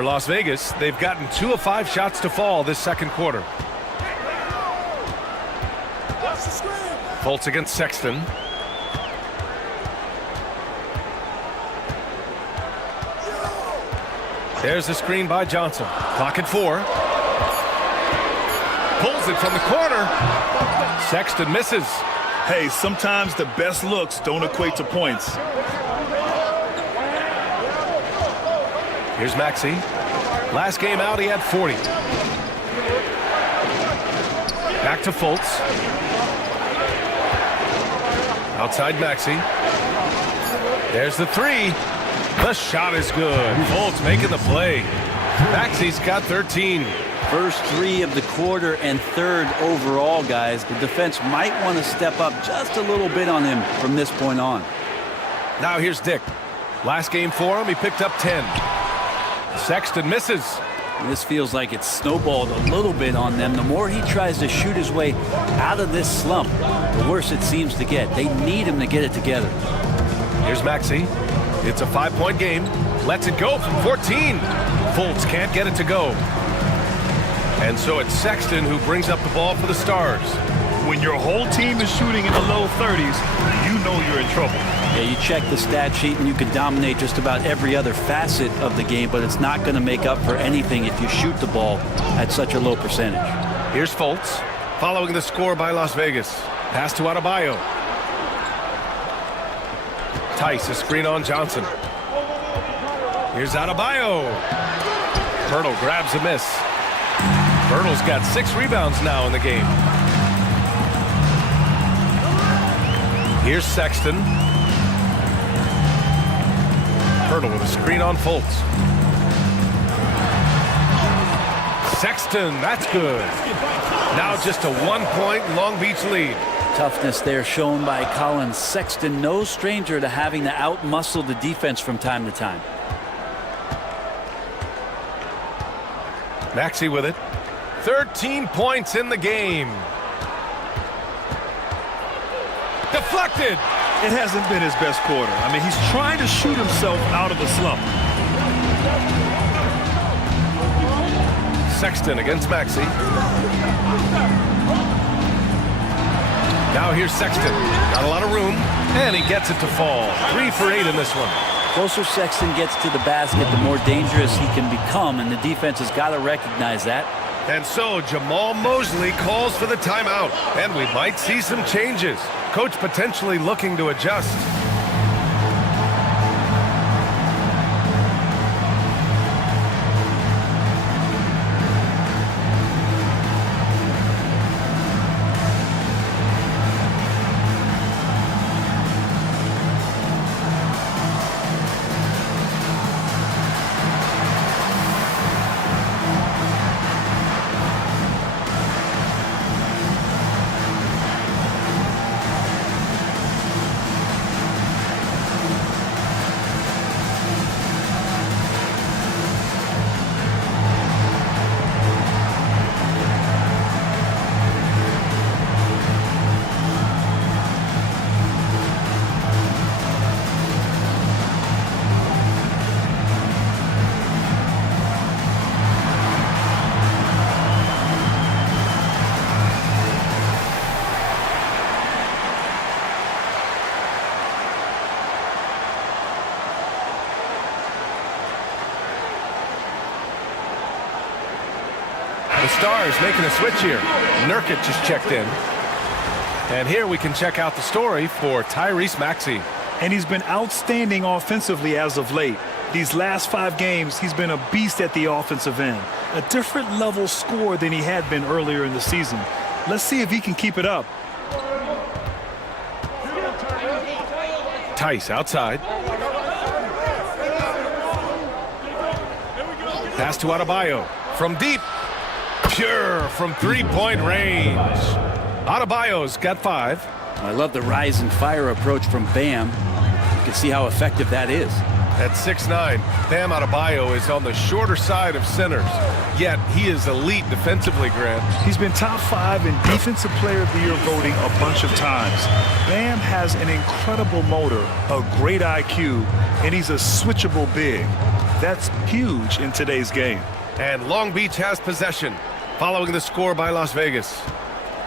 For Las Vegas, they've gotten 2 of 5 shots to fall this second quarter. Fultz against Sexton. There's the screen by Johnson. Clock at 4. Pulls it from the corner. Sexton misses. Hey, sometimes the best looks don't equate to points. Here's Maxey. Last game out, he had 40. Back to Fultz. Outside Maxey. There's the 3. The shot is good. Fultz making the play. Maxey's got 13. First 3 of the quarter and 3rd overall, guys. The defense might want to step up just a little bit on him from this point on. Now here's Dick. Last game for him, he picked up 10. Sexton misses. This feels like it's snowballed a little bit on them. The more he tries to shoot his way out of this slump, the worse it seems to get. They need him to get it together. Here's Maxey. It's a 5-point game. Lets it go from 14. Fultz can't get it to go. And so it's Sexton who brings up the ball for the Stars. When your whole team is shooting in the low 30s, you know you're in trouble. Yeah, you check the stat sheet and you can dominate just about every other facet of the game, but it's not going to make up for anything if you shoot the ball at such a low percentage. Here's Fultz, following the score by Las Vegas. Pass to Adebayo. Tice, a screen on Johnson. Here's Adebayo. Pirtle grabs a miss. Pirtle's got 6 rebounds now in the game. Here's Sexton. Pirtle with a screen on Fultz. Sexton, that's good. Now just a 1-point Long Beach lead. Toughness there shown by Colin Sexton. No stranger to having to outmuscle the defense from time to time. Maxey with it. 13 points in the game. Deflected. It hasn't been his best quarter. I mean, he's trying to shoot himself out of the slump. Sexton against Maxey. Now here's Sexton. Got a lot of room, and he gets it to fall. 3 for 8 in this one. Closer Sexton gets to the basket, the more dangerous he can become, and the defense has got to recognize that. And so Jamal Mosley calls for the timeout, and we might see some changes. Coach potentially looking to adjust. The Stars making a switch here. Nurkic just checked in. And here we can check out the story for Tyrese Maxey. And he's been outstanding offensively as of late. These last 5 games, he's been a beast at the offensive end. A different level score than he had been earlier in the season. Let's see if he can keep it up. Tice outside. Pass to Adebayo. From deep. Pure from 3-point range. Adebayo's got 5. I love the rise and fire approach from Bam. You can see how effective that is. At 6'9", Bam Adebayo is on the shorter side of centers. Yet he is elite defensively, Grant. He's been top 5 in Defensive Player of the Year voting a bunch of times. Bam has an incredible motor, a great IQ, and he's a switchable big. That's huge in today's game. And Long Beach has possession, following the score by Las Vegas.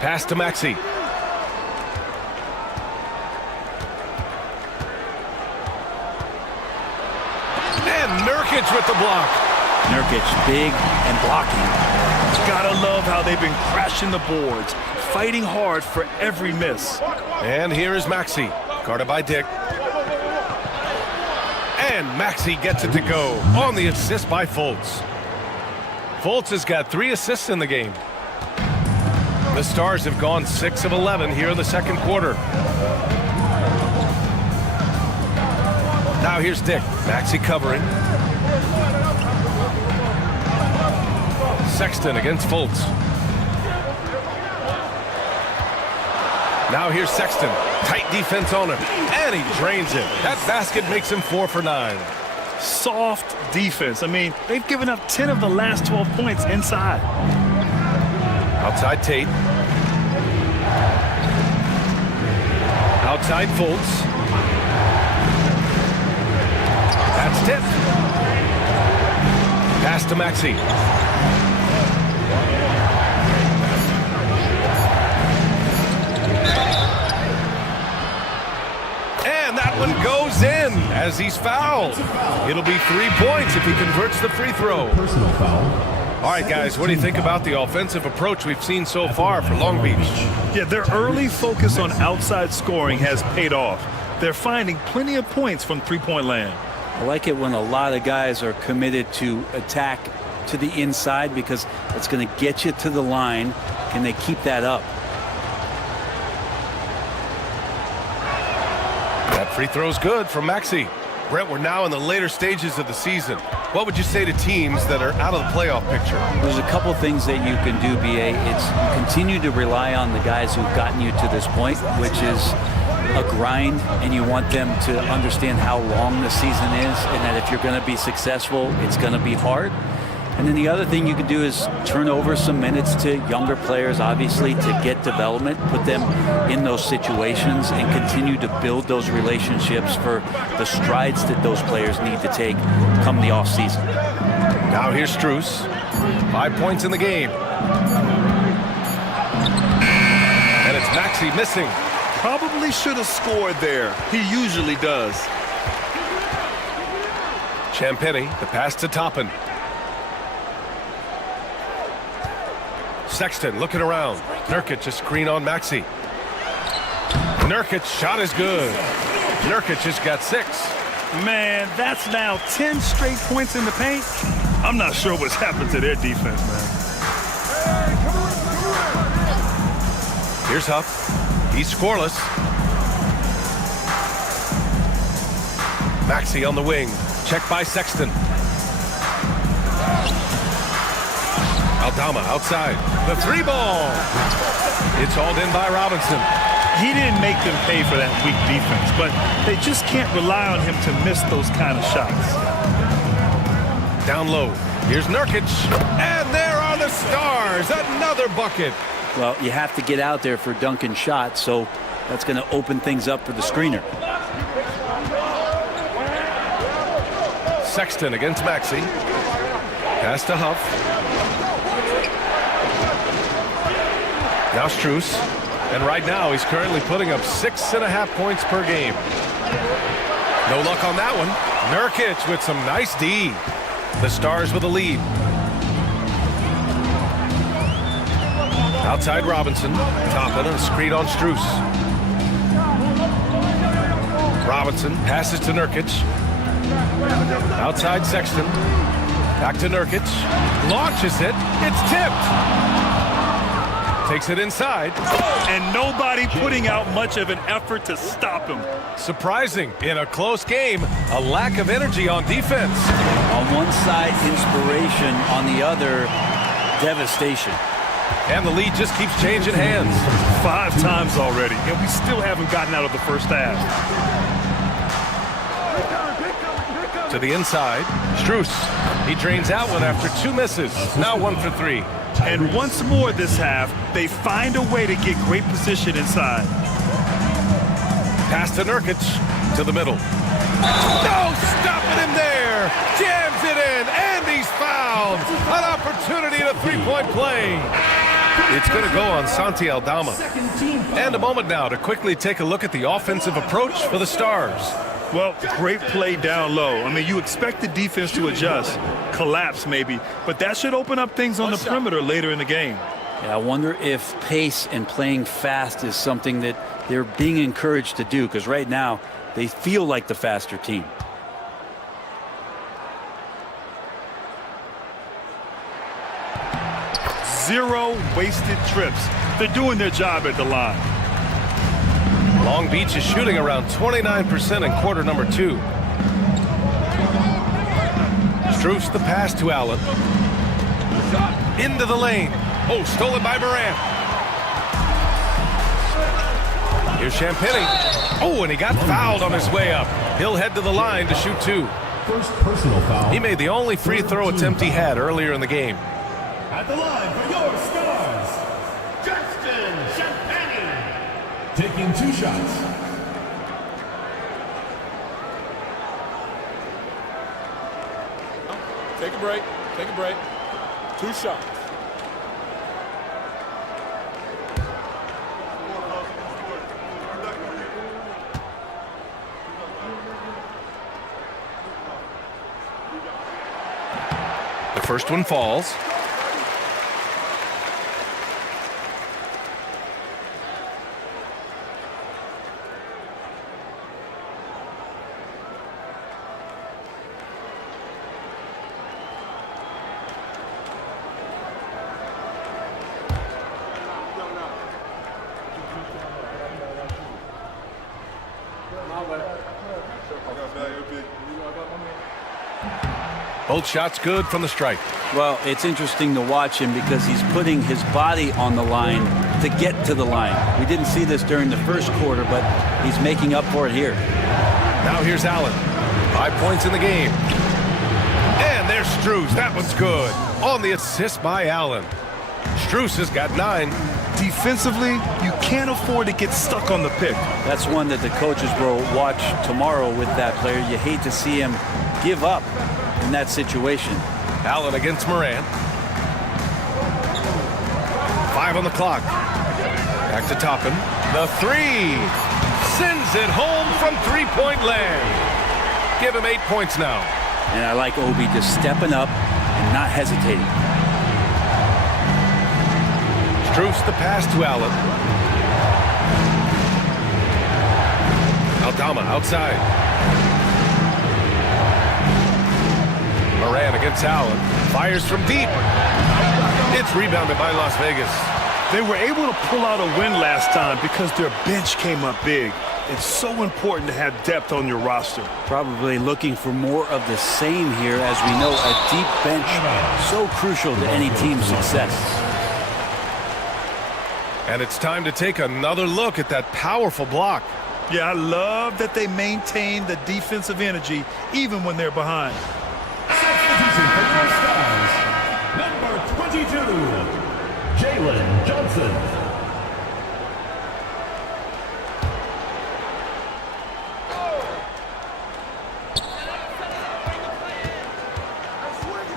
Pass to Maxey. And Nurkic with the block. Nurkic big and blocking. Gotta love how they've been crashing the boards, fighting hard for every miss. And here is Maxey, guarded by Dick. And Maxey gets it to go on the assist by Fultz. Fultz has got 3 assists in the game. The Stars have gone 6 of 11 here in the second quarter. Now here's Dick. Maxey covering. Sexton against Fultz. Now here's Sexton. Tight defense on him. And he drains it. That basket makes him 4 for 9. Soft defense. I mean, they've given up 10 of the last 12 points inside. Outside Tate. Outside Fultz. That's tipped. Pass to Maxey. And that one goes in as he's fouled. It'll be 3 points if he converts the free throw. Personal foul. All right, guys, what do you think about the offensive approach we've seen so far for Long Beach? Yeah, their early focus on outside scoring has paid off. They're finding plenty of points from three-point land. I like it when a lot of guys are committed to attack to the inside because it's going to get you to the line. Can they keep that up? That free throw's good from Maxey. Brent, we're now in the later stages of the season. What would you say to teams that are out of the playoff picture? There's a couple things that you can do, BA. It's you continue to rely on the guys who've gotten you to this point, which is a grind, and you want them to understand how long the season is and that if you're going to be successful, it's going to be hard. And then the other thing you can do is turn over some minutes to younger players, obviously, to get development, put them in those situations, and continue to build those relationships for the strides that those players need to take come the offseason. Now here's Strus. 5 points in the game. And it's Maxey missing. Probably should have scored there. He usually does. Champagny, the pass to Toppin. Sexton looking around. Nurkic a screen on Maxey. Nurkic shot is good. Nurkic just got 6. Man, that's now 10 straight points in the paint. I'm not sure what's happened to their defense, man. Here's Huff. He's scoreless. Maxey on the wing. Checked by Sexton. Aldama outside. The 3-ball. It's hauled in by Robinson. He didn't make them pay for that weak defense, but they just can't rely on him to miss those kind of shots. Down low. Here's Nurkic. And there are the Stars. Another bucket. Well, you have to get out there for dunking shots, so that's going to open things up for the screener. Sexton against Maxey. Pass to Huff. Now Strus. And right now he's currently putting up 6.5 points per game. No luck on that one. Nurkic with some nice D. The Stars with a lead. Outside Robinson. Toppin a screen on Strus. Robinson passes to Nurkic. Outside Sexton. Back to Nurkic. Launches it. It's tipped. Takes it inside. And nobody putting out much of an effort to stop him. Surprising. In a close game, a lack of energy on defense. On one side, inspiration. On the other, devastation. And the lead just keeps changing hands. 5 times already, and we still haven't gotten out of the first half. To the inside. Strus. He drains out one after 2 misses. Now 1 for 3. And once more this half, they find a way to get great position inside. Pass to Nurkic. To the middle. No! Stopping him there! Jams it in, and he's fouled. An opportunity to three-point play. It's going to go on Santi Aldama. And a moment now to quickly take a look at the offensive approach for the Stars. Well, great play down low. I mean, you expect the defense to adjust, collapse maybe, but that should open up things on the perimeter later in the game. Yeah, I wonder if pace and playing fast is something that they're being encouraged to do, because right now they feel like the faster team. Zero wasted trips. They're doing their job at the line. Long Beach is shooting around 29% in quarter number 2. Strus the pass to Allen. Into the lane. Oh, stolen by Morant. Here's Champagny. Oh, and he got fouled on his way up. He'll head to the line to shoot 2. First personal foul. He made the only free throw attempt he had earlier in the game. At the line for your Stars, Justin Champagny. Taking 2 shots. Take a break. Take a break. 2 shots. The first one falls. Both shots good from the stripe. Well, it's interesting to watch him because he's putting his body on the line to get to the line. We didn't see this during the first quarter, but he's making up for it here. Now here's Allen. 5 points in the game. And there's Strus. That one's good. On the assist by Allen. Strus has got 9. Defensively, you can't afford to get stuck on the pick. That's one that the coaches will watch tomorrow with that player. You hate to see him give up in that situation. Allen against Morant. 5 on the clock. Back to Toppin. The 3. Sends it home from three-point land. Give him 8 points now. And I like Obi just stepping up and not hesitating. Strus the pass to Allen. Aldama outside. Morant against Allen. Fires from deep. It's rebounded by Las Vegas. They were able to pull out a win last time because their bench came up big. It's so important to have depth on your roster. Probably looking for more of the same here, as we know a deep bench so crucial to any team's success. And it's time to take another look at that powerful block. Yeah, I love that they maintain the defensive energy even when they're behind. Substitution for your Stars, number 22, Jalen Johnson.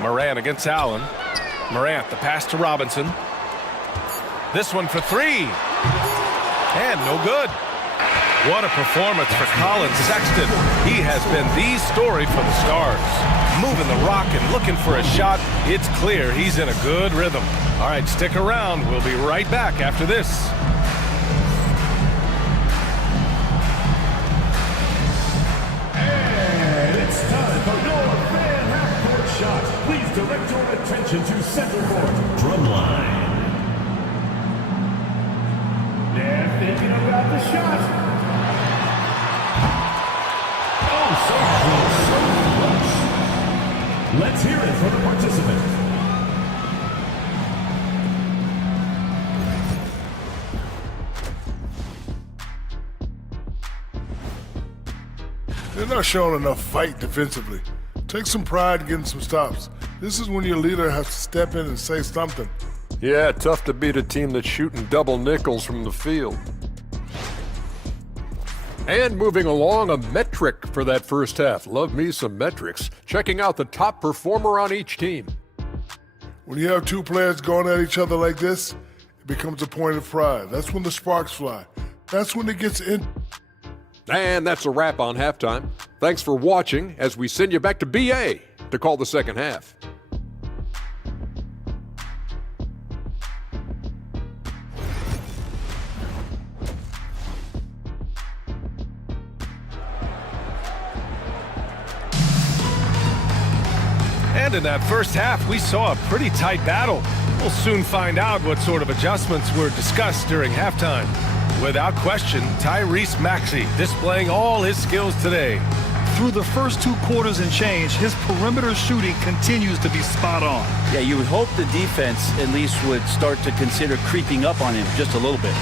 Morant against Allen. Morant, the pass to Robinson. This one for 3. And no good. What a performance for Colin Sexton. He has been the story for the Stars. Moving the rock and looking for a shot. It's clear he's in a good rhythm. All right, stick around. We'll be right back after this. And it's time for your fan half-court shot. Please direct your attention to center court. Drumline. They're thinking about the shot. Oh, so close, so close. Let's hear it for the participant. They're not showing enough fight defensively. Take some pride in getting some stops. This is when your leader has to step in and say something. Yeah, tough to beat a team that's shooting double nickels from the field. And moving along, a Metro metric for that first half. Love me some metrics. Checking out the top performer on each team. When you have two players going at each other like this, it becomes a point of pride. That's when the sparks fly. That's when it gets in. And that's a wrap on halftime. Thanks for watching as we send you back to BA to call the second half. And in that first half, we saw a pretty tight battle. We'll soon find out what sort of adjustments were discussed during halftime. Without question, Tyrese Maxey displaying all his skills today. Through the first 2 quarters and change, his perimeter shooting continues to be spot on. Yeah, you would hope the defense at least would start to consider creeping up on him just a little bit.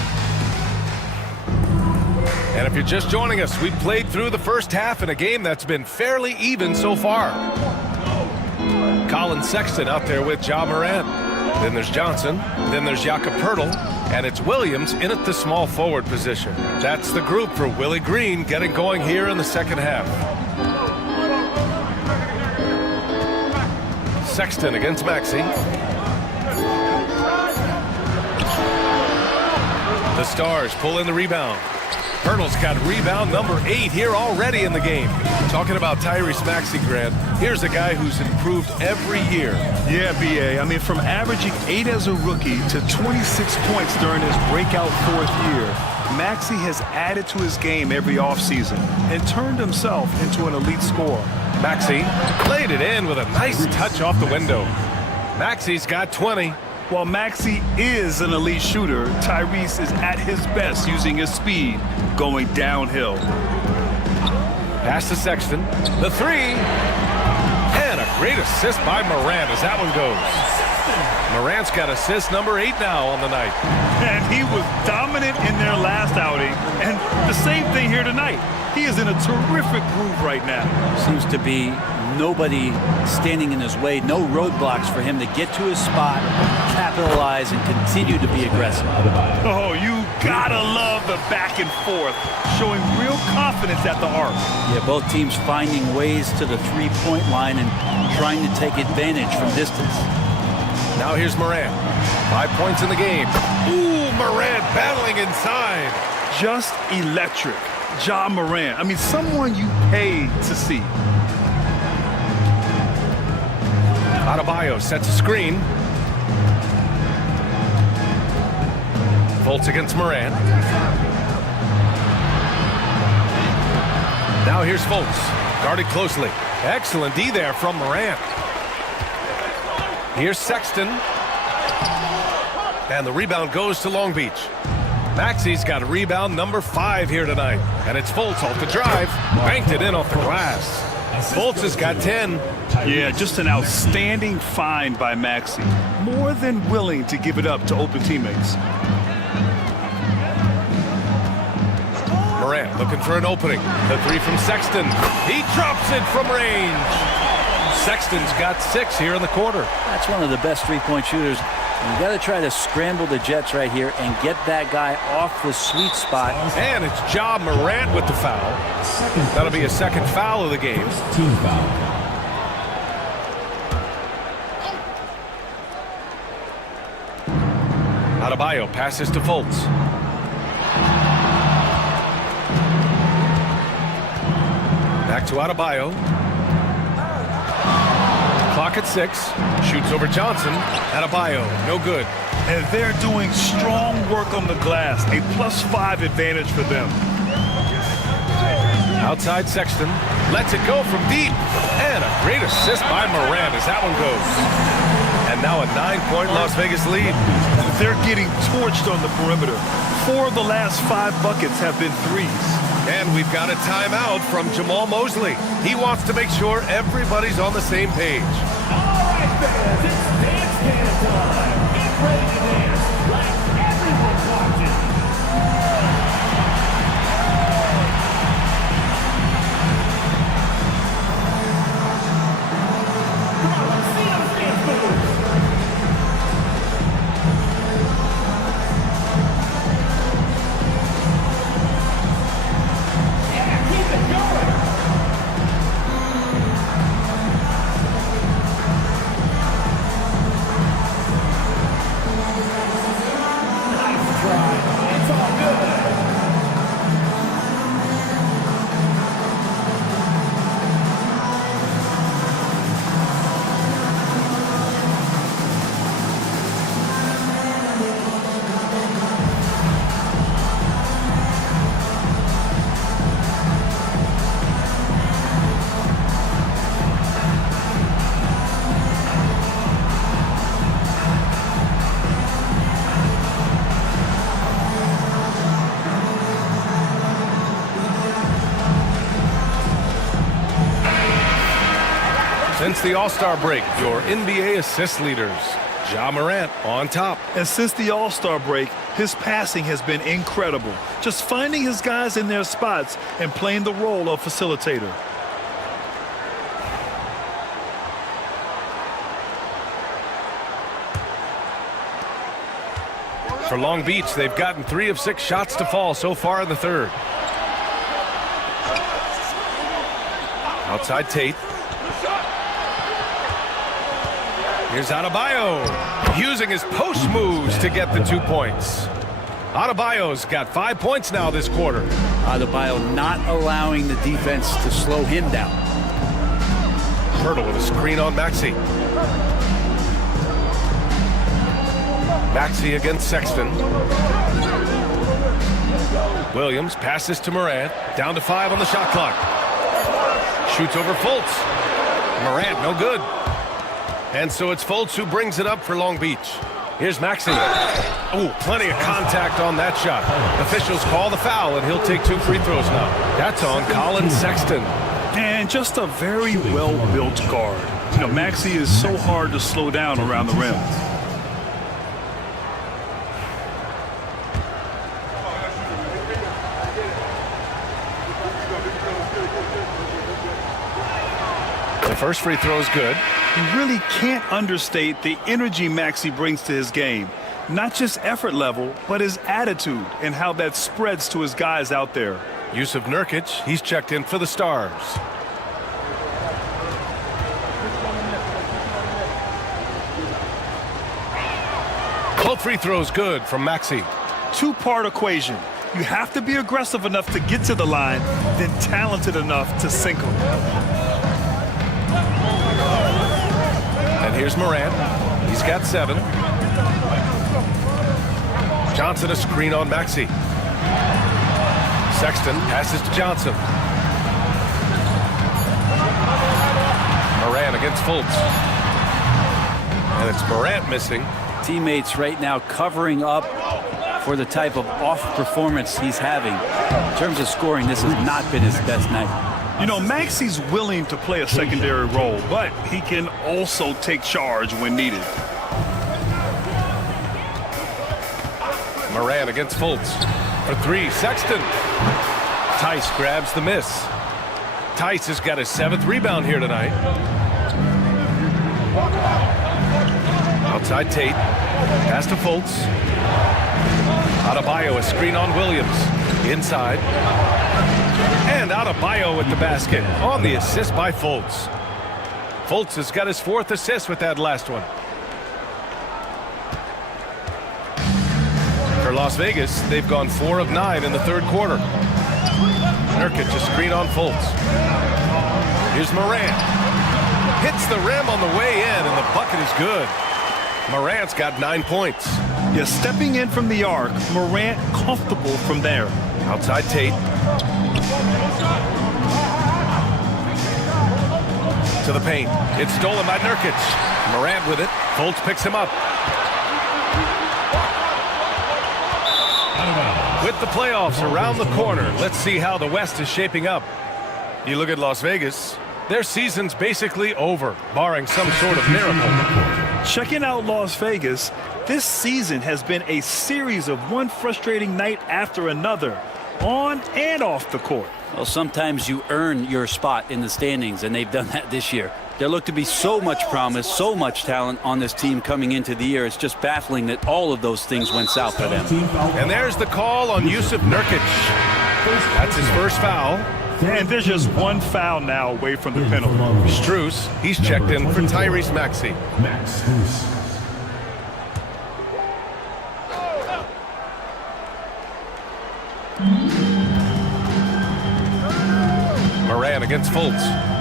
And if you're just joining us, we played through the first half in a game that's been fairly even so far. Colin Sexton out there with Ja Morant. Then there's Johnson. Then there's Jakob Poeltl. And it's Williams in at the small forward position. That's the group for Willie Green getting going here in the second half. Sexton against Maxey. The Stars pull in the rebound. Poeltl's got rebound number 8 here already in the game. Talking about Tyrese Maxey, Grant, here's a guy who's improved every year. Yeah, BA. I mean, from averaging 8 as a rookie to 26 points during his breakout 4th year, Maxey has added to his game every offseason and turned himself into an elite scorer. Maxey laid it in with a nice touch off the window. Maxey's got 20. While Maxey is an elite shooter, Tyrese is at his best using his speed going downhill. Pass to Sexton. The 3. And a great assist by Morant as that one goes. Morant's got assist number 8 now on the night. And he was dominant in their last outing. And the same thing here tonight. He is in a terrific groove right now. Seems to be nobody standing in his way, no roadblocks for him to get to his spot, capitalize, and continue to be aggressive. Oh, you gotta love the back and forth, showing real confidence at the arc. Yeah, both teams finding ways to the three-point line and trying to take advantage from distance. Now here's Morant. 5 points in the game. Ooh, Morant battling inside. Just electric. Ja Morant. I mean, someone you pay to see. Adebayo sets a screen. Fultz against Morant. Now here's Fultz, guarded closely. Excellent D there from Morant. Here's Sexton. And the rebound goes to Long Beach. Maxey's got a rebound number 5 here tonight. And it's Fultz off the drive. Banked it in off the glass. Fultz has got 10. Yeah, just an outstanding find by Maxey. More than willing to give it up to open teammates. Morant looking for an opening. The 3 from Sexton. He drops it from range. Sexton's got 6 here in the quarter. That's one of the best three-point shooters. You got to try to scramble the Jets right here and get that guy off the sweet spot. And it's Ja Morant with the foul. That'll be a second foul of the game. Team foul. Adebayo passes to Fultz. Back to Adebayo. Clock at 6. Shoots over Johnson. Adebayo, no good. And they're doing strong work on the glass. A +5 advantage for them. Outside Sexton. Lets it go from deep. And a great assist by Morant as that one goes. And now a 9-point Las Vegas lead. They're getting torched on the perimeter. 4 of the last 5 buckets have been threes. And we've got a timeout from Jamal Mosley. He wants to make sure everybody's on the same page. All right, fans, it's dance can time. Get ready to dance like everyone's watching. Come on, let's see those dance moves. Yeah, keep it going. the All-Star break, your NBA assist leaders. Ja Morant on top. And since the All-Star break, his passing has been incredible. Just finding his guys in their spots and playing the role of facilitator. For Long Beach, they've gotten 3 of 6 shots to fall so far in the third. Outside Tate. Here's Adebayo, using his post moves to get the 2 points. Adebayo's got 5 points now this quarter. Adebayo not allowing the defense to slow him down. Hurdle with a screen on Maxey. Maxey against Sexton. Williams passes to Morant. Down to 5 on the shot clock. Shoots over Fultz. Morant, no good. And so it's Fultz who brings it up for Long Beach. Here's Maxey. Oh, plenty of contact on that shot. Officials call the foul, and he'll take 2 free throws now. That's on Colin Sexton. And just a very well-built guard. You know, Maxey is so hard to slow down around the rim. The first free throw is good. You really can't understate the energy Maxey brings to his game. Not just effort level, but his attitude and how that spreads to his guys out there. Yusuf Nurkic, he's checked in for the Stars. Both free throws good from Maxey. 2-part equation. You have to be aggressive enough to get to the line, then talented enough to sink them. And here's Morant. He's got 7. Johnson a screen on Maxey. Sexton passes to Johnson. Morant against Fultz. And it's Morant missing. Teammates right now covering up for the type of off performance he's having. In terms of scoring, this has not been his best night. You know, Maxey's willing to play a secondary role, but he can also take charge when needed. Morant against Fultz. For 3, Sexton. Tice grabs the miss. Tice has got his 7th rebound here tonight. Outside Tate. Pass to Fultz. Adebayo a screen on Williams. Inside. And Adebayo with the basket on the assist by Fultz. Fultz has got his 4th assist with that last one. For Las Vegas, they've gone 4 of 9 in the third quarter. Nurkic a screen on Fultz. Here's Morant. Hits the rim on the way in, and the bucket is good. Morant's got 9 points. Yeah, stepping in from the arc, Morant comfortable from there. Outside Tate. To the paint. It's stolen by Nurkic. Morant with it. Fultz picks him up. With the playoffs around the corner, let's see how the West is shaping up. You look at Las Vegas, their season's basically over, barring some sort of miracle. Checking out Las Vegas, this season has been a series of one frustrating night after another, on and off the court. Well, sometimes you earn your spot in the standings, and they've done that this year. There looked to be so much promise, so much talent on this team coming into the year. It's just baffling that all of those things went south for them. And there's the call on Yusuf Nurkic. That's his first foul. And there's just one foul now away from the penalty. Strus, he's checked in for Tyrese Maxey. Morant against Fultz.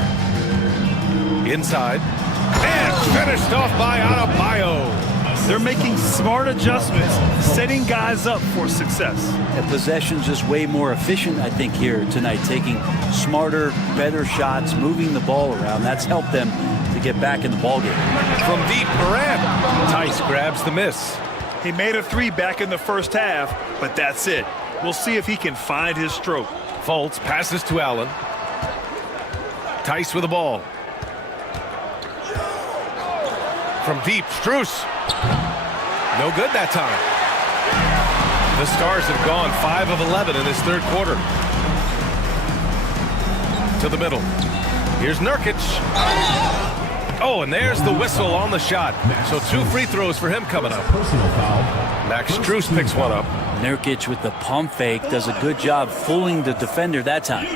Inside. And finished off by Adebayo. They're making smart adjustments, setting guys up for success. The possession's just way more efficient, I think, here tonight. Taking smarter, better shots, moving the ball around. That's helped them to get back in the ballgame. From deep, Morant. Tice grabs the miss. He made a 3 back in the first half, but that's it. We'll see if he can find his stroke. Fultz passes to Allen. Tice with the ball. from deep. Strus. No good that time. The Stars have gone 5 of 11 in this third quarter. To the middle. Here's Nurkic. Oh, and there's the whistle on the shot. So 2 free throws for him coming up. Max Strus picks one up. Nurkic with the pump fake does a good job fooling the defender that time.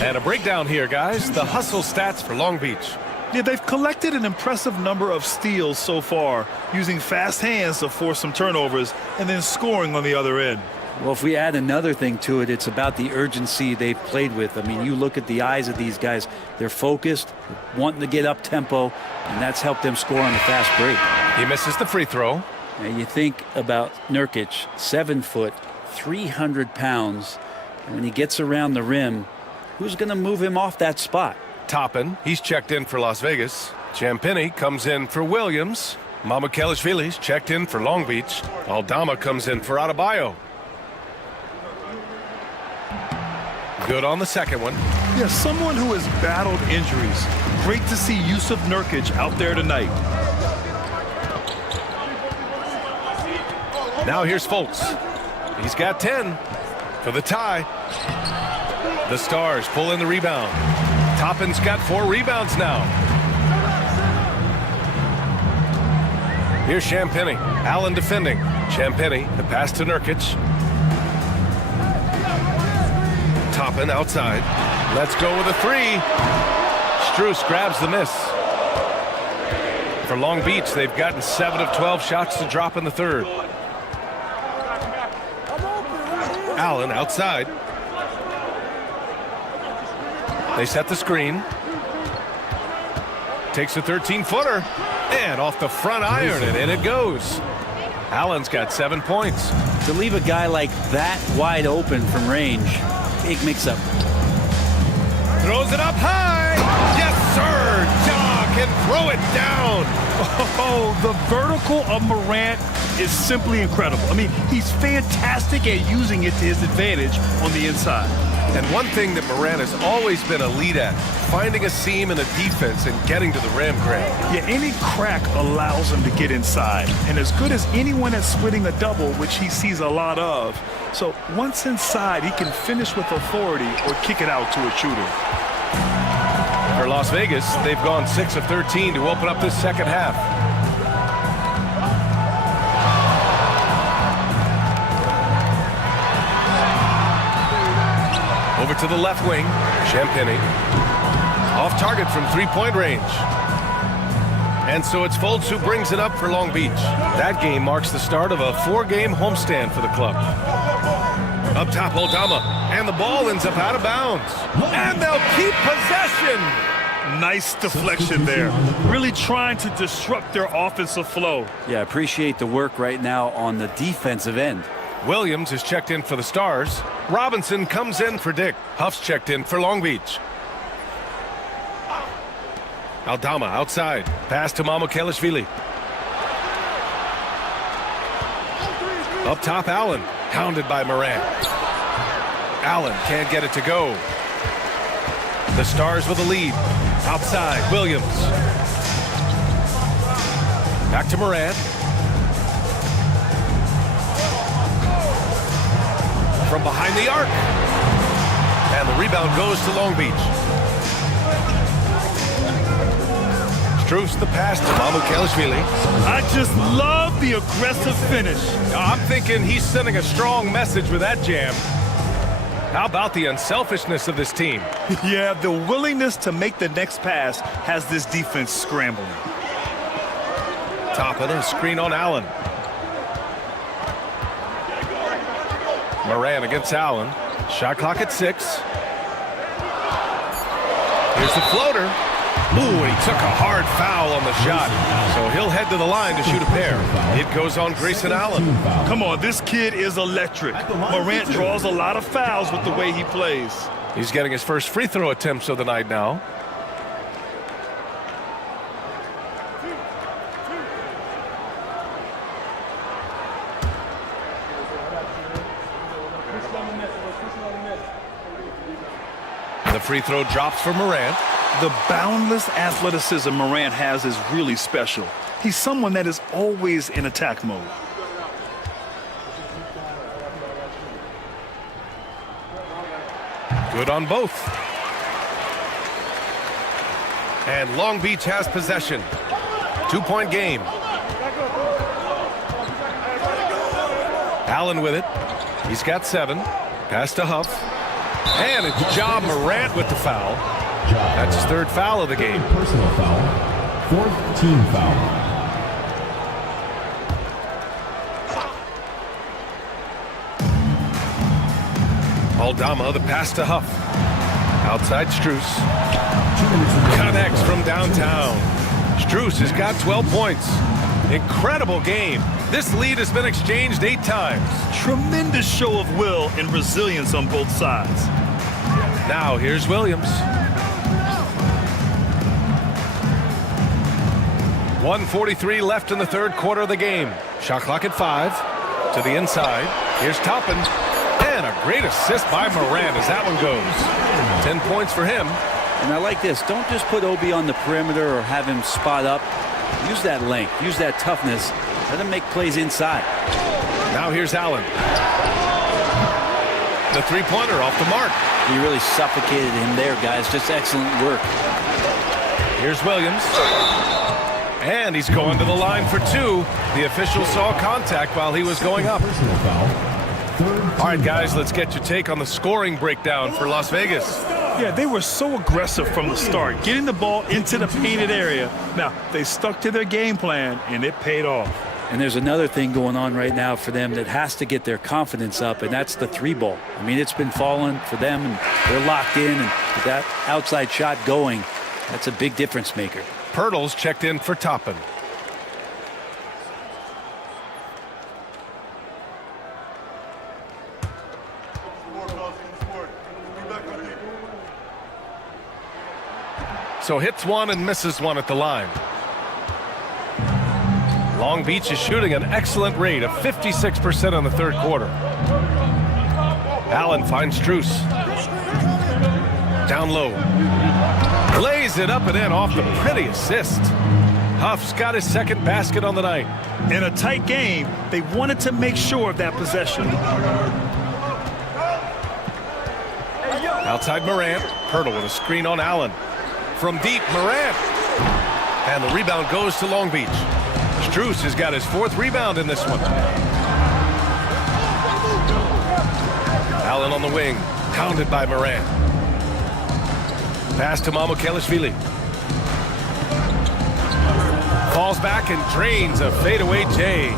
And a breakdown here, guys. The hustle stats for Long Beach. Yeah, they've collected an impressive number of steals so far, using fast hands to force some turnovers and then scoring on the other end. Well, if we add another thing to it, it's about the urgency they've played with. I mean, you look at the eyes of these guys. They're focused, wanting to get up tempo, and that's helped them score on the fast break. He misses the free throw. Now, you think about Nurkic, 7 foot, 300 pounds, and when he gets around the rim, who's going to move him off that spot? Toppin, he's checked in for Las Vegas. Champagny comes in for Williams. Mamukelashvili's checked in for Long Beach. Aldama comes in for Adebayo. Good on the second one. Yeah, someone who has battled injuries. Great to see Yusuf Nurkic out there tonight. Now here's Fultz. He's got 10 for the tie. The Stars pull in the rebound. Toppin's got 4 rebounds now. Here's Champagny. Allen defending. Champagny, the pass to Nurkic. Toppin outside. Let's go with a 3. Strus grabs the miss. For Long Beach, they've gotten 7 of 12 shots to drop in the third. Allen outside. They set the screen. Takes a 13-footer. And off the front iron, and in it goes. Allen's got 7 points. To leave a guy like that wide open from range, big mix-up. Throws it up high. Yes, sir. Ja can throw it down. Oh, the vertical of Morant is simply incredible. I mean, he's fantastic at using it to his advantage on the inside. And one thing that Morant has always been elite at, finding a seam in a defense and getting to the rim, Greg. Yeah, any crack allows him to get inside. And as good as anyone at splitting a double, which he sees a lot of. So once inside, he can finish with authority or kick it out to a shooter. For Las Vegas, they've gone 6 of 13 to open up this second half. Over to the left wing, Champagny. Off target from 3-point range. And so it's Fultz who brings it up for Long Beach. That game marks the start of a 4-game homestand for the club. Up top, Aldama, and the ball ends up out of bounds. And they'll keep possession. Nice deflection there. Really trying to disrupt their offensive flow. Yeah, appreciate the work right now on the defensive end. Williams is checked in for the Stars. Robinson comes in for Dick. Huff's checked in for Long Beach. Aldama outside. Pass to Mamukelashvili. Up top, Allen. Hounded by Morant. Allen can't get it to go. The Stars with a lead. Outside, Williams. Back to Morant. From behind the arc. And the rebound goes to Long Beach. Strus the pass to Mamukelashvili. I just love the aggressive finish. I'm thinking he's sending a strong message with that jam. How about the unselfishness of this team? Yeah, the willingness to make the next pass has this defense scrambling. Top of the screen on Allen. Morant against Allen. Shot clock at 6. Here's the floater. Ooh, and he took a hard foul on the shot. So he'll head to the line to shoot a pair. It goes on Grayson Allen. Come on, this kid is electric. Morant draws a lot of fouls with the way he plays. He's getting his first free throw attempts of the night now. The free throw drops for Morant. The boundless athleticism Morant has is really special. He's someone that is always in attack mode. Good on both. And Long Beach has possession. 2-point game. Allen with it. He's got 7. Pass to Huff. And it's Ja Morant with the foul. That's his 3rd foul of the game. Personal foul. 4th team foul. Aldama, the pass to Huff. Outside Strus. Connects from downtown. Strus has got 12 points. Incredible game. This lead has been exchanged 8 times. Tremendous show of will and resilience on both sides. Now here's Williams. 1:43 left in the 3rd quarter of the game. Shot clock at 5. To the inside. Here's Toppin. And a great assist by Morant as that one goes. 10 points for him. And I like this. Don't just put Obi on the perimeter or have him spot up. Use that length. Use that toughness. Let him make plays inside. Now here's Allen. The 3-pointer off the mark. He really suffocated him there, guys. Just excellent work. Here's Williams. And he's going to the line for 2. The official saw contact while he was going up. Personal foul. All right, guys, let's get your take on the scoring breakdown for Las Vegas. Yeah, they were so aggressive from the start, getting the ball into the painted area. Now, they stuck to their game plan, and it paid off. And there's another thing going on right now for them that has to get their confidence up, and that's the 3-ball. I mean, it's been falling for them, and they're locked in, and with that outside shot going, that's a big difference maker. Pirtle's checked in for Toppin. So hits 1 and misses 1 at the line. Long Beach is shooting an excellent rate of 56% in the 3rd quarter. Allen finds Strus. Down low. Lays it up and in off the pretty assist. Huff's got his 2nd basket on the night. In a tight game, they wanted to make sure of that possession. Outside Morant. Pirtle with a screen on Allen. From deep, Morant. And the rebound goes to Long Beach. Strus has got his 4th rebound in this one. Allen on the wing. Pounded by Morant. Pass to Mamukelashvili. Falls back and drains a fadeaway J.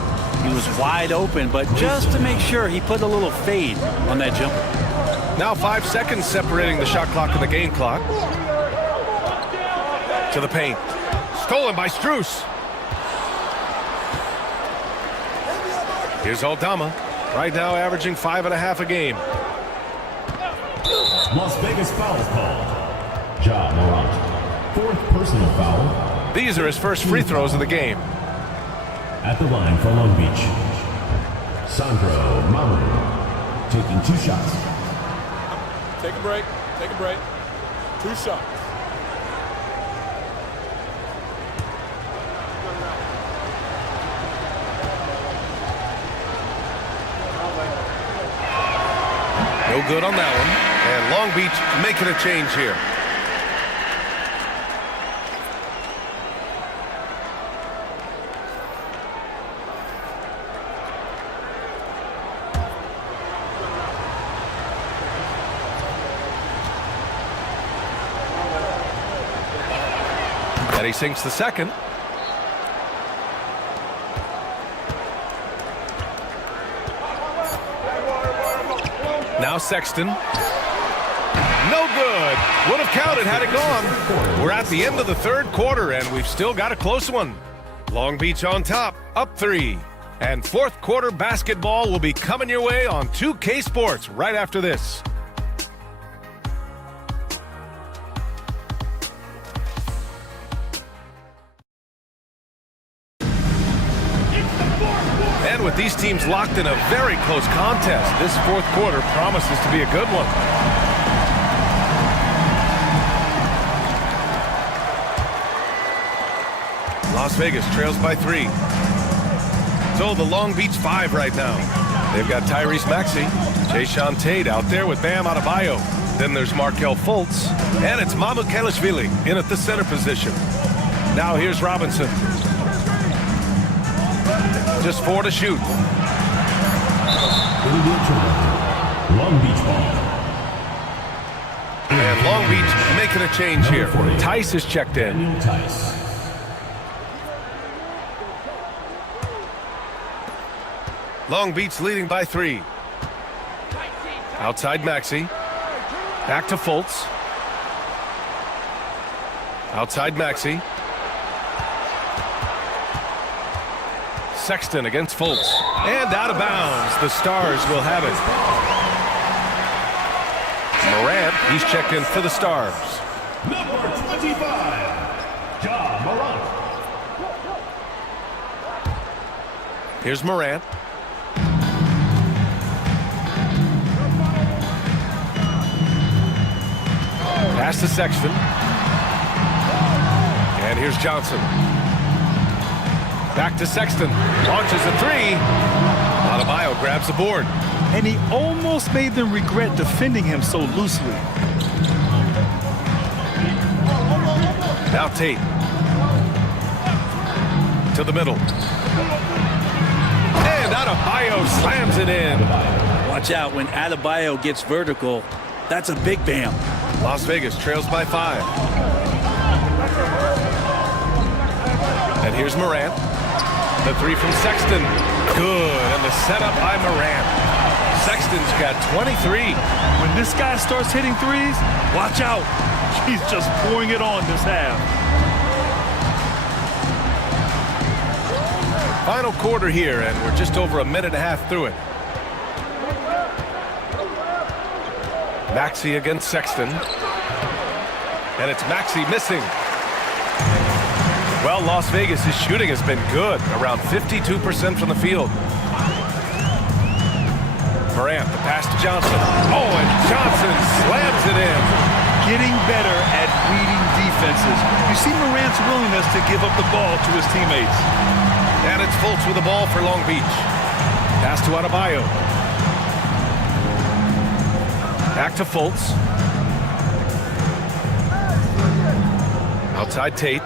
He was wide open, but just to make sure, he put a little fade on that jumper. Now 5 seconds separating the shot clock and the game clock. To the paint. Stolen by Strus. Here's Aldama. Right now averaging 5.5 a game. Las Vegas fouls called. Ja Morant. 4th personal foul. These are his first free throws of the game. At the line for Long Beach. Sandro Mamu taking 2 shots. Take a break. Take a break. 2 shots. No good on that one. And Long Beach making a change here. And he sinks the 2nd. Now Sexton. No good. Would have counted had it gone. We're at the end of the 3rd quarter, and we've still got a close one. Long Beach on top, up 3. And 4th quarter basketball will be coming your way on 2K Sports right after this. And with these teams locked in a very close contest, this 4th quarter promises to be a good one. Las Vegas trails by 3. So the Long Beach 5 right now. They've got Tyrese Maxey, Jayshawn Tate out there with Bam Adebayo. Then there's Markelle Fultz, and it's Mamu Kelishvili in at the center position. Now here's Robinson. Just 4 to shoot. Long Beach ball. And Long Beach making a change here. Tice is checked in. Daniel Tice. Long Beach leading by 3. Outside Maxey. Back to Fultz. Outside Maxey. Sexton against Fultz. And out of bounds. The Stars will have it. Morant, he's checked in for the Stars. Number 25, Ja Morant. Here's Morant. Pass to Sexton. And here's Johnson. Back to Sexton. Launches a 3. Adebayo grabs the board. And he almost made them regret defending him so loosely. Now Tate. To the middle. And Adebayo slams it in. Watch out when Adebayo gets vertical. That's a big bam. Las Vegas trails by 5. And here's Morant. The 3 from Sexton. Good. And the setup by Morant. Sexton's got 23. When this guy starts hitting threes, watch out. He's just pouring it on this half. Final quarter here, and we're just over a minute and a half through it. Maxey against Sexton. And it's Maxey missing. Well, Las Vegas' shooting has been good, around 52% from the field. Morant, the pass to Johnson. Oh, and Johnson slams it in. Getting better at reading defenses. You see Morant's willingness to give up the ball to his teammates. And it's Fultz with the ball for Long Beach. Pass to Adebayo. Back to Fultz. Outside Tate.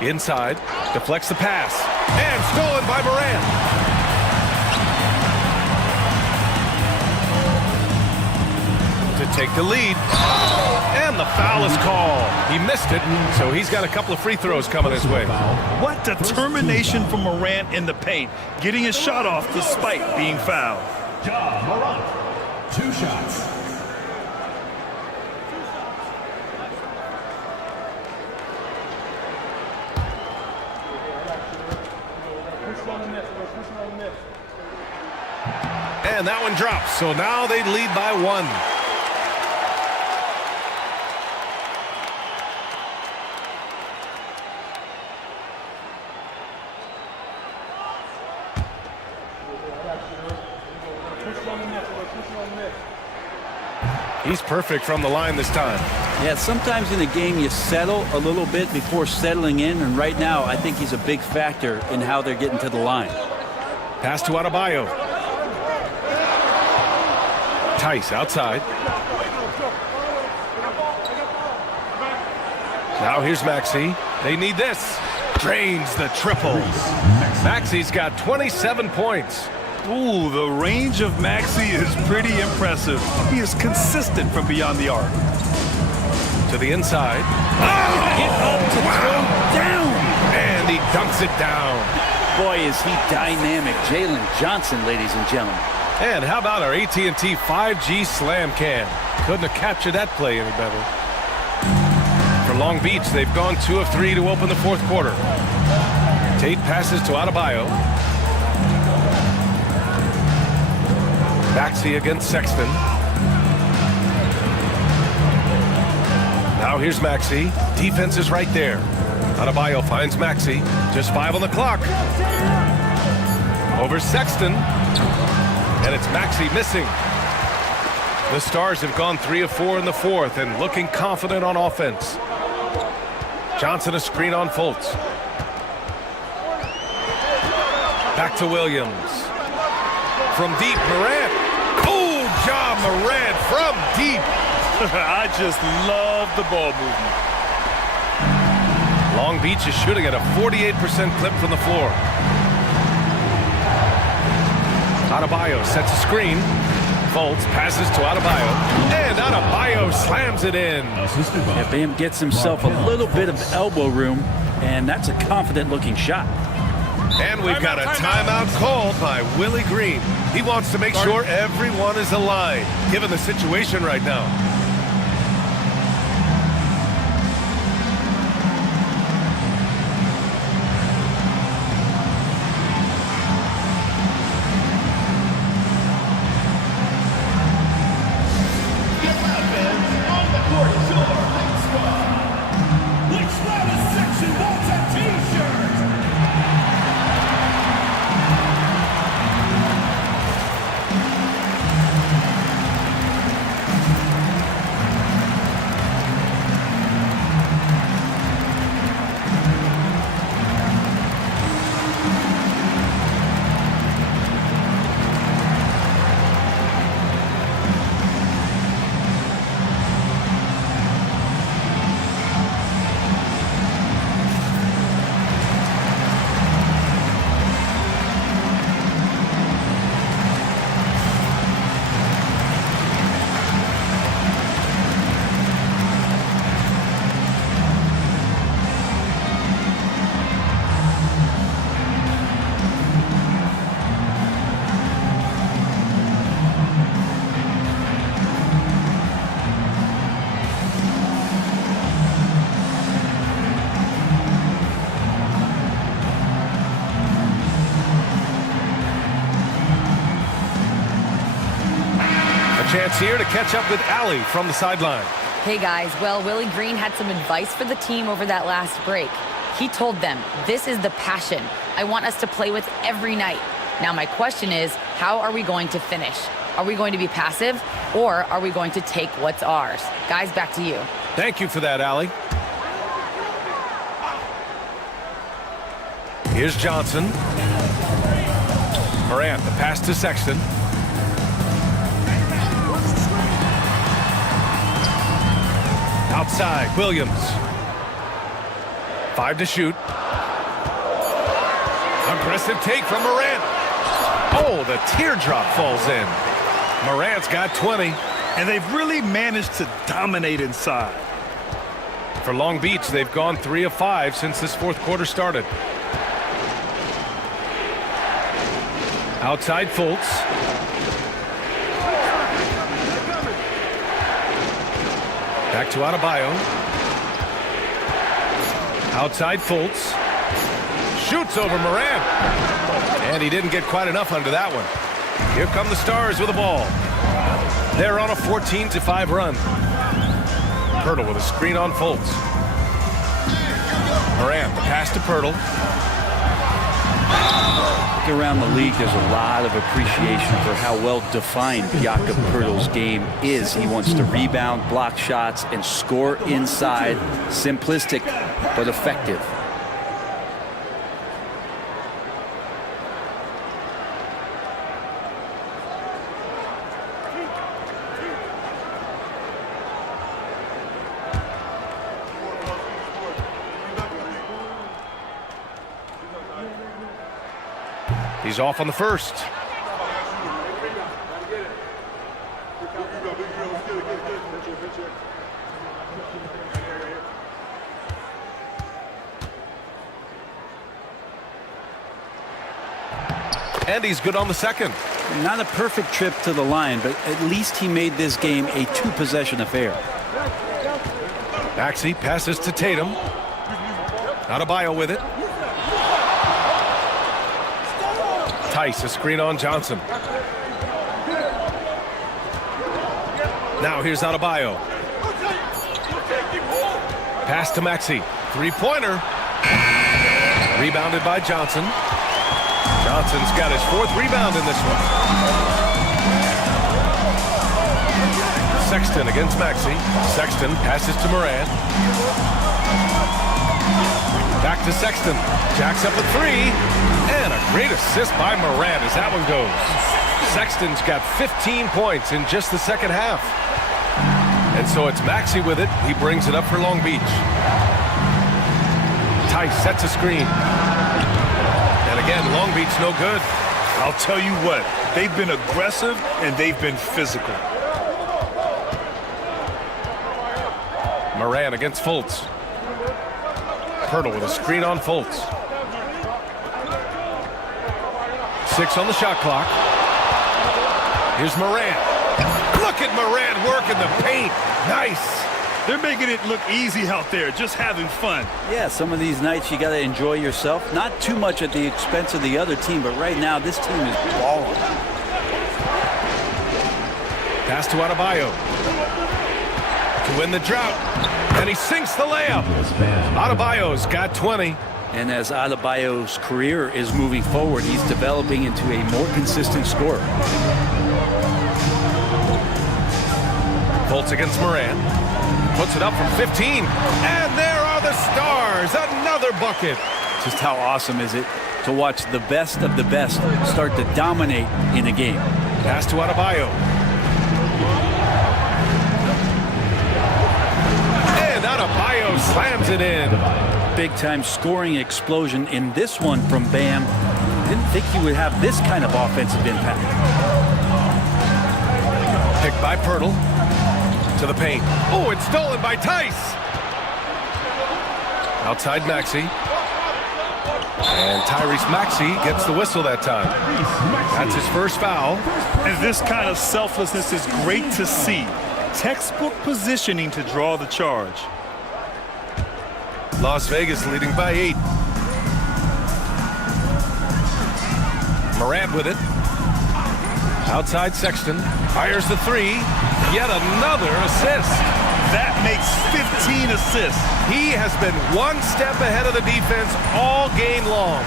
Inside. Deflects the pass. And stolen by Morant. To take the lead. And the foul is called. He missed it, so he's got a couple of free throws coming his way. What determination from Morant in the paint, getting his shot off despite being fouled. Ja Morant. 2 shots. And that one drops, so now they lead by 1. He's perfect from the line this time. Yeah, sometimes in a game you settle a little bit before settling in, and right now I think he's a big factor in how they're getting to the line. Pass to Adebayo. Tice outside. Now here's Maxey. They need this. Drains the triple. Maxey's got 27 points. Ooh, the range of Maxey is pretty impressive. He is consistent from beyond the arc. To the inside. Get up to throw down. And he dunks it down. Boy, is he dynamic. Jalen Johnson, ladies and gentlemen. And how about our AT&T 5G Slam Cam? Couldn't have captured that play any better. For Long Beach, they've gone 2 of 3 to open the 4th quarter. Tate passes to Adebayo. Maxey against Sexton. Now here's Maxey. Defense is right there. Adebayo finds Maxey. Just 5 on the clock. Over Sexton. And it's Maxey missing. The Stars have gone 3 of 4 in the 4th and looking confident on offense. Johnson a screen on Fultz. Back to Williams. From deep, Morant. Oh, Ja Morant from deep. I just love the ball movement. Long Beach is shooting at a 48% clip from the floor. Adebayo sets a screen. Fultz passes to Adebayo. And Adebayo slams it in. Yeah, Bam gets himself a little bit of elbow room, and that's a confident-looking shot. And we've got a timeout called by Willie Green. He wants to make sure everyone is aligned, given the situation right now. Chance here to catch up with Allie from the sideline. Hey guys, well, Willie Green had some advice for the team over that last break. He told them, this is the passion I want us to play with every night. Now my question is, how are we going to finish? Are we going to be passive, or are we going to take what's ours? Guys, back to you. Thank you for that, Allie. Here's Johnson. Morant, the pass to Sexton. Outside, Williams. 5 to shoot. Aggressive take from Morant. Oh, the teardrop falls in. Morant's got 20. And they've really managed to dominate inside. For Long Beach, they've gone 3 of 5 since this fourth quarter started. Outside, Fultz. Back to Adebayo. Outside, Fultz. Shoots over Morant. And he didn't get quite enough under that one. Here come the Stars with the ball. They're on a 14-5 run. Pirtle with a screen on Fultz. Morant, the pass to Pirtle. Around the league, there's a lot of appreciation for how well defined Jakob Pirtle's game is. He wants to rebound, block shots, and score inside. Simplistic, but effective. He's off on the first. And he's good on the second. Not a perfect trip to the line, but at least he made this game a 2-possession affair. Maxey passes to Tatum. Adebayo with it. Tice, a screen on Johnson. Now here's Adebayo. Pass to Maxey. Three-pointer. Rebounded by Johnson. Johnson's got his 4th rebound in this one. Sexton against Maxey. Sexton passes to Morant. Back to Sexton. Jacks up a three. And a great assist by Morant as that one goes. Sexton's got 15 points in just the second half. And so it's Maxey with it. He brings it up for Long Beach. Tice sets a screen. And again, Long Beach no good. I'll tell you what, they've been aggressive and they've been physical. Moran against Fultz. Pirtle with a screen on Fultz. 6 on the shot clock. Here's Moran. Look at Moran working the paint. Nice. They're making it look easy out there, just having fun. Yeah, some of these nights you got to enjoy yourself. Not too much at the expense of the other team, but right now this team is balling. Pass to Adebayo. To win the drought. And he sinks the layup. Adebayo's got 20. And as Adebayo's career is moving forward, he's developing into a more consistent scorer. Fultz against Moran. Puts it up from 15. And there are the stars. Another bucket. Just how awesome is it to watch the best of the best start to dominate in a game. Pass to Adebayo. And Adebayo slams it in. Big-time scoring explosion in this one from Bam. Didn't think he would have this kind of offensive impact. Picked by Pirtle. To the paint. Oh, it's stolen by Tice. Outside Maxey. And Tyrese Maxey gets the whistle that time. That's his first foul. And this kind of selflessness is great to see. Textbook positioning to draw the charge. Las Vegas leading by 8. Morant with it. Outside Sexton. Fires the three. Yet another assist. That makes 15 assists. He has been one step ahead of the defense all game long.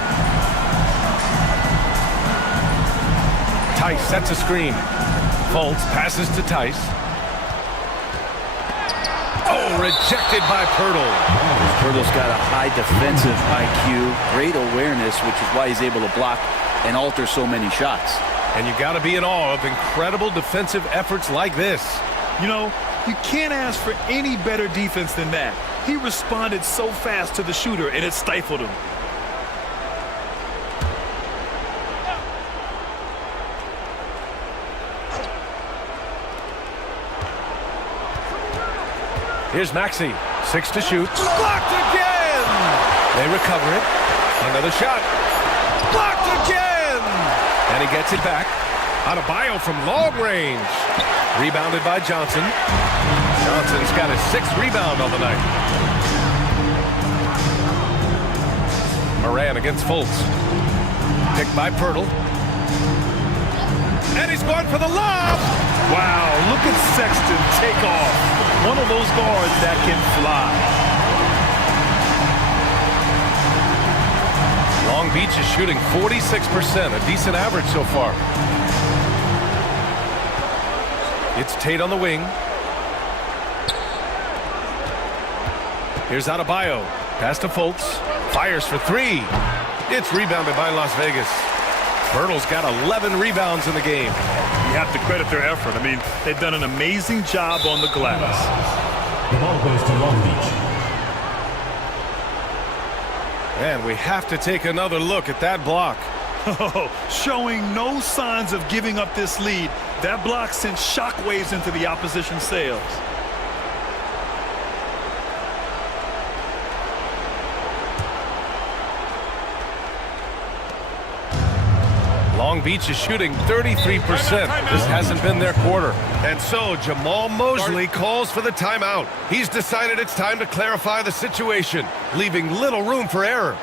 Tice sets a screen. Fultz passes to Tice. Oh, rejected by Pirtle. Pirtle's got a high defensive IQ, great awareness, which is why he's able to block and alter so many shots. And you got to be in awe of incredible defensive efforts like this. You know, you can't ask for any better defense than that. He responded so fast to the shooter, and it stifled him. Here's Maxey. 6 to shoot. Blocked again! They recover it. Another shot. Blocked again! And he gets it back. Adebayo from long range. Rebounded by Johnson. Johnson's got his 6th rebound on the night. Moran against Fultz. Picked by Pirtle. And he's going for the lob! Wow, look at Sexton take off. One of those guards that can fly. Long Beach is shooting 46%, a decent average so far. It's Tate on the wing. Here's Adebayo. Pass to Fultz. Fires for 3. It's rebounded by Las Vegas. Pirtle's got 11 rebounds in the game. You have to credit their effort. I mean, they've done an amazing job on the glass. The ball goes to Long Beach. And we have to take another look at that block. Showing no signs of giving up this lead. That block sent shockwaves into the opposition sails. Long Beach is shooting 33%. This hasn't been their quarter. And so Jamal Mosley calls for the timeout. He's decided it's time to clarify the situation, leaving little room for error.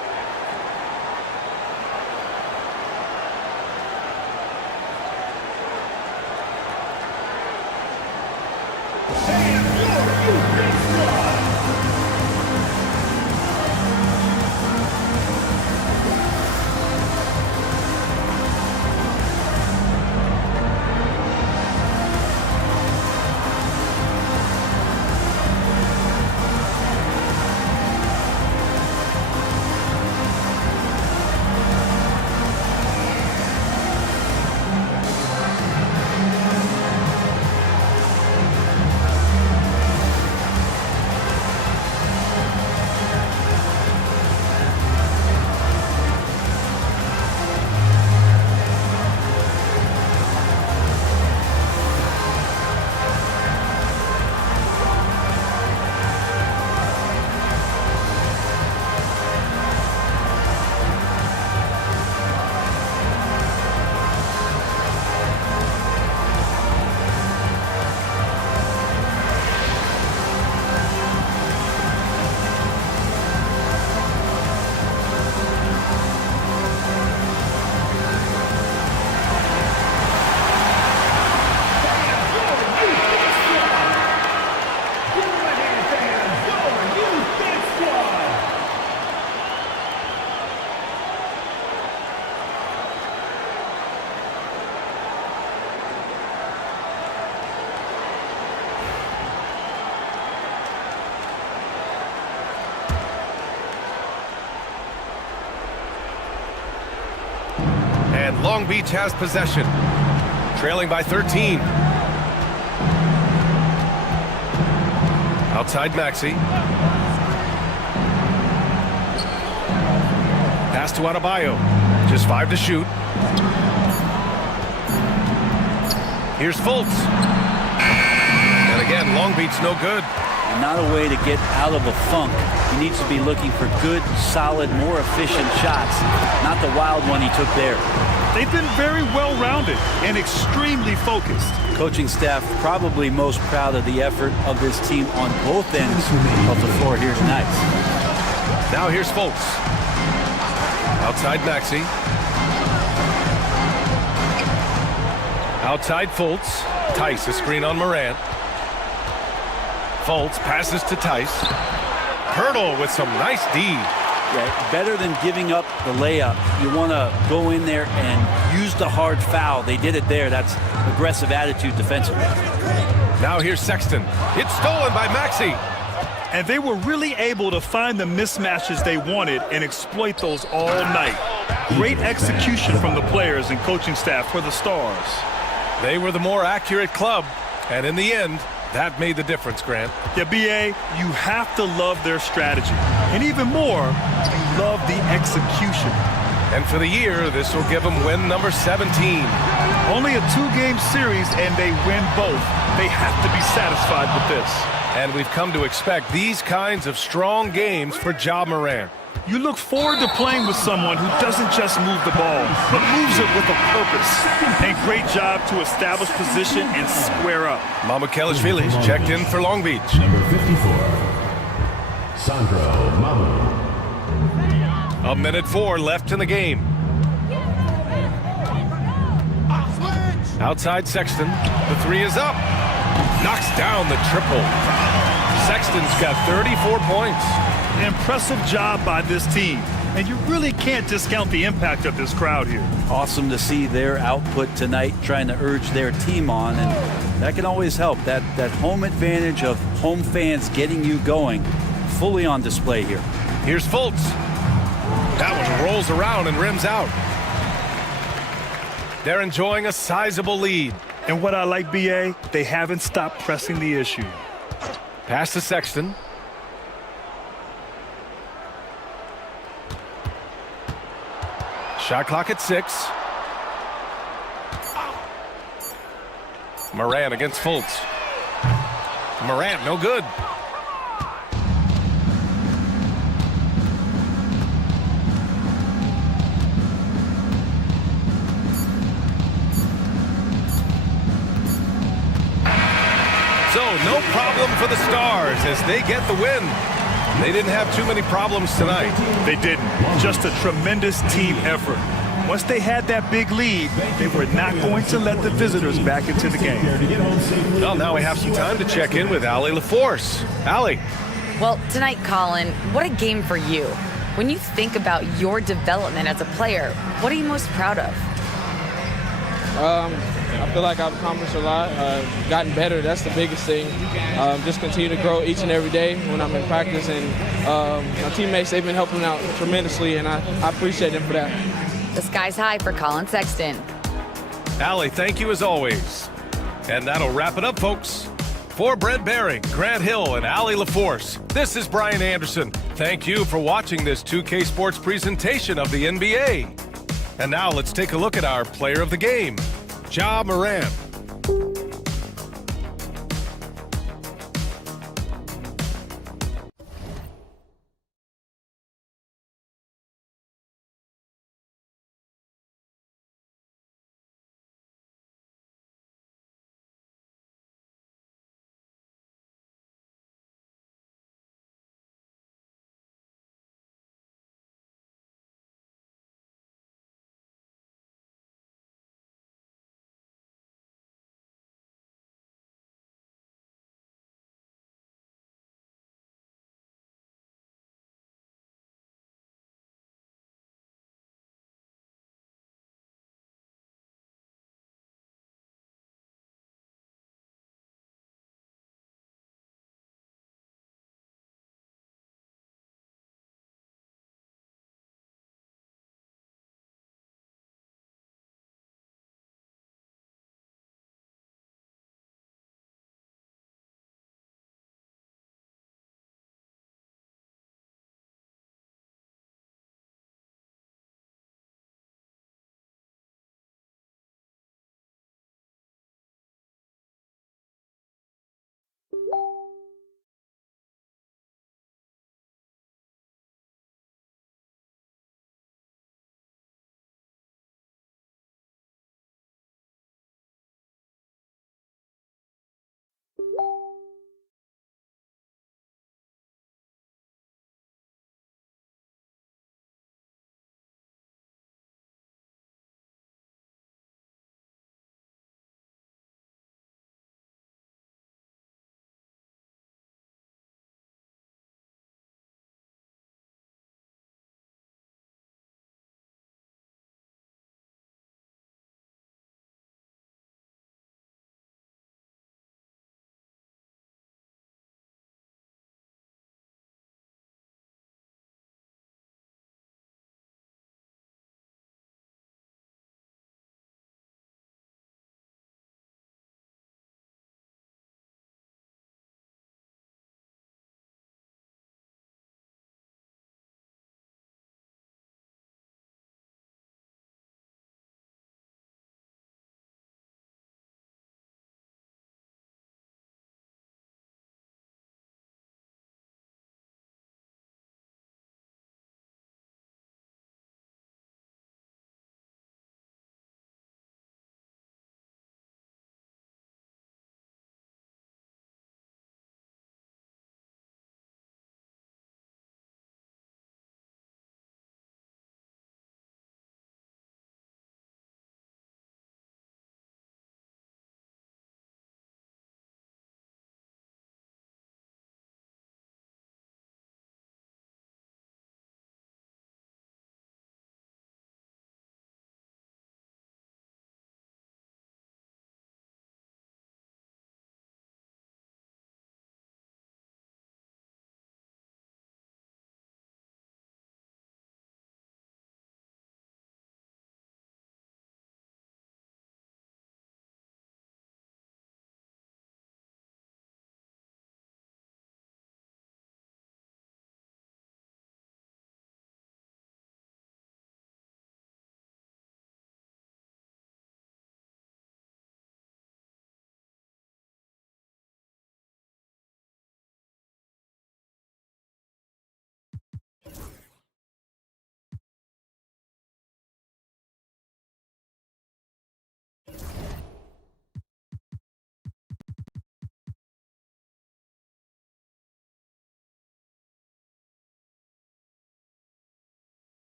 And Long Beach has possession, trailing by 13. Outside Maxey. Pass to Adebayo. Just 5 to shoot. Here's Fultz. And again, Long Beach no good. Not a way to get out of a funk. He needs to be looking for good, solid, more efficient shots, not the wild one he took there. They've been very well-rounded and extremely focused. Coaching staff probably most proud of the effort of this team on both ends of the floor here tonight. Now here's Fultz. Outside Maxey. Outside Fultz. Tice, a screen on Morant. Fultz passes to Tice. Hurdle with some nice D. Yeah, better than giving up the layup. You want to go in there and use the hard foul. They did it there. That's aggressive attitude defensively. Now here's Sexton. It's stolen by Maxey. And they were really able to find the mismatches they wanted and exploit those all night. Great execution from the players and coaching staff for the Stars. They were the more accurate club, and in the end, that made the difference, Grant. Yeah, B.A., you have to love their strategy. And even more, you love the execution. And for the year, this will give them win number 17. Only a 2-game series, and they win both. They have to be satisfied with this. And we've come to expect these kinds of strong games for Ja Morant. You look forward to playing with someone who doesn't just move the ball, but moves it with a purpose. And great job to establish position and square up. Mamukelashvili's checked in for Long Beach. Number 54, Sandro Mamu. 1:04 left in the game. Outside Sexton. The 3 is up. Knocks down the triple. Sexton's got 34 points. An impressive job by this team. And you really can't discount the impact of this crowd here. Awesome to see their output tonight, trying to urge their team on, and that can always help. That home advantage of home fans getting you going, fully on display here. Here's Fultz. That one rolls around and rims out. They're enjoying a sizable lead. And what I like, B.A., they haven't stopped pressing the issue. Pass to Sexton. Shot clock at 6. Morant against Fultz. Morant, no good. So, no problem for the Stars as they get the win. They didn't have too many problems tonight. They didn't. Just a tremendous team effort. Once they had that big lead, they were not going to let the visitors back into the game. Well, now we have some time to check in with Allie LaForce. Allie. Well, tonight, Colin, what a game for you. When you think about your development as a player, what are you most proud of? I feel like I've accomplished a lot, gotten better. That's the biggest thing. Just continue to grow each and every day when I'm in practice. And my teammates, they've been helping out tremendously, and I appreciate them for that. The sky's high for Colin Sexton. Allie, thank you as always. And that'll wrap it up, folks. For Brent Baring, Grant Hill, and Allie LaForce, this is Brian Anderson. Thank you for watching this 2K Sports presentation of the NBA. And now let's take a look at our player of the game, Ja Morant.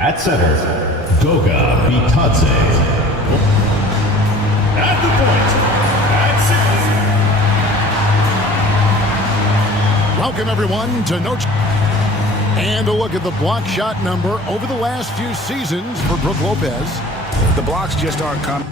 At center, Goga Bitadze. At the point, at 6. Welcome everyone to No. And a look at the block shot number over the last few seasons for Brook Lopez. The blocks just aren't coming.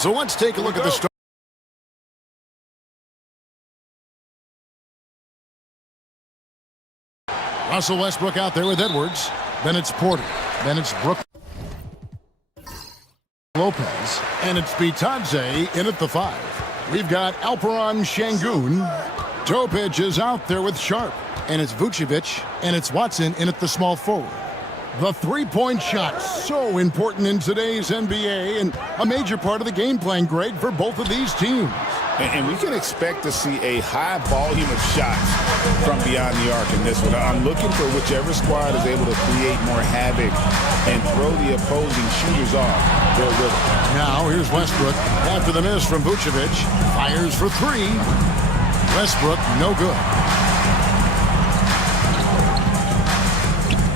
So let's take a look at the start. Russell Westbrook out there with Edwards. Then it's Porter. Then it's Brook Lopez. And it's Bitadze in at the 5. We've got Alperon Şengün. Topic is out there with Sharp. And it's Vucevic. And it's Watson in at the small forward. The three-point shot, so important in today's NBA and a major part of the game plan, Greg, for both of these teams. And we can expect to see a high volume of shots from beyond the arc in this one. I'm looking for whichever squad is able to create more havoc and throw the opposing shooters off their rhythm. Now here's Westbrook. After the miss from Vucevic, fires for three. Westbrook, no good.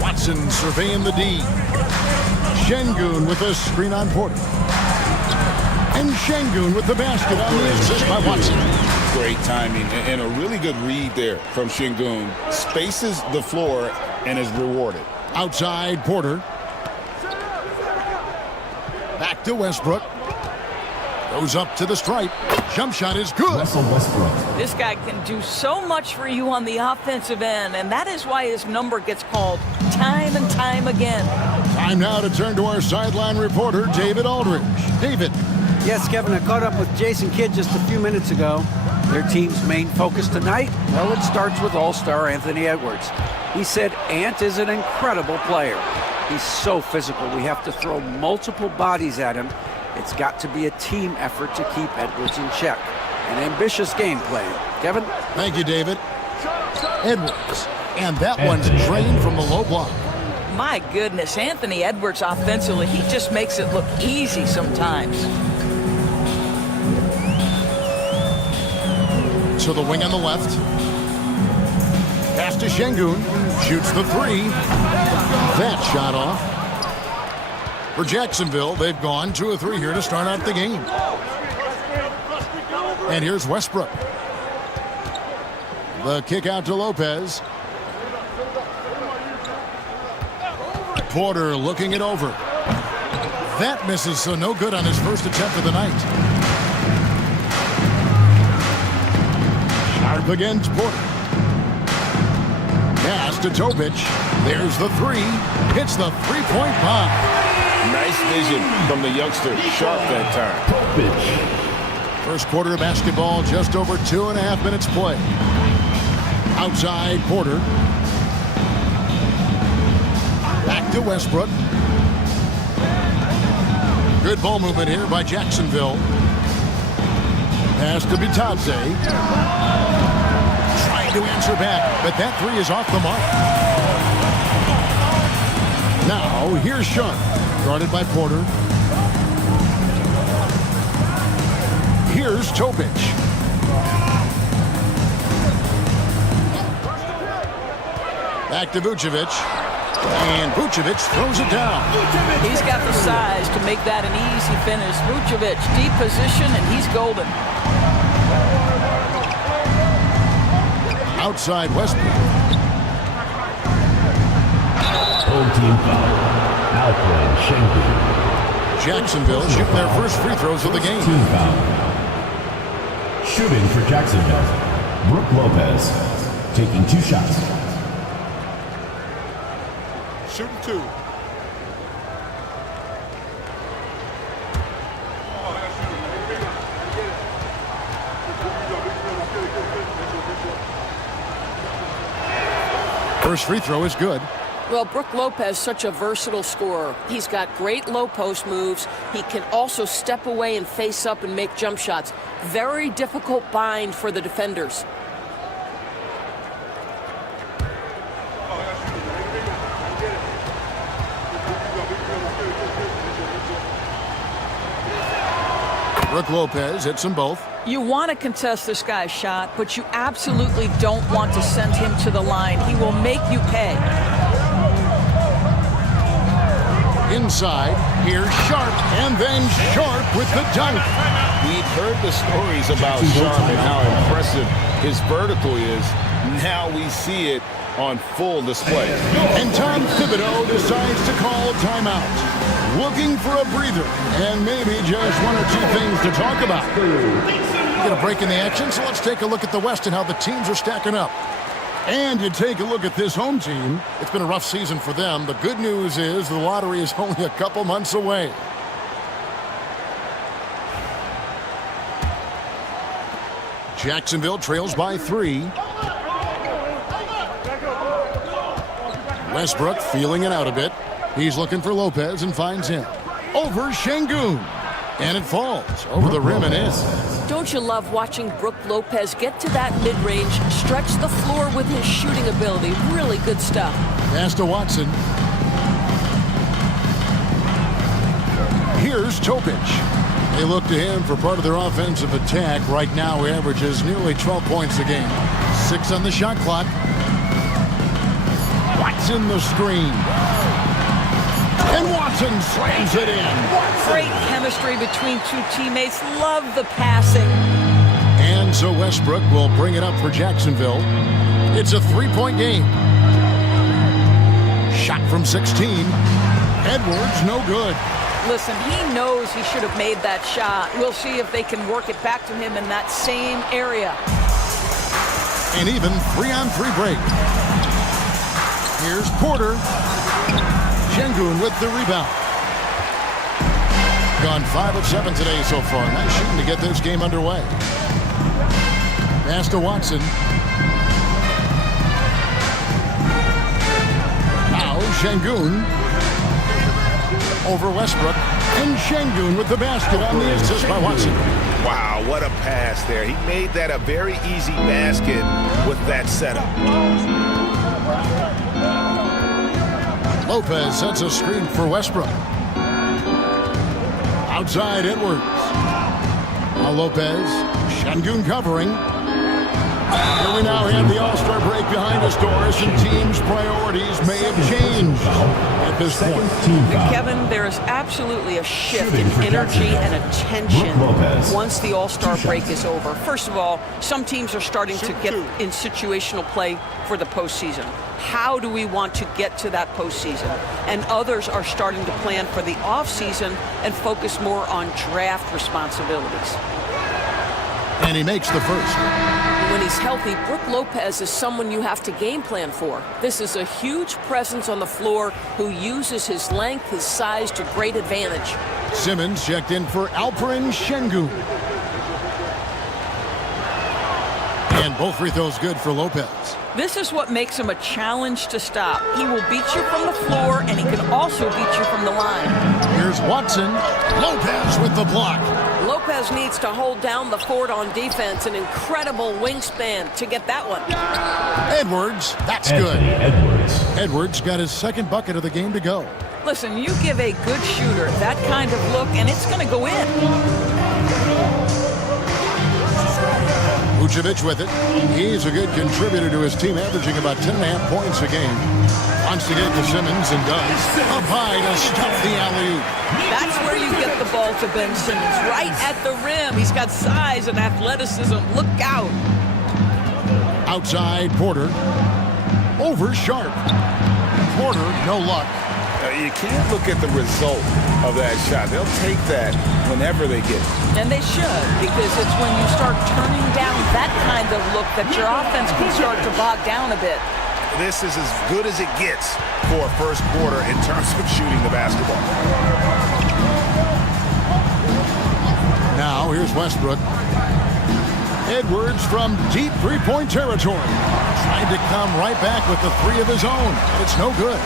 Watson surveying the D. Şengün with a screen on Porter. And Şengün with the basket on the assist by Watson. Great timing and a really good read there from Şengün. Spaces the floor and is rewarded. Outside Porter. Back to Westbrook. Goes up to the stripe. Jump shot is good. This guy can do so much for you on the offensive end, and that is why his number gets called time and time again. Time now to turn to our sideline reporter, David Aldridge. David. Yes, Kevin, I caught up with Jason Kidd just a few minutes ago. Their team's main focus tonight, well, it starts with all-star Anthony Edwards. He said Ant is an incredible player. He's so physical. We have to throw multiple bodies at him. It's got to be a team effort to keep Edwards in check. An ambitious game plan. Kevin? Thank you, David. Edwards. And that one's drained from the low block. My goodness, Anthony Edwards offensively, he just makes it look easy sometimes. To the wing on the left. Pass to Şengün. Shoots the three. That shot off. For Jacksonville, they've gone 2 of 3 here to start out the game. And here's Westbrook. The kick out to Lopez. Porter looking it over. That misses, so no good on his first attempt of the night. Sharp against Porter. Pass to Topic. There's the three. Hits the three-point bomb. Nice vision from the youngster. Sharp that time. First quarter of basketball, just over 2.5 minutes play. Outside Porter. Back to Westbrook. Good ball movement here by Jacksonville. Pass to Bitadze. Trying to answer back, but that three is off the mark. Now, here's Sharp. Guarded by Porter. Here's Topic. Back to Vucevic. And Vucevic throws it down. He's got the size to make that an easy finish. Vucevic, deep position, and he's golden. Outside Westbrook. Home team foul. Alfred Şengün. Jacksonville shooting their first free throws of the game. Team foul. Shooting for Jacksonville. Brook Lopez taking 2 shots. Shooting 2. First free throw is good. Well, Brook Lopez, such a versatile scorer. He's got great low post moves. He can also step away and face up and make jump shots. Very difficult bind for the defenders. Brook Lopez hits them both. You want to contest this guy's shot, but you absolutely don't want to send him to the line. He will make you pay. Inside, here's Sharp, and then Sharp with the dunk. We've heard the stories about Sharp and how impressive his vertical is. Now we see it on full display. And Tom Thibodeau decides to call timeout. Looking for a breather, and maybe just 1 or 2 things to talk about. Get a break in the action, so let's take a look at the West and how the teams are stacking up. And you take a look at this home team. It's been a rough season for them. The good news is the lottery is only a couple months away. Jacksonville trails by 3. Westbrook feeling it out a bit. He's looking for Lopez and finds him. Over Şengün. And it falls over the rim and in. Don't you love watching Brook Lopez get to that mid-range, stretch the floor with his shooting ability? Really good stuff. Pass to Watson. Here's Topic. They look to him for part of their offensive attack. Right now, he averages nearly 12 points a game. 6 on the shot clock. Watson the screen. And Watson slams it in. Great chemistry between two teammates. Love the passing. And so Westbrook will bring it up for Jacksonville. It's a 3-point game. Shot from 16. Edwards, no good. Listen, he knows he should have made that shot. We'll see if they can work it back to him in that same area. An even 3-on-3 break. Here's Porter. Şengün with the rebound. Gone 5 of 7 today so far. Nice shooting to get this game underway. Pass to Watson. Now Şengün over Westbrook. And Şengün with the basket on the assist by Watson. Wow, what a pass there. He made that a very easy basket with that setup. Lopez sets a screen for Westbrook. Outside Edwards. Now Lopez. Şengün covering. Here we now have the All-Star break behind us, Doris, and teams' priorities may have changed at this point. Kevin, there is absolutely a shift in energy and attention once the All-Star break is over. First of all, some teams are starting to get in situational play for the postseason. How do we want to get to that postseason? And others are starting to plan for the offseason and focus more on draft responsibilities. And he makes the first. When he's healthy, Brook Lopez is someone you have to game plan for. This is a huge presence on the floor who uses his length, his size to great advantage. Simmons checked in for Alperen Şengün. And both free throws good for Lopez. This is what makes him a challenge to stop. He will beat you from the floor, and he can also beat you from the line. Here's Watson. Lopez with the block. Lopez needs to hold down the fort on defense. An incredible wingspan to get that one. Edwards, that's good. Edwards got his second bucket of the game to go. Listen, you give a good shooter that kind of look, and it's going to go in. Vucevic with it. He's a good contributor to his team, averaging about 10.5 points a game. Wants to get to Simmons and does. Up high to stop the alley-oop. That's where you get the ball to Ben Simmons, right at the rim. He's got size and athleticism. Look out. Outside, Porter. Over Sharp. Porter, no luck. You can't look at the result of that shot. They'll take that whenever they get it. And they should, because it's when you start turning down that kind of look that your offense can start to bog down a bit. This is as good as it gets for a first quarter in terms of shooting the basketball. Now, here's Westbrook. Edwards from deep three-point territory. Trying to come right back with the three of his own. It's no good.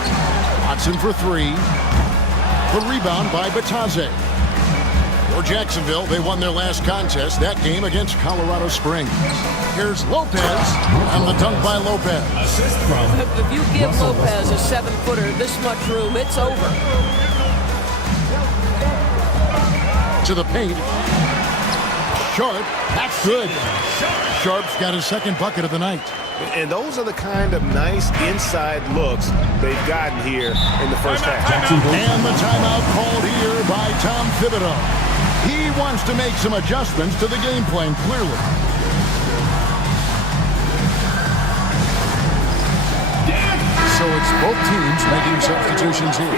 Watson for three. The rebound by Batadze. For Jacksonville, they won their last contest, that game against Colorado Springs. Here's Lopez, and the dunk by Lopez. If you give Lopez a 7-footer this much room, it's over. To the paint. Sharp, that's good. Sharp's got his second bucket of the night. And those are the kind of nice inside looks they've gotten here in the first half. And the timeout called here by Tom Thibodeau. He wants to make some adjustments to the game plan, clearly. So it's both teams making substitutions here.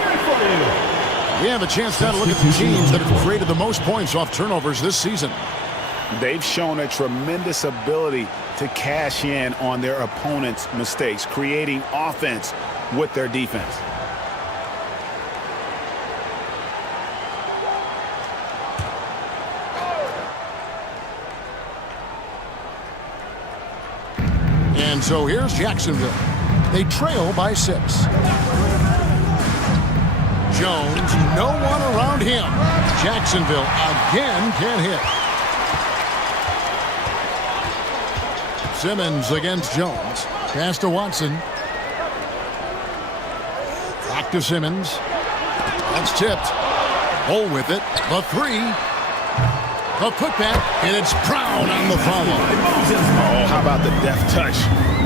We have a chance now to look at the teams that have created the most points off turnovers this season. They've shown a tremendous ability to cash in on their opponent's mistakes, creating offense with their defense. And so here's Jacksonville. They trail by 6. Jones, no one around him. Jacksonville again can't hit. Simmons against Jones. Pass to Watson. Back to Simmons. That's tipped. Bull with it. The 3. The putback, and it's Brown on the follow. Oh, how about the deft touch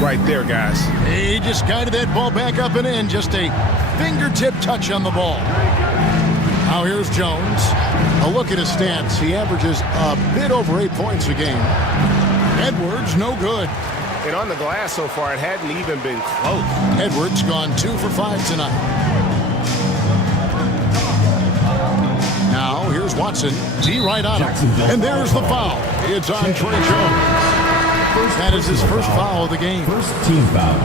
right there, guys? He just guided that ball back up and in. Just a fingertip touch on the ball. Now here's Jones. A look at his stats. He averages a bit over 8 points a game. Edwards, no good. And on the glass so far, it hadn't even been close. Edwards gone 2 for 5 tonight. Now, here's Watson. D right on him. And there's the foul. It's on Trey Jones. That is his first foul of the game. First team foul.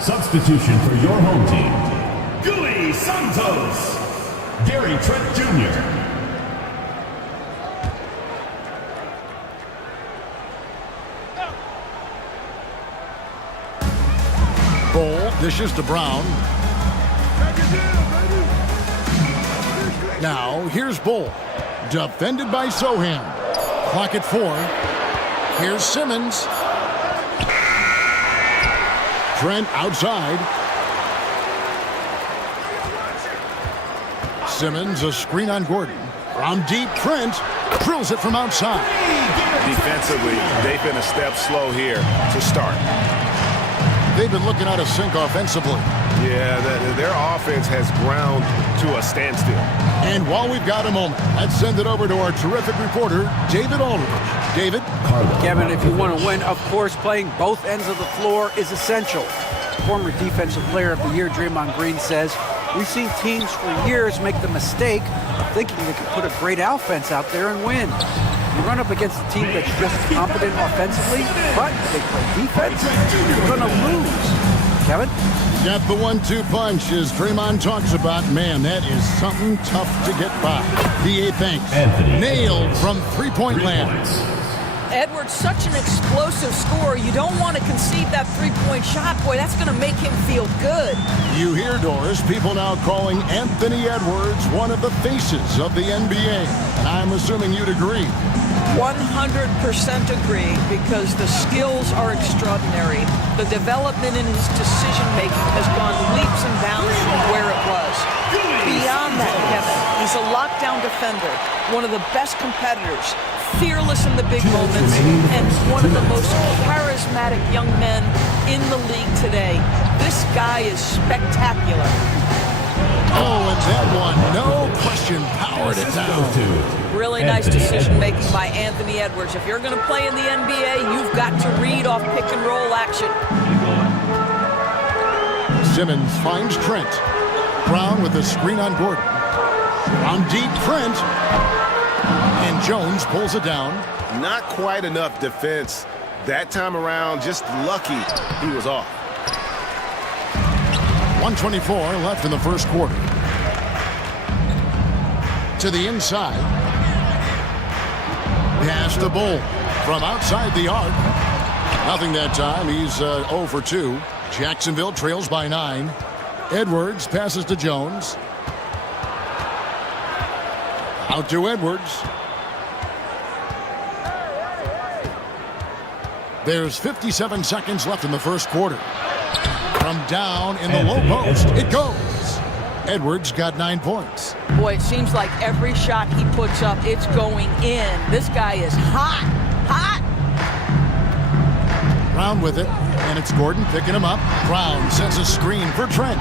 Substitution for your home team. Gui Santos. Gary Trent Jr. Bull dishes to Brown. Now, here's Bull. Defended by Soham. Clock at 4. Here's Simmons. Trent outside. Simmons, a screen on Gordon. From deep, Trent drills it from outside. Defensively, they've been a step slow here to start. They've been looking out of sync offensively. Yeah, their offense has ground to a standstill. And while we've got a moment, let's send it over to our terrific reporter, David Aldridge. David? Kevin, if you want to win, of course, playing both ends of the floor is essential. Former Defensive Player of the Year Draymond Green says, we've seen teams for years make the mistake of thinking they can put a great offense out there and win. You run up against a team that's just competent offensively, but they play defense, you're going to lose. Kevin? Got the 1-2 punch as Draymond talks about. Man, that is something tough to get by. D.A. thanks. Nailed from three-point land. Edwards, such an explosive scorer. You don't want to concede that three-point shot. Boy, that's going to make him feel good. You hear, Doris, people now calling Anthony Edwards one of the faces of the NBA. And I'm assuming you'd agree. 100% agree, because the skills are extraordinary. The development in his decision-making has gone leaps and bounds from where it was. Beyond that, Kevin, he's a lockdown defender, one of the best competitors, fearless in the big moments, and one of the most charismatic young men in the league today. This guy is spectacular. Oh, and that one, no question, powered it down. Really nice decision-making by Anthony Edwards. If you're going to play in the NBA, you've got to read off pick-and-roll action. Simmons finds Trent. Brown with the screen on Gordon. On deep, Trent. And Jones pulls it down. Not quite enough defense that time around. Just lucky he was off. 1:24 left in the first quarter. To the inside. Pass to Bull from outside the arc. Nothing that time. He's 0 for 2. Jacksonville trails by 9. Edwards passes to Jones. Out to Edwards. There's 57 seconds left in the first quarter. From down in the low post, it goes. Edwards got 9 points. Boy, it seems like every shot he puts up, it's going in. This guy is hot, hot. Brown with it, and it's Gordon picking him up. Brown sends a screen for Trent.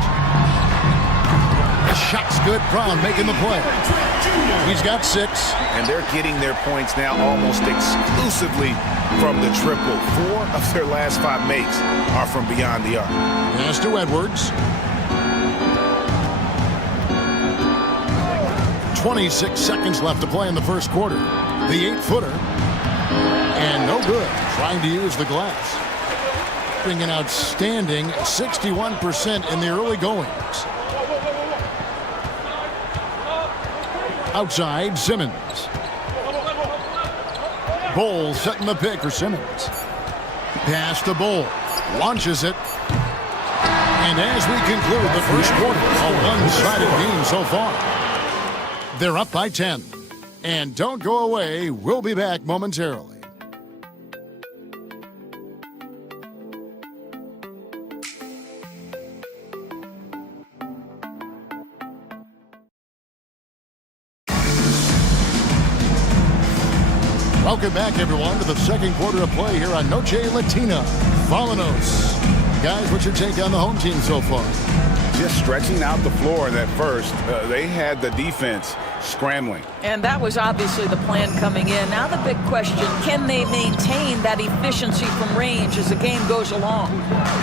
The shot's good. Brown making the play. He's got 6. And they're getting their points now almost exclusively from the triple. 4 of their last 5 makes are from beyond the arc. Pass to Edwards. 26 seconds left to play in the first quarter. The 8-footer. And no good. Trying to use the glass. Bringing an outstanding 61% in the early goings. Outside, Simmons. Bull setting the pick for Simmons. Pass to Bull. Launches it. And as we conclude the first quarter, a one-sided game so far. They're up by 10. And don't go away. We'll be back momentarily. Welcome back, everyone, to the second quarter of play here on Noche Latina. Vámonos. Guys, what's your take on the home team so far? Just stretching out the floor in that first. They had the defense scrambling. And that was obviously the plan coming in. Now the big question, can they maintain that efficiency from range as the game goes along?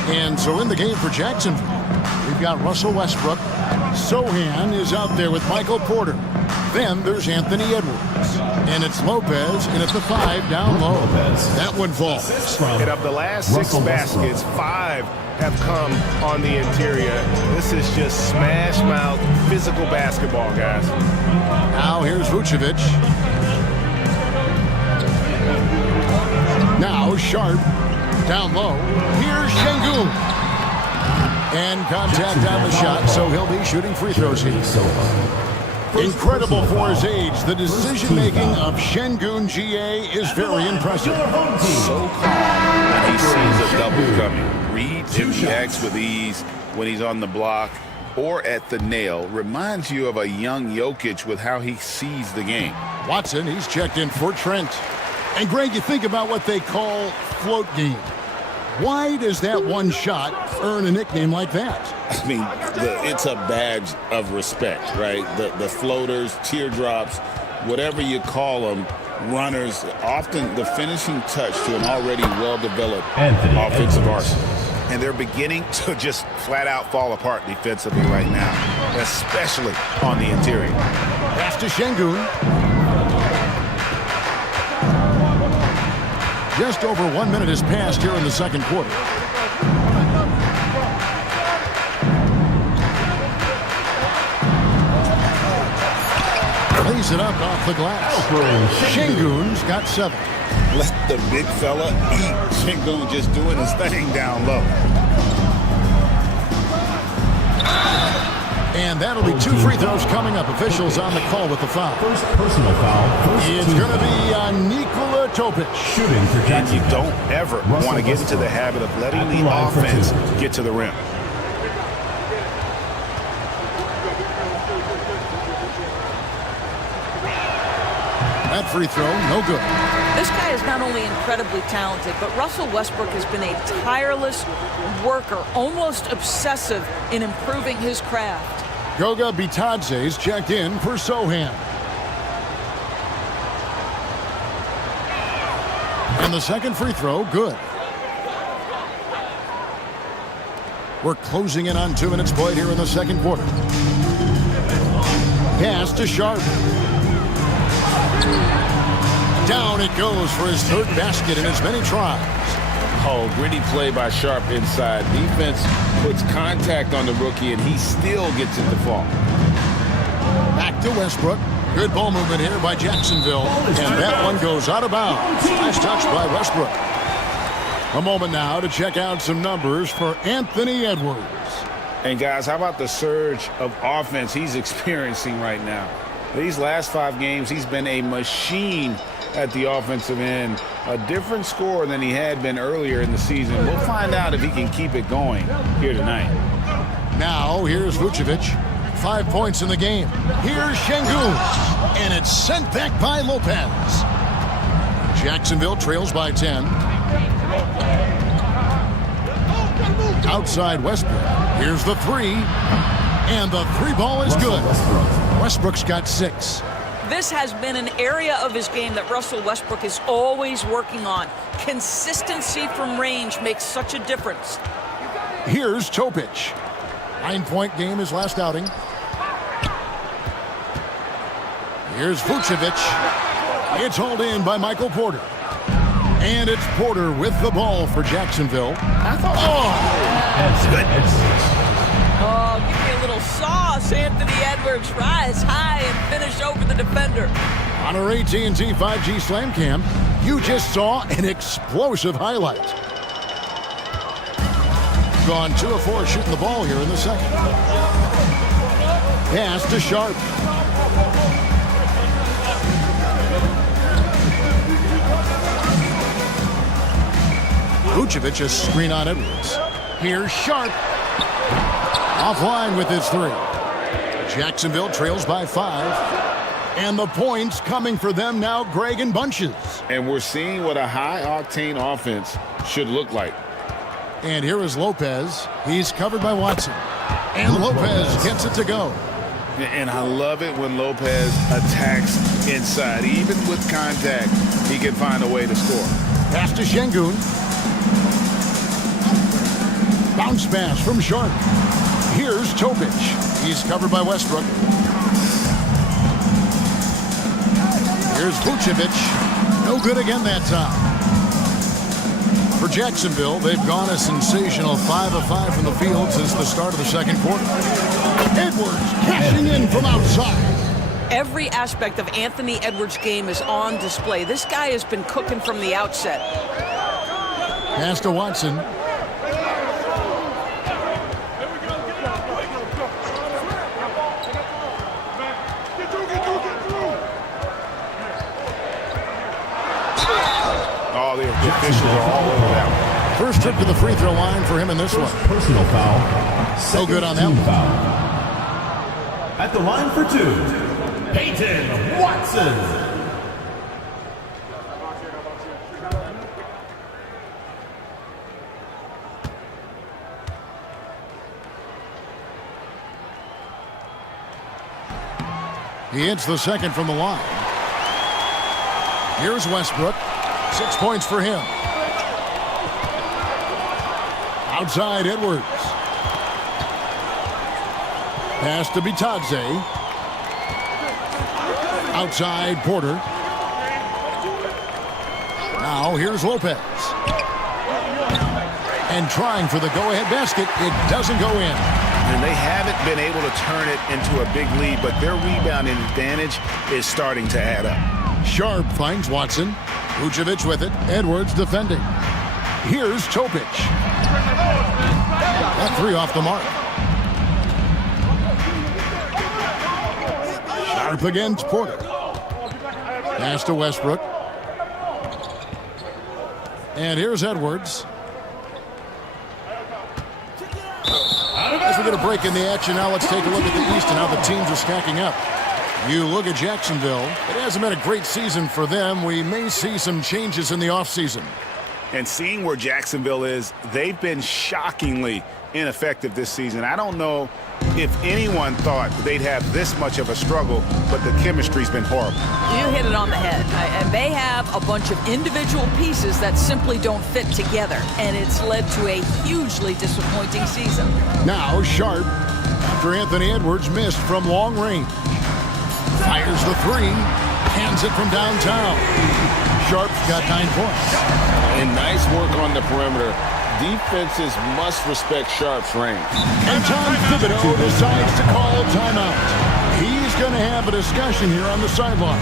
And so in the game for Jacksonville, we've got Russell Westbrook. Sohan is out there with Michael Porter. Then there's Anthony Edwards. And it's Lopez in at the 5 down low. That one falls. And of the last 6 baskets, 5 have come on the interior. This is just smash mouth physical basketball, guys. Now here's Vucevic. Now Sharp down low. Here's Şengün. And contact on the shot, so he'll be shooting free throws here. Incredible for his age. The decision-making of Şengün GA is very impressive. So calm when he sees a double coming. Reads and reacts with ease when he's on the block or at the nail. Reminds you of a young Jokic with how he sees the game. Watson, he's checked in for Trent. And Greg, you think about what they call float game. Why does that one shot earn a nickname like that? I mean, it's a badge of respect, right? The floaters, teardrops, whatever you call them, runners, often the finishing touch to an already well-developed offensive arsenal. And they're beginning to just flat out fall apart defensively right now, especially on the interior. Pass to Şengün. Just over 1 minute has passed here in the second quarter. Lays it up off the glass. Şengün's got 7. Let the big fella eat. Şengün just doing his thing down low. And that'll be 2 free throws coming up. Officials on the call with the foul. First personal foul. It's going to be Nikola Topic. Shooting for And you Jacksonville. don't ever want to get into the habit of letting the offense get to the rim. That free throw, no good. This guy is not only incredibly talented, but Russell Westbrook has been a tireless worker, almost obsessive in improving his craft. Goga Bitadze's checked in for Sohan. And the second free throw, good. We're closing in on 2 minutes played here in the second quarter. Pass to Sharp. Down it goes for his 3rd basket in as many tries. Oh, gritty play by Sharp inside. Defense puts contact on the rookie, and he still gets it to fall. Back to Westbrook. Good ball movement here by Jacksonville. And that one goes out of bounds. Nice touch by Westbrook. A moment now to check out some numbers for Anthony Edwards. And guys, how about the surge of offense he's experiencing right now? These last 5 games, he's been a machine at the offensive end. A different score than he had been earlier in the season. We'll find out if he can keep it going here tonight. Now, here's Vucevic. 5 points in the game. Here's Şengün. And it's sent back by Lopez. Jacksonville trails by 10. Outside Westbrook. Here's the 3. And the 3 ball is good. Westbrook's got 6. This has been an area of his game that Russell Westbrook is always working on. Consistency from range makes such a difference. Here's Topic. 9-point game his last outing. Here's Vucevic. It's hauled in by Michael Porter. And it's Porter with the ball for Jacksonville. Oh, give me a little sauce. Anthony Edwards rise high and finish over the defender. On our AT&T 5G Slam Cam, you just saw an explosive highlight. They've gone 2 of 4 shooting the ball here in the second. Pass to Sharp. Vucevic a screen on Edwards. Here's Sharp. Offline with his 3. Jacksonville trails by 5. And the points coming for them now, Greg, in bunches. And we're seeing what a high-octane offense should look like. And here is Lopez. He's covered by Watson. And Lopez gets it to go. And I love it when Lopez attacks inside. Even with contact, he can find a way to score. Pass to Şengün. Bounce pass from Sharp. Here's Topic. He's covered by Westbrook. Here's Vucevic. No good again that time. For Jacksonville, they've gone a sensational 5 of 5 from the field since the start of the second quarter. Edwards cashing in from outside. Every aspect of Anthony Edwards' game is on display. This guy has been cooking from the outset. Pass to Watson. Oh, the officials are all over that one. First trip to the free throw line for him in this one. Personal foul. So good on that one. Foul. At the line for 2, Peyton Watson. He hits the second from the line. Here's Westbrook. 6 points for him. Outside Edwards. Pass to Bitadze. Outside Porter. Now here's Lopez. And trying for the go-ahead basket. It doesn't go in. And they haven't been able to turn it into a big lead, but their rebounding advantage is starting to add up. Sharp finds Watson. Vucevic with it. Edwards defending. Here's Topic. That 3 off the mark. Sharp against Porter. Pass to Westbrook. And here's Edwards. As we get a break in the action now, let's take a look at the East and how the teams are stacking up. You look at Jacksonville. It hasn't been a great season for them. We may see some changes in the offseason. And seeing where Jacksonville is, they've been shockingly ineffective this season. I don't know if anyone thought they'd have this much of a struggle, but the chemistry's been horrible. You hit it on the head. And they have a bunch of individual pieces that simply don't fit together. And it's led to a hugely disappointing season. Now Sharp, after Anthony Edwards missed from long range. Fires the 3. Hands it from downtown. Sharp's got 9 points. And nice work on the perimeter. Defenses must respect Sharp's range. And Tom Thibodeau decides to call a timeout. He's going to have a discussion here on the sideline.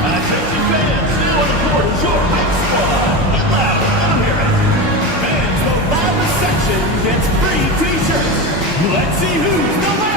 Attention fans, now on the court is your big squad. Get loud, let them hear it. Fans, the loudest section gets free t-shirts. Let's see who's the loudest.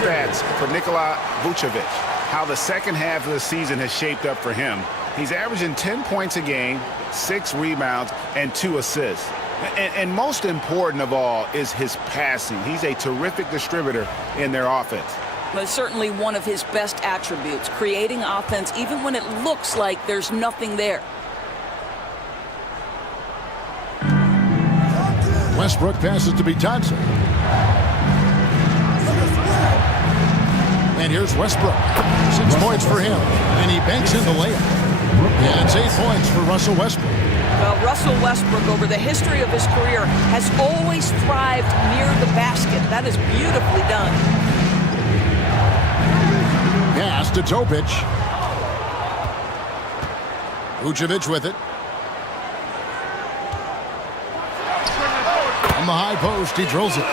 stats for Nikola Vucevic, how the second half of the season has shaped up for him. He's averaging 10 points a game, 6 rebounds, and 2 assists. And most important of all is his passing. He's a terrific distributor in their offense. But certainly one of his best attributes, creating offense even when it looks like there's nothing there. Westbrook passes to Bitadze. And here's Westbrook. 6 points for him. And he banks in the layup. And it's 8 points for Russell Westbrook. Well, Russell Westbrook, over the history of his career, has always thrived near the basket. That is beautifully done. Pass to Topic. Vucevic with it. On the high post, he drills it.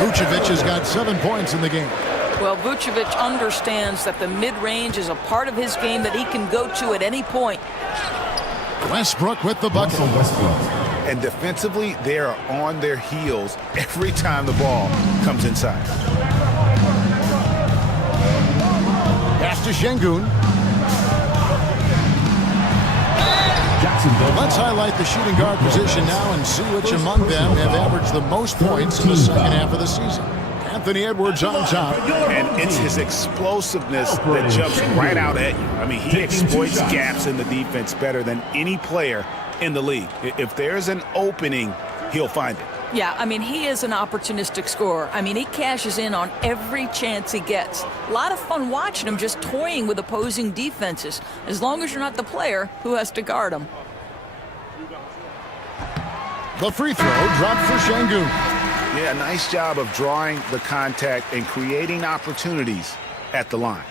Vucevic has got 7 points in the game. Well, Vucevic understands that the mid-range is a part of his game that he can go to at any point. Westbrook with the bucket. And defensively, they are on their heels every time the ball comes inside. Pass to Şengün. Let's highlight the shooting guard position now and see which among them have averaged the most points in the second half of the season. Anthony Edwards on top. And it's his explosiveness that jumps right out at you. I mean, he exploits gaps in the defense better than any player in the league. If there's an opening, he'll find it. Yeah, I mean, he is an opportunistic scorer. I mean, he cashes in on every chance he gets. A lot of fun watching him just toying with opposing defenses, as long as you're not the player who has to guard him. The free throw dropped for Şengün. Yeah, nice job of drawing the contact and creating opportunities at the line.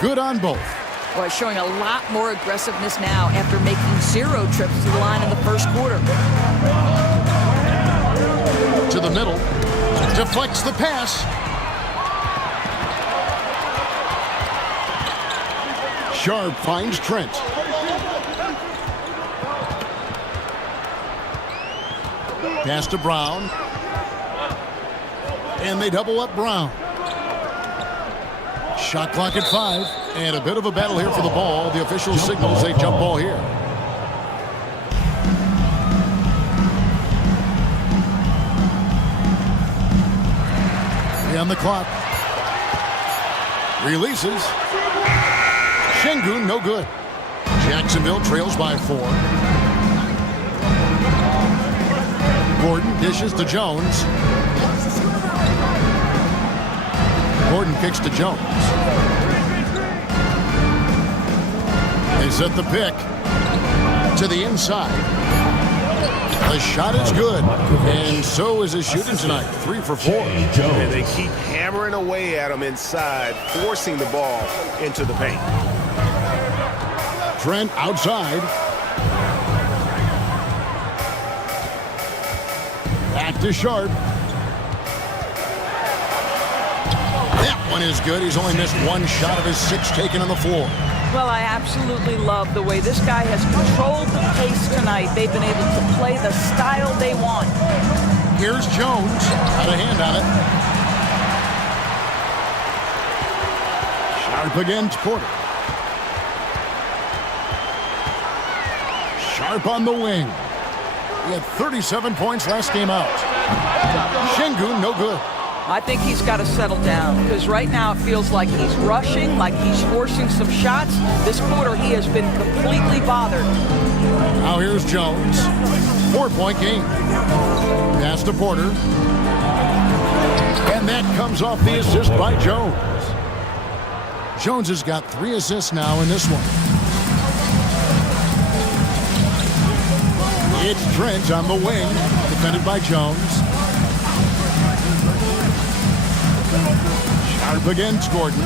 Good on both. Boy, showing a lot more aggressiveness now after making 0 trips to the line in the first quarter. To the middle. Deflects the pass. Sharp finds Trent. Pass to Brown. And they double up Brown. Shot clock at 5. And a bit of a battle here for the ball. The official signals a jump ball here. On the clock. Releases. Şengün, no good. Jacksonville trails by 4. Gordon dishes to Jones. Gordon kicks to Jones. They set the pick to the inside. The shot is good, and so is his shooting tonight. 3 for 4. And they keep hammering away at him inside, forcing the ball into the paint. Trent outside. Back to Sharp. That one is good. He's only missed 1 shot of his 6 taken on the floor. Well, I absolutely love the way this guy has controlled the pace tonight. They've been able to play the style they want. Here's Jones. Out of hand on it. Sharp against Porter. Sharp on the wing. He had 37 points last game out. Şengün, no good. I think he's got to settle down because right now it feels like he's rushing, like he's forcing some shots. This quarter he has been completely bothered. Now here's Jones. 4-point game. Pass to Porter. And that comes off the assist by Jones. Jones has got 3 assists now in this one. It's Trent on the wing, defended by Jones. Sharp against Gordon.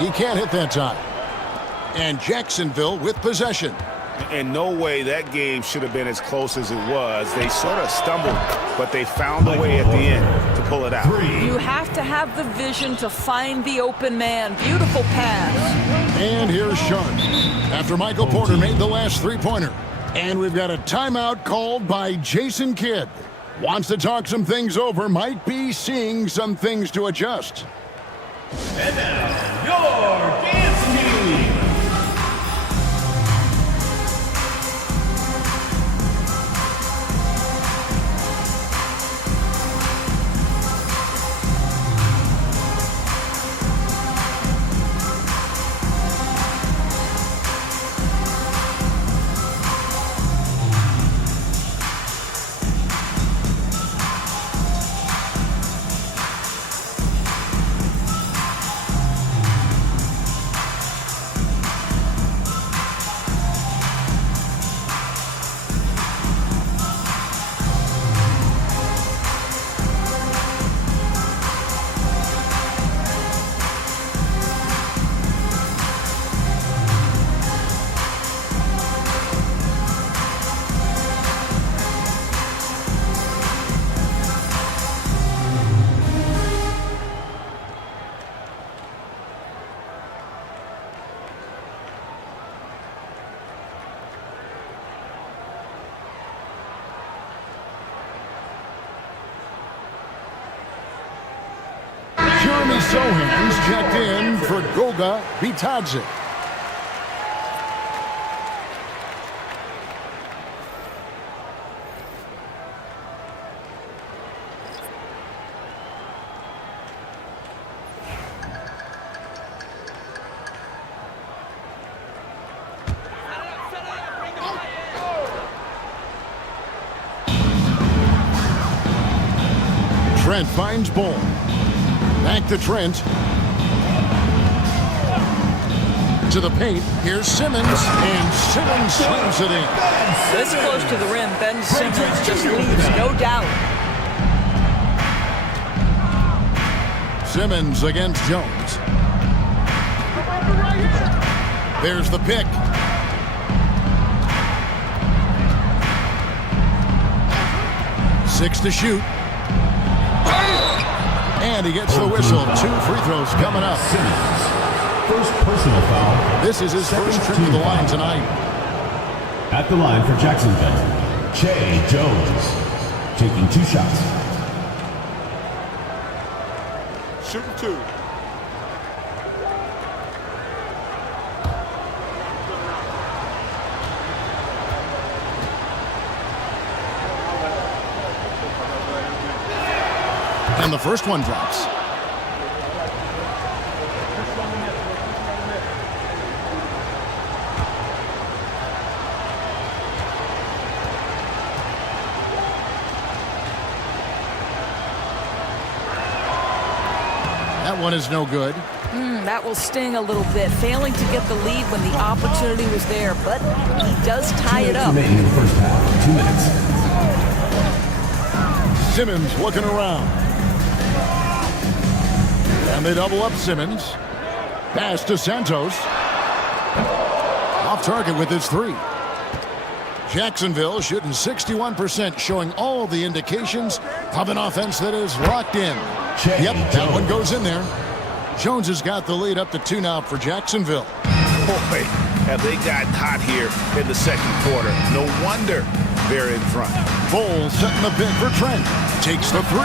He can't hit that time. And Jacksonville with possession. In no way that game should have been as close as it was. They sort of stumbled, but they found a way at the end to pull it out. You have to have the vision to find the open man. Beautiful pass. And here's Sean after Michael Porter made the last three-pointer. And we've got a timeout called by Jason Kidd. Wants to talk some things over, might be seeing some things to adjust. And now, your dance team. Sohan's checked in for Goga Bitadze. Trent finds Ball. Back to Trent. To the paint. Here's Simmons. And Simmons slams it in. This close to the rim, Ben Simmons just leaves, no doubt. Simmons against Jones. There's the pick. Six to shoot. And he gets the whistle. 2 free throws coming up. First personal foul. This is his first trip to the line tonight. At the line for Jacksonville, Che Jones, taking 2 shots. Shooting 2. And the first one drops. That one is no good. That will sting a little bit. Failing to get the lead when the opportunity was there, but he does tie it up. In the first half, 2 minutes. Simmons looking around. And they double up Simmons. Pass to Santos. Off target with his 3. Jacksonville shooting 61%, showing all the indications of an offense that is locked in. Yep, that one goes in there. Jones has got the lead up to 2 now for Jacksonville. Boy, have they gotten hot here in the second quarter. No wonder they're in front. Bowles setting the pick for Trent. Takes the 3.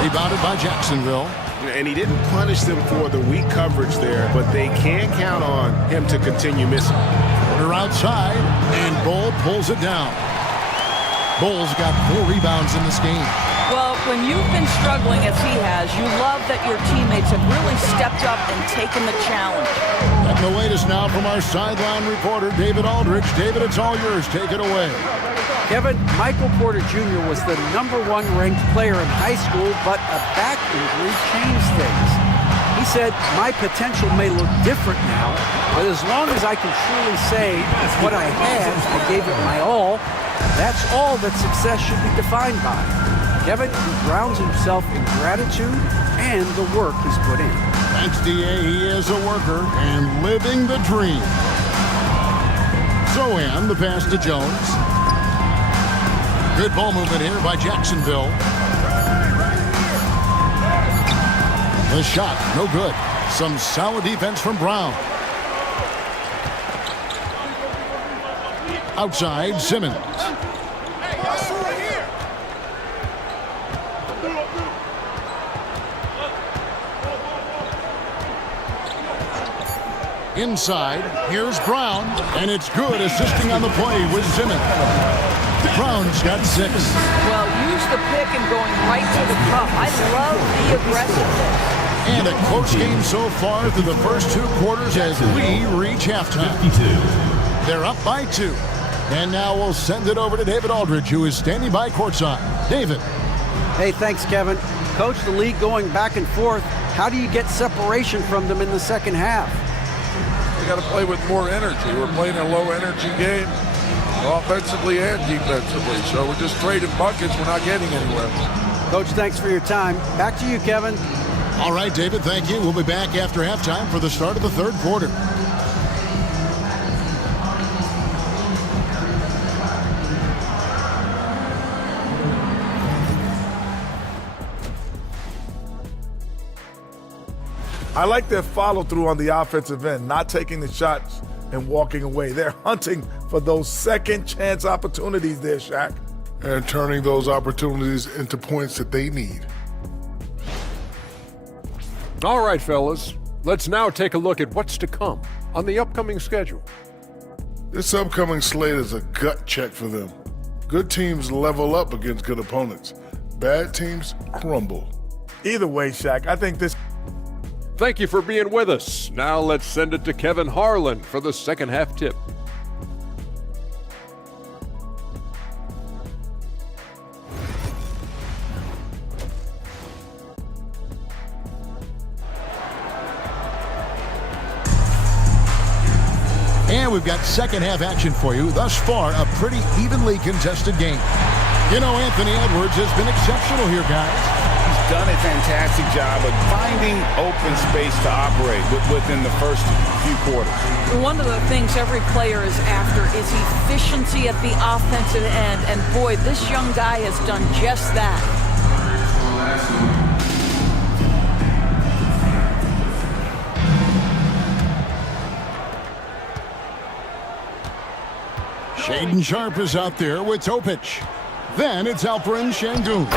Rebounded by Jacksonville. And he didn't punish them for the weak coverage there, but they can count on him to continue missing. Porter outside, and Bowles pulls it down. Bowles got 4 rebounds in this game. Well, when you've been struggling as he has, you love that your teammates have really stepped up and taken the challenge. And the latest now from our sideline reporter, David Aldridge. David, it's all yours. Take it away. Kevin, Michael Porter Jr. was the #1 ranked player in high school, but a back injury changed things. He said, my potential may look different now, but as long as I can truly say what I had, I gave it my all, that's all that success should be defined by. Kevin, he grounds himself in gratitude and the work he's put in. Thanks, D.A. He is a worker and living the dream. Zohan, the pass to Jones. Good ball movement here by Jacksonville. The shot, no good. Some solid defense from Brown. Outside, Simmons. Inside, here's Brown, and it's good, assisting on the play with Simmons. Brown's got 6. Well, use the pick and going right to the cup. I love the aggressiveness. And a close game so far through the first 2 quarters as we reach halftime. They're up by 2. And now we'll send it over to David Aldridge, who is standing by courtside. David. Hey, thanks, Kevin. Coach, the league going back and forth. How do you get separation from them in the second half? We got to play with more energy. We're playing a low-energy game, offensively and defensively. So we're just trading buckets. We're not getting anywhere. Coach, thanks for your time. Back to you, Kevin. All right, David, thank you. We'll be back after halftime for the start of the third quarter. I like their follow-through on the offensive end, not taking the shots and walking away. They're hunting for those second-chance opportunities there, Shaq. And turning those opportunities into points that they need. All right, fellas. Let's now take a look at what's to come on the upcoming schedule. This upcoming slate is a gut check for them. Good teams level up against good opponents. Bad teams crumble. Either way, Shaq, I think this... Thank you for being with us. Now let's send it to Kevin Harlan for the second half tip. And we've got second half action for you. Thus far, a pretty evenly contested game. You know, Anthony Edwards has been exceptional here, guys. Done a fantastic job of finding open space to operate within the first few quarters. One of the things every player is after is efficiency at the offensive end, and boy, this young guy has done just that. Shaden Sharp is out there with Topic. Then it's Alperen Şengün.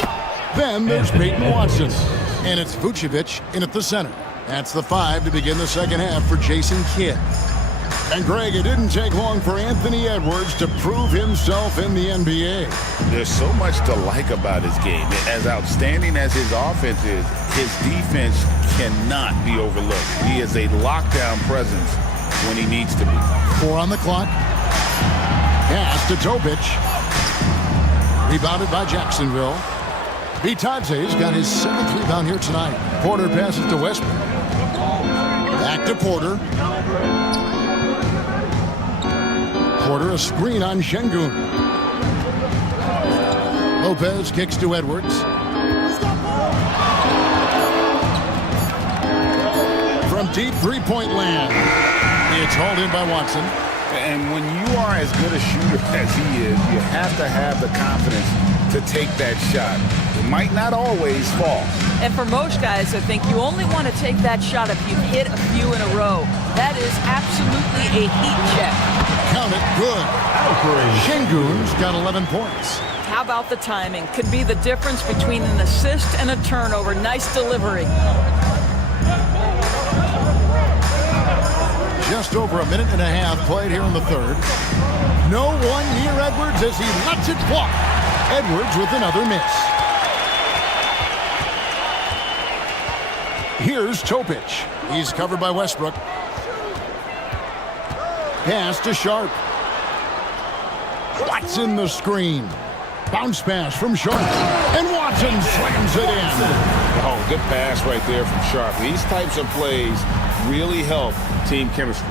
Then there's Peyton Watson. And it's Vucevic in at the center. That's the 5 to begin the second half for Jason Kidd. And Greg, it didn't take long for Anthony Edwards to prove himself in the NBA. There's so much to like about his game. As outstanding as his offense is, his defense cannot be overlooked. He is a lockdown presence when he needs to be. 4 on the clock. Pass to Topic. Rebounded by Jacksonville. Bitadze's got his 7th rebound here tonight. Porter passes to Westbrook. Back to Porter. Porter a screen on Şengün. Lopez kicks to Edwards. From deep three-point land. It's hauled in by Watson. And when you are as good a shooter as he is, you have to have the confidence to take that shot. It might not always fall. And for most guys, I think you only want to take that shot if you've hit a few in a row. That is absolutely a heat check. Count it, good. Şengün's got 11 points. How about the timing? Could be the difference between an assist and a turnover. Nice delivery. Just over a minute and a half played here in the third. No one near Edwards as he lets it fly. Edwards with another miss. Here's Topic. He's covered by Westbrook. Pass to Sharp. Watson the screen. Bounce pass from Sharp. And Watson slams it in. Oh, good pass right there from Sharp. These types of plays really help team chemistry.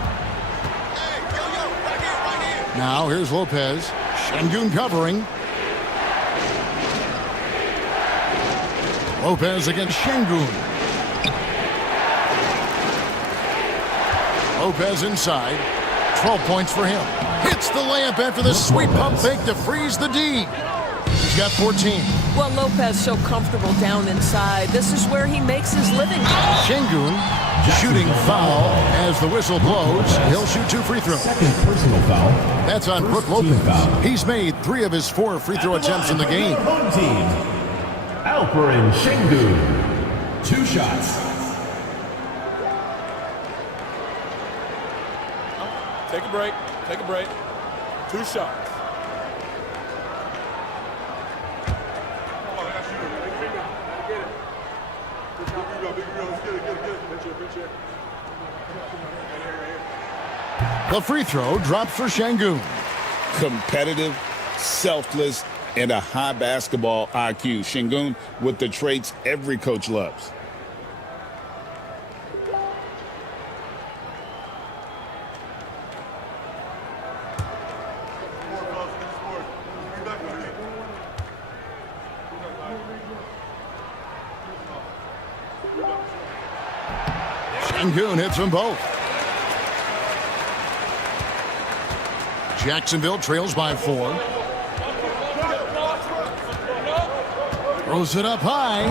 Now here's Lopez. Şengün covering. Lopez against Şengün. Lopez inside. 12 points for him. Hits the layup after the sweet pump fake to freeze the D. He's got 14. Well, Lopez so comfortable down inside. This is where he makes his living. Şengün, shooting foul as the whistle blows. He'll shoot 2 free throws. Second personal foul. That's on Brook Lopez. He's made 3 of his 4 free throw attempts in the game. Home team. Alperen Şengün. 2 shots. Take a break. Take a break. 2 shots. The free throw drops for Şengün. Competitive, selfless, and a high basketball IQ. Şengün with the traits every coach loves. Şengün hits them both. Jacksonville trails by 4. Throws it up high.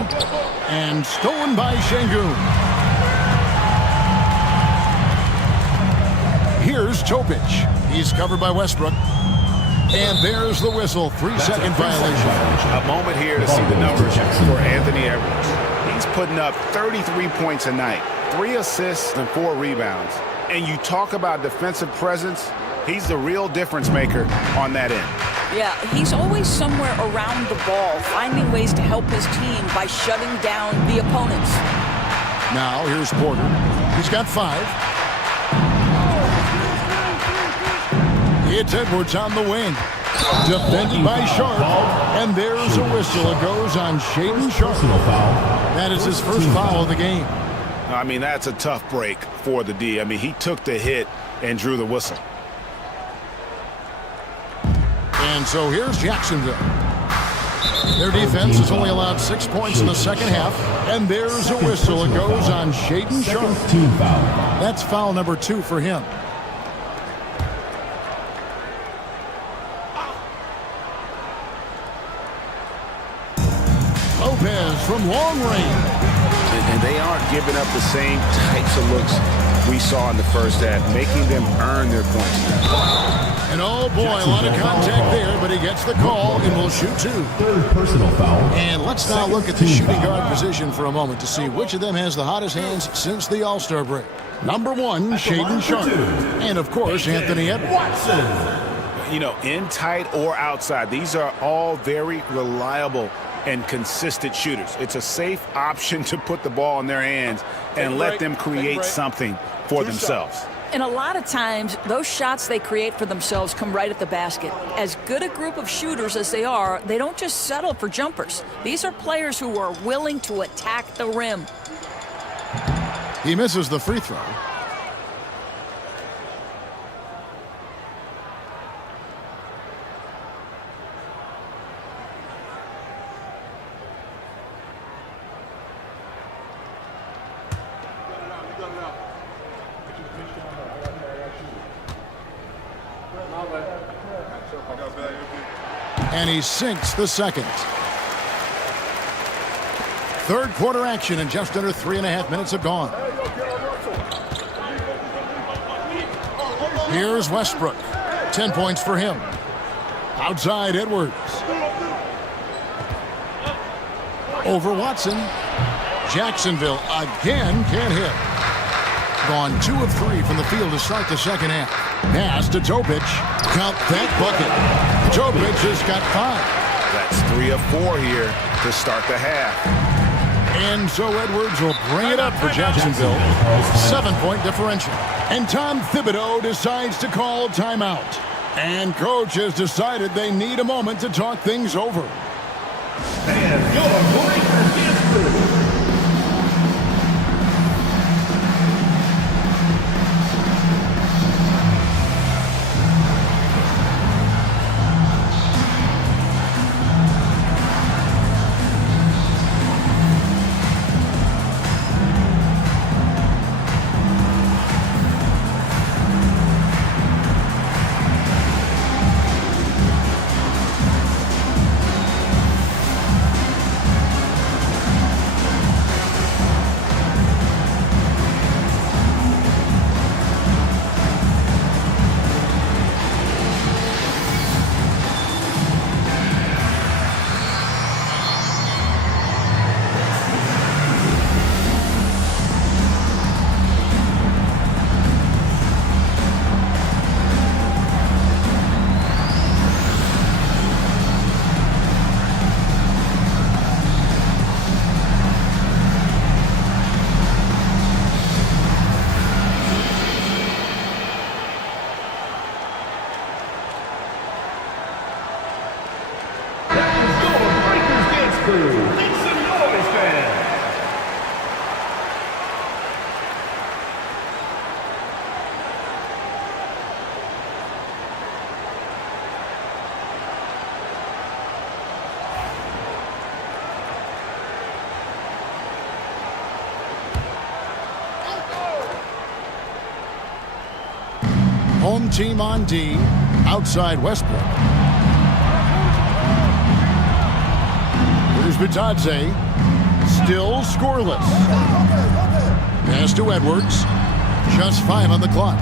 And stolen by Şengün. Here's Topic. He's covered by Westbrook. And there's the whistle. 3-second violation. A moment here to see the numbers for Anthony Edwards. He's putting up 33 points a night, 3 assists and 4 rebounds. And you talk about defensive presence, he's the real difference maker on that end. Yeah, he's always somewhere around the ball, finding ways to help his team by shutting down the opponents. Now here's Porter. He's got 5. It's Edwards on the wing. Defended by Sharp. And there's a whistle. It goes on Shaedon Sharp. That is his first foul of the game. I mean, that's a tough break for the D. I mean, he took the hit and drew the whistle. And so here's Jacksonville. Their defense has only allowed 6 points in the second half. And there's a whistle. It goes on Shaedon Sharp. That's foul number 2 for him. Lopez from long range. And they aren't giving up the same types of looks we saw in the first half, making them earn their points. And oh boy, a lot of contact there, but he gets the call and will shoot 2. Third personal foul. And let's now look at the shooting guard position for a moment to see which of them has the hottest hands since the All-Star break. Number 1, Shaedon Sharp. And of course, Anthony Edwards. You know, in tight or outside, these are all very reliable and consistent shooters. It's a safe option to put the ball in their hands and let them create something for themselves. And a lot of times, those shots they create for themselves come right at the basket. As good a group of shooters as they are, they don't just settle for jumpers. These are players who are willing to attack the rim. He misses the free throw. And he sinks the second. Third quarter action, and just under 3.5 minutes have gone. Here's Westbrook. 10 points for him. Outside Edwards. Over Watson. Jacksonville again can't hit. Gone 2 of 3 from the field to start the second half. Pass to Topic. Count that bucket. Topic has got 5. That's 3 of 4 here to start the half. And so Edwards will bring it up for Jacksonville. 7-point differential. And Tom Thibodeau decides to call timeout. And coach has decided they need a moment to talk things over. And your breaker is through. Home team on D, outside Westbrook. Here's Bitadze, still scoreless. Pass to Edwards, just 5 on the clock.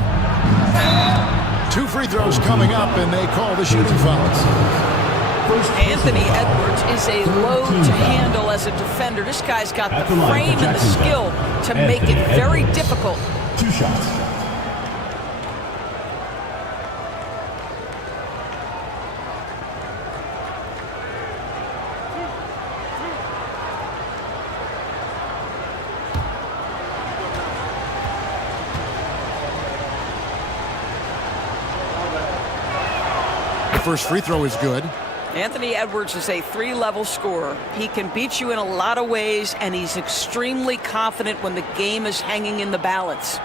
2 free throws coming up, and they call the shooting foul. Anthony Edwards is a load to handle as a defender. This guy's got the frame and the skill to make it very difficult. 2 shots. The first free throw is good. Anthony Edwards is a 3-level scorer. He can beat you in a lot of ways, and he's extremely confident when the game is hanging in the balance.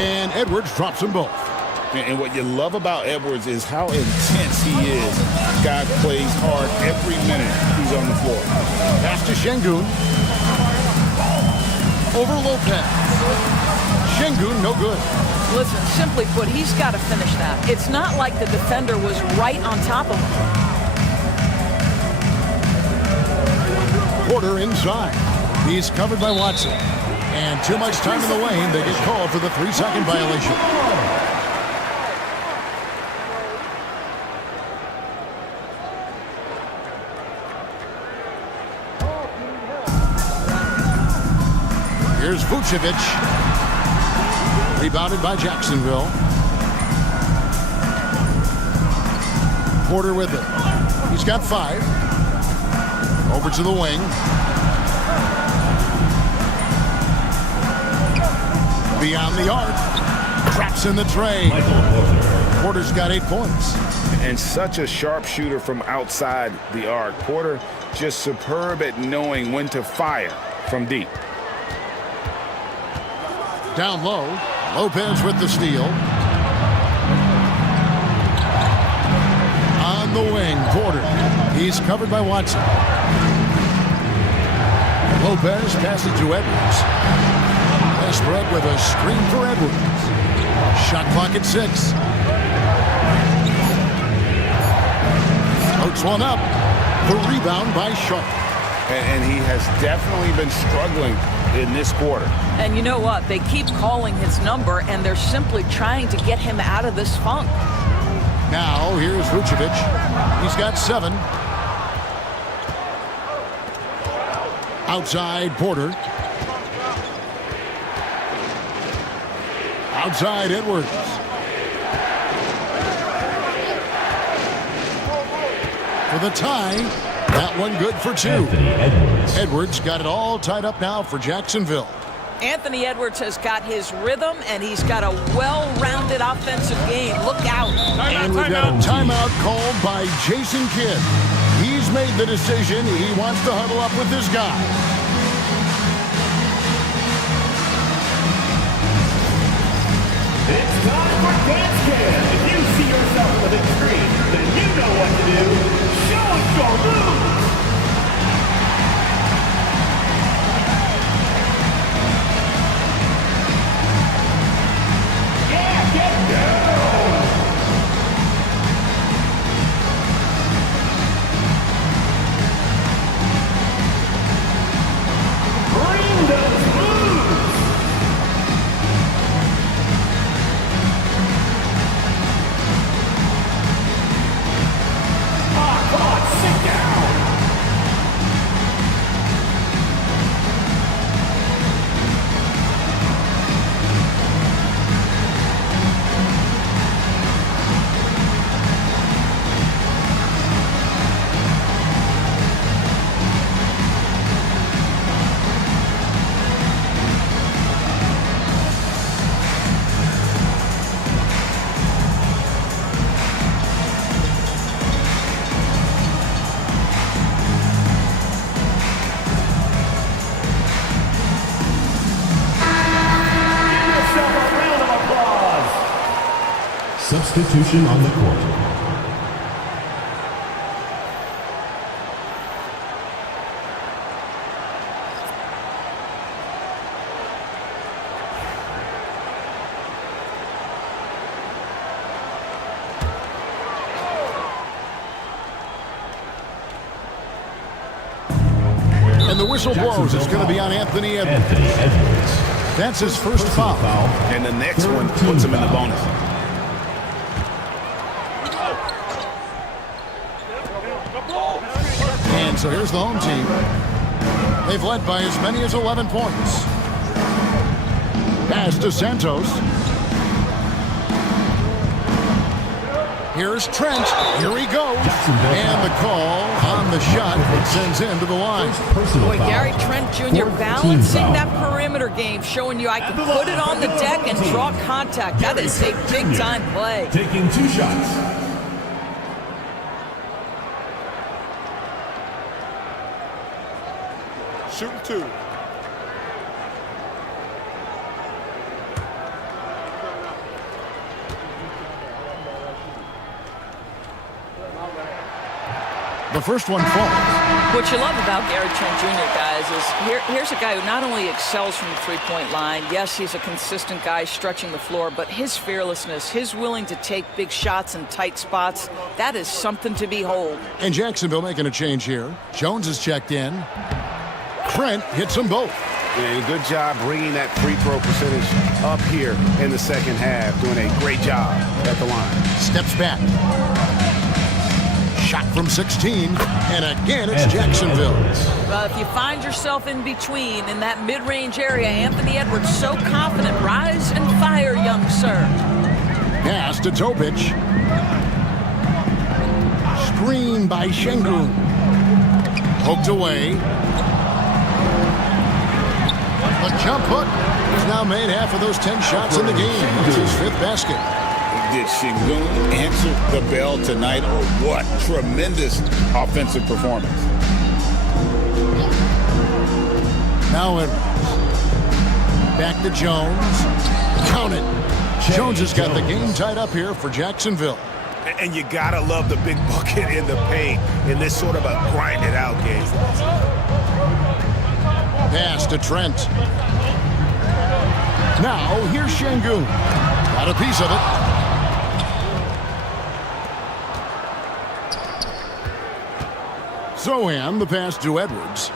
And Edwards drops them both. And what you love about Edwards is how intense he is. Guy plays hard every minute he's on the floor. Pass to Şengün. Over Lopez. Şengün, no good. Listen, simply put, he's got to finish that. It's not like the defender was right on top of him. Porter inside. He's covered by Watson. And too much time in the lane. They get called for the 3-second violation. Here's Vucevic. Rebounded by Jacksonville. Porter with it. He's got 5. Over to the wing. Beyond the arc. Traps in the tray. Porter's got 8 points. And such a sharp shooter from outside the arc. Porter just superb at knowing when to fire from deep. Down low, Lopez with the steal. On the wing, Porter. He's covered by Watson. Lopez passes to Edwards. Westbrook with a screen for Edwards. Shot clock at 6. Floats one up. The rebound by Sharp. And he has definitely been struggling in this quarter. And you know what? They keep calling his number, and they're simply trying to get him out of this funk. Now, here's Vucevic. He's got 7. Outside, Porter. Outside, Edwards. For the tie. That one good for 2. Edwards got it all tied up now for Jacksonville. Anthony Edwards has got his rhythm, and he's got a well-rounded offensive game. Look out. And we've got a timeout called by Jason Kidd. He's made the decision. He wants to huddle up with this guy. It's time for Dance Cam. If you see yourself on the big screen, then you know what to do. Show us your moves. Yeah, get down. Bring those moves. Sit down! Substitution on the court. And the whistle blows. It's going to be on Anthony Edwards. That's his first foul. And the next one puts him in the bonus. And so here's the home team. They've led by as many as 11 points. Pass to Santos. Here's Trent. Here he goes. And the call on the shot that sends him to the line. Boy, Gary Trent Jr. balancing that perimeter game, showing you I can put it on the deck and draw contact. That is a big-time play. Taking 2 shots. Shooting 2. The first one falls. What you love about Gary Trent Jr., guys, is here's a guy who not only excels from the three-point line. Yes, he's a consistent guy stretching the floor, but his fearlessness, his willing to take big shots in tight spots, that is something to behold. And Jacksonville making a change here. Jones is checked in. Trent hits them both. And good job bringing that free throw percentage up here in the second half. Doing a great job at the line. Steps back. Shot from 16. And again, it's Jacksonville. Well, if you find yourself in between in that mid-range area, Anthony Edwards so confident. Rise and fire, young sir. Pass to Topic. Screen by Şengün. Poked away. A jump hook. He's now made half of those 10 shots in the game. It's his 5th basket. Did Şengün answer the bell tonight, or what? Tremendous offensive performance. Now back to Jones. Count it. Jones has got the game tied up here for Jacksonville. And you gotta love the big bucket in the paint in this sort of a grinded out game. Pass to Trent. Now here's Şengün. Got a piece of it. Zohan, the pass to Edwards.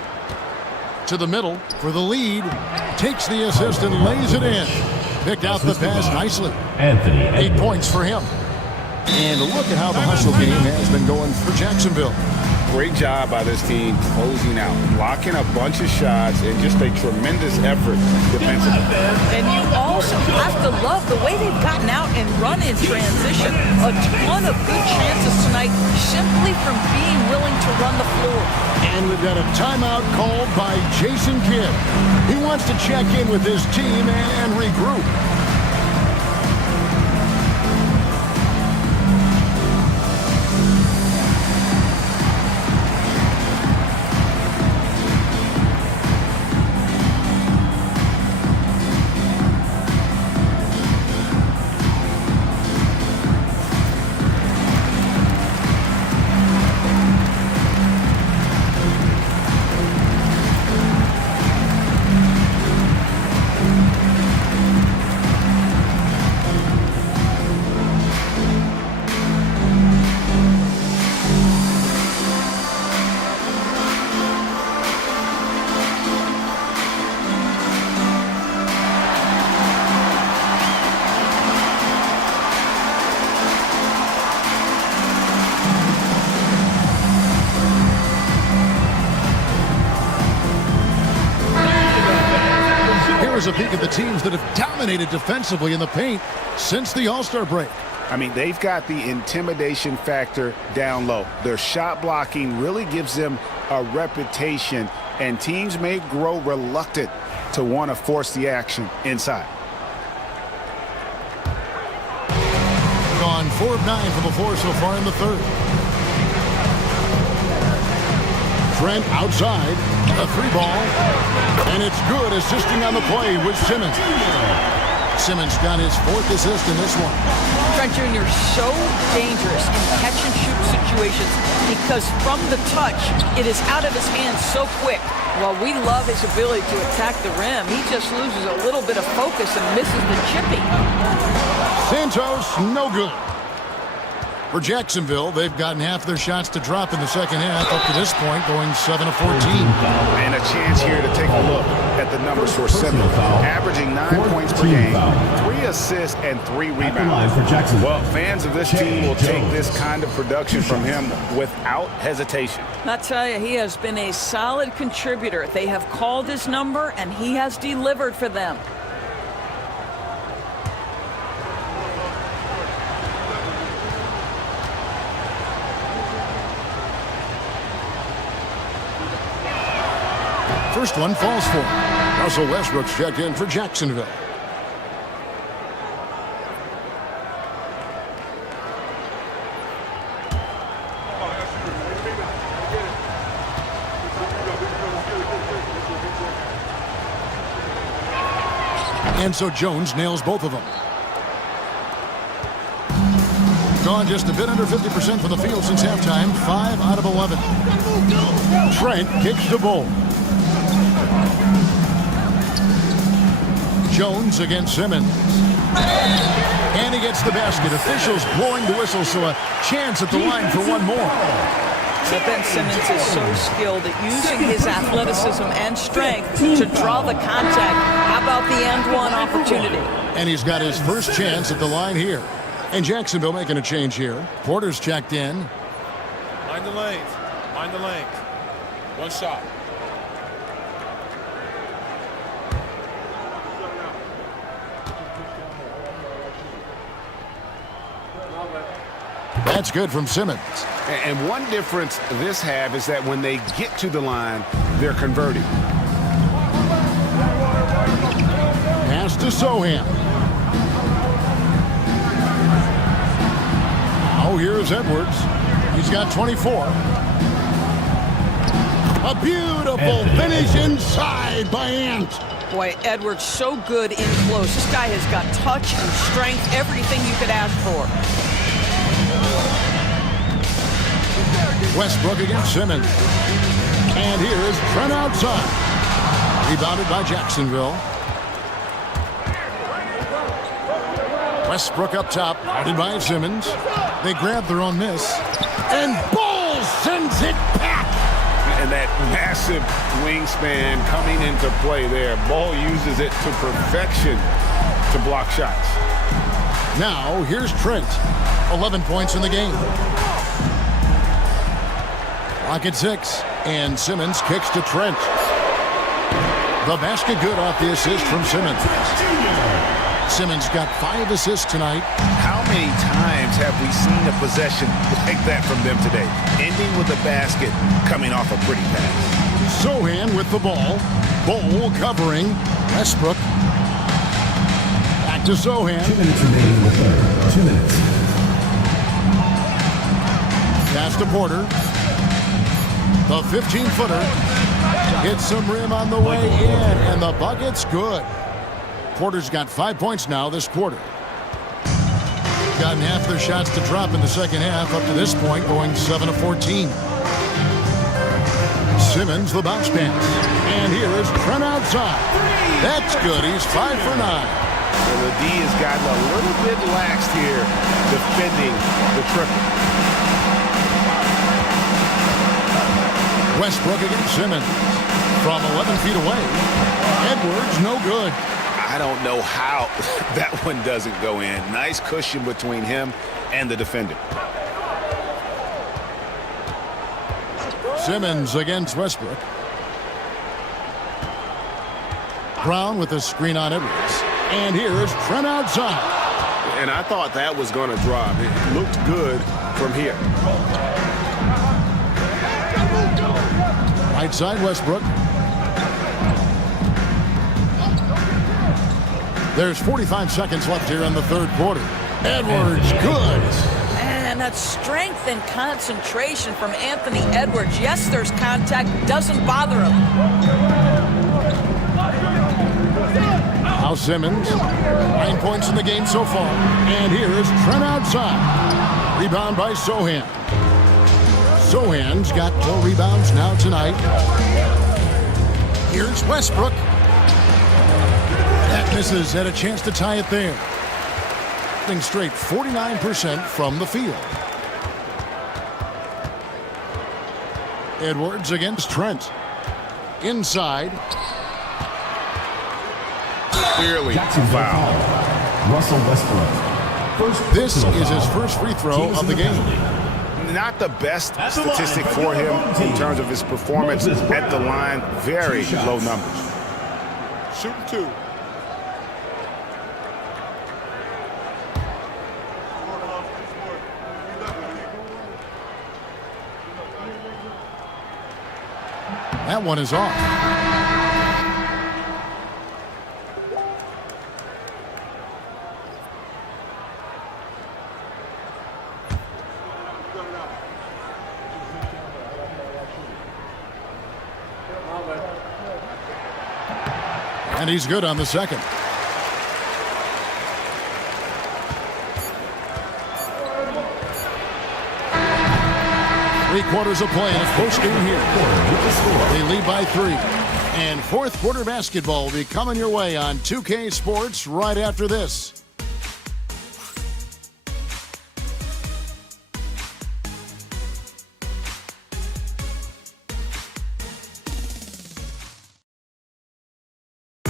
To the middle for the lead. Takes the assist and lays it in. Picked out the pass nicely. Anthony Edwards. 8 points for him. And look at how the hustle game has been going for Jacksonville. Great job by this team closing out, blocking a bunch of shots, and just a tremendous effort defensively. And you also have to love the way they've gotten out and run in transition. A ton of good chances tonight simply from being willing to run the floor. And we've got a timeout called by Jason Kidd. He wants to check in with his team and regroup. Here's a peek at the teams that have dominated defensively in the paint since the All-Star break. I mean, they've got the intimidation factor down low. Their shot blocking really gives them a reputation, and teams may grow reluctant to want to force the action inside. Gone 4 of 9 from the floor so far in the third. Trent outside, a 3 ball, and it's good, assisting on the play with Simmons. Simmons got his 4th assist in this one. Trent Jr. so dangerous in catch-and-shoot situations because from the touch, it is out of his hands so quick. While we love his ability to attack the rim, he just loses a little bit of focus and misses the chippy. Santos, no good. For Jacksonville, they've gotten half their shots to drop in the second half up to this point, going 7 of 14. And a chance here to take a look at the numbers for Simmons. Averaging 9 points per game, 3 assists, and 3 rebounds. Well, fans of this team will take this kind of production from him without hesitation. I tell you, he has been a solid contributor. They have called his number, and he has delivered for them. First one falls for him. Russell Westbrook's checked in for Jacksonville. And so Jones nails both of them. Gone just a bit under 50% for the field since halftime. 5 out of 11. Trent kicks the ball. Jones against Simmons. And he gets the basket. Officials blowing the whistle, so a chance at the line for one more. Ben Simmons is so skilled at using his athleticism and strength to draw the contact. How about the and one opportunity? And he's got his first chance at the line here. And Jacksonville making a change here. Porter's checked in. Mind the lanes. Mind the lanes. One shot. That's good from Simmons. And one difference this half is that when they get to the line, they're converting. Pass to Sohan. Oh, here's Edwards. He's got 24. A beautiful finish inside by Ant. Boy, Edwards so good in close. This guy has got touch and strength, everything you could ask for. Westbrook against Simmons. And here is Trent outside. Rebounded by Jacksonville. Westbrook up top, guarded by Simmons. They grab their own miss. And Ball sends it back. And that massive wingspan coming into play there. Ball uses it to perfection to block shots. Now, here's Trent. 11 points in the game. Clock at 6. And Simmons kicks to Trent. The basket good off the assist from Simmons. Simmons got 5 assists tonight. How many times have we seen a possession like that from them today? Ending with a basket, coming off a pretty pass. Sohan with the ball. Ball covering. Westbrook. Back to Sohan. 2 minutes remaining in the third. 2 minutes. Pass to Porter. The 15-footer. Hits some rim on the way in, and the bucket's good. Porter's got 5 points now this quarter. Gotten half their shots to drop in the second half up to this point, going 7 of 14. Simmons, the bounce pass. And here is Trent outside. That's good. He's 5 for 9. Well, the D has gotten a little bit laxed here defending the triple. Westbrook against Simmons. From 11 feet away. Edwards, no good. I don't know how that one doesn't go in. Nice cushion between him and the defender. Simmons against Westbrook. Brown with a screen on Edwards. And here's Trent outside. And I thought that was going to drop. It looked good from here. Right side Westbrook. There's 45 seconds left here in the third quarter. Edwards, good. And that strength and concentration from Anthony Edwards. Yes, there's contact. Doesn't bother him. Now Simmons. 9 points in the game so far. And here is Trent outside. Rebound by Sohan. Sohan's got 4 rebounds now tonight. Here's Westbrook. That misses. Had a chance to tie it there. Straight 49% from the field. Edwards against Trent. Inside. Clearly foul. Russell Westbrook. This is his first free throw of the game. Not the best statistic for him in terms of his performance at the line. Very low numbers. Shooting 2. That one is off. And he's good on the second. Three-quarters of play in a close game here. They lead by 3. And fourth quarter basketball will be coming your way on 2K Sports right after this.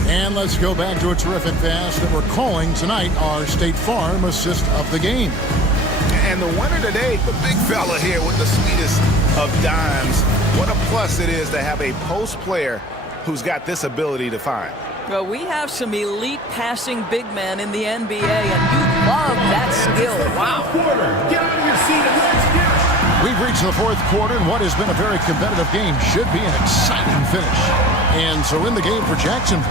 And let's go back to a terrific pass that we're calling tonight our State Farm assist of the game. And the winner today, the big fella here with the sweetest of dimes. What a plus it is to have a post player who's got this ability to find. Well, we have some elite passing big men in the NBA, and you love that skill. Wow. Get out of your seat and let's get it. We've reached the fourth quarter, and what has been a very competitive game should be an exciting finish. And so in the game for Jacksonville,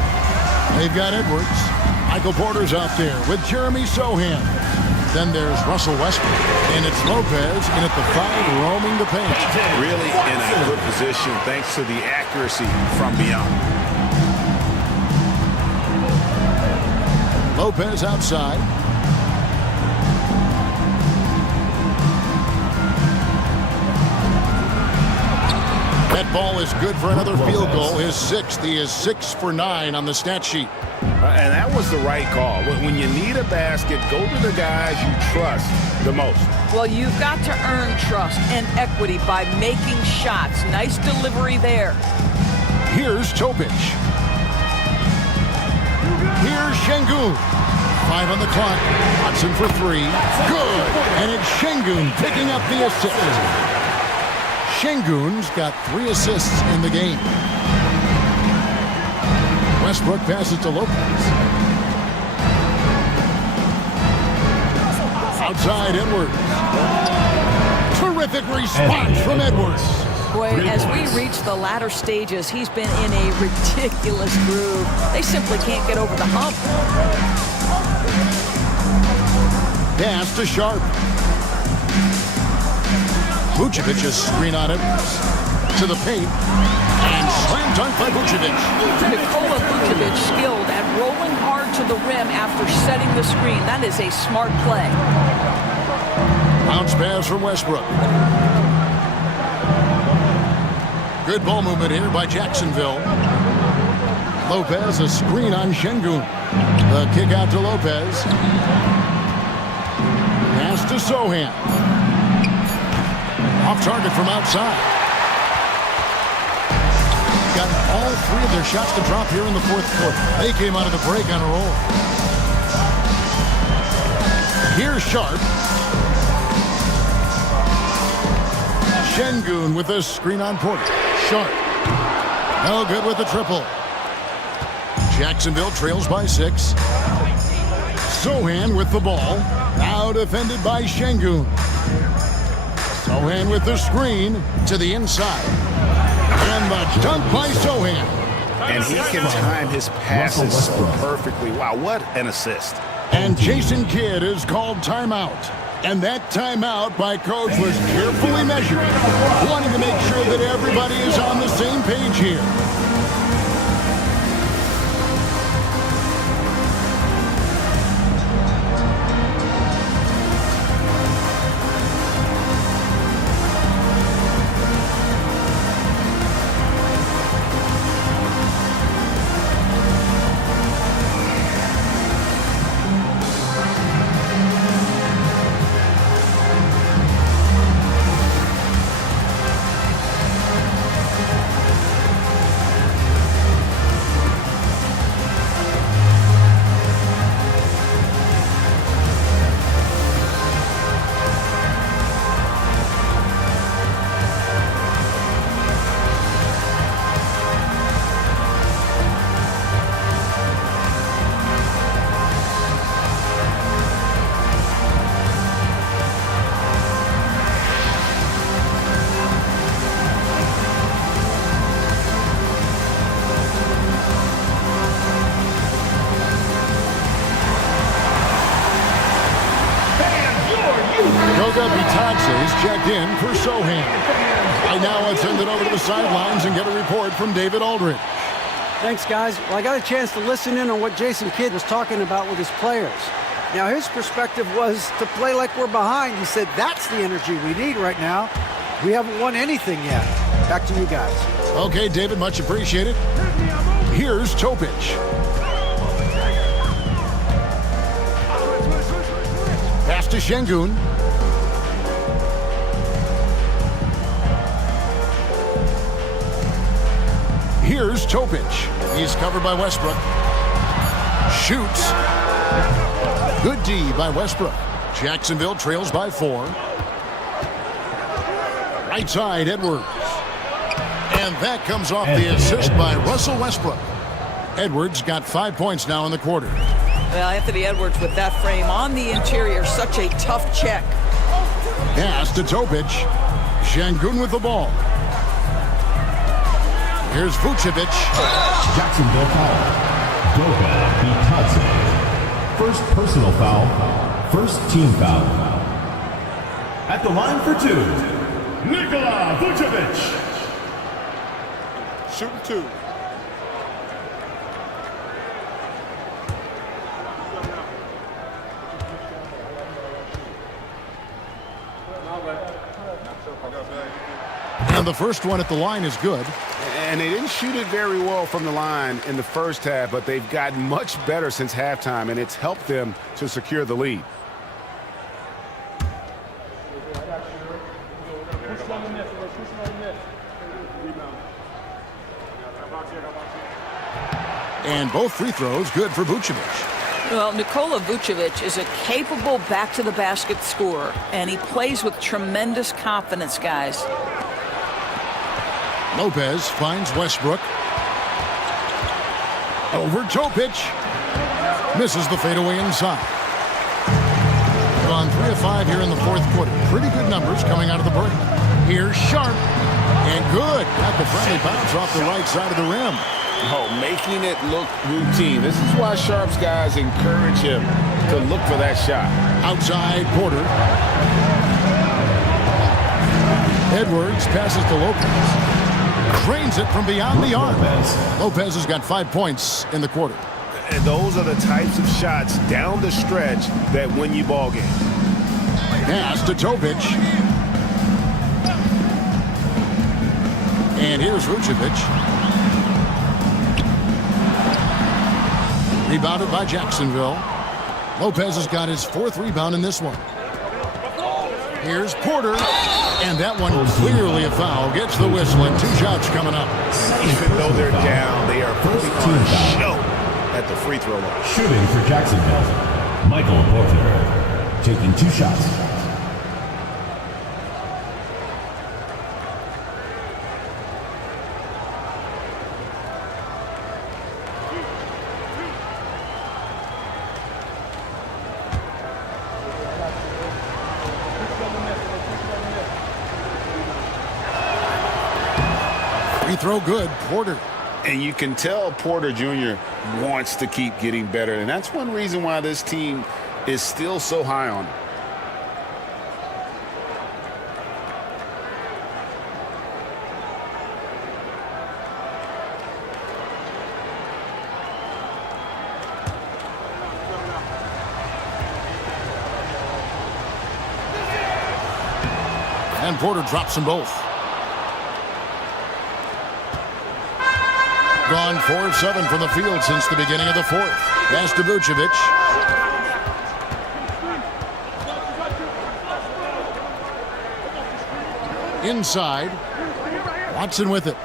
they've got Edwards. Michael Porter's out there with Jeremy Sohan. Then there's Russell Westbrook, and it's Lopez in at the 5, roaming the paint. Really in a good position thanks to the accuracy from beyond. Lopez outside. That ball is good for another field goal. His 6th. He is 6 for 9 on the stat sheet. And that was the right call. When you need a basket, go to the guys you trust the most. Well, you've got to earn trust and equity by making shots. Nice delivery there. Here's Topic. Here's Şengün. 5 on the clock. Hudson for 3. Good. And it's Şengün picking up the assist. Şengün's got 3 assists in the game. Westbrook passes to Lopez. Outside Edwards. Terrific response from Edwards. Boy, as we reach the latter stages, he's been in a ridiculous groove. They simply can't get over the hump. Pass to Sharp. Vucevic's screen on Edwards. To the paint. And slam dunk by Vucevic. Nikola Vucevic skilled at rolling hard to the rim after setting the screen. That is a smart play. Bounce pass from Westbrook. Good ball movement here by Jacksonville. Lopez, a screen on Şengün. The kick out to Lopez. Pass to Sohan. Off target from outside. Got all 3 of their shots to drop here in the fourth quarter. They came out of the break on a roll. Here's Sharp. Şengün with a screen on Porter. Sharp. No good with the triple. Jacksonville trails by 6. Sohan with the ball. Now defended by Şengün. Sohan with the screen to the inside. And the dunk by Sohan. And he can time his passes perfectly. Wow, what an assist. And Jason Kidd is called timeout. And that timeout by coach was carefully measured, wanting to make sure that everybody is on the same page here. Bitadze is checked in for Sohan. Right now, let's send it over to the sidelines and get a report from David Aldridge. Thanks, guys. Well, I got a chance to listen in on what Jason Kidd was talking about with his players. Now, his perspective was to play like we're behind. He said that's the energy we need right now. We haven't won anything yet. Back to you guys. Okay, David, much appreciated. Here's Topic. Pass to Şengün. Here's Topic. He's covered by Westbrook. Shoots. Good D by Westbrook. Jacksonville trails by 4. Right side, Edwards. And that comes off the assist by Russell Westbrook. Edwards got 5 points now in the quarter. Well, Anthony Edwards with that frame on the interior, such a tough check. Pass to Topic. Şengün with the ball. Here's Vucevic. Jacksonville foul. Goga Bitadze. First personal foul. First team foul. At the line for 2, Nikola Vucevic. Shooting 2. And the first one at the line is good. And they didn't shoot it very well from the line in the first half, but they've gotten much better since halftime, and it's helped them to secure the lead. And both free throws good for Vucevic. Well, Nikola Vucevic is a capable back-to-the-basket scorer, and he plays with tremendous confidence, guys. Lopez finds Westbrook. Over Topic. Misses the fadeaway inside. Gone 3 of 5 here in the fourth quarter. Pretty good numbers coming out of the break. Here's Sharp. And good. Got the friendly bounce off the right side of the rim. Oh, making it look routine. This is why Sharp's guys encourage him to look for that shot. Outside, Porter. Edwards passes to Lopez. Drains it from beyond the arc. Lopez has got 5 points in the quarter. And those are the types of shots down the stretch that win you ball games. Pass to Topic. And here's Vucevic. Rebounded by Jacksonville. Lopez has got his 4th rebound in this one. Here's Porter. And that one clearly a foul. Gets the whistle and 2 shots coming up. Even though they're down, they are putting on a show at the free throw line. Shooting for Jacksonville, Michael Porter, taking 2 shots. Free throw good, Porter. And you can tell Porter Jr. wants to keep getting better. And that's one reason why this team is still so high on him. And Porter drops them both. Gone 4 of 7 from the field since the beginning of the fourth. Pass to Vucevic. Inside. Watson with it.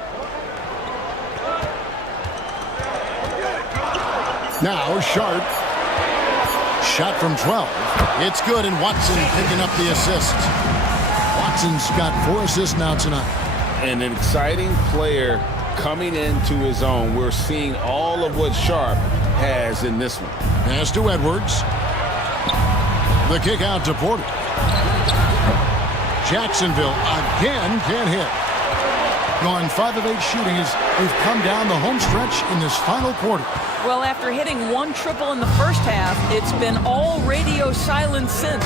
Now Sharp. Shot from 12. It's good, and Watson picking up the assist. Watson's got 4 assists now tonight. An exciting player coming into his own. We're seeing all of what Sharp has in this one. Pass to Edwards. The kick out to Porter. Jacksonville again can't hit. Going 5 of 8 shooting as we've come down the home stretch in this final quarter. Well, after hitting 1 triple in the first half, it's been all radio silence since.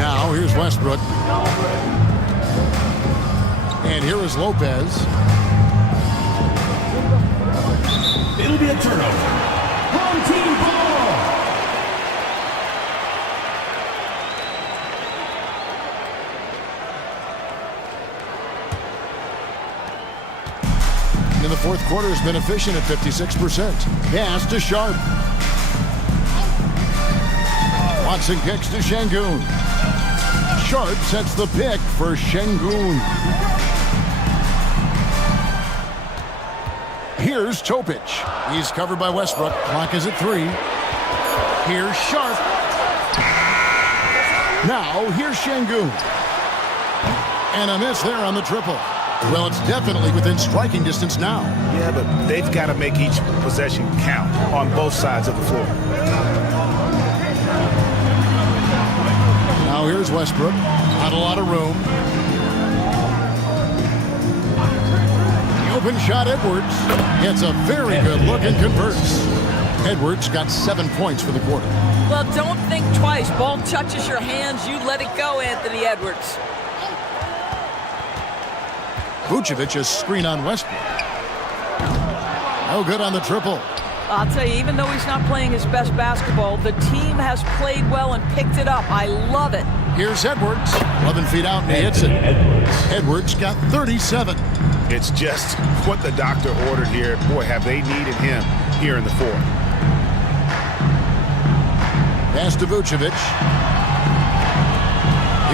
Now here's Westbrook. And here is Lopez. It'll be a turnover. Home team ball. In the fourth quarter has been efficient at 56%. Pass to Sharp. Watson kicks to Şengün. Sharp sets the pick for Şengün. Here's Topic. He's covered by Westbrook. Clock is at 3. Here's Sharp. Now here's Şengün. And a miss there on the triple. Well, it's definitely within striking distance now. Yeah, but they've got to make each possession count on both sides of the floor. Now here's Westbrook. Not a lot of room. The open shot, Edwards. Gets a very good look and converts. Edwards got 7 points for the quarter. Well, don't think twice. Ball touches your hands, you let it go, Anthony Edwards. Vucevic a screen on Westbrook. No good on the triple. I'll tell you, even though he's not playing his best basketball, the team has played well and picked it up. I love it. Here's Edwards. 11 feet out and he hits it. Edwards got 37. It's just what the doctor ordered here. Boy, have they needed him here in the fourth. Pass to Vucevic.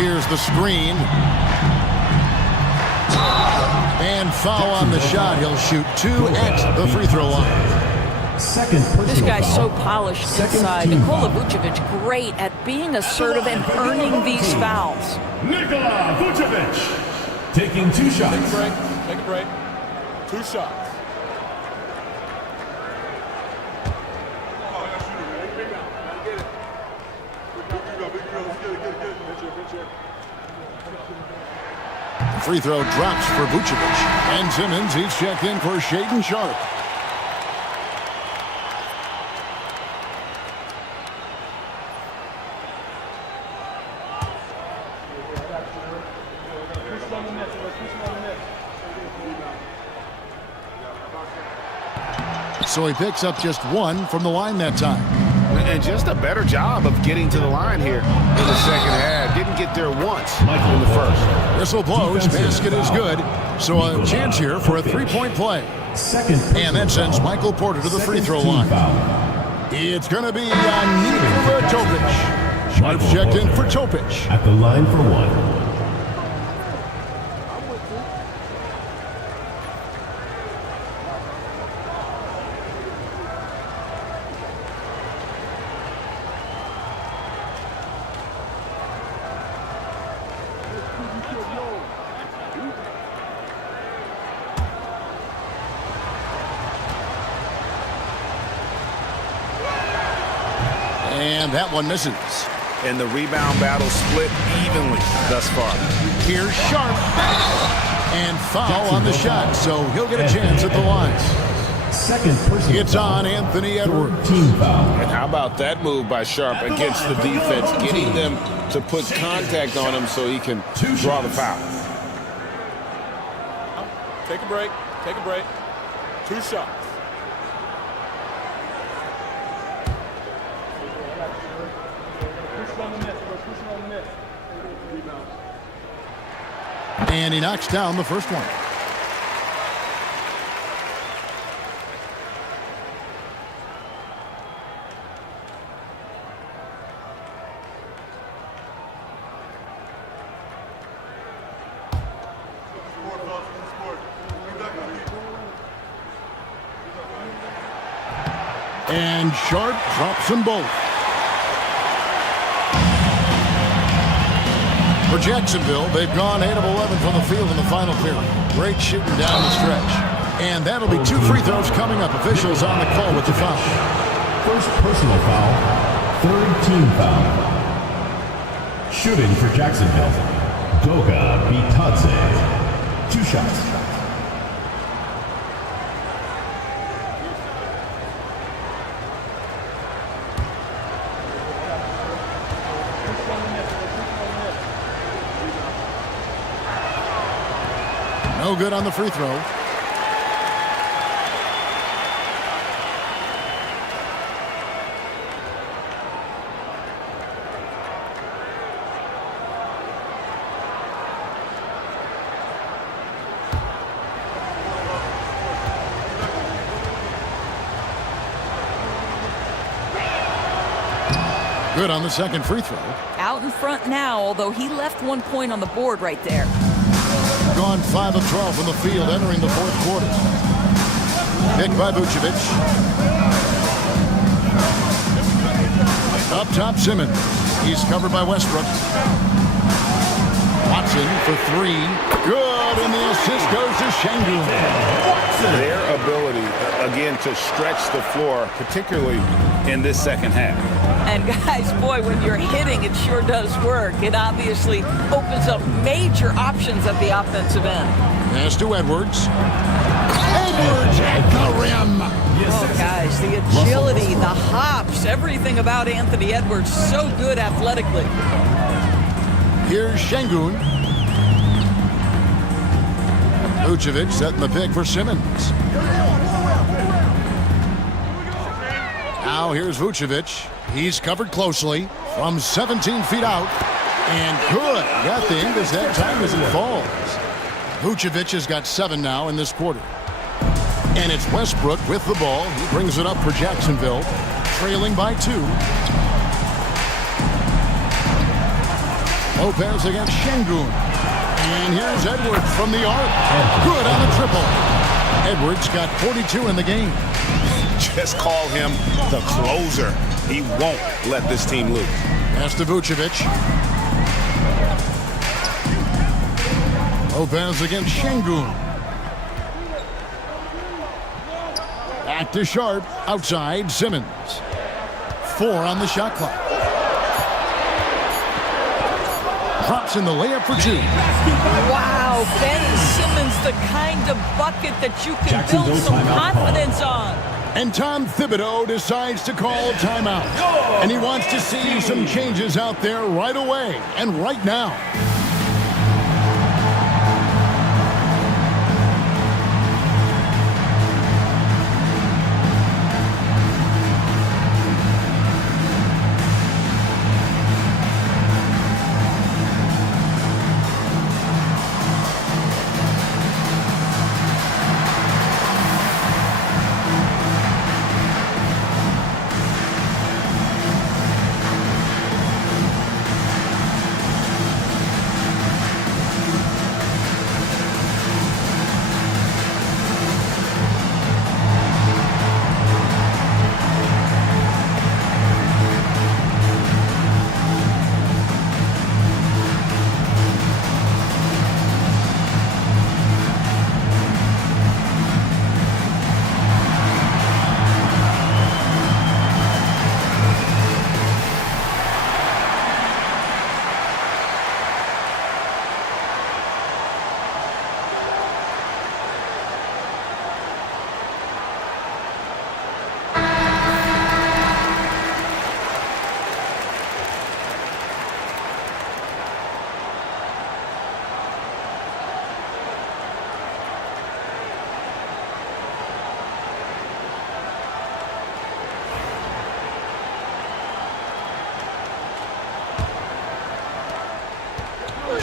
Here's the screen. And foul on the shot. He'll shoot 2 at the free throw line. This guy's so polished inside. Nikola Vucevic, great at being assertive and earning these fouls. Nikola Vucevic taking 2 shots. Take a break. Take a break. 2 shots. The free throw drops for Vucevic. And Simmons, he's checked in for Shaedon Sharp. So he picks up just 1 from the line that time. And just a better job of getting to the line here in the second half. Didn't get there once in the first. Whistle blows. Basket is good. So a chance here for a 3-point play. And that sends Michael Porter to the free throw line. It's going to be Nikola Topic. Sharp checked in for Topic. At the line for 1. And that one misses. And the rebound battle split evenly thus far. Here's Sharp. And foul on the shot, so he'll get a chance at the line. Second personal It's on Anthony Edwards. Team foul. And how about that move by Sharp against the defense, getting them to put contact on him so he can draw the foul. Take a break. Take a break. 2 shots. And he knocks down the first one. And Sharp drops them both. For Jacksonville, they've gone 8 of 11 from the field in the final period. Great shooting down the stretch. And that'll be 2 free throws coming up. Officials on the call with the foul. First personal foul. Third team foul. Shooting for Jacksonville. Goga Bitadze. 2 shots. No good on the free throw. Good on the second free throw. Out in front now, although he left 1 point on the board right there. Gone 5 of 12 from the field entering the fourth quarter. Picked by Vucevic. Up top, Simmons. He's covered by Westbrook. Watson for 3. Good, and the assist goes to Şengün. Their ability, again, to stretch the floor, particularly in this second half. And guys, boy, when you're hitting, it sure does work. It obviously opens up major options at the offensive end. Pass to Edwards. Edwards at the rim. Oh, guys, the agility, the hops, everything about Anthony Edwards, so good athletically. Here's Şengün. Vucevic setting the pick for Simmons. Now here's Vucevic. He's covered closely from 17 feet out. And good. Got the Ingles that time as it falls. Vucevic has got 7 now in this quarter. And it's Westbrook with the ball. He brings it up for Jacksonville, trailing by 2. Lopez against Şengün. And here's Edwards from the arc. Good on the triple. Edwards got 42 in the game. Just call him the closer. He won't let this team lose. Pass to Vucevic. Lopez against Şengün. Back to Sharp. Outside, Simmons. 4 on the shot clock. Drops in the layup for 2. Wow, Ben Simmons, the kind of bucket that you can build some confidence on. And Tom Thibodeau decides to call timeout. And he wants to see some changes out there right away and right now.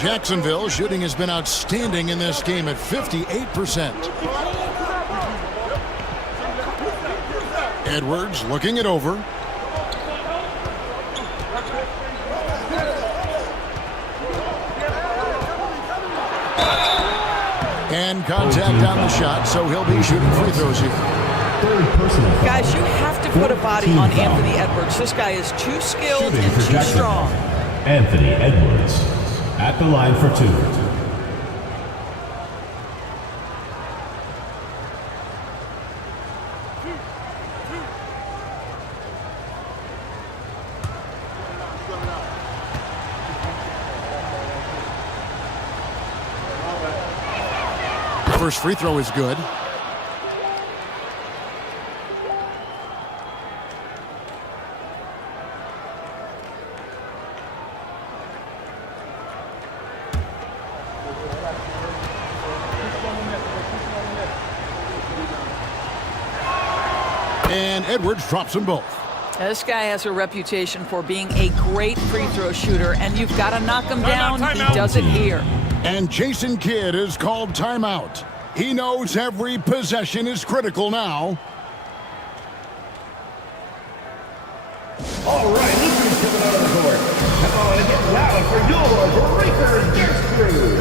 Jacksonville shooting has been outstanding in this game at 58%. Edwards looking it over. And contact on the shot, so he'll be shooting free throws here. Guys, you have to put a body on Anthony Edwards. This guy is too skilled and too strong. Anthony Edwards at the line for 2. First free throw is good. And Edwards drops them both. Now, this guy has a reputation for being a great free throw shooter, and you've got to knock him down. He does it here. And Jason Kidd is called timeout. He knows every possession is critical now. All right, Luka's coming out of the court. Come on and get loud for your Breakers Dance Crew.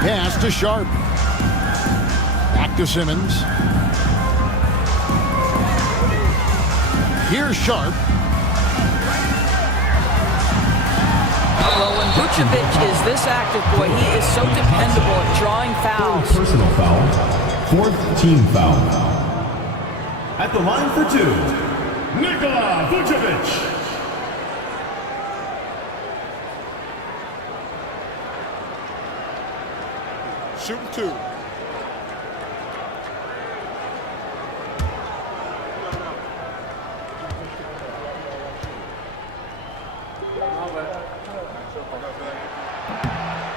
Pass to Sharp. Back to Simmons. Here's Sharp. Well, when Vucevic is this active, boy, he is so dependable at drawing fouls. Personal foul. Fourth team foul. At the line for two, Nikola Vucevic. Shooting two.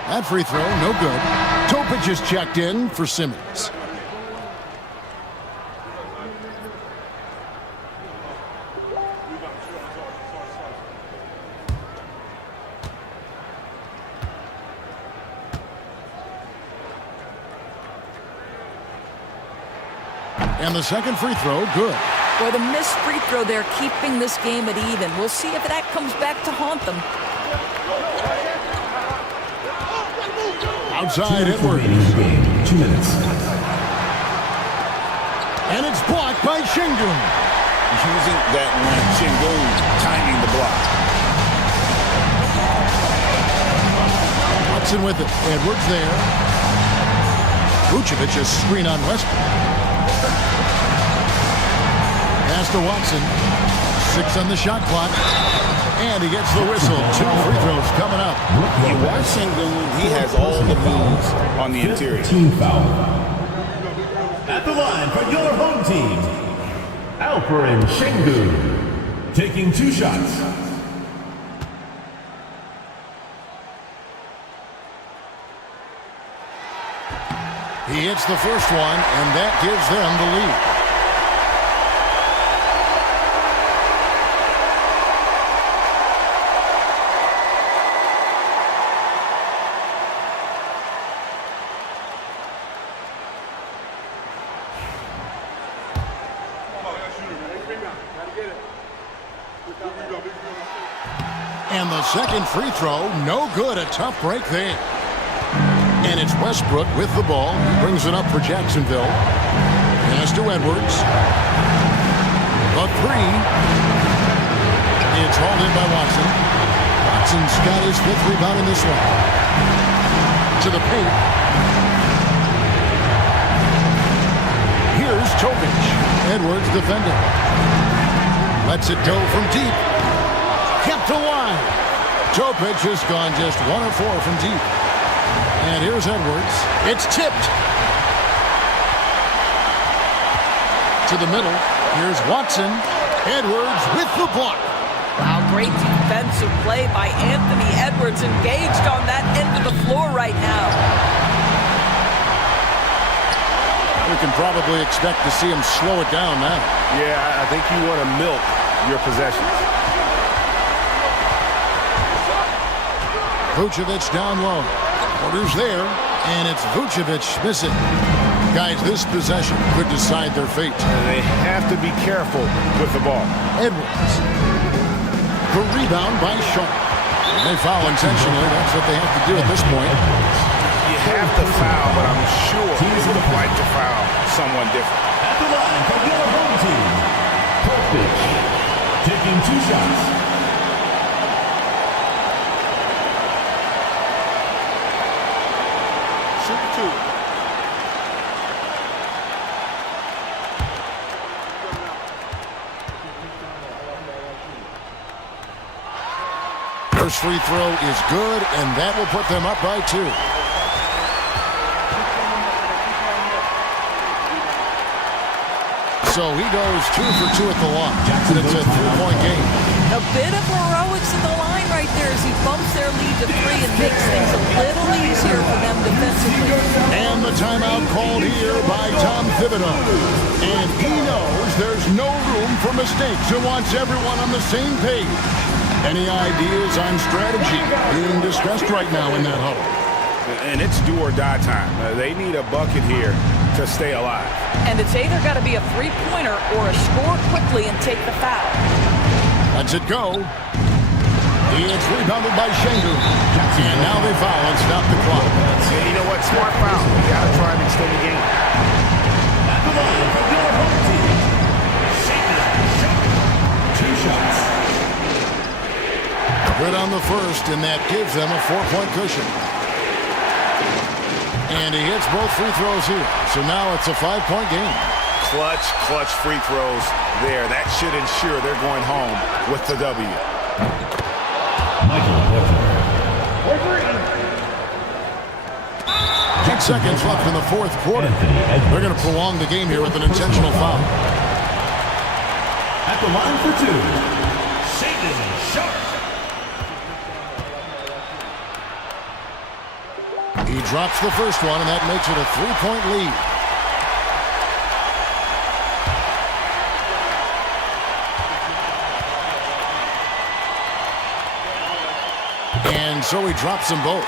That free throw, no good. Topic is checked in for Simmons. And the second free throw, good. Well, the missed free throw there, keeping this game at even. We'll see if that comes back to haunt them. Outside Edwards. 2 minutes. And it's blocked by Şengün. Using that one, Şengün timing the block. Watson with it. Edwards there. Vucevic a screen on Westbrook. Pass to Watson. 6 on the shot clock. And he gets the whistle. 2 free throws coming up. You watch Şengün, he has all the moves on the interior. Team foul. At the line for your home team, Alperen Şengün, taking 2 shots. He hits the first one, and that gives them the lead. And the second free throw, no good. A tough break there. And it's Westbrook with the ball. Brings it up for Jacksonville. Pass to Edwards. A 3. It's hauled in by Watson. Watson's got his 5th rebound in this one. To the paint. Here's Topic. Edwards defending. Lets it go from deep. Kept alive. Topic has gone just 1 of 4 from deep. And here's Edwards. It's tipped. to the middle. Here's Watson. Edwards with the block. Wow, great defensive play by Anthony Edwards, engaged on that end of the floor right now. We can probably expect to see him slow it down now. Yeah, I think you want to milk your possessions. Vucevic down low. Orders there, and it's Vucevic missing. Guys, this possession could decide their fate. They have to be careful with the ball. Edwards. The rebound by Shaw. They foul intentionally. That's what they have to do at this point. You have to foul, but I'm sure they would have liked to foul someone different. At the line for your home team, Popovich, taking 2 shots. Shoot 2. First free throw is good, and that will put them up by 2. So he goes 2 for 2 at the line, and it's a 3-point game. A bit of heroics in the line right there as he bumps their lead to 3 and makes things a little easier for them defensively. And the timeout called here by Tom Thibodeau. And he knows there's no room for mistakes and wants everyone on the same page. Any ideas on strategy being discussed right now in that huddle? And it's do or die time. They need a bucket here to stay alive. And it's either got to be a three-pointer or a score quickly and take the foul. Lets it go. It's rebounded by Şengün. And now they foul and stop the clock. Yeah, you know what? Smart foul. You got to try and extend the game. At the line for your home team, Şengün. 2 shots. Good on the first, and that gives them a 4-point cushion. And he hits both free throws here. So now it's a 5-point game. Clutch free throws there. That should ensure they're going home with the W. Michael Porter. 10 seconds left in the 4th quarter. They're going to prolong the game here with an intentional foul. At the line for 2, Shaedon Sharpe. He drops the first one, and that makes it a 3-point lead. And so he drops them both.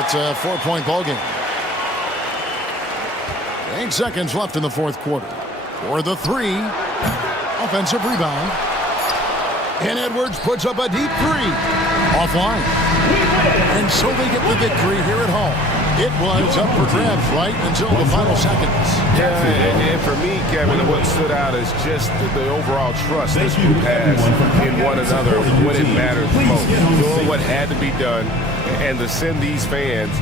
It's a 4-point ball game. 8 seconds left in the 4th quarter. For the 3, offensive rebound. And Edwards puts up a deep 3. Offline. And so they get the victory here at home. It was up for grabs right until the final seconds. Yeah, and for me, Kevin, what stood out is just the overall trust this group has in one another when it matters most. Doing what had to be done and to send these fans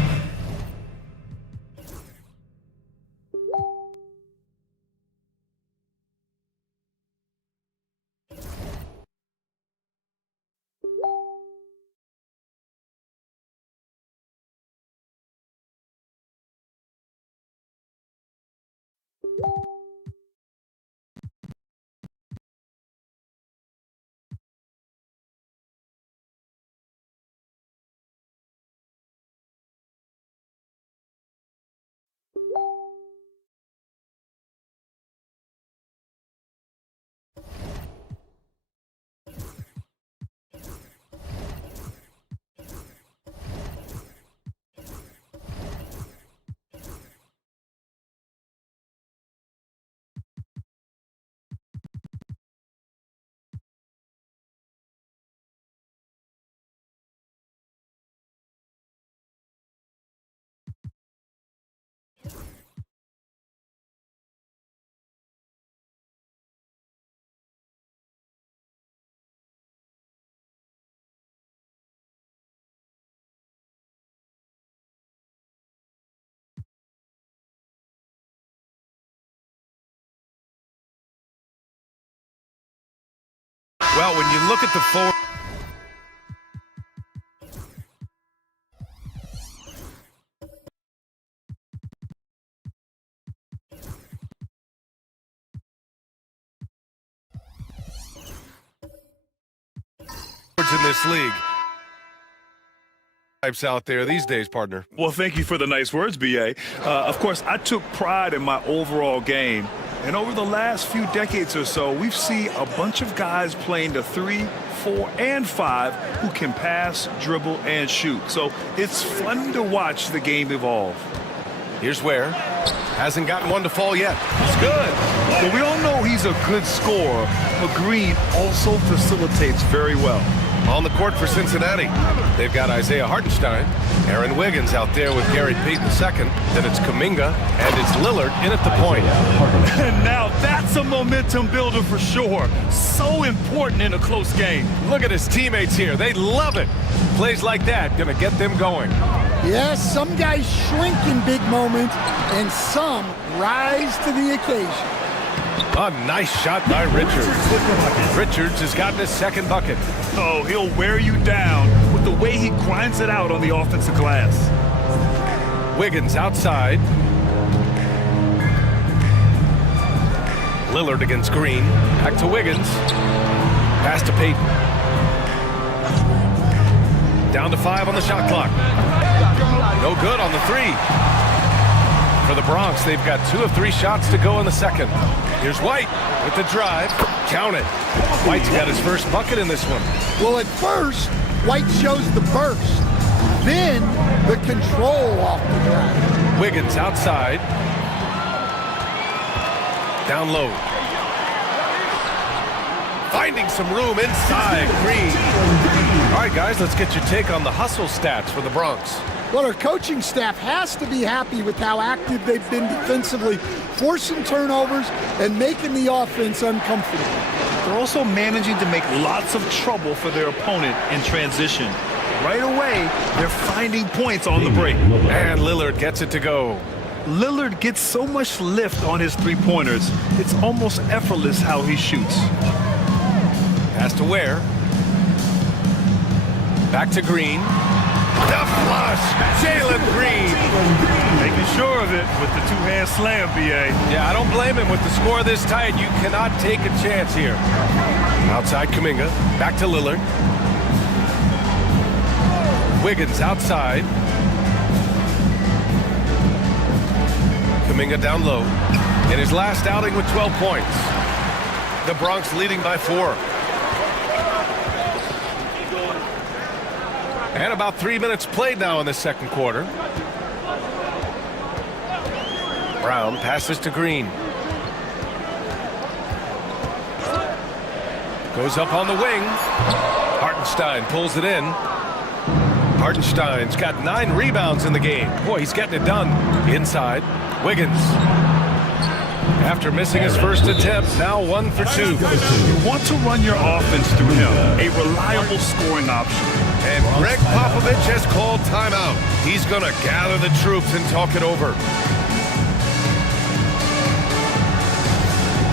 Well, when you look at the forward. this league. Out there these days, partner. Well, thank you for the nice words, B.A. Of course, I took pride in my overall game. And over the last few decades or so, we've seen a bunch of guys playing the 3, 4, and 5 who can pass, dribble, and shoot. So it's fun to watch the game evolve. Here's Ware. Hasn't gotten one to fall yet. It's good. Well, we all know he's a good scorer, but Green also facilitates very well. On the court for Cincinnati, they've got Isaiah Hartenstein, Aaron Wiggins out there with Gary Payton II. Then it's Kuminga, and it's Lillard in at the point. And now that's a momentum builder for sure. So important in a close game. Look at his teammates here. They love it. Plays like that going to get them going. Yes, some guys shrink in big moments, and some rise to the occasion. A nice shot by Richards. Richards has gotten his second bucket. Oh, he'll wear you down with the way he grinds it out on the offensive glass. Wiggins outside. Lillard against Green. Back to Wiggins. Pass to Payton. Down to 5 on the shot clock. No good on the 3. For the Bronx, they've got 2 of 3 shots to go in the second. Here's White with the drive. Count it. White's got his first bucket in this one. Well, at first, White shows the burst. Then, the control off the drive. Wiggins outside. Down low. Finding some room inside. Green. All right, guys, let's get your take on the hustle stats for the Bronx. Well, our coaching staff has to be happy with how active they've been defensively, forcing turnovers and making the offense uncomfortable. They're also managing to make lots of trouble for their opponent in transition. Right away, they're finding points on the break. And Lillard gets it to go. Lillard gets so much lift on his three-pointers, it's almost effortless how he shoots. Pass to Ware. Back to Green. The flush! Jalen Green! Making sure of it with the two-hand slam, B.A. Yeah, I don't blame him with the score this tight. You cannot take a chance here. Outside Kuminga. Back to Lillard. Wiggins outside. Kuminga down low. In his last outing with 12 points. The Bronx leading by 4. And about 3 minutes played now in the second quarter. Brown passes to Green. Goes up on the wing. Hartenstein pulls it in. Hartenstein's got 9 rebounds in the game. Boy, he's getting it done. Inside, Wiggins. After missing his first attempt, now 1 for 2. You want to run your offense through him, a reliable scoring option. And Greg Popovich has called timeout. He's going to gather the troops and talk it over.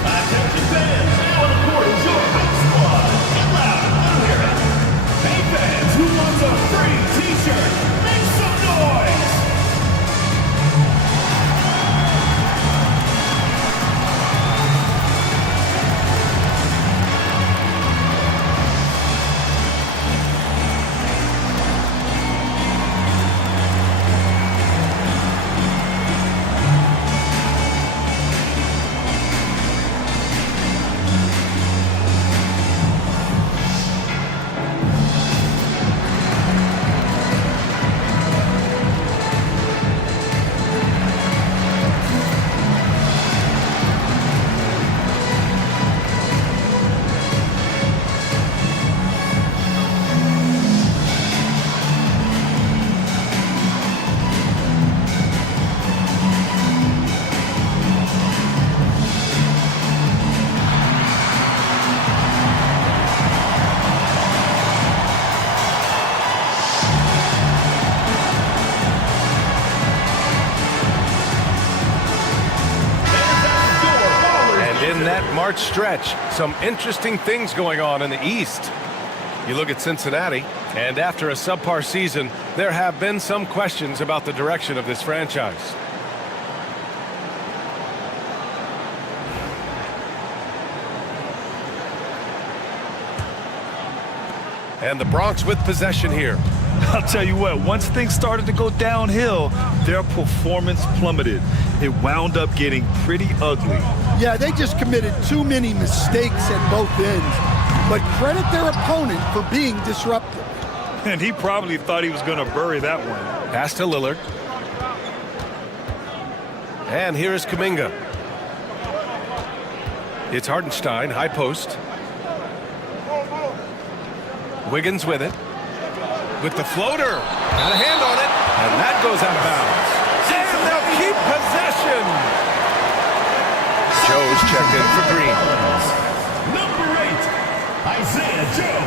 Attention fans, now on the court is your home squad. Get loud, let 'em hear it. Hey fans, who wants a free t-shirt? Make some noise! March stretch, some interesting things going on in the East. You look at Cincinnati, and after a subpar season, there have been some questions about the direction of this franchise. And the Bronx with possession here. I'll tell you what, once things started to go downhill, their performance plummeted. It wound up getting pretty ugly. Yeah, they just committed too many mistakes at both ends. But credit their opponent for being disruptive. And he probably thought he was going to bury that one. Pass to Lillard. And here is Kuminga. It's Hartenstein, high post. Wiggins with it. With the floater. Got a hand on it. And that goes out of bounds. And they'll keep possession. Joe's checked in for Green. Number 8, Isaiah Joe.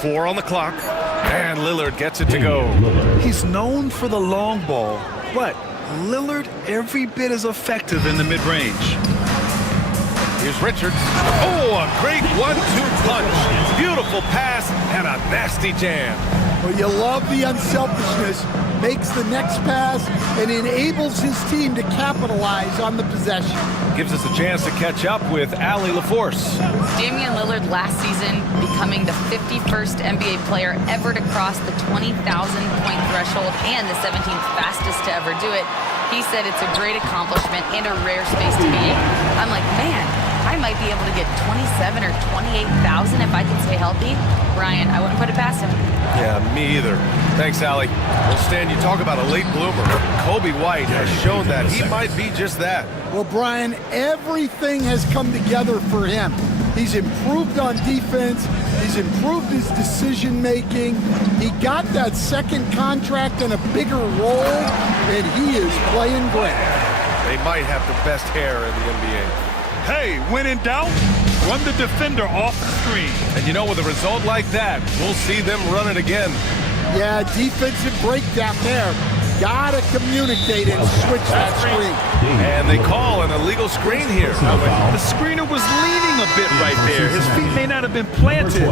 Four on the clock. And Lillard gets it to go. He's known for the long ball, but Lillard every bit as effective in the mid-range. Here's Richards. Oh, a great 1-2 punch. Beautiful pass and a nasty jam. Well, you love the unselfishness, makes the next pass, and enables his team to capitalize on the possession. Gives us a chance to catch up with Allie LaForce. Damian Lillard last season becoming the 51st NBA player ever to cross the 20,000-point threshold and the 17th fastest to ever do it. He said it's a great accomplishment and a rare space to be in. I'm like, man, I might be able to get 27 or 28,000 if I can stay healthy. Brian, I wouldn't put it past him. Yeah, me either. Thanks, Allie. Well, Stan, you talk about a late bloomer. Kobe White has shown that he might be just that. Well, Brian, everything has come together for him. He's improved on defense. He's improved his decision-making. He got that second contract and a bigger role, and he is playing great. They might have the best hair in the NBA. Hey, when in doubt, run the defender off the screen. And you know, with a result like that, we'll see them run it again. Yeah, defensive breakdown there. Gotta communicate and switch that screen. And they call an illegal screen here. The screener was leaning a bit right there. His feet may not have been planted.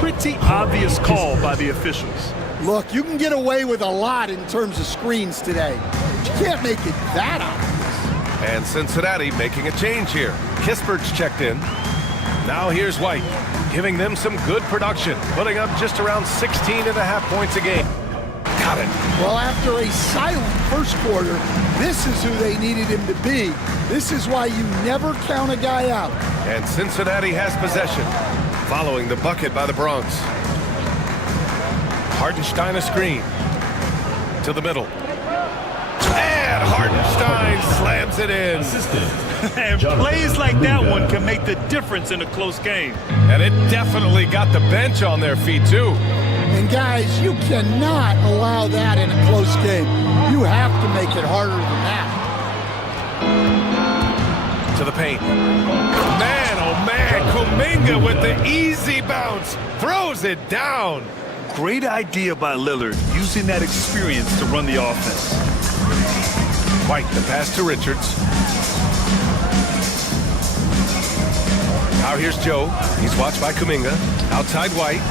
Pretty obvious call by the officials. Look, you can get away with a lot in terms of screens today. But you can't make it that obvious. And Cincinnati making a change here. Kispert's checked in. Now here's White, giving them some good production, putting up just around 16.5 points a game. Got it. Well, after a silent first quarter, this is who they needed him to be. This is why you never count a guy out. And Cincinnati has possession, following the bucket by the Bronx. Hartenstein a screen. To the middle. And Hartenstein slams it in. And plays like that one can make the difference in a close game. And it definitely got the bench on their feet, too. And guys, you cannot allow that in a close game. You have to make it harder than that. To the paint. Man, oh man, Kuminga with the easy bounce. Throws it down. Great idea by Lillard, using that experience to run the offense. White, the pass to Richards. Now here's Joe. He's watched by Kuminga. Outside White.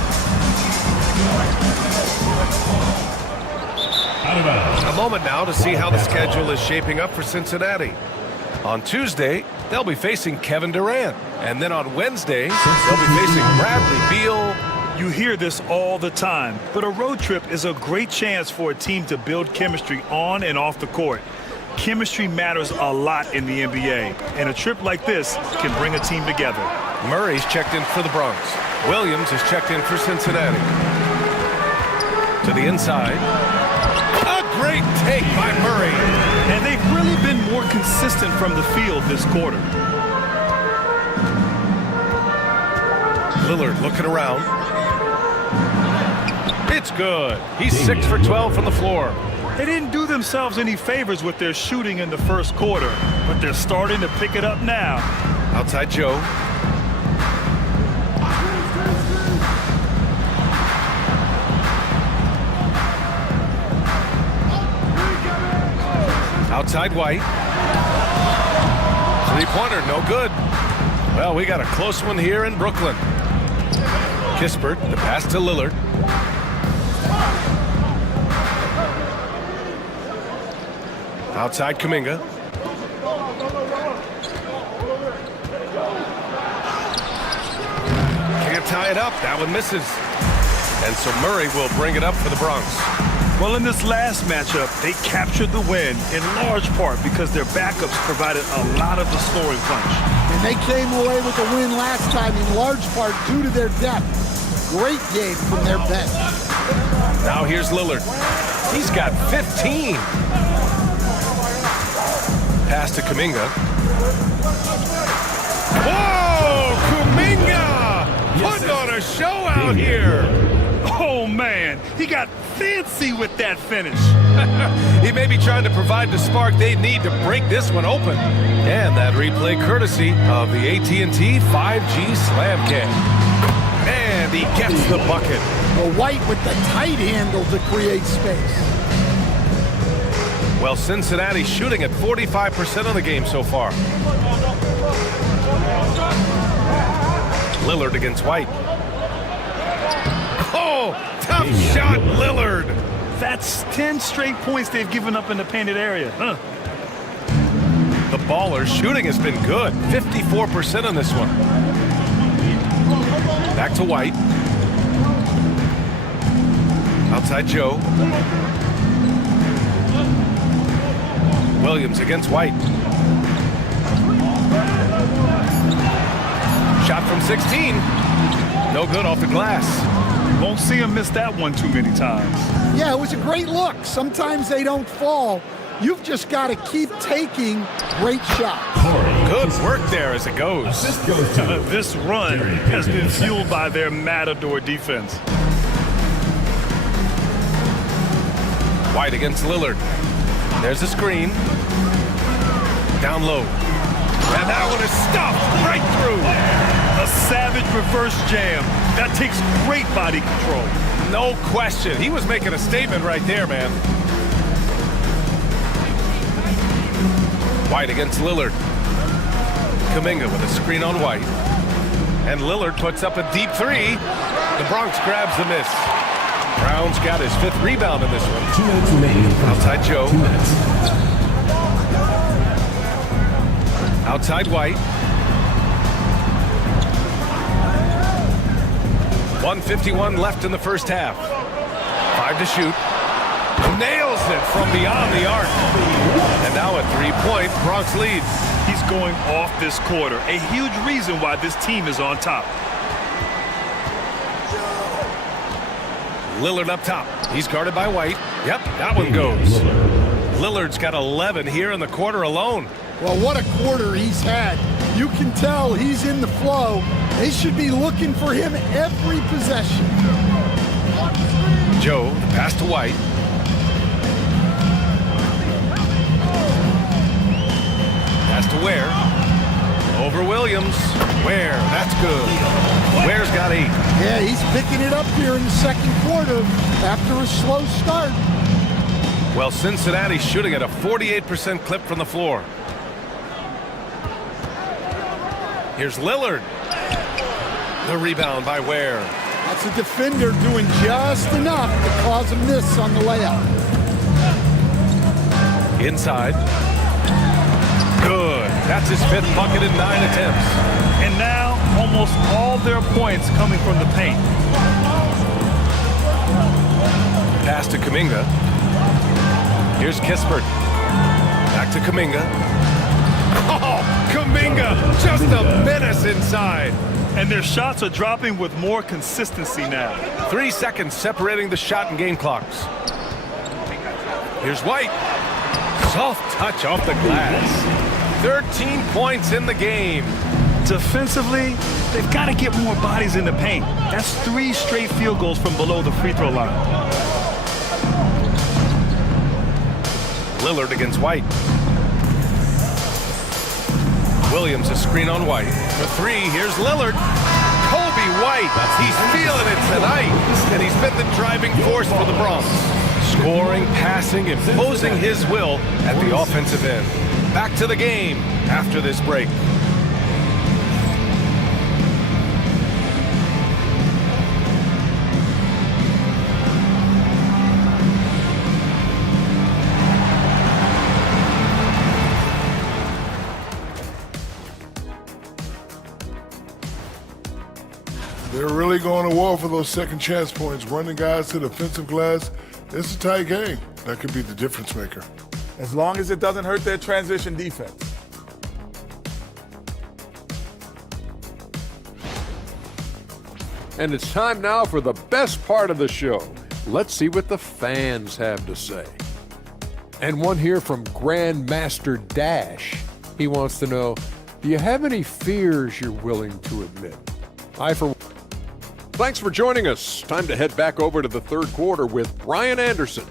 A moment now to see how the schedule is shaping up for Cincinnati. On Tuesday, they'll be facing Kevin Durant. And then on Wednesday, they'll be facing Bradley Beal. You hear this all the time, but a road trip is a great chance for a team to build chemistry on and off the court. Chemistry matters a lot in the NBA, and a trip like this can bring a team together. Murray's checked in for the Bronx. Williams is checked in for Cincinnati. To the inside. A great take by Murray. And they've really been more consistent from the field this quarter. Lillard looking around. It's good. He's 6 for 12 from the floor. They didn't do themselves any favors with their shooting in the first quarter, but they're starting to pick it up now. Outside Joe. Outside White. Three-pointer, no good. Well, we got a close one here in Brooklyn. Kispert, the pass to Lillard. Outside Kuminga. Can't tie it up. That one misses. And so Murray will bring it up for the Bronx. Well, in this last matchup, they captured the win in large part because their backups provided a lot of the scoring punch. And they came away with the win last time in large part due to their depth. Great game from their bench. Now here's Lillard. He's got 15. Pass to Kuminga. Whoa! Kuminga! Putting on a show out here. Oh, man. He got fancy with that finish. He may be trying to provide the spark they need to break this one open. And that replay courtesy of the AT&T 5G Slam Cam. And he gets the bucket. Well, White with the tight handle to create space. Well, Cincinnati's shooting at 45% of the game so far. Lillard against White. Oh, tough shot, Lillard. That's 10 straight points they've given up in the painted area. The Ballers' shooting has been good. 54% on this one. Back to White. Outside Joe. Williams against White. Shot from 16. No good off the glass. Won't see him miss that one too many times. Yeah, it was a great look. Sometimes they don't fall. You've just got to keep taking great shots. Good work there as it goes. This run has been fueled by their matador defense. White against Lillard. There's a screen. Down low. And that one is stuffed right through. A savage reverse jam. That takes great body control. No question. He was making a statement right there, man. White against Lillard. Kuminga with a screen on White. And Lillard puts up a deep three. The Bronx grabs the miss. Brown's got his 5th rebound in this one. 2 minutes remaining. Outside Joe. 2 minutes. Outside White. 1:51 left in the first half. 5 to shoot. Nails it from beyond the arc. And now a 3-point Bronx lead. He's going off this quarter. A huge reason why this team is on top. Lillard up top. He's guarded by White. Yep, that one goes. Lillard's got 11 here in the quarter alone. Well, what a quarter he's had. You can tell he's in the flow. They should be looking for him every possession. Joe, the pass to White. Pass to Ware. Over Williams. Ware, that's good. Ware's got 8. Yeah, he's picking it up here in the second quarter after a slow start. Well, Cincinnati's shooting at a 48% clip from the floor. Here's Lillard. The rebound by Ware. That's a defender doing just enough to cause a miss on the layup. Inside. Good. That's his 5th bucket in 9 attempts. And now, almost all their points coming from the paint. Pass to Kuminga. Here's Kispert. Back to Kuminga. Oh, Kuminga, just a menace inside. And their shots are dropping with more consistency now. 3 seconds separating the shot and game clocks. Here's White. Soft touch off the glass. 13 points in the game. Defensively, they've got to get more bodies in the paint. That's 3 straight field goals from below the free throw line. Lillard against White. Williams a screen on White. For 3, here's Lillard. Kobe White, he's feeling it tonight. And he's been the driving force for the Bronx. Scoring, passing, imposing his will at the offensive end. Back to the game after this break. They're really going to war for those second chance points, running guys to the offensive glass. It's a tight game. That could be the difference maker. As long as it doesn't hurt their transition defense. And it's time now for the best part of the show. Let's see what the fans have to say. And one here from Grandmaster Dash. He wants to know, do you have any fears you're willing to admit? Thanks for joining us. Time to head back over to the third quarter with Brian Anderson.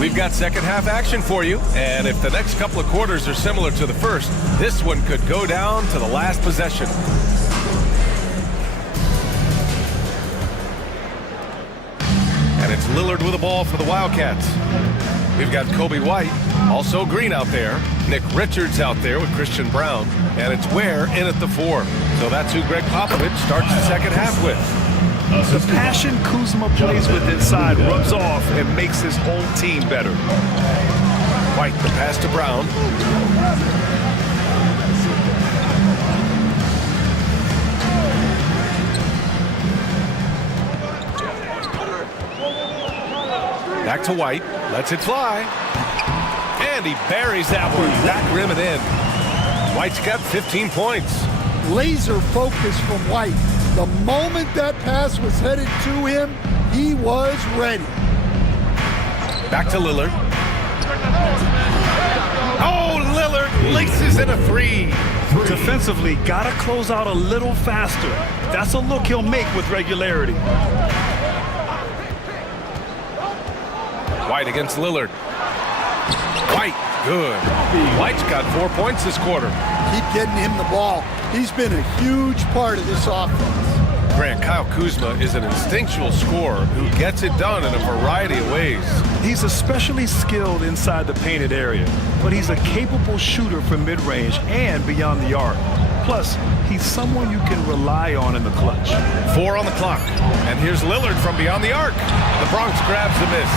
We've got second half action for you, and if the next couple of quarters are similar to the first, this one could go down to the last possession. And it's Lillard with the ball for the Wildcats. We've got Kobe White, also Green out there, Nick Richards out there with Christian Brown, and it's Ware in at the 4. So that's who Greg Popovich starts the second half with. The passion Kuzma plays with inside rubs off and makes his whole team better. White, the pass to Brown. Back to White, lets it fly. And he buries that one, back rim and in. White's got 15 points. Laser focus from White. The moment that pass was headed to him, he was ready. Back to Lillard. Oh, Lillard laces in a 3. Defensively, gotta close out a little faster. That's a look he'll make with regularity. White against Lillard. White, good. White's got 4 points this quarter. Keep getting him the ball. He's been a huge part of this offense. Grant, Kyle Kuzma is an instinctual scorer who gets it done in a variety of ways. He's especially skilled inside the painted area, but he's a capable shooter from mid-range and beyond the arc. Plus, he's someone you can rely on in the clutch. 4 on the clock, and here's Lillard from beyond the arc. The Bronx grabs the miss.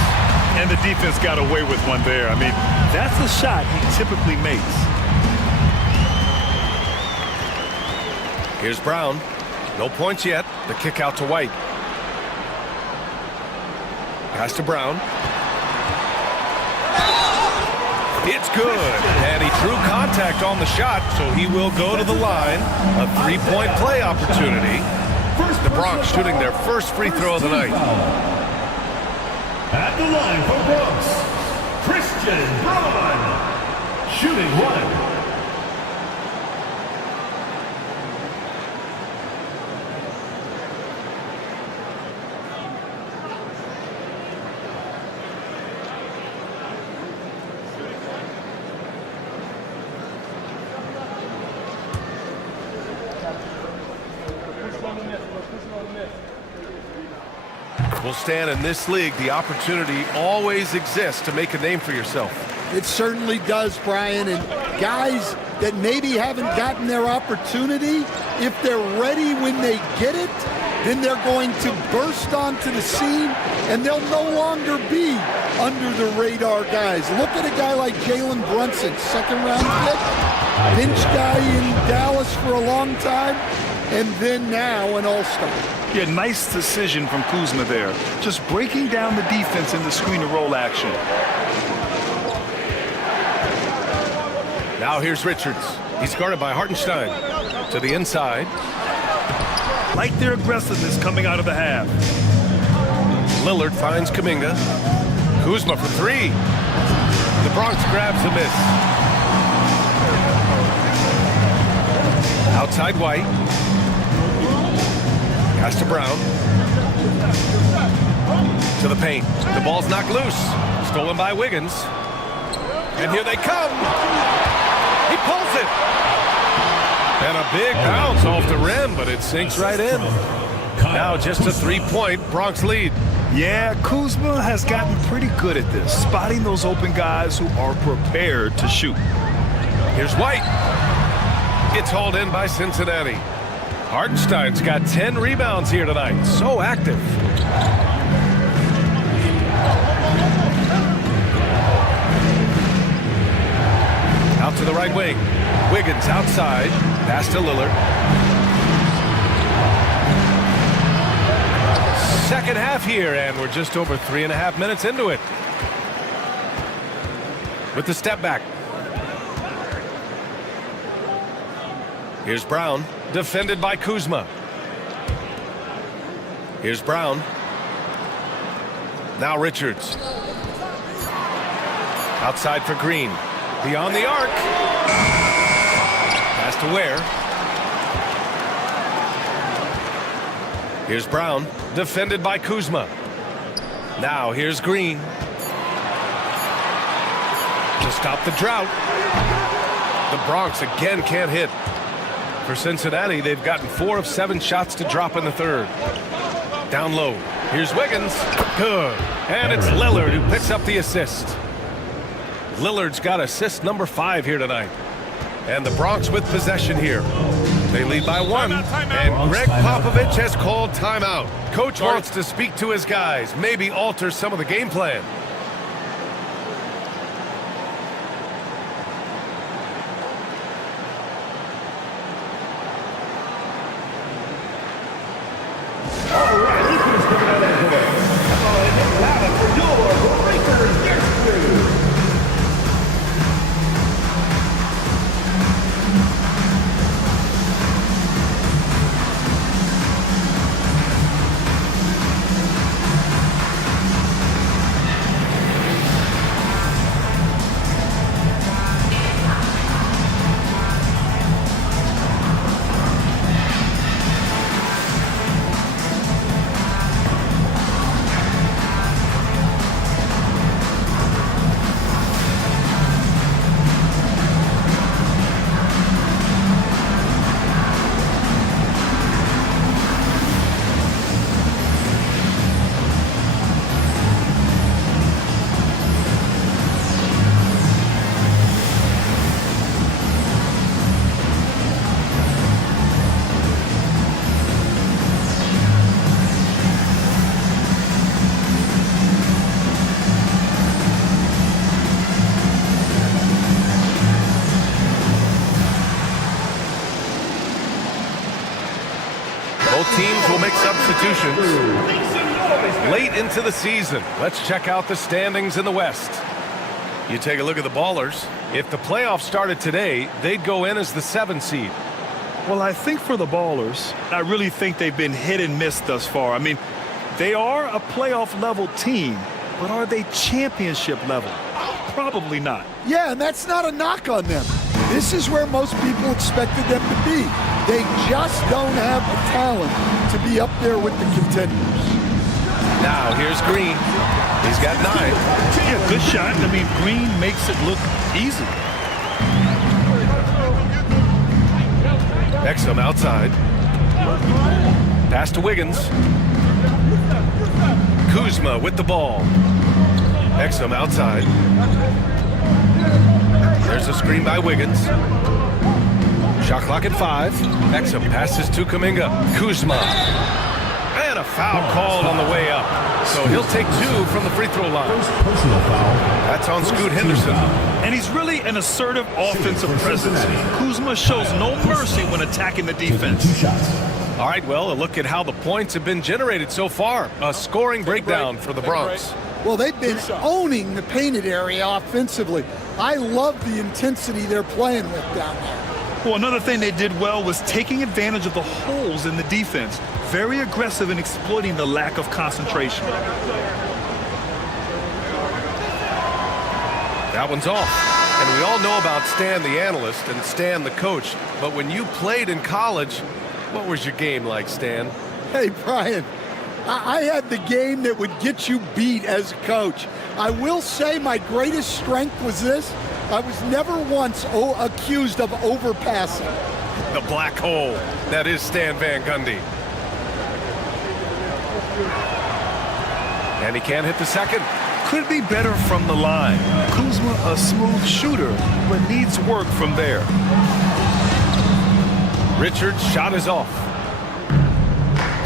And the defense got away with one there. I mean, that's the shot he typically makes. Here's Brown. No points yet. The kick out to White. Pass to Brown. It's good. And he drew contact on the shot, so he will go to the line. A 3-point play opportunity. The Bronx shooting their first free throw of the night. At the line for Bronx, Christian Braun, shooting 1. Will stand in this league, the opportunity always exists to make a name for yourself. It certainly does, Brian. And guys that maybe haven't gotten their opportunity, if they're ready when they get it, then they're going to burst onto the scene, and they'll no longer be under the radar guys. Look at a guy like Jalen Brunson, second-round pick, bench guy in Dallas for a long time, and then now an all-star. Yeah, nice decision from Kuzma there. Just breaking down the defense in the screen and roll action. Now here's Richards. He's guarded by Hartenstein. To the inside. Like their aggressiveness coming out of the half. Lillard finds Kuminga. Kuzma for 3. The Bronx grabs the miss. Outside White. Pass to Brown. To the paint. The ball's knocked loose. Stolen by Wiggins. And here they come. He pulls it. And a big bounce off the rim, but it sinks right in. Now just a 3-point Bronx lead. Yeah, Kuzma has gotten pretty good at this, spotting those open guys who are prepared to shoot. Here's White. It's hauled in by Cincinnati. Hartenstein's got 10 rebounds here tonight. So active. Out to the right wing. Wiggins outside. Pass to Lillard. Second half here, and we're just over 3.5 minutes into it. With the step back. Here's Brown, defended by Kuzma. Here's Brown. Now Richards. Outside for Green. Beyond the arc. Pass to Ware. Here's Brown, defended by Kuzma. Now here's Green. To stop the drought. The Bronx again can't hit. For Cincinnati, they've gotten 4 of 7 shots to drop in the third. Down low. Here's Wiggins. Good. And it's Lillard who picks up the assist. Lillard's got assist number 5 here tonight. And the Bronx with possession here. They lead by 1. And Greg Popovich has called timeout. Coach wants to speak to his guys, maybe alter some of the game plan. Both teams will make substitutions late into the season. Let's check out the standings in the West. You take a look at the Ballers. If the playoffs started today, they'd go in as the 7 seed. Well, I think for the Ballers, I really think they've been hit and miss thus far. I mean, they are a playoff level team, but are they championship level? Probably not. Yeah, and that's not a knock on them. This is where most people expected them to be. They just don't have the talent to be up there with the contenders. Now here's Green. He's got 9. Yeah, good shot. I mean, Green makes it look easy. Exum outside. Pass to Wiggins. Kuzma with the ball. Exum outside. There's a screen by Wiggins. Shot clock at 5. Exum passes to Kuminga. Kuzma. And a foul called on the way up. So he'll take 2 from the free throw line. Personal foul. That's on Scoot Henderson. And he's really an assertive offensive presence. Kuzma shows no mercy when attacking the defense. 2 shots. All right, well, a look at how the points have been generated so far. A scoring breakdown for the Bronx. Well, they've been owning the painted area offensively. I love the intensity they're playing with down there. Well, another thing they did well was taking advantage of the holes in the defense. Very aggressive in exploiting the lack of concentration. That one's off. And we all know about Stan the analyst and Stan the coach. But when you played in college, what was your game like, Stan? Hey, Brian, I had the game that would get you beat as a coach. I will say my greatest strength was this. I was never once accused of overpassing. The black hole. That is Stan Van Gundy. And he can't hit the second. Could be better from the line. Kuzma, a smooth shooter, but needs work from there. Richards' shot is off.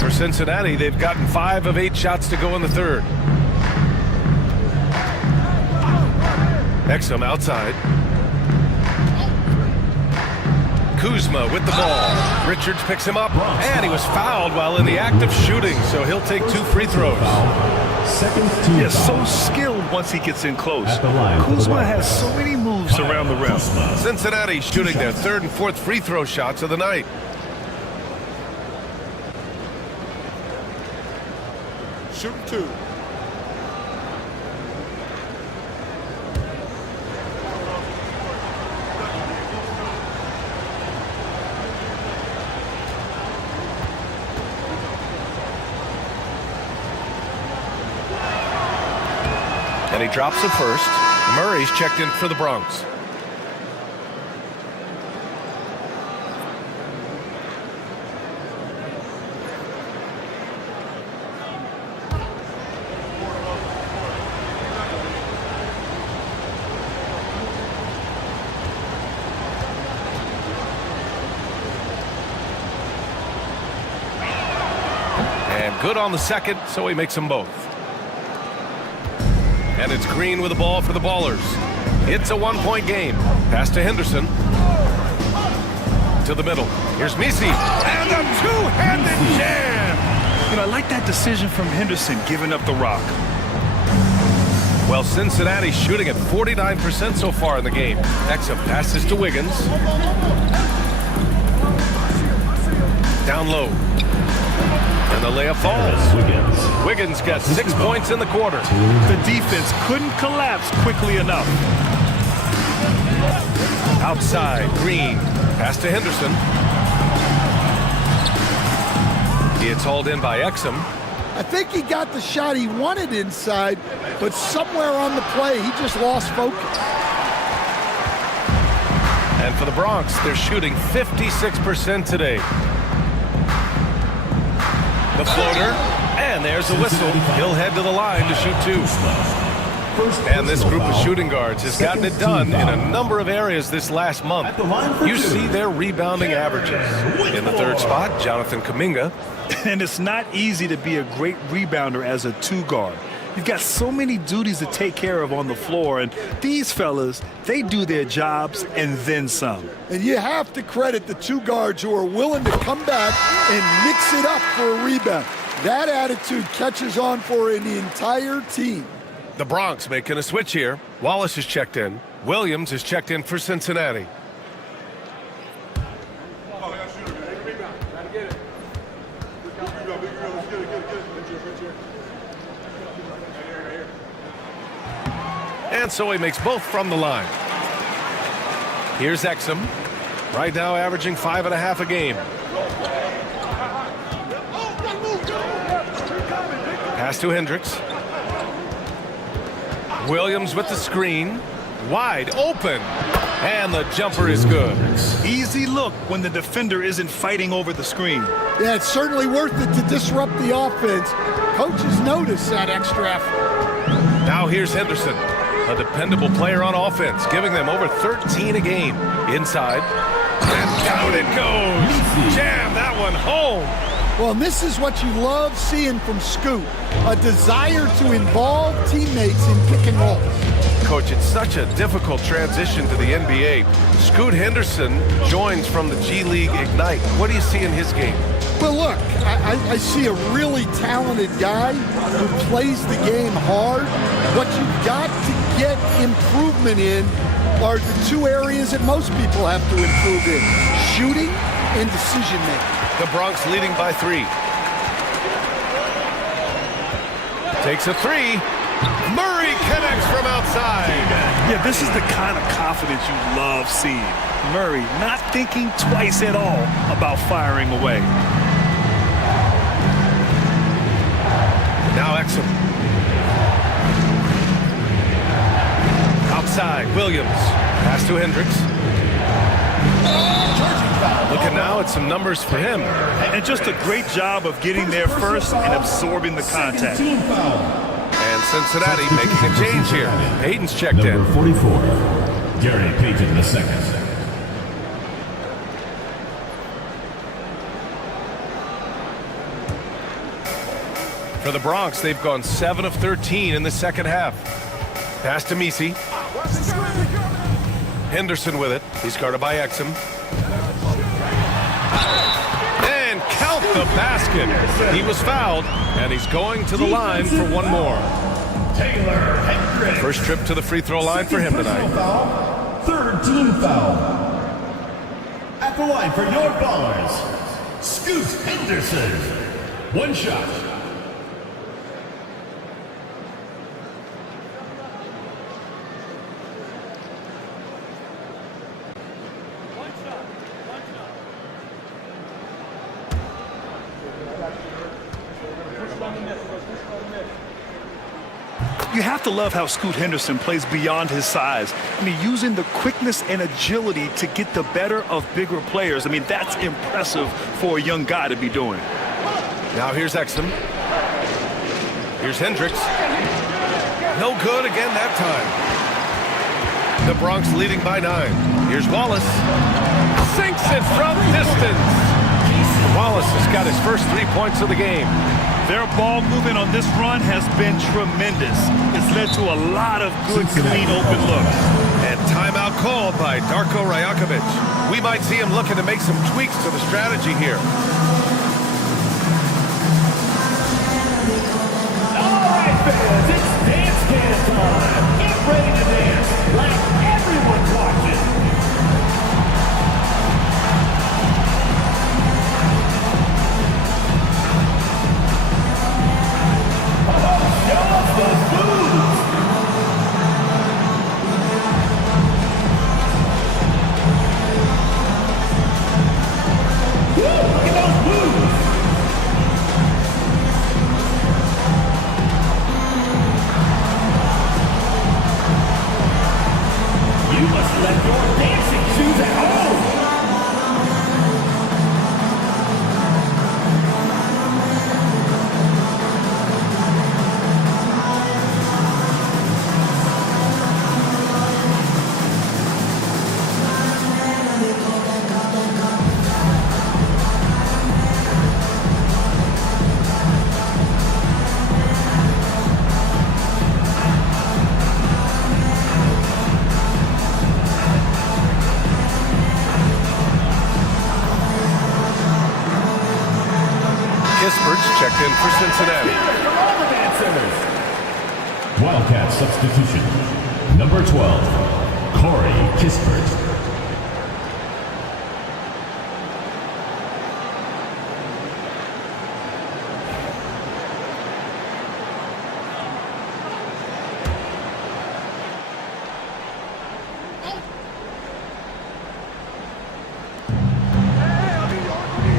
For Cincinnati, they've gotten 5 of 8 shots to go in the third. Exum outside. Kuzma with the ball. Richards picks him up, and he was fouled while in the act of shooting, so he'll take 2 free throws. Yeah, so skilled once he gets in close. Kuzma has so many moves around the rim. Cincinnati shooting their 3rd and 4th free throw shots of the night. Shoot 2. And he drops it first. Murray's checked in for the Bronx. And good on the second, so he makes them both. And it's Green with the ball for the Ballers. It's a 1-point game. Pass to Henderson. To the middle. Here's Misi. And a two-handed jam. You know, I like that decision from Henderson, giving up the rock. Well, Cincinnati's shooting at 49% so far in the game. Exum passes to Wiggins. Down low. And the layup falls. Wiggins got 6 points in the quarter. The defense couldn't collapse quickly enough. Outside, Green. Pass to Henderson. It's hauled in by Exum. I think he got the shot he wanted inside, but somewhere on the play, he just lost focus. And for the Bronx, they're shooting 56% today. The floater, and there's a whistle. He'll head to the line to shoot 2. And this group of shooting guards has gotten it done in a number of areas this last month. You see their rebounding averages. In the 3rd spot, Jonathan Kuminga. And it's not easy to be a great rebounder as a 2 guard. You've got so many duties to take care of on the floor, and these fellas, they do their jobs and then some. And you have to credit the 2 guards who are willing to come back and mix it up for a rebound. That attitude catches on for an entire team. The Bronx making a switch here. Wallace is checked in. Williams is checked in for Cincinnati. And so he makes both from the line. Here's Exum. Right now averaging 5.5 a game. Pass to Hendricks. Williams with the screen. Wide open. And the jumper is good. Easy look when the defender isn't fighting over the screen. Yeah, it's certainly worth it to disrupt the offense. Coaches notice that extra effort. Now here's Henderson. A dependable player on offense, giving them over 13 a game. Inside. And down it goes. Jam that one home. Well, and this is what you love seeing from Scoot. A desire to involve teammates in pick and rolls. Coach, it's such a difficult transition to the NBA. Scoot Henderson joins from the G League Ignite. What do you see in his game? Well, look, I see a really talented guy who plays the game hard. What you've got to get improvement in are the 2 areas that most people have to improve in: shooting and decision-making. The Bronx leading by 3. Takes a 3. Murray connects from outside. Yeah, this is the kind of confidence you love seeing. Murray not thinking twice at all about firing away. Now Exum. Outside, Williams. Pass to Hendricks. Looking now at some numbers for him. And just a great job of getting there first and absorbing the contact. And Cincinnati making a change here. Payton's checked in. Number 44, Gary Payton II. For the Bronx, they've gone 7 of 13 in the second half. Pass to Misi. Henderson with it. He's guarded by Exum. And count the basket. He was fouled, and he's going to the line for one more. Taylor Hendricks. First trip to the free throw line for him tonight. Foul. Third team foul. At the line for your Ballers, Scoot Henderson. One shot. You have to love how Scoot Henderson plays beyond his size. I mean, using the quickness and agility to get the better of bigger players. I mean, that's impressive for a young guy to be doing. Now here's Exum. Here's Hendricks. No good again that time. The Bronx leading by 9. Here's Wallace. Sinks it from distance. Wallace has got his first 3 points of the game. Their ball movement on this run has been tremendous. It's led to a lot of good, clean, open looks. And timeout called by Darko Rajakovic. We might see him looking to make some tweaks to the strategy here. All right, fans, it's dance can time. Get ready to dance like everyone's watching. Checked in for Cincinnati. Wildcat substitution. Number 12, Corey Kispert.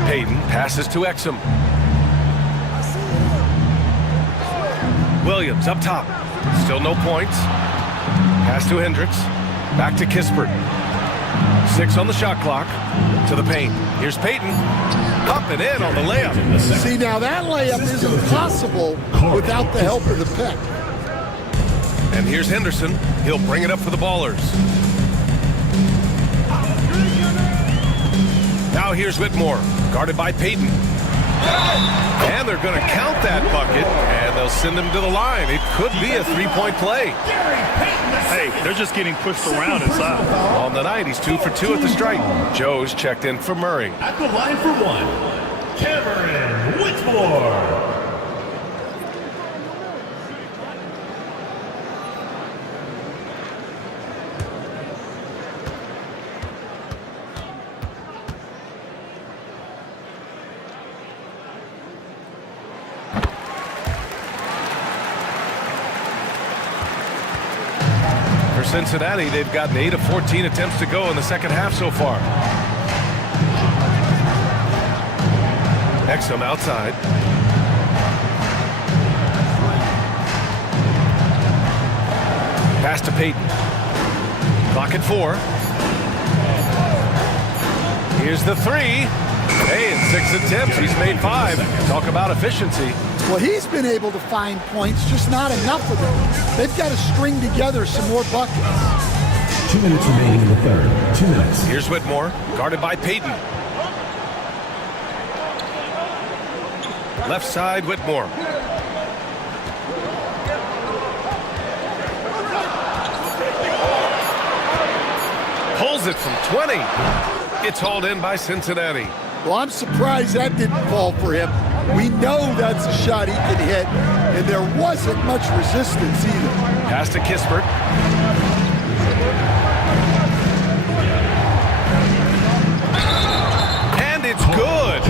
Payton passes to Exum. Williams up top. Still no points. Pass to Hendricks. Back to Kispert. 6 on the shot clock. To the paint. Here's Payton. Up and in on the layup. See, now that layup isn't possible without the help of the pick. And here's Henderson. He'll bring it up for the Ballers. Now here's Whitmore. Guarded by Payton. And they're going to count that bucket, and they'll send him to the line. It could be a 3-point play. Hey, they're just getting pushed around inside. On the night, he's 2 for 2 at the stripe. Joe's checked in for Murray. At the line for 1, Cameron Whitmore. For Cincinnati, they've gotten 8 of 14 attempts to go in the second half so far. Exum outside. Pass to Payton. Clock at 4. Here's the 3. Hey, in 6 attempts, he's made 5. Talk about efficiency. Well, he's been able to find points, just not enough of them. They've got to string together some more buckets. 2 minutes remaining in the third. 2 minutes. Here's Whitmore, guarded by Payton. Left side, Whitmore. drills it from 20. It's hauled in by Cincinnati. Well, I'm surprised that didn't fall for him. We know that's a shot he can hit, and there wasn't much resistance either. Pass to Kispert. And it's good.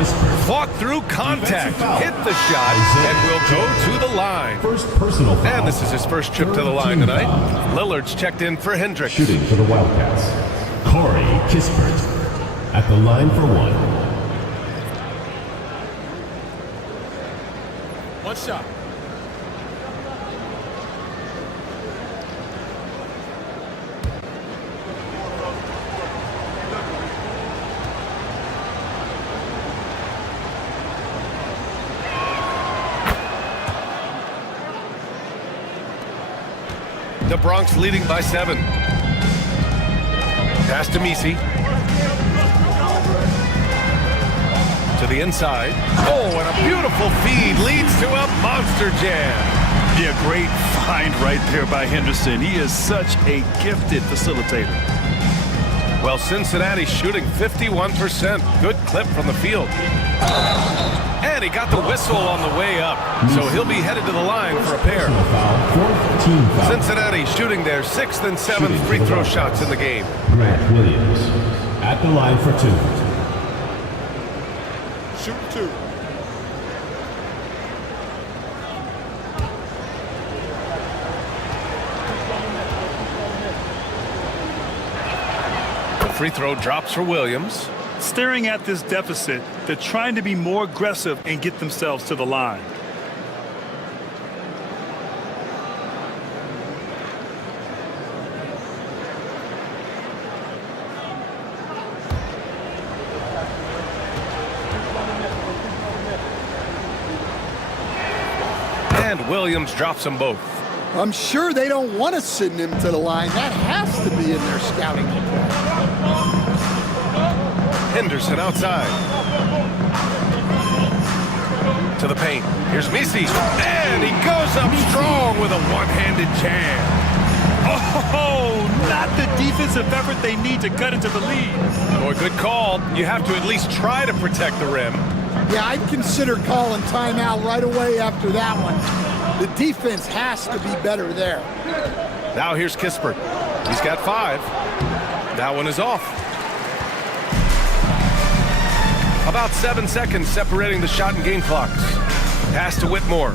Fought through contact, hit the shot, and will go to the line. First personal foul. And this is his first trip to the line tonight. Lillard's checked in for Hendricks. Shooting for the Wildcats, Corey Kispert at the line for one. One shot. The Bronx leading by 7. Pass to Misi. To the inside. Oh, and a beautiful feed leads to a monster jam. Yeah, great find right there by Henderson. He is such a gifted facilitator. Well, Cincinnati shooting 51%. Good clip from the field. And he got the whistle on the way up. So he'll be headed to the line for a pair. Cincinnati shooting their 6th and 7th free throw shots in the game. Grant Williams at the line for 2. Shoot 2. The free throw drops for Williams. Staring at this deficit, they're trying to be more aggressive and get themselves to the line. And Williams drops them both. I'm sure they don't want to send him to the line. That has to be in their scouting report. Henderson outside. To the paint. Here's Misi. And he goes up strong with a one-handed jam. Oh, not the defensive effort they need to cut into the lead. Boy, good call. You have to at least try to protect the rim. Yeah, I'd consider calling timeout right away after that one. The defense has to be better there. Now here's Kispert. He's got 5. That one is off. About 7 seconds separating the shot and game clocks. Pass to Whitmore.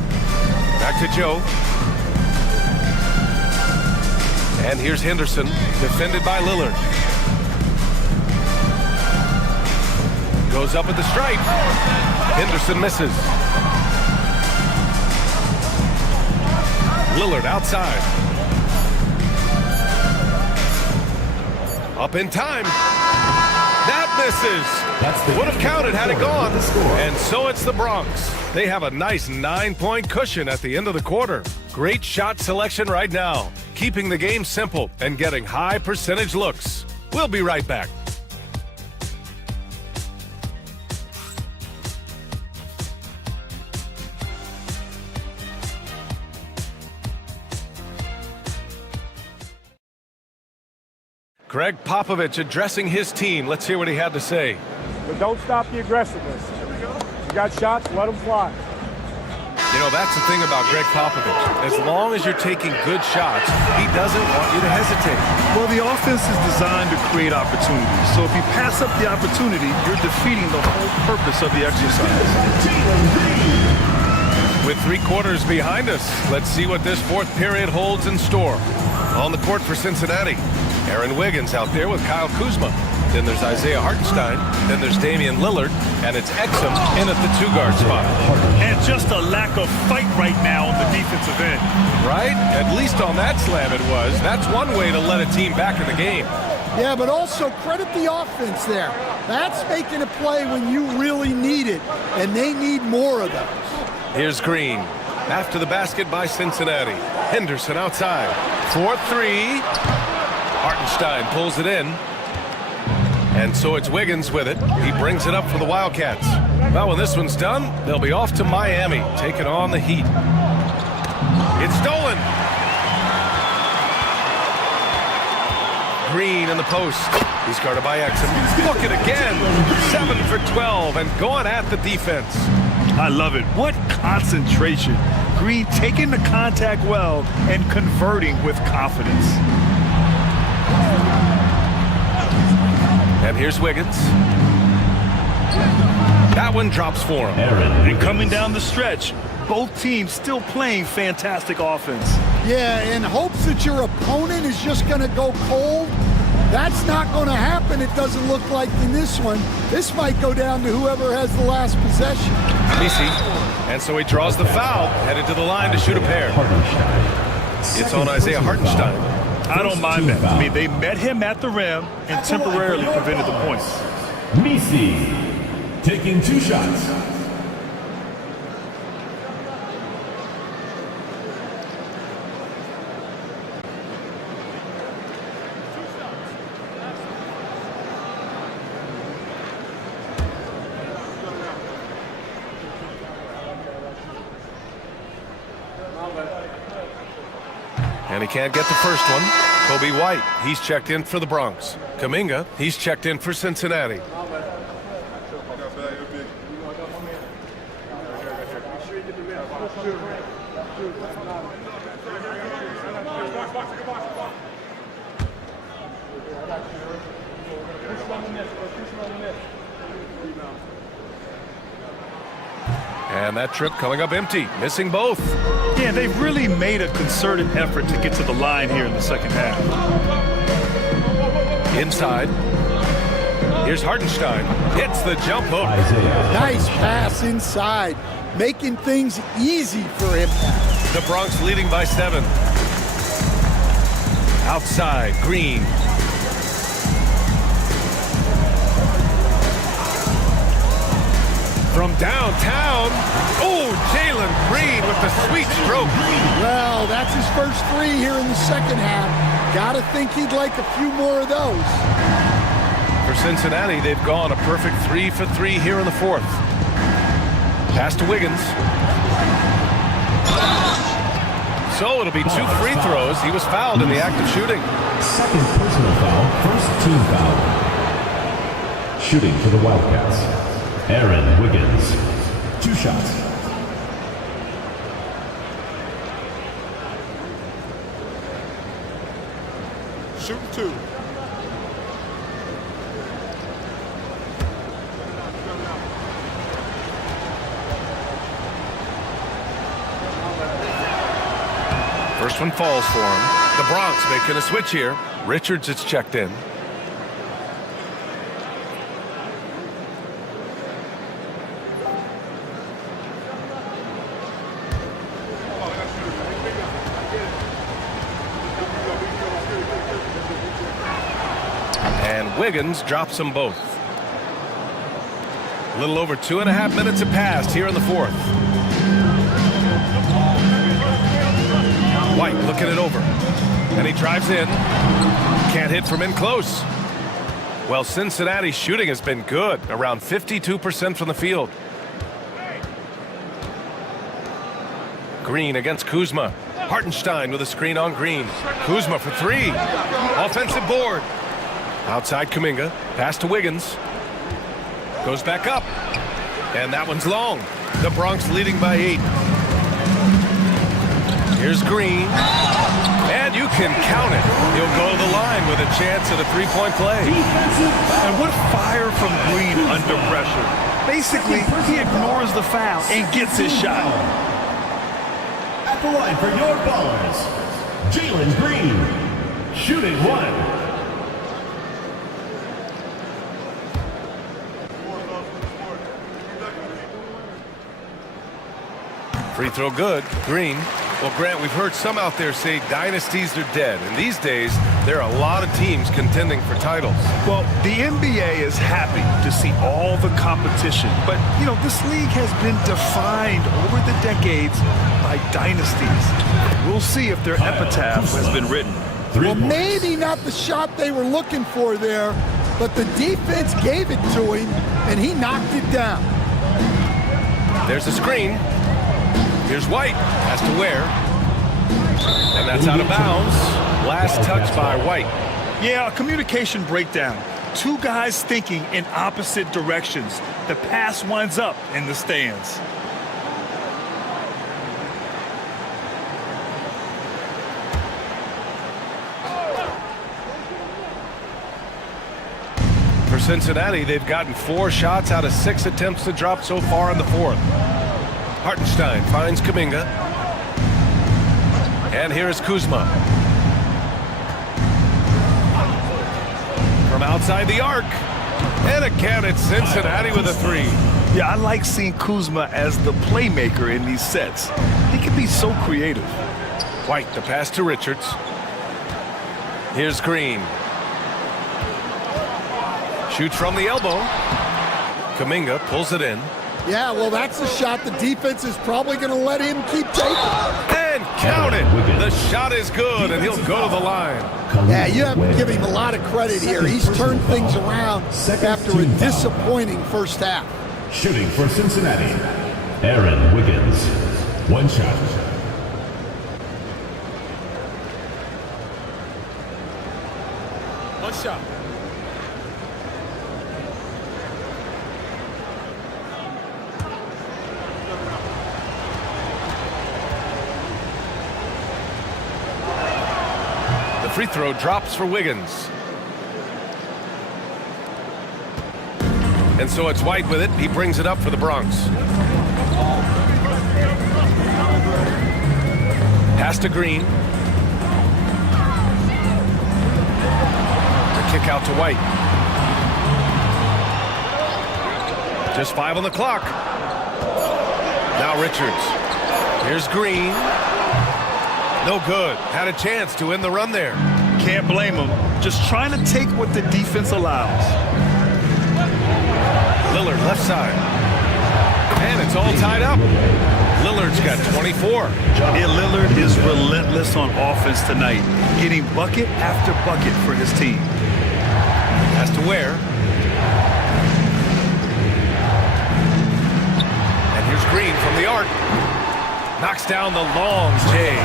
Back to Joe. And here's Henderson, defended by Lillard. Goes up at the stripe. Henderson misses. Lillard outside. Up in time. That misses. Would have counted had it gone. And so it's the Bronx. They have a nice 9-point cushion at the end of the quarter. Great shot selection right now, keeping the game simple and getting high percentage looks. We'll be right back. Greg Popovich addressing his team. Let's hear what he had to say. But don't stop the aggressiveness. You got shots, let them fly. You know, that's the thing about Greg Popovich. As long as you're taking good shots, he doesn't want you to hesitate. Well, the offense is designed to create opportunities. So if you pass up the opportunity, you're defeating the whole purpose of the exercise. With 3 quarters behind us, let's see what this 4th period holds in store. On the court for Cincinnati, Aaron Wiggins out there with Kyle Kuzma. Then there's Isaiah Hartenstein. Then there's Damian Lillard. And it's Exum in at the 2-guard spot. And just a lack of fight right now on the defensive end. Right? At least on that slam it was. That's one way to let a team back in the game. Yeah, but also credit the offense there. That's making a play when you really need it. And they need more of those. Here's Green. After the basket by Cincinnati. Henderson outside. 4-3. Hartenstein pulls it in. And so it's Wiggins with it. He brings it up for the Wildcats. Well, when this one's done, they'll be off to Miami, taking on the Heat. It's stolen. Green in the post. He's guarded by Exum. Look at again. 7 for 12 and going at the defense. I love it. What concentration. Green taking the contact well and converting with confidence. And here's Wiggins. That one drops for him. And coming down the stretch, both teams still playing fantastic offense. Yeah, in hopes that your opponent is just going to go cold. That's not going to happen, it doesn't look like in this one. This might go down to whoever has the last possession. Messi. And so he draws the foul, headed to the line to shoot a pair. It's on Isaiah Hartenstein. I don't mind that. I mean, they met him at the rim and temporarily prevented the points. Messi taking 2 shots. And he can't get the first one. Kobe White, he's checked in for the Bronx. Kuminga, he's checked in for Cincinnati. And that trip coming up empty, missing both. Yeah, they've really made a concerted effort to get to the line here in the second half. Inside. Here's Hartenstein. Hits the jump hook. Nice pass inside, making things easy for him. The Bronx leading by 7. Outside, Green. From downtown, oh, Jalen Green with the sweet stroke. Well, that's his first 3 here in the second half. Gotta think he'd like a few more of those. For Cincinnati, they've gone a perfect 3 for 3 here in the 4th. Pass to Wiggins. So it'll be 2 free throws. He was fouled in the act of shooting. Second personal foul, first team foul. Shooting for the Wildcats, Aaron Wiggins. 2 shots. Shooting 2. First one falls for him. The Bronx making a switch here. Richards is checked in. And Wiggins drops them both. A little over 2.5 minutes have passed here in the 4th. White looking it over. And he drives in. Can't hit from in close. Well, Cincinnati's shooting has been good. Around 52% from the field. Green against Kuzma. Hartenstein with a screen on Green. Kuzma for 3. Offensive board. Outside Kuminga. Pass to Wiggins. Goes back up. And that one's long. The Bronx leading by 8. Here's Green. And you can count it. He'll go to the line with a chance at a 3-point play. And what fire from Green under pressure. Basically, he ignores the foul and gets his shot. At the line for your ballers, Jalen Green, shooting 1. Free throw good. Green. Well, Grant, we've heard some out there say dynasties are dead. And these days, there are a lot of teams contending for titles. Well, the NBA is happy to see all the competition. But, you know, this league has been defined over the decades by dynasties. We'll see if their epitaph has been written. Well, maybe not the shot they were looking for there, but the defense gave it to him, and he knocked it down. There's a screen. Here's White. Has to wear. And that's out of bounds. Last touch by White. Yeah, a communication breakdown. Two guys thinking in opposite directions. The pass winds up in the stands. For Cincinnati, they've gotten 4 shots out of 6 attempts to drop so far in the fourth. Hartenstein finds Kuminga. And here is Kuzma. From outside the arc. And again, it's Cincinnati with a 3. Yeah, I like seeing Kuzma as the playmaker in these sets. He can be so creative. White, the pass to Richards. Here's Green. Shoots from the elbow. Kuminga pulls it in. Yeah, well, that's a shot the defense is probably going to let him keep taking. And count it. The shot is good, and he'll go to the line. Yeah, you have to give him a lot of credit here. He's turned things around after a disappointing first half. Shooting for Cincinnati, Aaron Wiggins. 1 shot. One shot. The free throw drops for Wiggins. And so it's White with it. He brings it up for the Bronx. Pass to Green. The kick out to White. Just 5 on the clock. Now Richards. Here's Green. No good. Had a chance to end the run there. Can't blame him. Just trying to take what the defense allows. Lillard left side. And it's all tied up. Lillard's got 24. Yeah, Lillard is relentless on offense tonight, getting bucket after bucket for his team. Has to Ware. And here's Green from the arc. Knocks down the long J.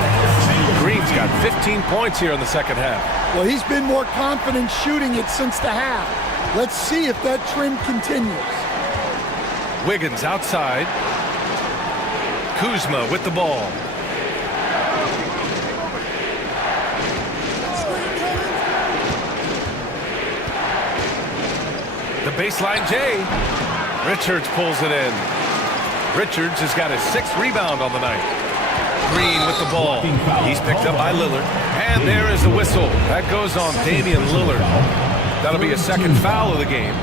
Green's got 15 points here in the second half. Well, he's been more confident shooting it since the half. Let's see if that trend continues. Wiggins outside. Kuzma with the ball. The baseline J. Richards pulls it in. Richards has got his 6th rebound on the night. Green with the ball. He's picked up by Lillard. And there is the whistle. That goes on Damian Lillard. That'll be a second foul of the game.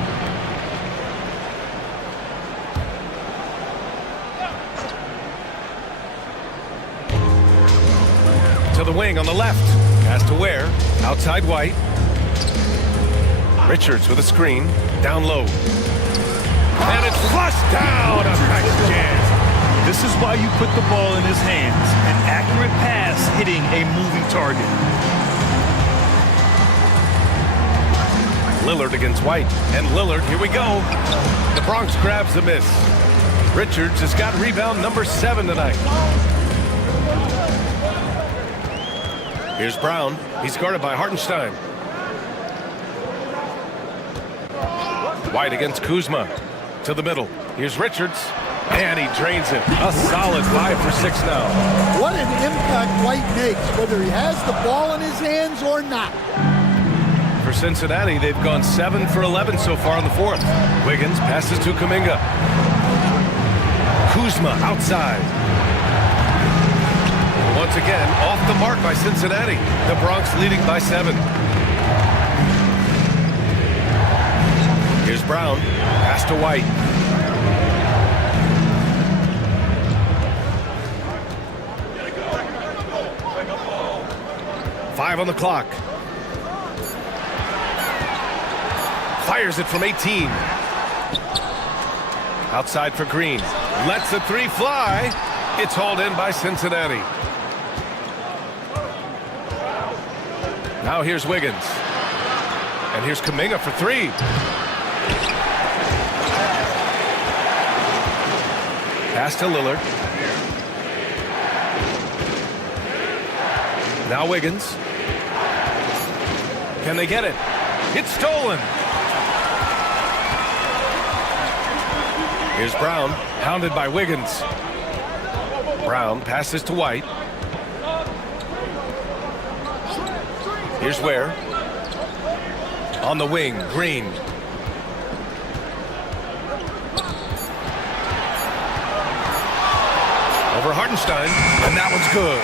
To the wing on the left. Pass to Ware. Outside White. Richards with a screen. Down low. And it's flushed down. A nice jam. This is why you put the ball in his hands. An accurate pass hitting a moving target. Lillard against White. And Lillard, here we go. The Bronx grabs the miss. Richards has got rebound number 7 tonight. Here's Brown. He's guarded by Hartenstein. White against Kuzma. To the middle. Here's Richards. And he drains it. A solid 5 for 6 now. What an impact White makes, whether he has the ball in his hands or not. For Cincinnati, they've gone 7 for 11 so far in the fourth. Wiggins passes to Kuminga. Kuzma outside. Once again, off the mark by Cincinnati. The Bronx leading by 7. Here's Brown. Pass to White. Five on the clock. Fires it from 18. Outside for Green. Lets the 3 fly. It's hauled in by Cincinnati. Now here's Wiggins. And here's Kuminga for 3. Pass to Lillard. Now Wiggins. Can they get it? It's stolen. Here's Brown, hounded by Wiggins. Brown passes to White. Here's Ware. On the wing, Green. Over Hartenstein, and that one's good.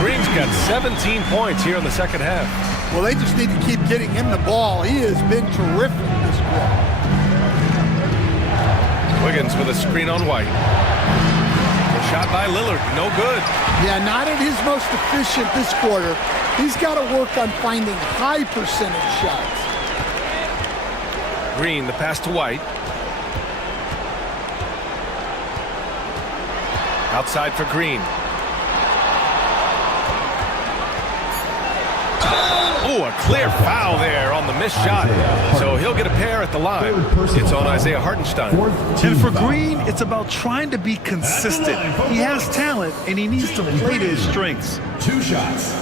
Green's got 17 points here in the second half. Well, they just need to keep getting him the ball. He has been terrific this quarter. Wiggins with a screen on White. A shot by Lillard, no good. Yeah, not at his most efficient this quarter. He's got to work on finding high percentage shots. Green, the pass to White. Outside for Green. Oh, a clear foul there on the missed shot. So he'll get a pair at the line. It's on Isaiah Hartenstein. And for Green, it's about trying to be consistent. He has talent, and he needs to play to his strengths. 2 shots.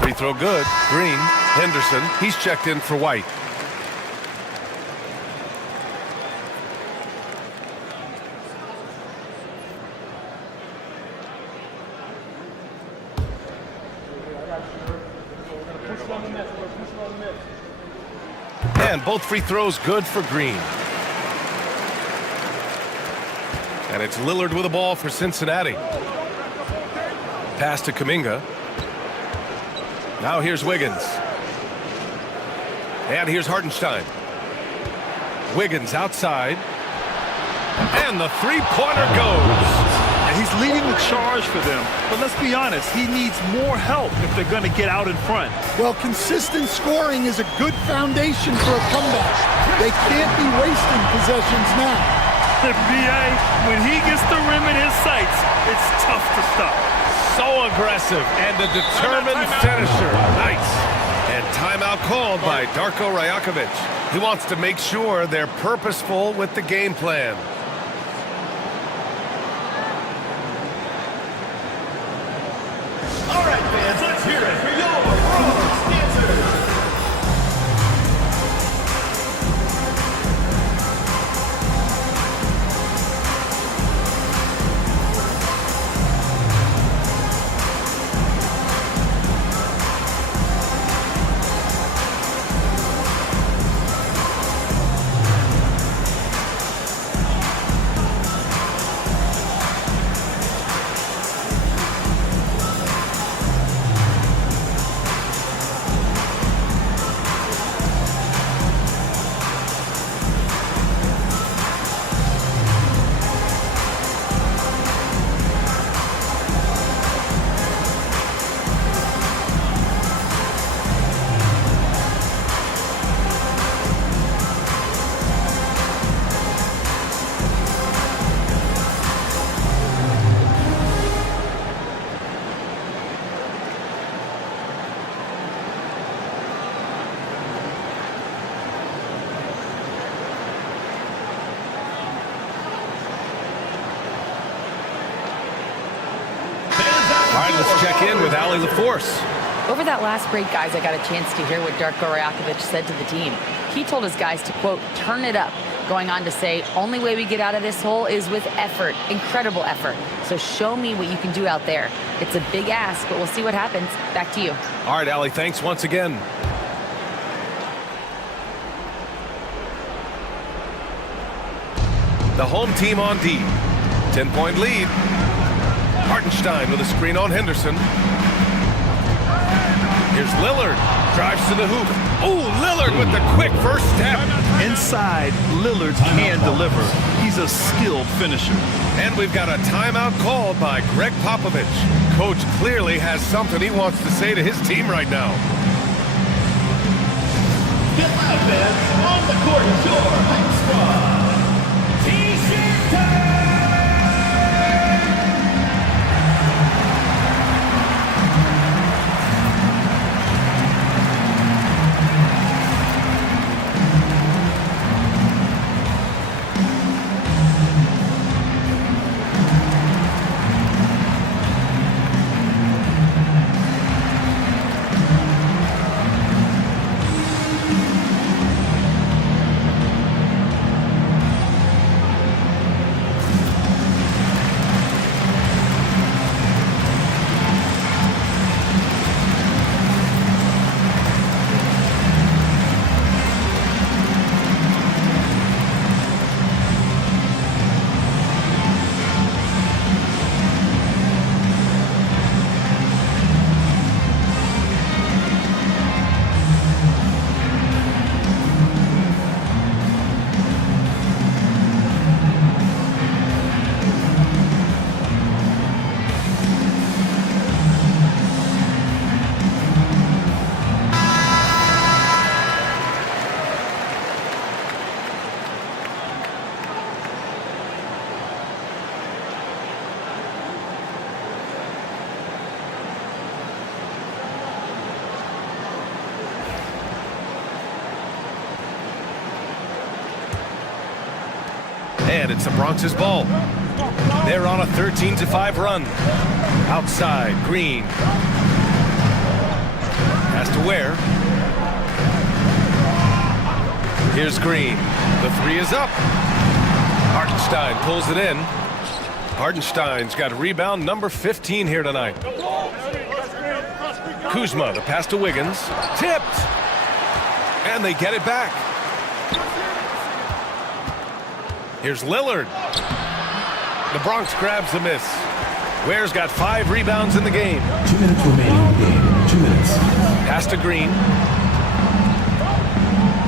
Free throw good. Green, Henderson, he's checked in for White. And both free throws good for Green. And it's Lillard with the ball for Cincinnati. Pass to Kuminga. Now here's Wiggins. And here's Hartenstein. Wiggins outside. And the three-pointer goes. And he's leading the charge for them. But let's be honest, he needs more help if they're going to get out in front. Well, consistent scoring is a good foundation for a comeback. They can't be wasting possessions now. B.A., when he gets the rim in his sights, it's tough to stop. So aggressive and a determined finisher. Nice. And timeout called by Darko Rajakovic. He wants to make sure they're purposeful with the game plan. All right, fans, let's hear it for your Bronx Dancers. Let's check in with Allie LaForce. Over that last break, guys, I got a chance to hear what Darko Rajakovic said to the team. He told his guys to, quote, turn it up, going on to say, only way we get out of this hole is with effort, incredible effort. So show me what you can do out there. It's a big ask, but we'll see what happens. Back to you. All right, Allie, thanks once again. The home team on D. 10-point lead. Hartenstein with a screen on Henderson. Here's Lillard. Drives to the hoop. Oh, Lillard with the quick first step. Inside, Lillard can deliver. He's a skilled finisher. And we've got a timeout called by Greg Popovich. Coach clearly has something he wants to say to his team right now. Get loud, fans. On the court is your hype squad. T-shirt time! And it's the Bronx's ball. They're on a 13-5 run. Outside, Green. Has to Ware. Here's Green. The three is up. Hartenstein pulls it in. Hartenstein's got a rebound number 15 here tonight. Kuzma, the pass to Wiggins. Tipped. And they get it back. Here's Lillard. The Bronx grabs the miss. Ware's got 5 rebounds in the game. 2 minutes remaining in the game. 2 minutes. Pass to Green.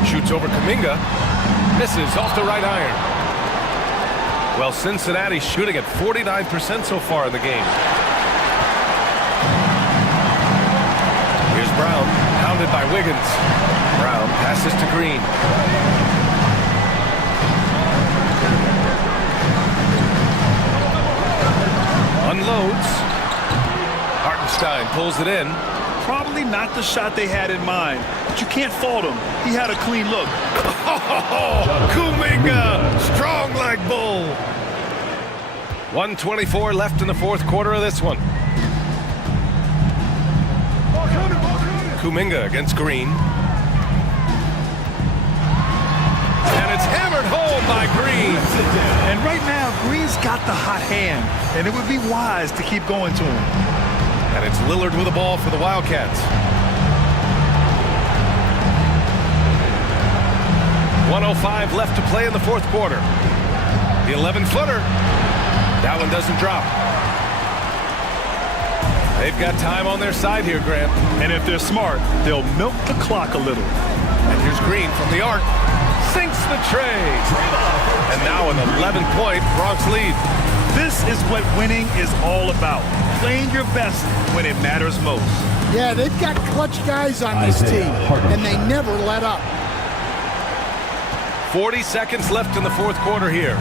Shoots over Kuminga. Misses off the right iron. Well, Cincinnati's shooting at 49% so far in the game. Here's Brown, pounded by Wiggins. Brown passes to Green. Unloads. Hartenstein pulls it in. Probably not the shot they had in mind, but you can't fault him. He had a clean look. Kuminga, strong like bull. 1:24 left in the fourth quarter of this one. Kuminga against Green. And it's hammered home by Green. And right now, Green's got the hot hand, and it would be wise to keep going to him. And it's Lillard with the ball for the Wildcats. 1:05 left to play in the fourth quarter. The 11-footer. That one doesn't drop. They've got time on their side here, Grant. And if they're smart, they'll milk the clock a little. And here's Green from the arc. Sinks the tray. And now an 11-point Bronx lead. This is what winning is all about. Playing your best when it matters most. Yeah, they've got clutch guys on this team, and they never let up. 40 seconds left in the fourth quarter here.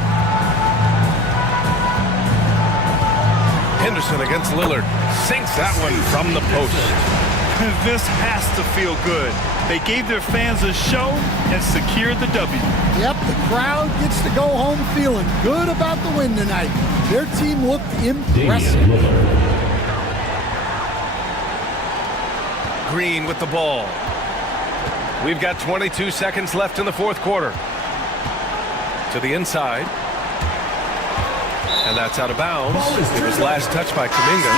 Henderson against Lillard. Sinks that one from the post. This has to feel good. They gave their fans a show and secured the W. Yep, the crowd gets to go home feeling good about the win tonight. Their team looked impressive. Green with the ball. We've got 22 seconds left in the fourth quarter. To the inside. And that's out of bounds. It was last touched by Kuminga.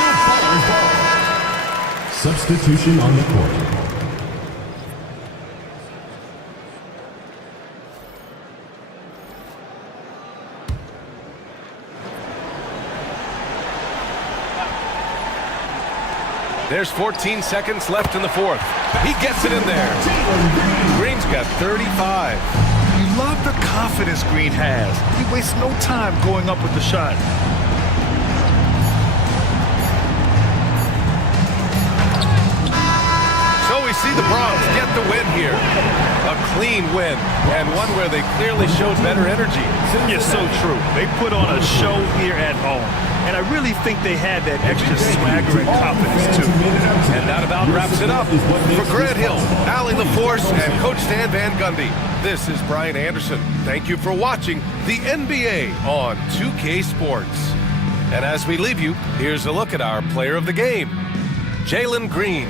Substitution on the court. There's 14 seconds left in the fourth. He gets it in there. Green's got 35. You love the confidence Green has. He wastes no time going up with the shot. So we see the Bronx get the win here. A clean win, and one where they clearly showed better energy. Yes, so true. They put on a show here at home. And I really think they had that extra swagger and confidence, too. And that about wraps it up. For Grant Hill, Allie LaForce, and Coach Stan Van Gundy, this is Brian Anderson. Thank you for watching the NBA on 2K Sports. And as we leave you, here's a look at our player of the game, Jalen Green.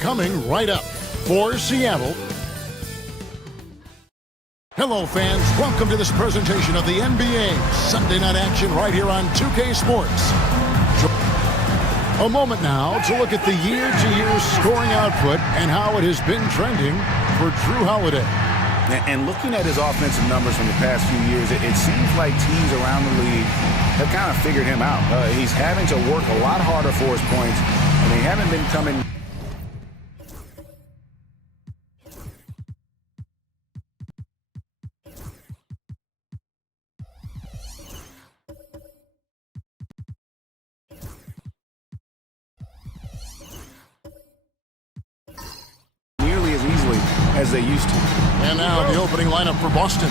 Coming right up for Seattle. Hello, fans. Welcome to this presentation of the NBA Sunday Night Action right here on 2K Sports. A moment now to look at the year-to-year scoring output and how it has been trending for Drew Holiday. And looking at his offensive numbers from the past few years, it seems like teams around the league have kind of figured him out. He's having to work a lot harder for his points, and they haven't been coming. As they used to. And now the opening lineup for Boston.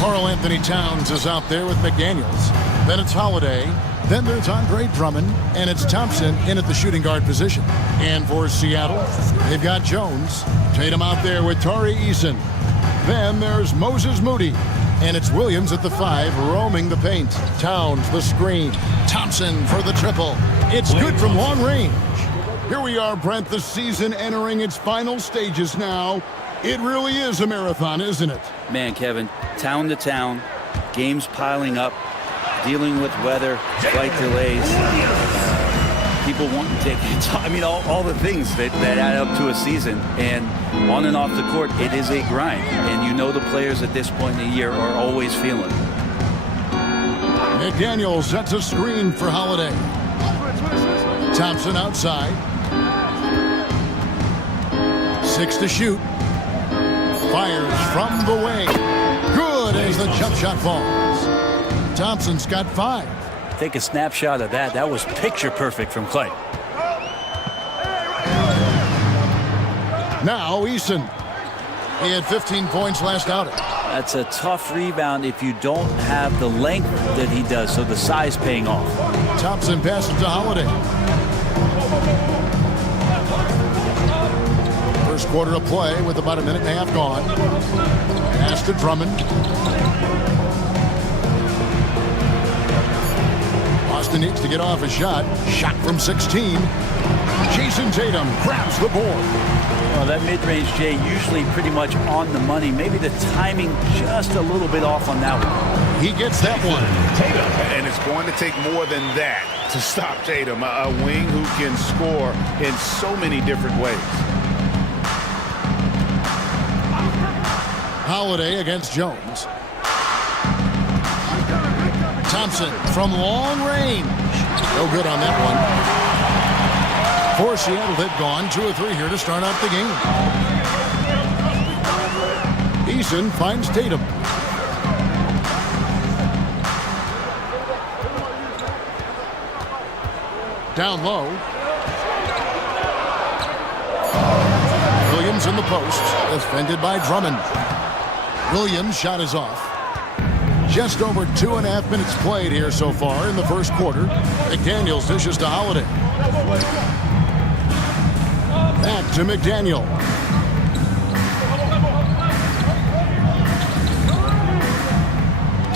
Karl Anthony Towns is out there with McDaniels. Then it's Holiday. Then there's Andre Drummond. And it's Thompson in at the shooting guard position. And for Seattle, they've got Jones. Tatum out there with Tari Eason. Then there's Moses Moody. And it's Williams at the 5 roaming the paint. Towns the screen. Thompson for the triple. It's good from long range. Here we are, Brent, the season entering its final stages now. It really is a marathon, isn't it? Man, Kevin, town to town, games piling up, dealing with weather, flight delays, people wanting tickets. I mean, all the things that add up to a season. And on and off the court, it is a grind. And you know the players at this point in the year are always feeling it. McDaniels sets a screen for Holiday. Thompson outside. 6 to shoot. Fires from the wing. Good as the jump shot falls. Thompson's got 5. Take a snapshot of that. That was picture perfect from Clay. Now Eason. He had 15 points last outing. That's a tough rebound if you don't have the length that he does, so the size paying off. Thompson passes to Holiday. First quarter of play with about a minute and a half gone. Pass to Drummond. Boston needs to get off a shot. Shot from 16. Jason Tatum grabs the board. Well, that mid-range, Jay, usually pretty much on the money. Maybe the timing just a little bit off on that one. He gets that one. Tatum. And it's going to take more than that to stop Tatum. A wing who can score in so many different ways. Holiday against Jones. Thompson from long range. No good on that one. For Seattle, they've gone 2 or 3 here to start out the game. Eason finds Tatum. Down low. Williams in the post. Defended by Drummond. Williams' shot is off. Just over 2.5 minutes played here so far in the first quarter. McDaniels dishes to Holiday. Back to McDaniel.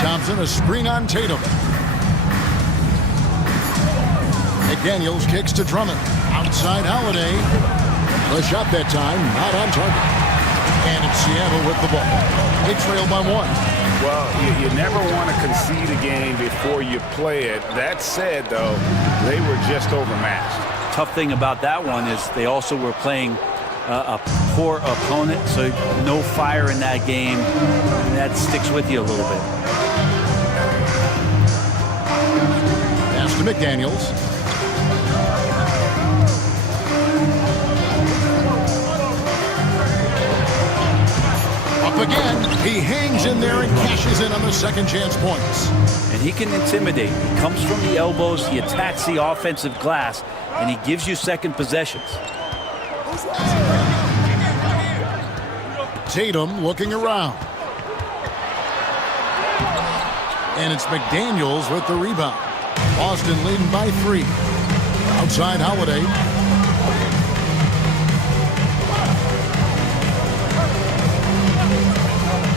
Thompson, a screen on Tatum. McDaniels kicks to Drummond. Outside Holiday. The shot that time, not on target. And it's Seattle with the ball. They trail by 1. Well, you never want to concede a game before you play it. That said, though, they were just overmatched. Tough thing about that one is they also were playing a poor opponent, so no fire in that game. And that sticks with you a little bit. Pass to McDaniels. Up again. He hangs in there and cashes in on the second chance points. And he can intimidate. He comes from the elbows, he attacks the offensive glass, and he gives you second possessions. Tatum looking around. And it's McDaniels with the rebound. Boston leading by 3. Outside Holiday.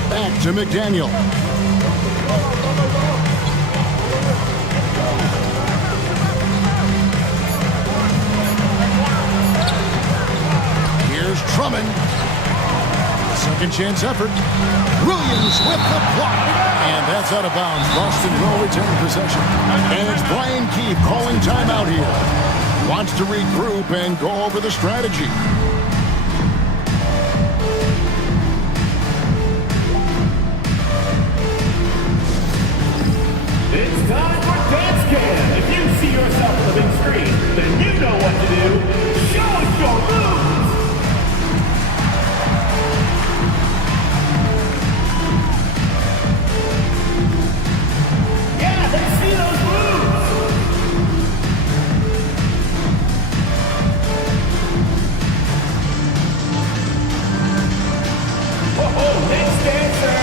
Back to McDaniel. Here's Drummond. Second chance effort. Williams with the block. And that's out of bounds. Boston will return possession. And it's Brian Keefe calling timeout here. Wants to regroup and go over the strategy. It's time for Dance Cam. If you see yourself on the big screen, then you know what to do. Show us your moves. Yeah, let's see those moves. Whoa, next dancer.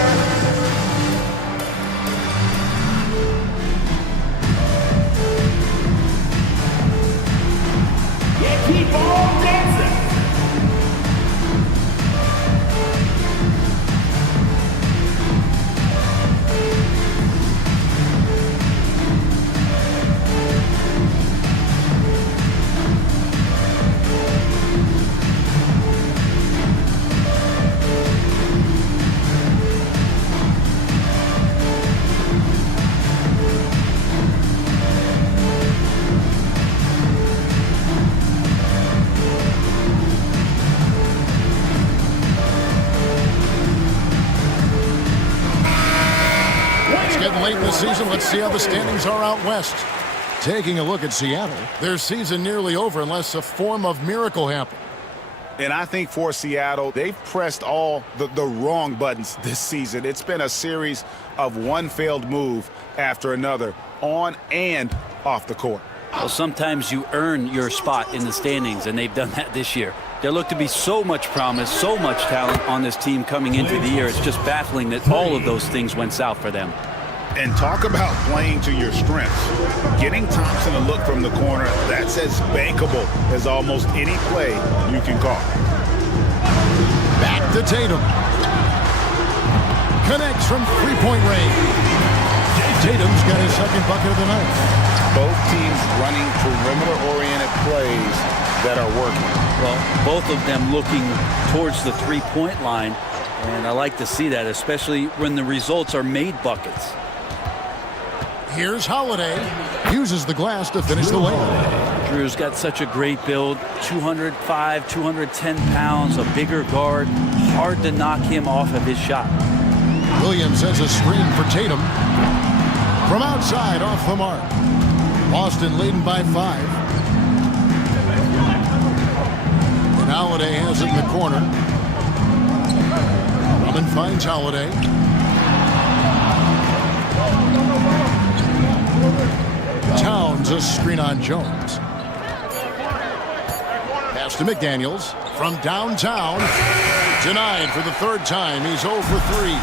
Keep on dancing. Late in the season, let's see how the standings are out west. Taking a look at Seattle, their season nearly over unless a form of miracle happened. And I think for Seattle, they've pressed all the wrong buttons this season. It's been a series of one failed move after another, on and off the court. Well, sometimes you earn your spot in the standings, and they've done that this year. There looked to be so much promise, so much talent on this team coming into the year. It's just baffling that all of those things went south for them. And talk about playing to your strengths. Getting Thompson to look from the corner, that's as bankable as almost any play you can call. Back to Tatum. Connects from three-point range. Tatum's got his second bucket of the night. Both teams running perimeter-oriented plays that are working. Well, both of them looking towards the three-point line, and I like to see that, especially when the results are made buckets. Here's Holiday. Uses the glass to finish the layup. Drew's got such a great build. 205, 210 pounds, a bigger guard. Hard to knock him off of his shot. Williams has a screen for Tatum. From outside, off the mark. Boston leading by 5. And Holiday has it in the corner. Drummond finds Holiday. Towns a screen on Jones. Pass to McDaniels from downtown. Denied for the third time. He's 0 for 3.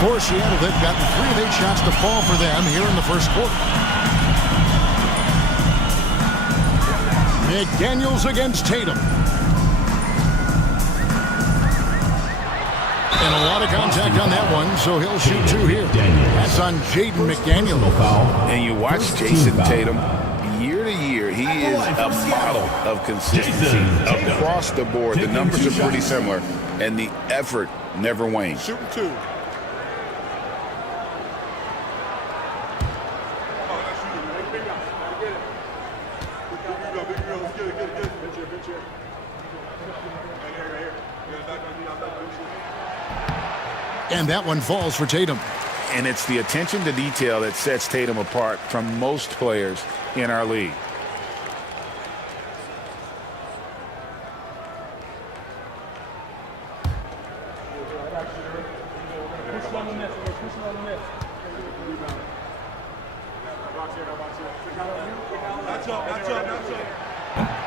For Seattle, they've gotten 3 of 8 shots to fall for them here in the first quarter. McDaniels against Tatum. And a lot of contact on that one, so he'll shoot 2 here. That's on Jaden McDaniel. And you watch Jason Tatum, year to year, he is a model of consistency across the board. The numbers are pretty similar, and the effort never wanes. Shooting 2. And that one falls for Tatum. And it's the attention to detail that sets Tatum apart from most players in our league.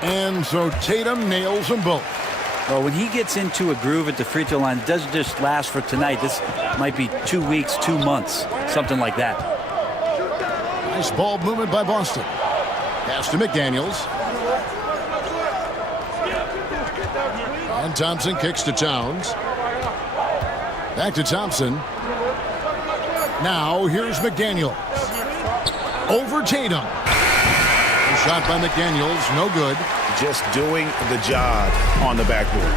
And so Tatum nails them both. Well, when he gets into a groove at the free throw line, it doesn't just last for tonight. This might be 2 weeks, 2 months, something like that. Nice ball movement by Boston. Pass to McDaniels. And Thompson kicks to Towns. Back to Thompson. Now here's McDaniels. Over Tatum. A shot by McDaniels, no good. Just doing the job on the backboard.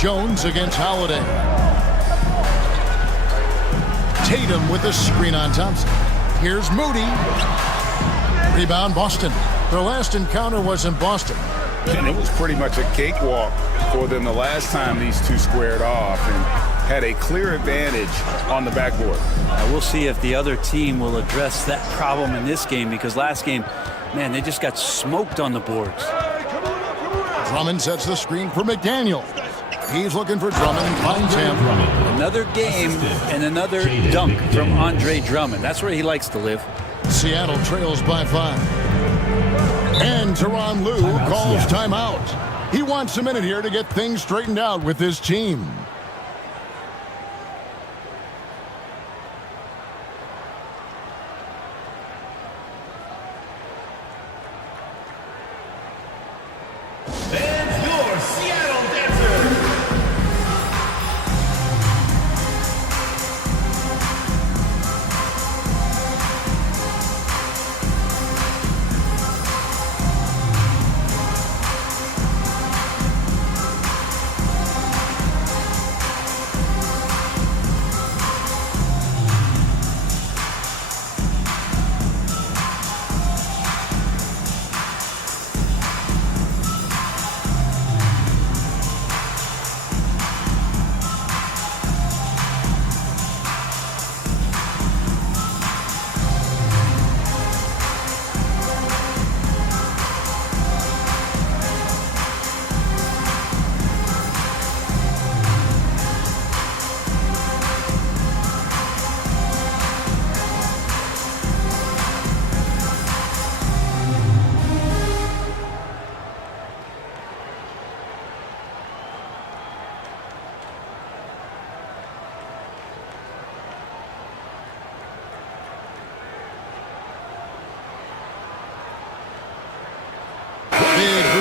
Jones against Holiday. Tatum with the screen on Thompson. Here's Moody. Rebound Boston. Their last encounter was in Boston. And it was pretty much a cakewalk for them the last time these two squared off and had a clear advantage on the backboard. We'll see if the other team will address that problem in this game, because last game, man, they just got smoked on the boards. Drummond sets the screen for McDaniel. He's looking for Drummond and finds him. Another game and another dunk from Andre Drummond. That's where he likes to live. Seattle trails by 5. And Tyronn Lue calls timeout. He wants a minute here to get things straightened out with his team.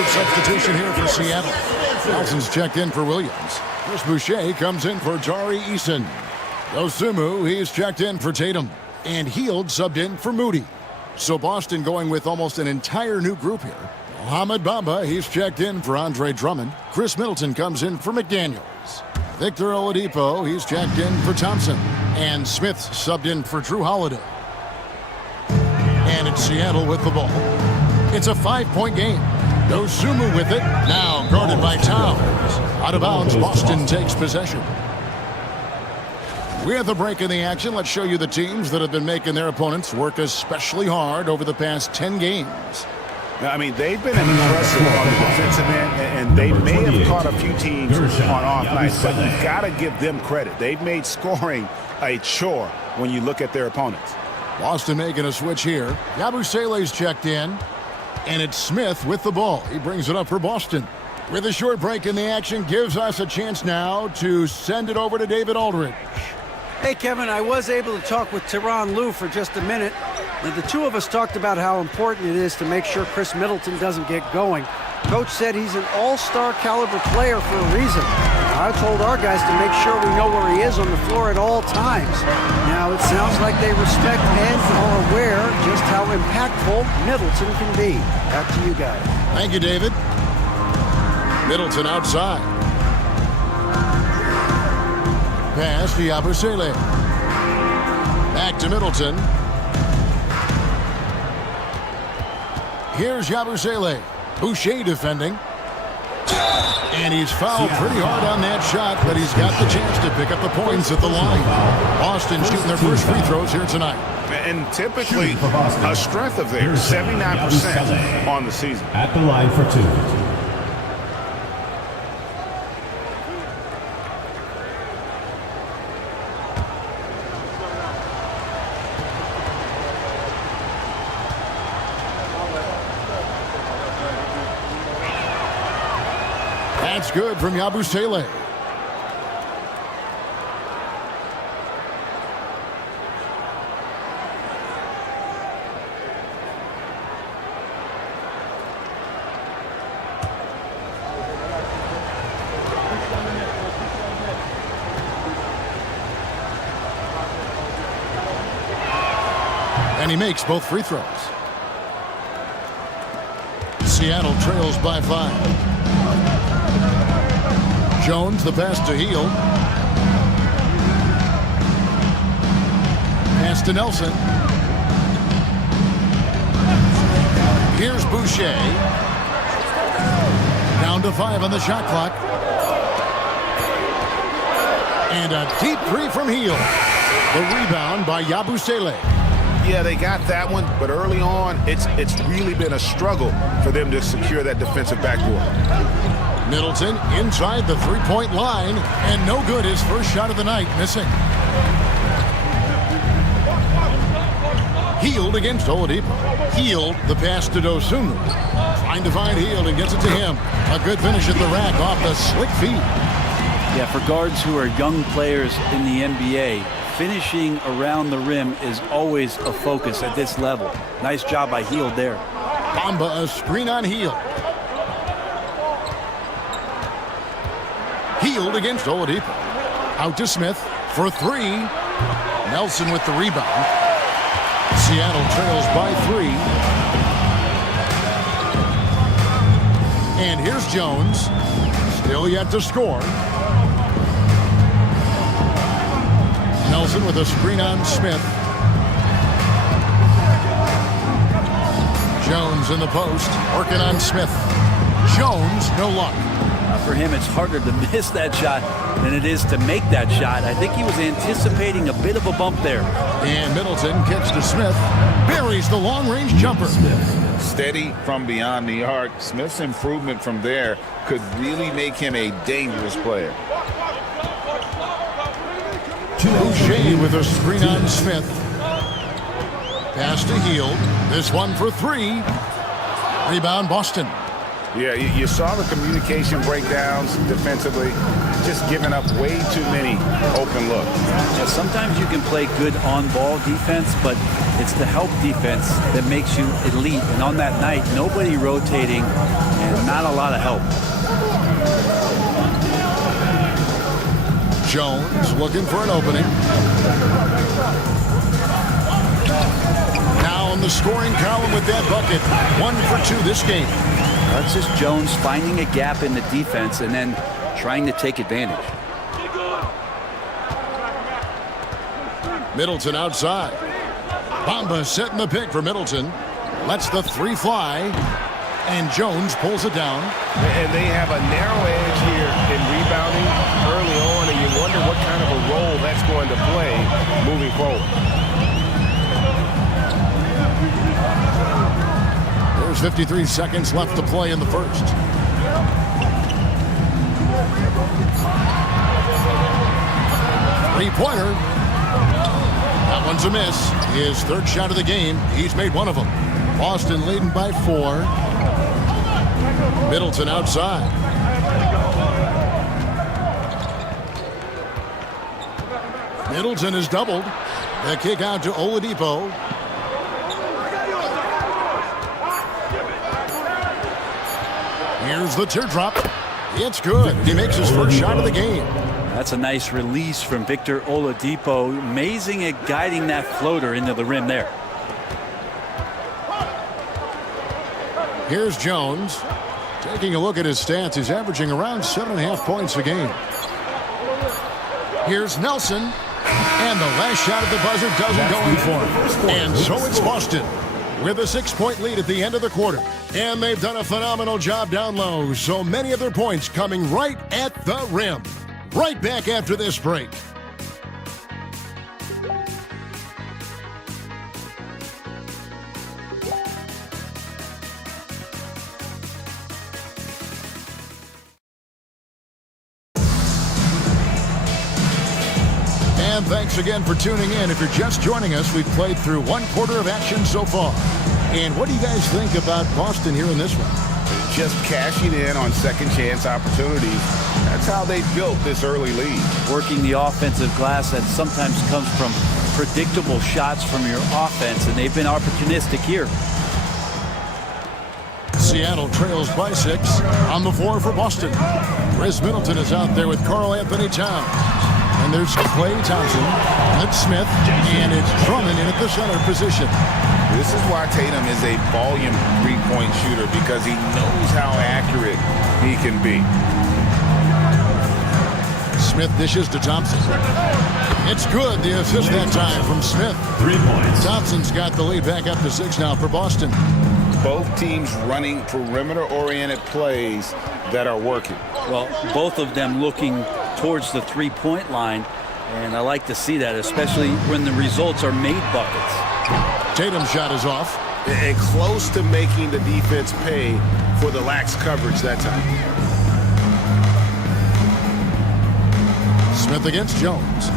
Substitution here for Seattle. Nelson's checked in for Williams. Chris Boucher comes in for Tari Eason. Dosunmu, he's checked in for Tatum. And Hield subbed in for Moody. So Boston going with almost an entire new group here. Mohamed Bamba, he's checked in for Andre Drummond. Chris Middleton comes in for McDaniels. Victor Oladipo, he's checked in for Thompson. And Smith subbed in for Drew Holiday. And it's Seattle with the ball. It's a 5-point game. Dosunmu with it, now guarded by Towns. Out of bounds, Boston takes possession. With a break in the action, let's show you the teams that have been making their opponents work especially hard over the past 10 games. I mean, they've been impressive on the defensive end, and they may have caught a few teams on off nights, but you've got to give them credit. They've made scoring a chore when you look at their opponents. Boston making a switch here. Yabusele's checked in. And it's Smith with the ball. He brings it up for Boston. With a short break in the action, gives us a chance now to send it over to David Aldridge. Hey, Kevin, I was able to talk with Tyronn Lue for just a minute. And the two of us talked about how important it is to make sure Chris Middleton doesn't get going. Coach said he's an all-star caliber player for a reason. I told our guys to make sure we know where he is on the floor at all times. Now, it sounds like they respect and are aware just how impactful Middleton can be. Back to you guys. Thank you, David. Middleton outside. Pass to Yabusele. Back to Middleton. Here's Yabusele. Boucher defending. And he's fouled pretty hard on that shot, but he's got the chance to pick up the points at the line. Boston shooting their first free throws here tonight. And typically, a strength of theirs, 79% on the season. At the line for 2. That's good from Yabusele. And he makes both free throws. Seattle trails by 5. Jones, the pass to Hield. Pass to Nelson. Here's Boucher. Down to 5 on the shot clock. And a deep three from Hield. The rebound by Yabusele. Yeah, they got that one, but early on, it's really been a struggle for them to secure that defensive backboard. Middleton inside the three-point line, and no good. His first shot of the night, missing. Hield against Oladipo. Hield, the pass to Dosunmu. Trying to find Hield and gets it to him. A good finish at the rack off the slick feed. Yeah, for guards who are young players in the NBA, finishing around the rim is always a focus at this level. Nice job by Hield there. Bamba, a screen on Hield. Hield against Oladipo. Out to Smith for 3. Nelson with the rebound. Seattle trails by 3. And here's Jones. Still yet to score. Nelson with a screen on Smith. Jones in the post, working on Smith. Jones, no luck. For him, it's harder to miss that shot than it is to make that shot. I think he was anticipating a bit of a bump there. And Middleton kicks to Smith. Buries the long-range jumper. Steady from beyond the arc. Smith's improvement from there could really make him a dangerous player. Boucher with a screen on Smith. Pass to Hield. This one for 3. Rebound, Boston. Yeah, you saw the communication breakdowns defensively, just giving up way too many open looks. Yeah, sometimes you can play good on-ball defense, but it's the help defense that makes you elite. And on that night, nobody rotating and not a lot of help. Jones looking for an opening. Now on the scoring column with that bucket. 1 for 2 this game. That's just Jones finding a gap in the defense and then trying to take advantage. Middleton outside. Bamba setting the pick for Middleton. Lets the 3 fly. And Jones pulls it down. And they have a narrow edge here in rebounding early on, and you wonder what kind of a role that's going to play moving forward. There's 53 seconds left to play in the first. Three-pointer. That one's a miss. His third shot of the game. He's made one of them. Boston leading by 4. Middleton outside. Middleton is doubled. The kick out to Oladipo. Here's the teardrop. It's good. He makes his first shot of the game. That's a nice release from Victor Oladipo. Amazing at guiding that floater into the rim there. Here's Jones. Taking a look at his stats, he's averaging around 7.5 points a game. Here's Nelson. And the last shot at the buzzer doesn't go in for him. And so it's Boston with a 6-point lead at the end of the quarter. And they've done a phenomenal job down low. So many of their points coming right at the rim. Right back after this break. And thanks again for tuning in. If you're just joining us, we've played through one quarter of action so far. And what do you guys think about Boston here in this one? Just cashing in on second chance opportunities. That's how they built this early lead. Working the offensive glass that sometimes comes from predictable shots from your offense, and they've been opportunistic here. Seattle trails by 6 on the floor for Boston. Chris Middleton is out there with Karl Anthony Towns. And there's Klay Thompson, Ed Smith, and it's Drummond in at the center position. This is why Tatum is a volume three-point shooter, because he knows how accurate he can be. Smith dishes to Thompson. It's good. The assist that time from Smith. 3 points. Thompson's got the lead back up to 6 now for Boston. Both teams running perimeter-oriented plays that are working. Well, both of them looking towards the three-point line, and I like to see that, especially when the results are made buckets. Tatum's shot is off. And close to making the defense pay for the lax coverage that time. Smith against Jones.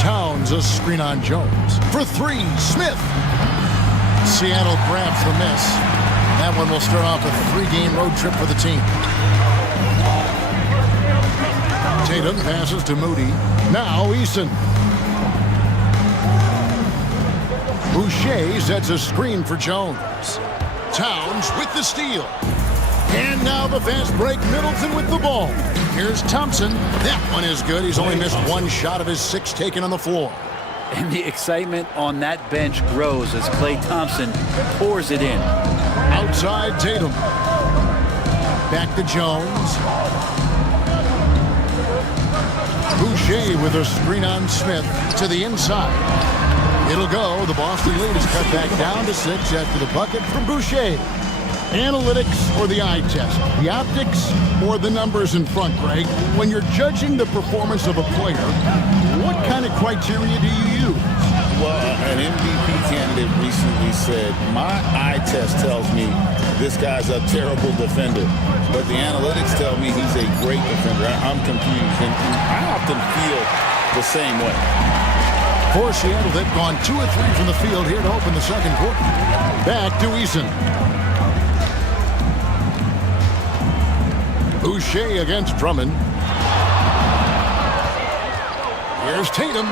Towns a screen on Jones. For 3, Smith. Seattle grabs the miss. That one will start off a 3-game road trip for the team. Tatum passes to Moody. Now Eason. Boucher sets a screen for Jones. Towns with the steal. And now the fast break. Middleton with the ball. Here's Thompson. That one is good. He's only missed 1 shot of his 6 taken on the floor. And the excitement on that bench grows as Klay Thompson pours it in. Outside Tatum. Back to Jones. Boucher with a screen on Smith to the inside. It'll go. The Boston lead is cut back down to 6 after the bucket from Boucher. Analytics or the eye test? The optics or the numbers in front, Greg? When you're judging the performance of a player, what kind of criteria do you use? Well, an MVP candidate recently said, my eye test tells me this guy's a terrible defender, but the analytics tell me he's a great defender. I'm confused, and I often feel the same way. For Seattle, they've gone 2 of 3 from the field here to open the second quarter. Back to Eason. Boucher against Drummond. Here's Tatum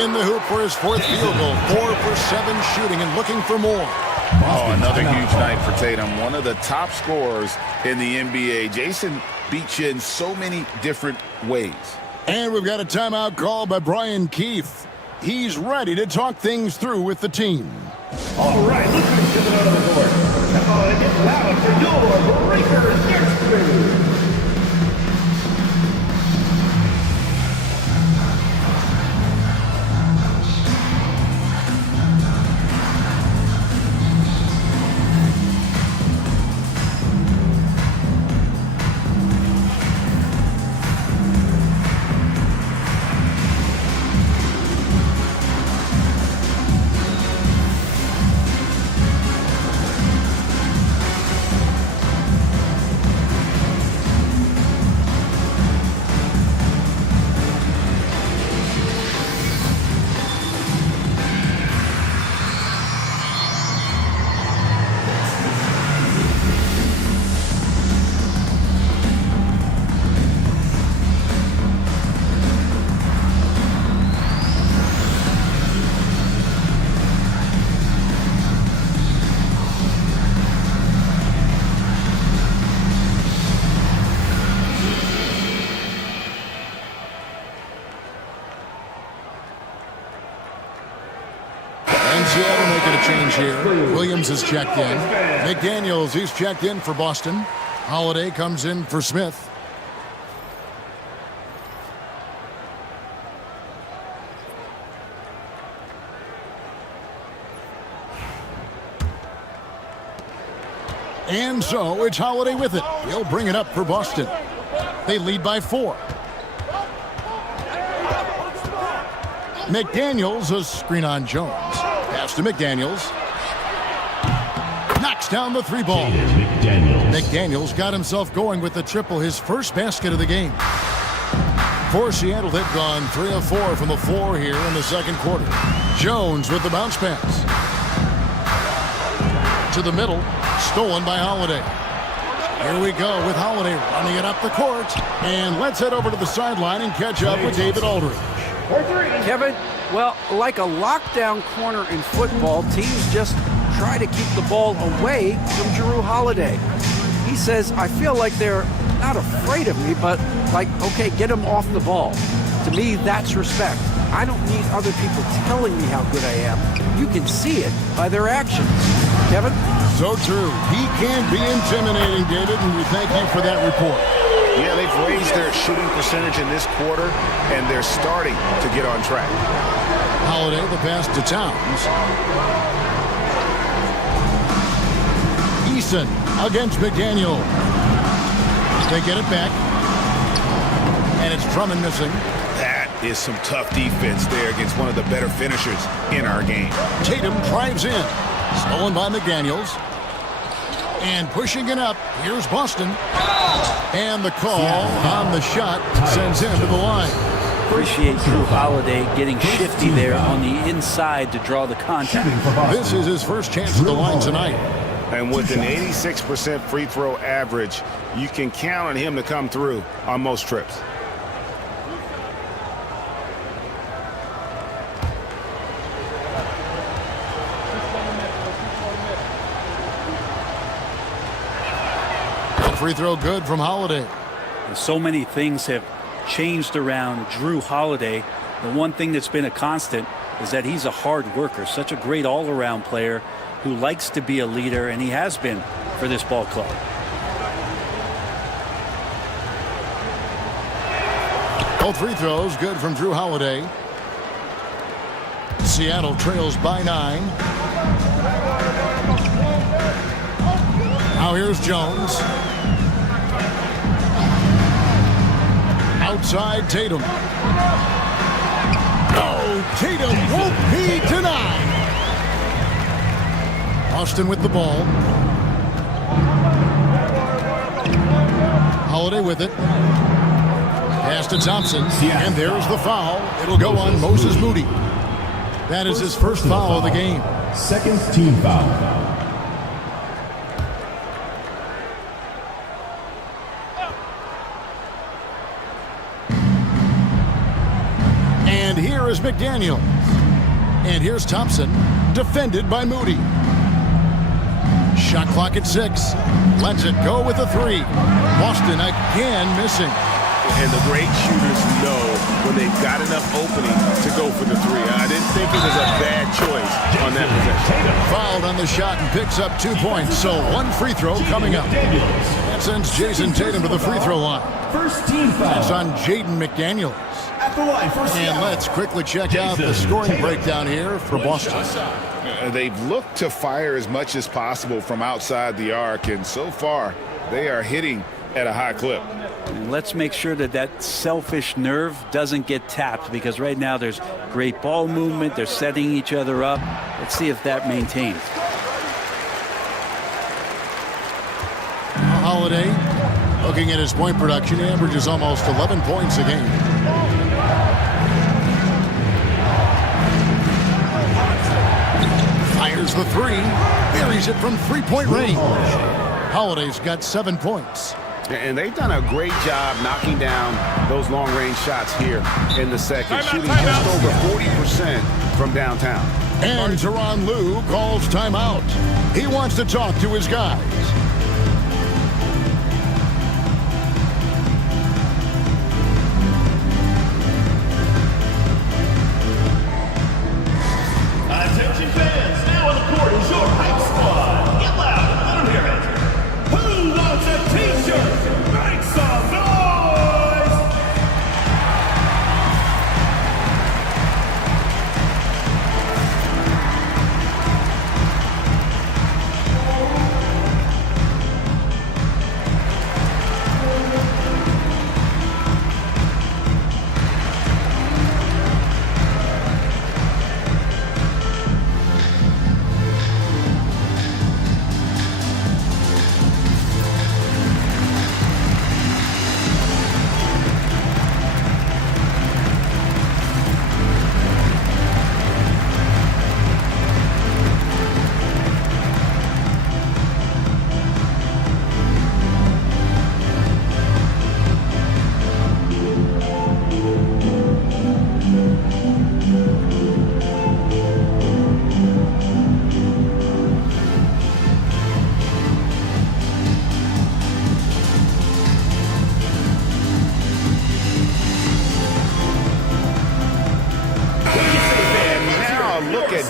in the hoop for his 4th field goal. 4 for 7 shooting and looking for more. Oh, another huge night for Tatum. One of the top scorers in the NBA. Jason beats you in so many different ways. And we've got a timeout call by Brian Keefe. He's ready to talk things through with the team. All right, let's go to the middle of the court. Come on and get loud for your Breakers next move. Seattle making a change here. Williams is checked in. McDaniels, he's checked in for Boston. Holiday comes in for Smith. And so it's Holiday with it. He'll bring it up for Boston. They lead by 4. McDaniels, a screen on Jones. Pass to McDaniels. Knocks down the 3 ball. McDaniels got himself going with the triple, his first basket of the game. For Seattle, they've gone 3 of 4 from the floor here in the second quarter. Jones with the bounce pass. To the middle, stolen by Holiday. Here we go with Holiday running it up the court. And let's head over to the sideline and catch up with David Aldridge. Kevin, well, like a lockdown corner in football, teams just try to keep the ball away from Jrue Holiday. He says, I feel like they're not afraid of me, but like, okay, get him off the ball. To me, that's respect. I don't need other people telling me how good I am. You can see it by their actions. Kevin? So true. He can be intimidating, David, and we thank you for that report. Yeah, they've raised their shooting percentage in this quarter, and they're starting to get on track. Holiday, the pass to Towns. Eason against McDaniel. They get it back. And it's Drummond missing. That is some tough defense there against one of the better finishers in our game. Tatum drives in. Stolen by McDaniels. And pushing it up, here's Boston. And the call on the shot sends him to the line. Appreciate Jrue Holiday getting shifty there on the inside to draw the contact. This is his first chance at the line tonight. And with an 86% free throw average, you can count on him to come through on most trips. Free throw good from Holiday. And so many things have changed around Jrue Holiday. The one thing that's been a constant is that he's a hard worker, such a great all-around player who likes to be a leader, and he has been for this ball club. Both free throws good from Jrue Holiday. Seattle trails by 9. Now here's Jones. Outside Tatum. No, Tatum won't be denied. Austin with the ball. Holiday with it. Pass to Thompson. And there's the foul. It'll go on Moses Moody. That is his first foul of the game. Second team foul. And here is McDaniels. And here's Thompson, defended by Moody. Shot clock at 6. Lets it go with a 3. Boston again missing. And the great shooters know when they've got enough opening to go for the 3. I didn't think it was a bad choice on that possession. Fouled on the shot and picks up 2 points. So 1 free throw coming up. That sends Jason Tatum to the free throw line. First team foul. That's on Jaden McDaniels. At the line for And let's quickly check out the scoring breakdown here for Boston. They've looked to fire as much as possible from outside the arc, and so far they are hitting at a high clip. And let's make sure that that selfish nerve doesn't get tapped, because right now there's great ball movement. They're setting each other up. Let's see if that maintains. Holiday, looking at his point production, he averages almost 11 points a game. Fires the 3, buries it from 3-point range. Holiday's got 7 points. And they've done a great job knocking down those long-range shots here in the second, shooting just over 40% from downtown. And Tyronn Lue calls timeout. He wants to talk to his guys. Attention fans. Fans, now on the court is your hype squad. Get loud and let them hear it. Who wants a t-shirt? Make some noise!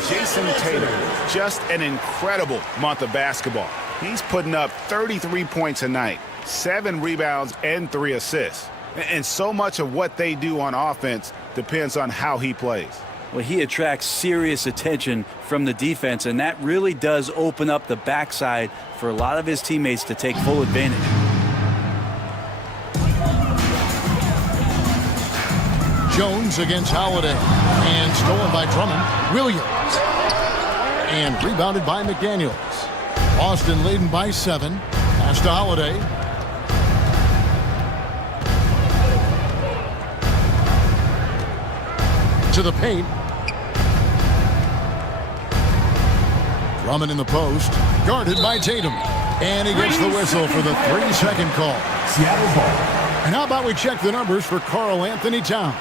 Jason Tatum, just an incredible month of basketball. He's putting up 33 points a night, 7 rebounds, and 3 assists. And so much of what they do on offense depends on how he plays. Well, he attracts serious attention from the defense, and that really does open up the backside for a lot of his teammates to take full advantage. Jones against Holiday. And stolen by Drummond. Williams. And rebounded by McDaniels. Boston leading by 7. Pass to Holiday. To the paint. Drummond in the post. Guarded by Tatum. And he gets the whistle for the 3-second call. Seattle ball. And how about we check the numbers for Karl Anthony Towns?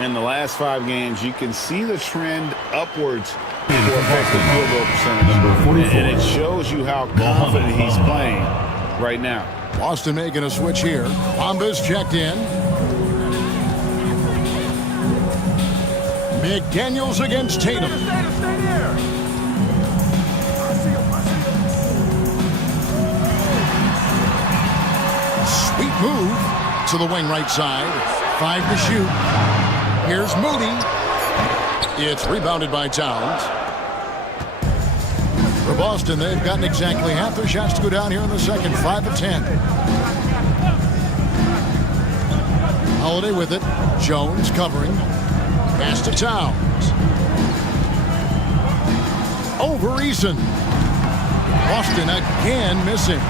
In the last 5 games, you can see the trend upwards for effective field goal percentage. Number 44. And it shows you how confident he's playing right now. Boston making a switch here. Bamba's checked in. McDaniels against Tatum. Sweet move to the wing right side. 5 to shoot. Here's Moody. It's rebounded by Towns. For Boston, they've gotten exactly half their shots to go down here in the second. 5 of 10. Holiday with it. Jones covering. Pass to Towns. Over Eason. Boston again missing.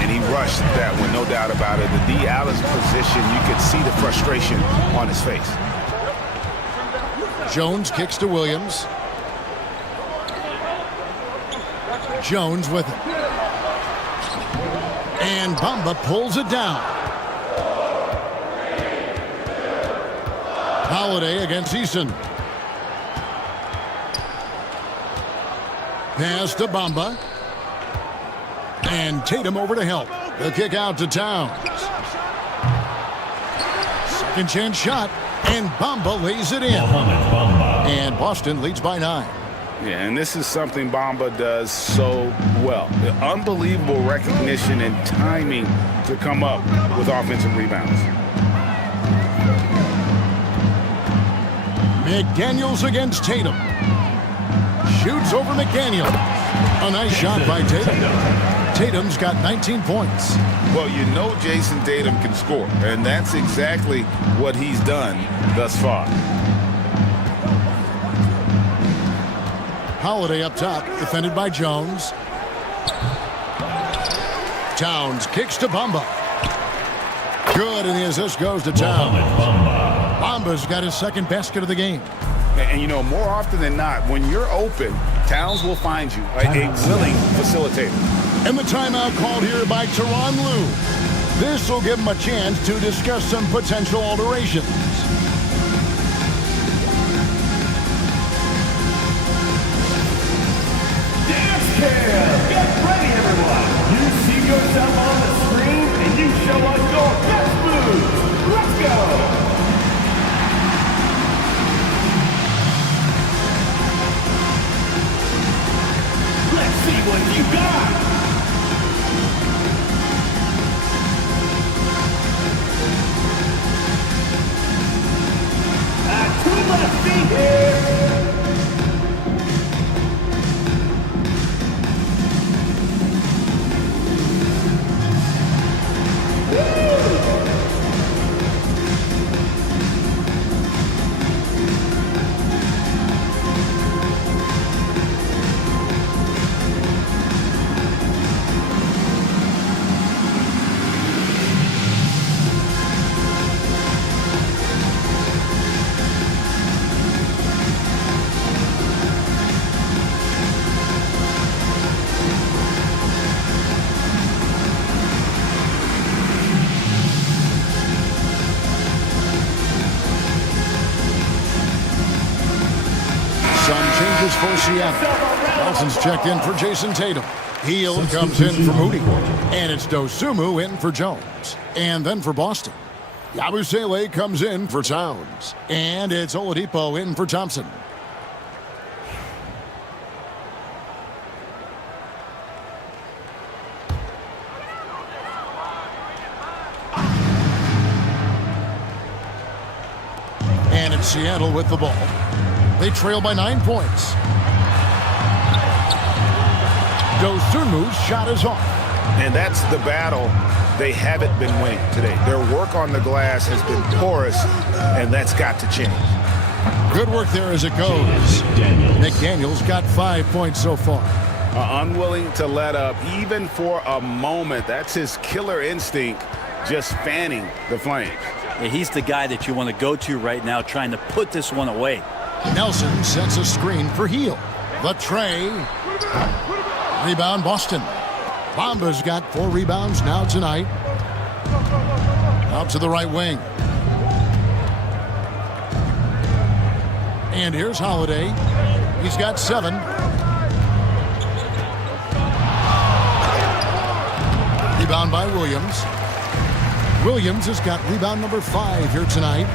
And he rushed that one, no doubt about it. The D. Allen's position, you could see the frustration on his face. Jones kicks to Williams. Jones with it. And Bamba pulls it down. Holiday against Eason. Pass to Bamba. And Tatum over to help. The kick out to Towns. Second chance shot. And Bamba lays it in. And Boston leads by 9. Yeah, and this is something Bamba does so well. The unbelievable recognition and timing to come up with offensive rebounds. McDaniels against Tatum. Shoots over McDaniels. A nice shot by Tatum. Tatum's got 19 points. Well, you know Jason Tatum can score, and that's exactly what he's done thus far. Holiday up top, defended by Jones. Towns kicks to Bamba. Good, and the assist goes to Towns. Bamba's got his second basket of the game. And you know, more often than not, when you're open, Towns will find you a willing facilitator. And the timeout called here by Tyronn Lue. This will give him a chance to discuss some potential alterations. Dance cam! Get ready, everyone! You see yourself on the screen, and you show us your best moves. Let's go! see what you got. To lefty here. For Seattle. Nelson's checked in for Jason Tatum. Heel comes in for Moody. And it's Dosunmu in for Jones. And then for Boston, Yabusele comes in for Towns. And it's Oladipo in for Thompson. And it's Seattle with the ball. They trail by 9 points. Dosunmu's shot is off. And that's the battle they haven't been winning today. Their work on the glass has been porous, and that's got to change. Good work there as it goes. McDaniels got 5 points so far. Unwilling to let up even for a moment. That's his killer instinct, just fanning the flames. Yeah, he's the guy that you want to go to right now, trying to put this one away. Nelson sets a screen for Heel. The tray. Rebound Boston. Bamba's got 4 rebounds now tonight. Out to the right wing. And here's Holiday. He's got 7. Rebound by Williams. Williams has got rebound number 5 here tonight.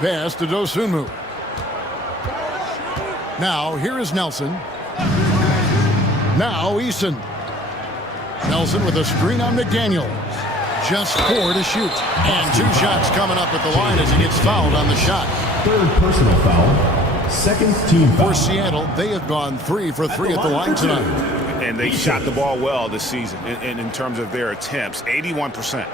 Pass to Dosunmu. Now, here is Nelson. Now, Eason. Nelson with a screen on McDaniels. Just 4 to shoot. And 2 shots coming up at the line as he gets fouled on the shot. 3rd personal foul. 2nd team foul. For Seattle, they have gone 3 for 3 at the line tonight. And they shot the ball well this season in terms of their attempts, 81%.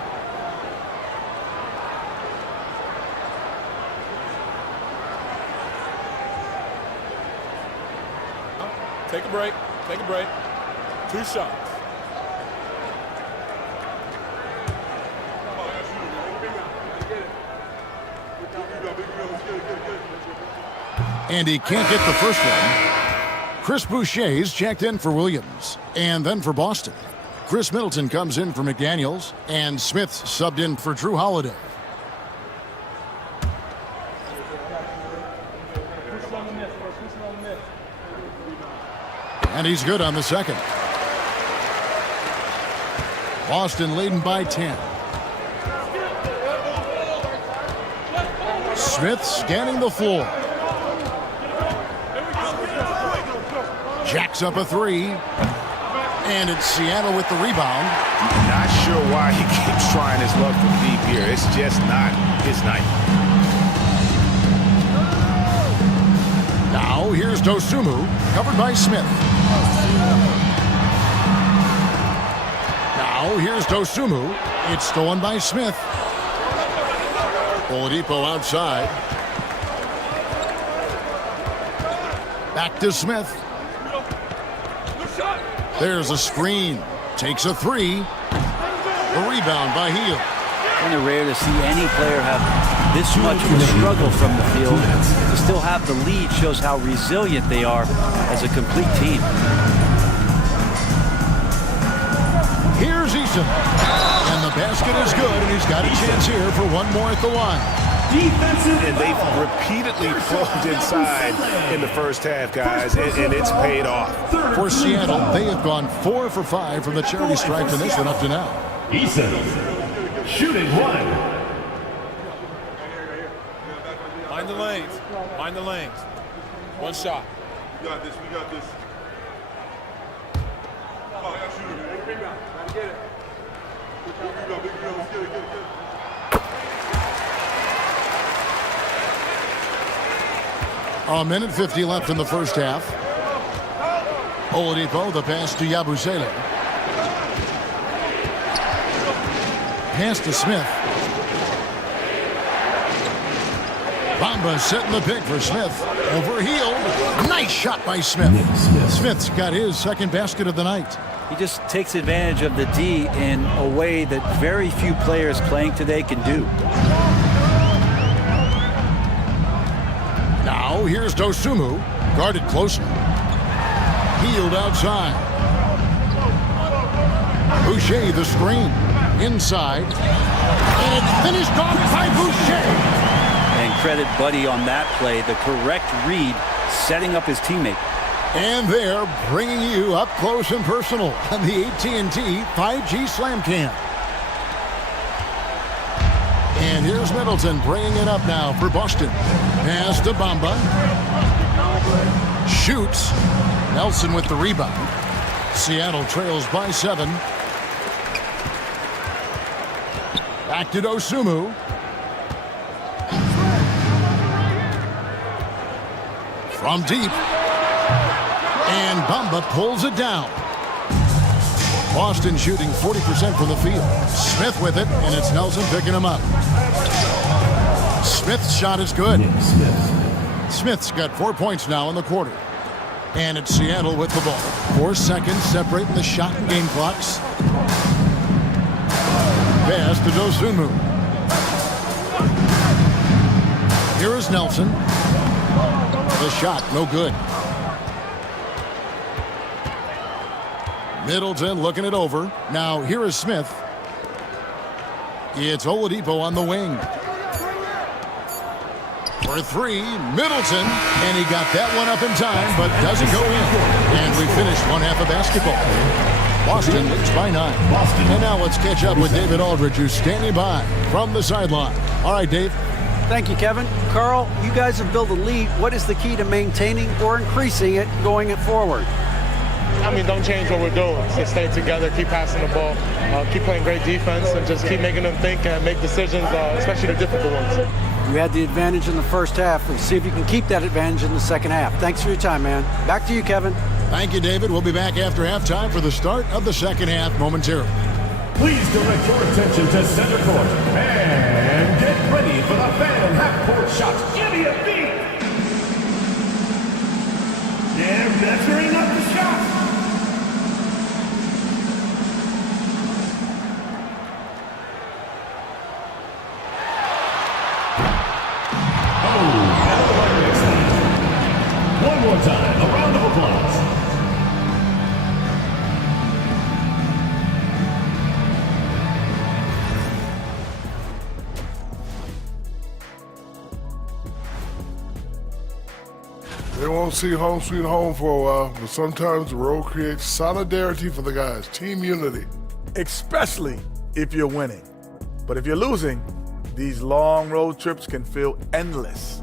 Take a break. Take a break. 2 shots. And he can't get the first one. Chris Boucher's checked in for Williams. And then for Boston, Chris Middleton comes in for McDaniels. And Smith subbed in for Drew Holiday. And he's good on the second. Boston leading by 10. Smith scanning the floor. Jacks up a 3. And it's Seattle with the rebound. Not sure why he keeps trying his luck from deep here. It's just not his night. Now here's Dosunmu, covered by Smith. Now here's Dosunmu. It's stolen by Smith. Oladipo outside. Back to Smith. There's a screen. Takes a 3. The rebound by Heel. Kind of rare to see any player have this much of a struggle from the field. To still have the lead shows how resilient they are as a complete team. Here's Eason. And the basket is good, and he's got a chance here for one more at the line. And they've repeatedly probed inside in the first half, guys, and it's paid off. For Seattle, they have gone 4 for 5 from the charity stripe in this one up to now. Eason, shooting 1. Mind the lanes. Mind the lanes. 1 shot. We got this. We got this. Oh, I got shooter. Hey, big guy. Gotta get it. Big go. Let's get it. A minute 50 left in the first half. Oladipo, the pass to Yabusele. Pass to Smith. Bamba setting the pick for Smith. Overhealed. Nice shot by Smith. Smith's got his second basket of the night. He just takes advantage of the D in a way that very few players playing today can do. Now here's Dosunmu, guarded closer. Healed outside. Boucher the screen. Inside. And it's finished off by Boucher. And credit Buddy on that play, the correct read, setting up his teammate. And they're bringing you up close and personal on the AT&T 5G Slam Cam. And here's Middleton bringing it up now for Boston. Pass to Bamba. Shoots. Nelson with the rebound. Seattle trails by 7. Back to Dosunmu. From deep. And Bamba pulls it down. Boston shooting 40% from the field. Smith with it, and it's Nelson picking him up. Smith's shot is good. Smith's got 4 points now in the quarter. And it's Seattle with the ball. 4 seconds separating the shot and game clocks. Pass to Dosunmu. Here is Nelson. The shot, no good. Middleton looking it over. Now here is Smith. It's Oladipo on the wing. For 3, Middleton. And he got that one up in time, but doesn't go in. And we finished one half of basketball. Boston leads by 9. And now let's catch up with David Aldridge, who's standing by from the sideline. All right, Dave. Thank you, Kevin. Carl, you guys have built a lead. What is the key to maintaining or increasing it going forward? I mean, don't change what we're doing. Just stay together, keep passing the ball, keep playing great defense, and just keep making them think and make decisions, especially the difficult ones. You had the advantage in the first half. Let's see if you can keep that advantage in the second half. Thanks for your time, man. Back to you, Kevin. Thank you, David. We'll be back after halftime for the start of the second half momentarily. Please direct your attention to center court and get ready for the fan half-court shots. Give me a beat! They're measuring up the shots. One more time, a round of applause. They won't see home sweet home for a while, but sometimes the road creates solidarity for the guys, team unity. Especially if you're winning. But if you're losing, these long road trips can feel endless.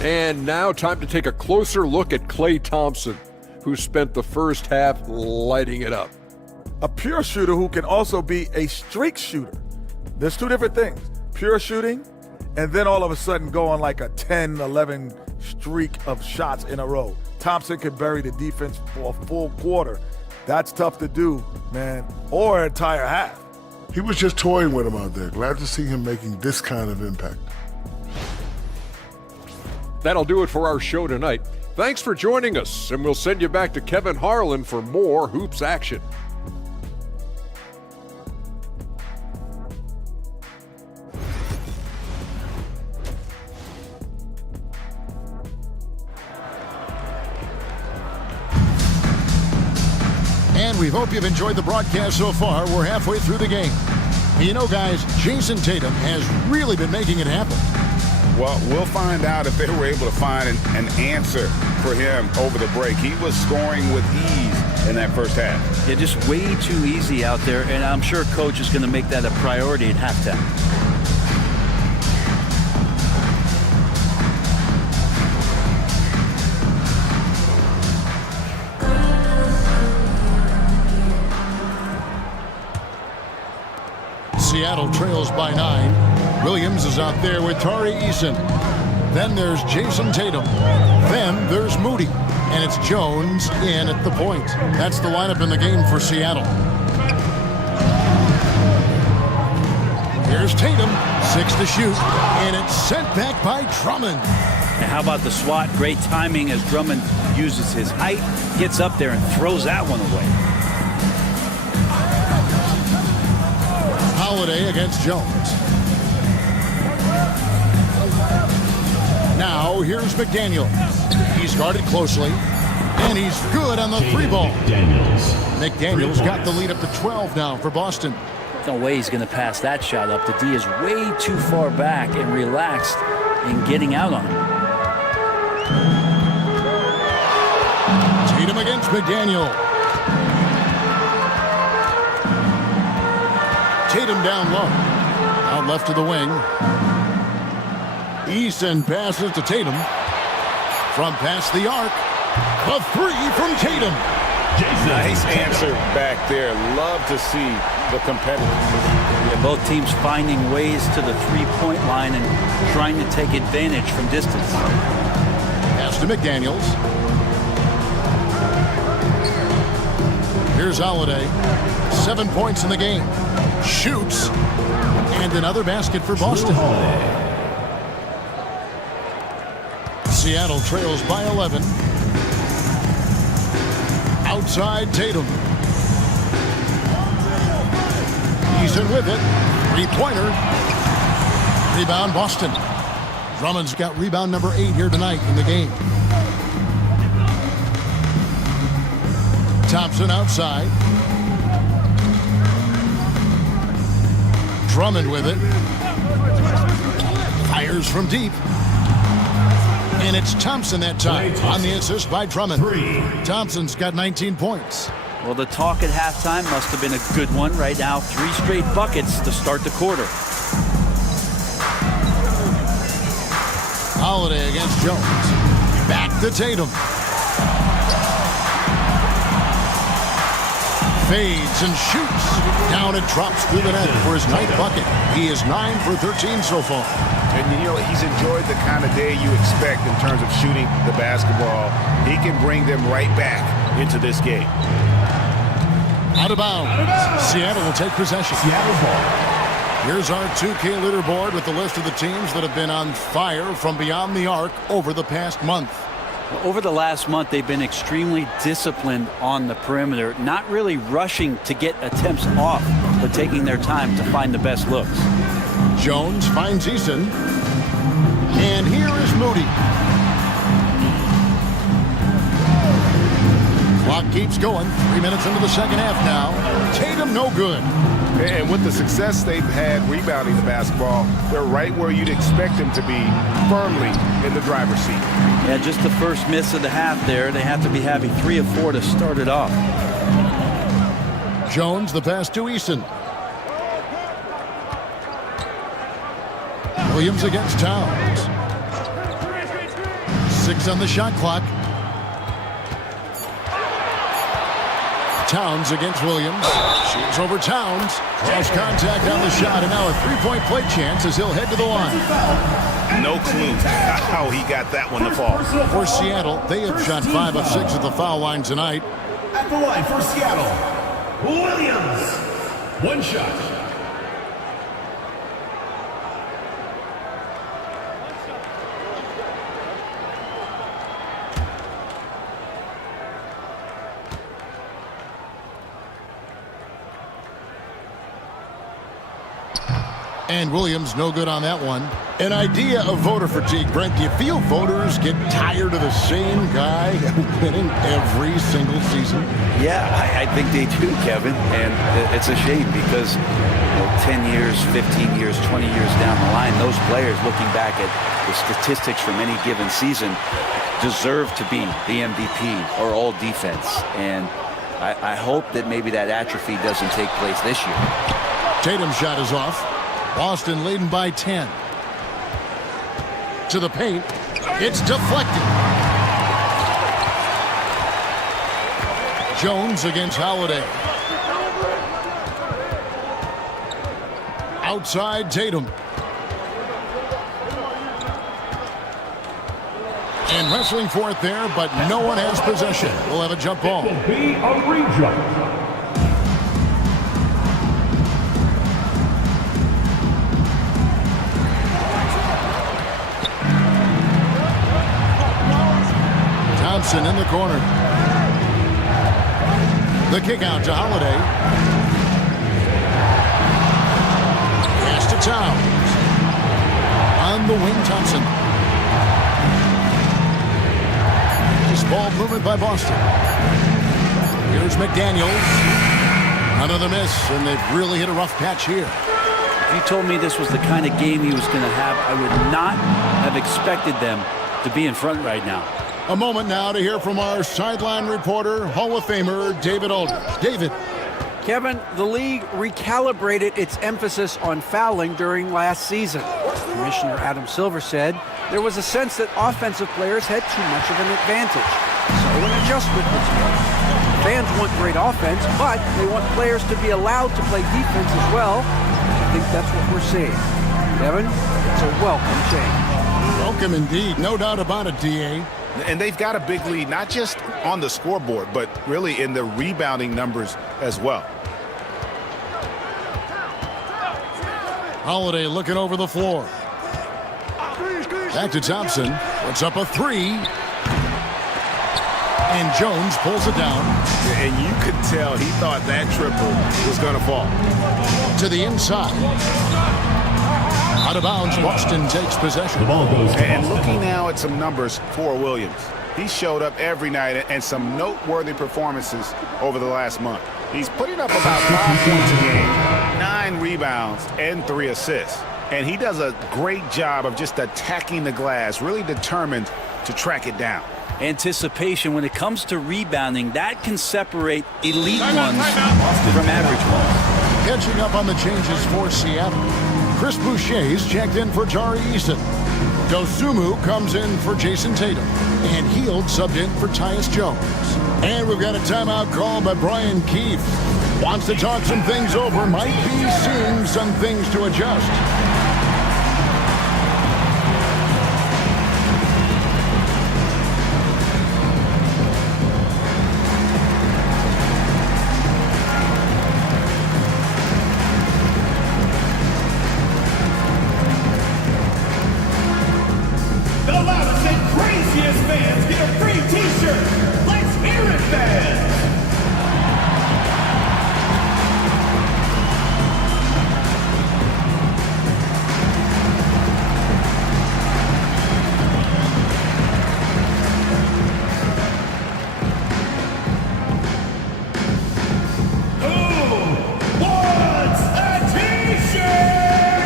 And now time to take a closer look at Klay Thompson, who spent the first half lighting it up. A pure shooter who can also be a streak shooter. There's two different things. Pure shooting, and then all of a sudden go on like a 10, 11 streak of shots in a row. Thompson could bury the defense for a full quarter. That's tough to do, man, or an entire half. He was just toying with him out there. Glad to see him making this kind of impact. That'll do it for our show tonight. Thanks for joining us, and we'll send you back to Kevin Harlan for more Hoops action. And we hope you've enjoyed the broadcast so far. We're halfway through the game. You know, guys, Jason Tatum has really been making it happen. Well, we'll find out if they were able to find an answer for him over the break. He was scoring with ease in that first half. Yeah, just way too easy out there, and I'm sure Coach is going to make that a priority at halftime. Seattle trails by 9. Williams is out there with Tari Eason. Then there's Jason Tatum. Then there's Moody. And it's Jones in at the point. That's the lineup in the game for Seattle. Here's Tatum, 6 to shoot, and it's sent back by Drummond. And how about the swat? Great timing as Drummond uses his height, gets up there and throws that one away. Holiday against Jones. Now here's McDaniel. He's guarded closely, and he's good on the 3-ball. McDaniel's got the lead up to 12 now for Boston. No way he's going to pass that shot up. The D is way too far back and relaxed in getting out on him. Tatum against McDaniel. Tatum down low. Out left to the wing. Eason passes to Tatum. From past the arc. A 3 from Tatum. Nice answer back there. Love to see the competitors. Yeah, both teams finding ways to the three-point line and trying to take advantage from distance. Pass to McDaniels. Here's Holiday. 7 points in the game. Shoots. And another basket for Boston. Seattle trails by 11. Outside Tatum. Eason with it. 3-pointer. Rebound Boston. Drummond's got rebound number 8 here tonight in the game. Thompson outside. Drummond with it. Fires from deep. And it's Thompson that time on the assist by Drummond. Thompson's got 19 points. Well, the talk at halftime must have been a good one. Right now, 3 straight buckets to start the quarter. Holiday against Jones. Back to Tatum. Fades and shoots. Down and drops through the net for his 9th bucket. He is 9 for 13 so far. And, you know, he's enjoyed the kind of day you expect in terms of shooting the basketball. He can bring them right back into this game. Out of bounds. Seattle will take possession. Seattle ball. Here's our 2K leaderboard with the list of the teams that have been on fire from beyond the arc over the past month. Over the last month, they've been extremely disciplined on the perimeter, not really rushing to get attempts off, but taking their time to find the best looks. Jones finds Eason. And here is Moody. Clock keeps going. 3 minutes into the second half now. Tatum no good. And with the success they've had rebounding the basketball, they're right where you'd expect them to be, firmly in the driver's seat. Yeah, just the first miss of the half there. They have to be having 3 of 4 to start it off. Jones, the pass to Eason. Williams against Towns. 6 on the shot clock. Towns against Williams. Shoots over Towns. Draws contact on the shot, and now a 3-point play chance as he'll head to the line. No clue how he got that one to fall. For Seattle, they have shot 5 of 6 at the foul line tonight. At the line for Seattle, Williams. 1 shot. And Williams no good on that one. An idea of voter fatigue, Brent. Do you feel voters get tired of the same guy winning every single season? Yeah, I think they do, Kevin. And it's a shame because 10 years, 15 years, 20 years down the line, those players looking back at the statistics from any given season deserve to be the MVP or all defense. And I hope that maybe that atrophy doesn't take place this year. Tatum's shot is off. Boston leading by 10. To the paint. It's deflected. Jones against Holiday. Outside Tatum. And wrestling for it there, but no one has possession. We'll have a jump ball. Be a rejump. Thompson in the corner. The kick out to Holiday. Pass to Towns. On the wing, Thompson. This ball movement by Boston. Here's McDaniels. Another miss, and they've really hit a rough patch here. If you told me this was the kind of game he was going to have, I would not have expected them to be in front right now. A moment now to hear from our sideline reporter, Hall of Famer David Aldridge. David. Kevin, the league recalibrated its emphasis on fouling during last season. Commissioner Adam Silver said there was a sense that offensive players had too much of an advantage. So an adjustment was made. Fans want great offense, but they want players to be allowed to play defense as well. I think that's what we're seeing. Kevin, it's a welcome change. Welcome indeed. No doubt about it, D.A. And they've got a big lead, not just on the scoreboard, but really in the rebounding numbers as well. Holiday looking over the floor. Back to Thompson. Puts up a three. And Jones pulls it down. And you could tell he thought that triple was going to fall. To the inside. Out of bounds, Boston takes possession. The ball goes to And Boston. looking now at some numbers for Williams. He showed up every night and some noteworthy performances over the last month. He's putting up about 5 points a game, 9 rebounds, and 3 assists. And he does a great job of just attacking the glass, really determined to track it down. Anticipation, when it comes to rebounding, that can separate elite ones from average ones. Catching up on the changes for Seattle. Chris Boucher's checked in for Tari Eason. Dosumu comes in for Jason Tatum. And Hield subbed in for Tyus Jones. And we've got a timeout call by Brian Keefe. Wants to talk some things over. Might be seeing some things to adjust. The loudest and craziest fans get a free t-shirt. Let's hear it, fans. Who wants a t-shirt?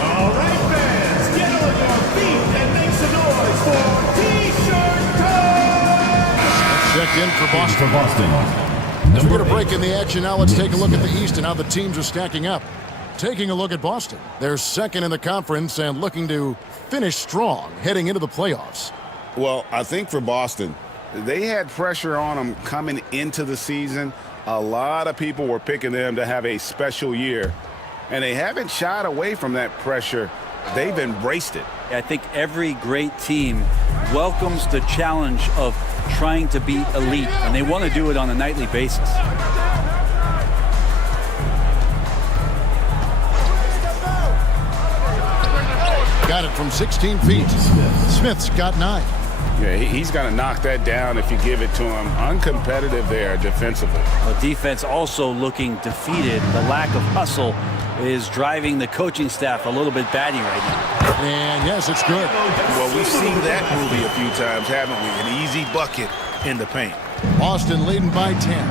All right, fans, get on your feet and make some noise for T-shirt time! Checked in for Boston. As we get a break in the action now, let's take a look at the East and how the teams are stacking up. Taking a look at Boston. They're second in the conference and looking to finish strong heading into the playoffs. Well, I think for Boston, they had pressure on them coming into the season. A lot of people were picking them to have a special year, and they haven't shied away from that pressure. They've embraced it. I think every great team welcomes the challenge of trying to be elite, and they want to do it on a nightly basis. Got it from 16 feet. Smith's got 9. Yeah, he's going to knock that down if you give it to him. Uncompetitive there defensively. The defense also looking defeated. The lack of hustle is driving the coaching staff a little bit batty right now. And yes, it's good. Well, we've seen that movie a few times, haven't we? An easy bucket in the paint. Boston leading by 10.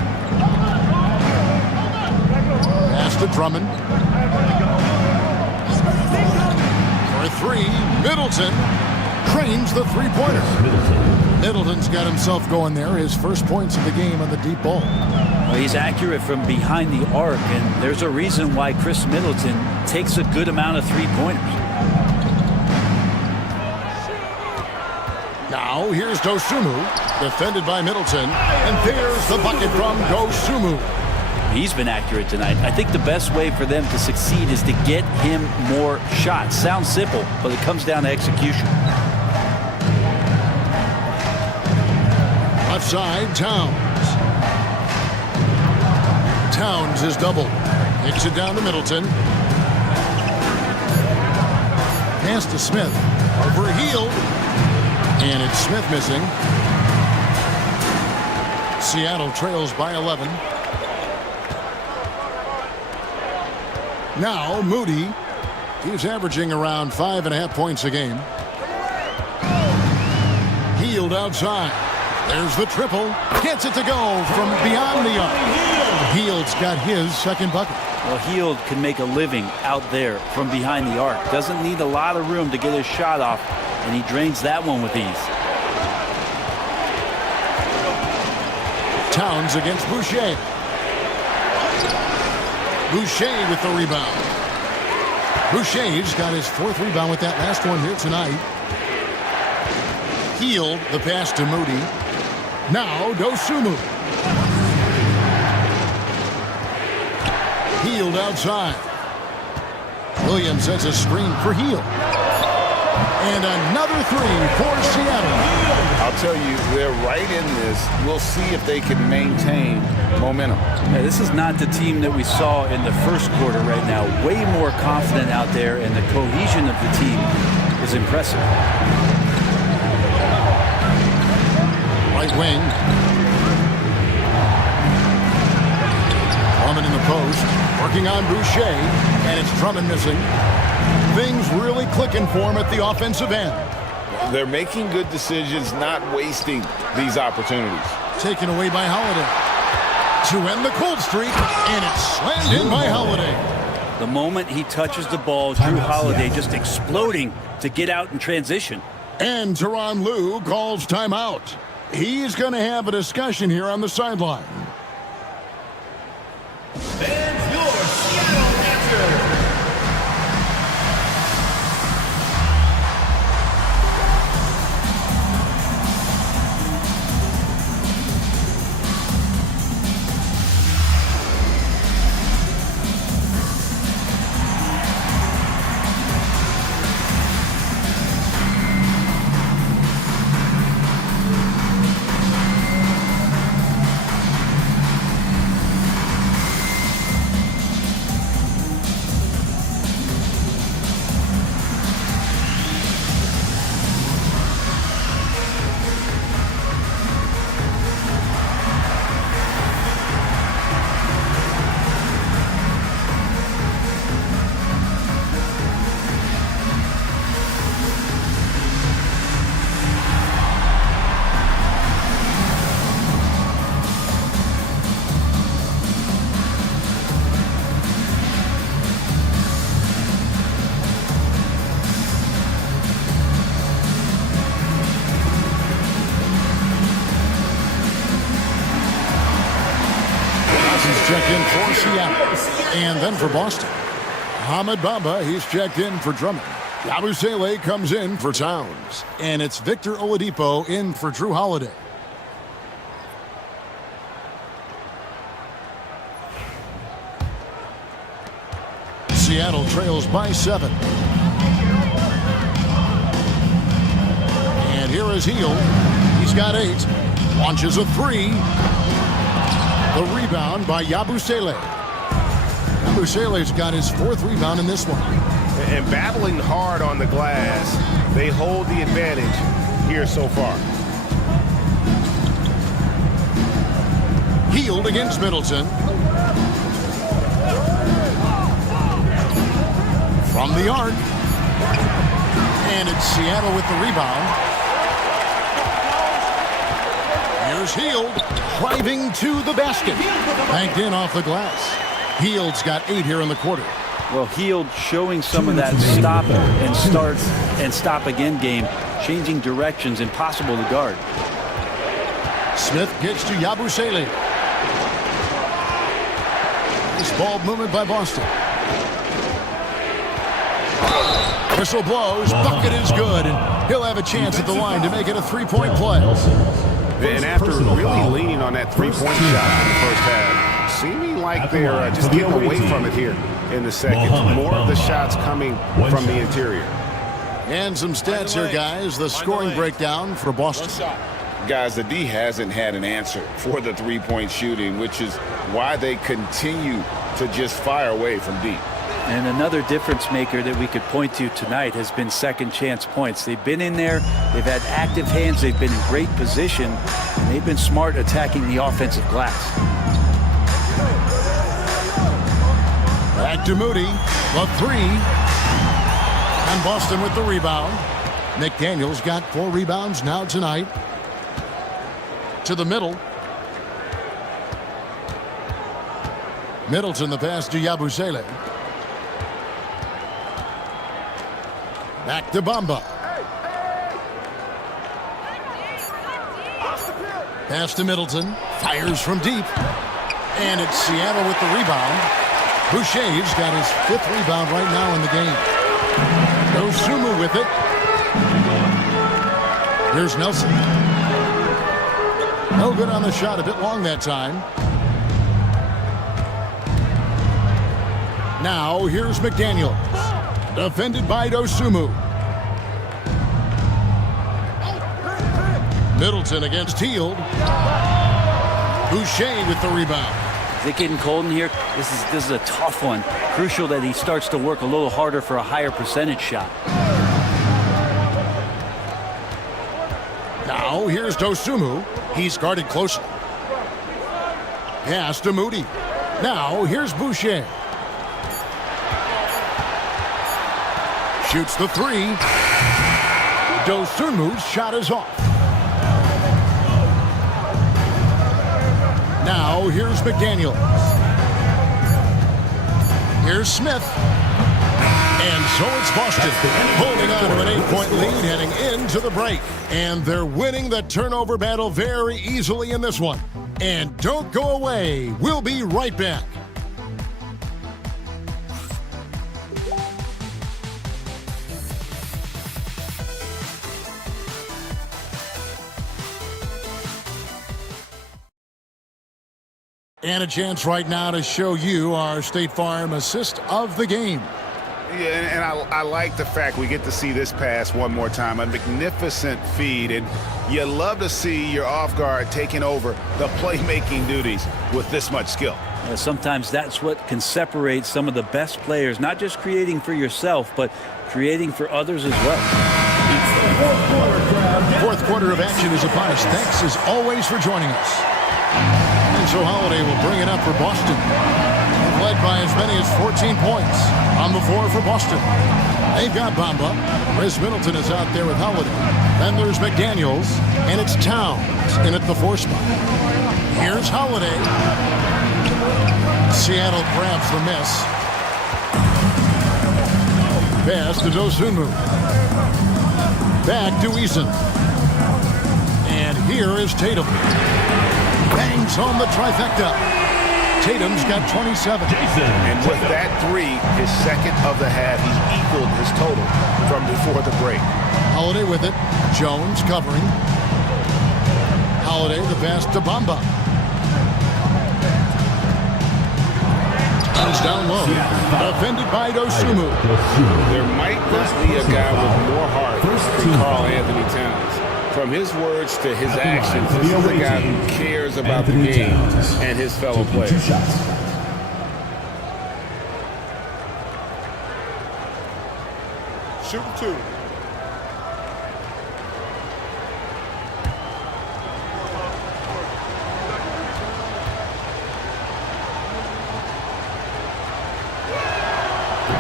Pass to Drummond. For a three, Middleton trains the three-pointer. Middleton's got himself going there. His first points of the game on the deep ball. He's accurate from behind the arc, and there's a reason why Chris Middleton takes a good amount of three-pointers. Now here's Dosunmu, defended by Middleton, and there's the bucket from Dosunmu. He's been accurate tonight. I think the best way for them to succeed is to get him more shots. Sounds simple, but it comes down to execution. Left side, Towns. Towns is doubled. Kicks it down to Middleton. Pass to Smith. Over Hield. And it's Smith missing. Seattle trails by 11. Now Moody. He's averaging around 5.5 points a game. Hield outside. There's the triple. Gets it to go from beyond the arc. Hield's got his second bucket. Well, Hield can make a living out there from behind the arc. Doesn't need a lot of room to get his shot off, and he drains that one with ease. Towns against Boucher. Boucher with the rebound. Boucher's got his fourth rebound with that last one here tonight. Hield, the pass to Moody. Now Dosunmu. Hield outside. Williams sets a screen for Hield. And another three for Seattle. I'll tell you, they're right in this. We'll see if they can maintain momentum. Yeah, this is not the team that we saw in the first quarter right now. Way more confident out there, and the cohesion of the team is impressive. Right wing. Drummond in the post. Working on Boucher. And it's Drummond missing. Things really clicking for him at the offensive end. They're making good decisions, not wasting these opportunities. Taken away by Holiday. To end the cold streak. And it's slammed in by Holiday. The moment he touches the ball, Drew Holiday just exploding to get out in transition. And Tyronn Lue calls timeout. He's going to have a discussion here on the sideline. And your Seattle answer. Checked in for Seattle. And then for Boston. Hamid Bamba, he's checked in for Drummond. Yabusele comes in for Towns. And it's Victor Oladipo in for Drew Holiday. Seattle trails by 7. And here is Hield. He's got 8. Launches a 3. The rebound by Yabusele. Yabusele's got his 4th rebound in this one. And battling hard on the glass, they hold the advantage here so far. Hield against Middleton. From the arc. And it's Seattle with the rebound. Here's Hield driving to the basket. Banked in off the glass. Hield's got 8 here in the quarter. Well, Hield showing some of that stop and start and stop again game, changing directions, impossible to guard. Smith gets to Yabusele. Nice ball movement by Boston. Whistle blows. Bucket is good. And he'll have a chance at the line to make it a three-point play. And after really leaning on that three-point shot in the first half, seeming like they're just getting away from it here in the second. More of the shots coming from the interior. And some stats here, guys. The scoring breakdown for Boston. Guys, the D hasn't had an answer for the three-point shooting, which is why they continue to just fire away from deep. And another difference maker that we could point to tonight has been second chance points. They've been in there, they've had active hands, they've been in great position, and they've been smart attacking the offensive glass. Back to Moody, the three. And Boston with the rebound. McDaniels got 4 rebounds now tonight. To the middle. Middleton the pass to Yabusele. Back to Bamba. Pass to Middleton. Fires from deep. And it's Seattle with the rebound. Boucher's got his 5th rebound right now in the game. Dosunmu with it. Here's Nelson. No good on the shot. A bit long that time. Now here's McDaniels. Defended by Dosunmu. Middleton against Hield. Boucher with the rebound. Is it getting cold in here? This is a tough one. Crucial that he starts to work a little harder for a higher percentage shot. Now here's Dosunmu. He's guarded closely. Pass to Moody. Now here's Boucher. Shoots the three. Dosunmu's shot is off. Now here's McDaniels. Here's Smith. And so it's Boston holding on to an 8-point lead heading into the break. And they're winning the turnover battle very easily in this one. And don't go away. We'll be right back. And a chance right now to show you our State Farm assist of the game. Yeah, and I like the fact we get to see this pass one more time. A magnificent feed, and you love to see your off guard taking over the playmaking duties with this much skill. Sometimes that's what can separate some of the best players, not just creating for yourself, but creating for others as well. Fourth quarter of action is upon us. Thanks as always for joining us. And so Holiday will bring it up for Boston. Led by as many as 14 points on the floor for Boston. They've got Bamba. Chris Middleton is out there with Holiday. Then there's McDaniels, and it's Towns in at the 4 spot. Here's Holiday. Seattle grabs the miss. Pass to Dosunmu. Back to Eason. And here is Tatum. Bangs home the trifecta. Tatum's got 27. And with that three, his second of the half, he equaled his total from before the break. Holiday with it. Jones covering. Holiday the pass to Bamba. Comes down low. Defended by Dosunmu. There might not be a guy with more heart than Karl Anthony Towns. From his words to his actions, this is a guy who cares about the game and his fellow players. Shooting 2.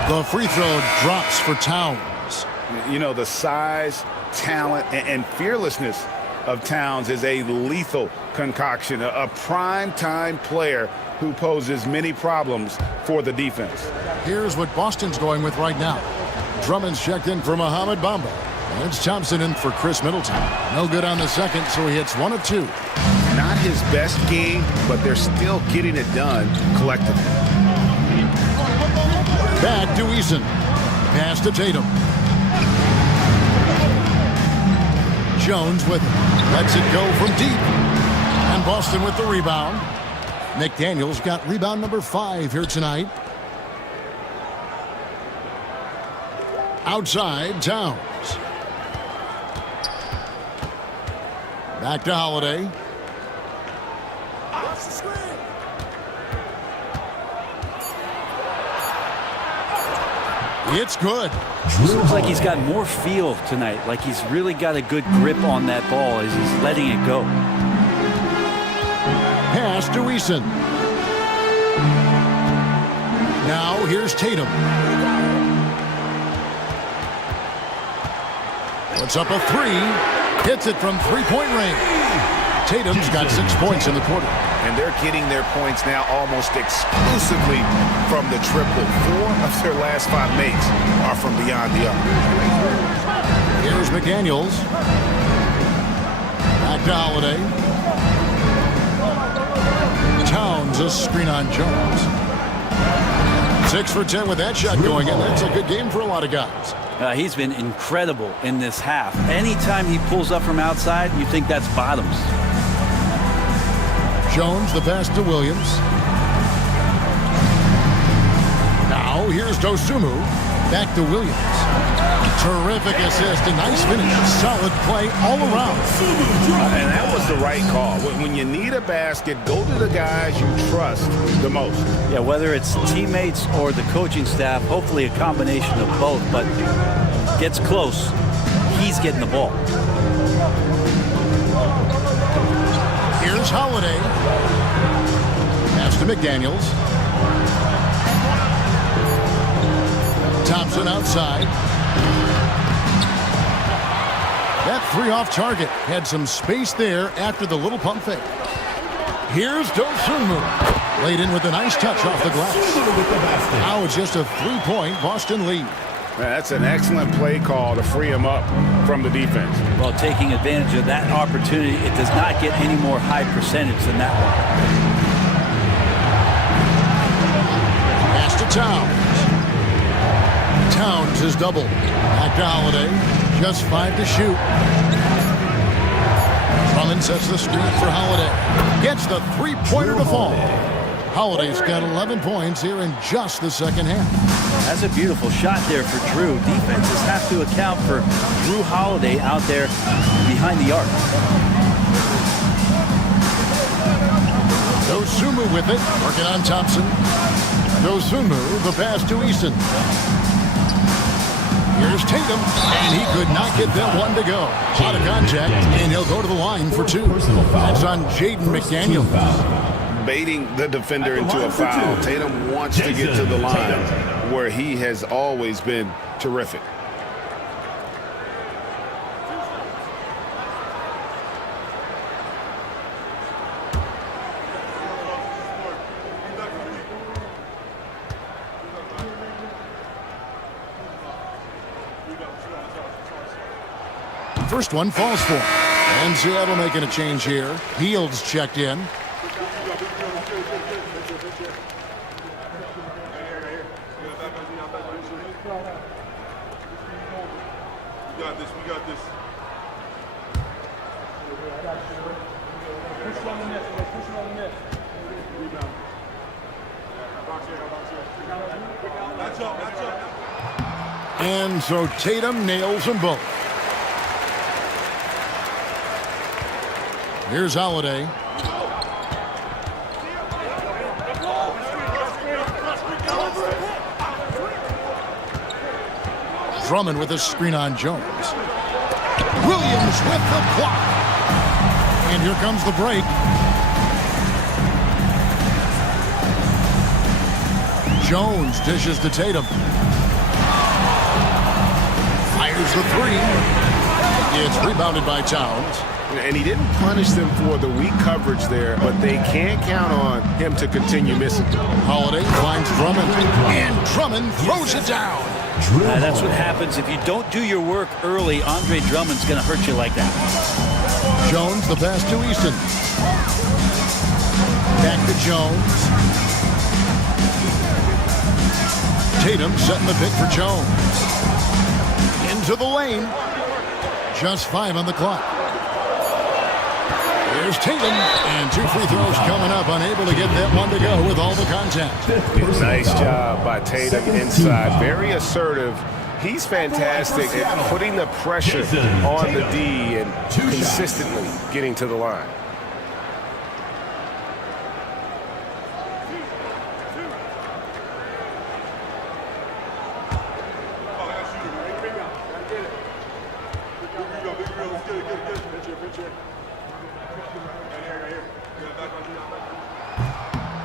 The free throw drops for Towns. You know, the size, talent, and fearlessness of Towns is a lethal concoction, a prime-time player who poses many problems for the defense. Here's what Boston's going with right now. Drummond's checked in for Mohamed Bamba. And it's Thompson in for Chris Middleton. No good on the second, so he hits 1 of 2. Not his best game, but they're still getting it done collectively. Back to Eason. Pass to Tatum. Jones with it. Lets it go from deep. And Boston with the rebound. McDaniels got rebound number 5 here tonight. Outside, Towns. Back to Holiday. It's good. Looks like he's got more feel tonight. Like he's really got a good grip on that ball as he's letting it go. Pass to Eason. Now here's Tatum. Puts up a 3. Hits it from three-point range. Tatum's got 6 points in the quarter. And they're getting their points now almost exclusively from the triple. 4 of their last 5 makes are from beyond the arc. Here's McDaniels. Back to Holiday. Towns a screen on Jones. 6 for 10 with that shot going in. That's a good game for a lot of guys. He's been incredible in this half. Anytime he pulls up from outside, you think that's bottoms. Jones, the pass to Williams. Now here's Dosunmu. Back to Williams. Terrific assist, a nice finish. Solid play all around. And that was the right call. When you need a basket, go to the guys you trust the most. Yeah, whether it's teammates or the coaching staff, hopefully a combination of both, but gets close, he's getting the ball. Here's Holiday. Pass to McDaniels. Thompson outside. That 3 off target. Had some space there after the little pump fake. Here's Dosunmu. Laid in with a nice touch off the glass. Now it's just a 3-point Boston lead. That's an excellent play call to free him up from the defense. Well, taking advantage of that opportunity, it does not get any more high percentage than that one. Pass to Towns. Towns is doubled. Back to Holiday. Just 5 to shoot. Drummond sets the screen for Holiday. Gets the 3-pointer to fall. Holiday's got 11 points here in just the second half. That's a beautiful shot there for Drew. Defenses have to account for Drew Holiday out there behind the arc. Dosunmu with it, working on Thompson. Dosunmu, the pass to Eason. Here's Tatum, and he could not get that one to go. Out of contact, and he'll go to the line for 2. That's on Jaden McDaniels. Baiting the defender into a foul. Tatum wants to get to the line where he has always been terrific. First one falls for him. And Seattle making a change here. Fields checked in. We got this. Push on the net. Push on the net. Rebound. Box here. Match up. And so Tatum nails them both. Here's Holiday. Drummond with a screen on Jones. Williams with the block. And here comes the break. Jones dishes to Tatum. Fires the 3. It's rebounded by Towns. And he didn't punish them for the weak coverage there, but they can't count on him to continue missing. Holiday finds Drummond, and Drummond throws it down. That's what happens if you don't do your work early. Andre Drummond's going to hurt you like that. Jones, the pass to Easton. Back to Jones. Tatum setting the pick for Jones. Into the lane. Just 5 on the clock. Here's Tatum, and 2 free throws coming up. Unable to get that one to go with all the contact. Nice job by Tatum inside. Very assertive. He's fantastic at putting the pressure on the D and consistently getting to the line.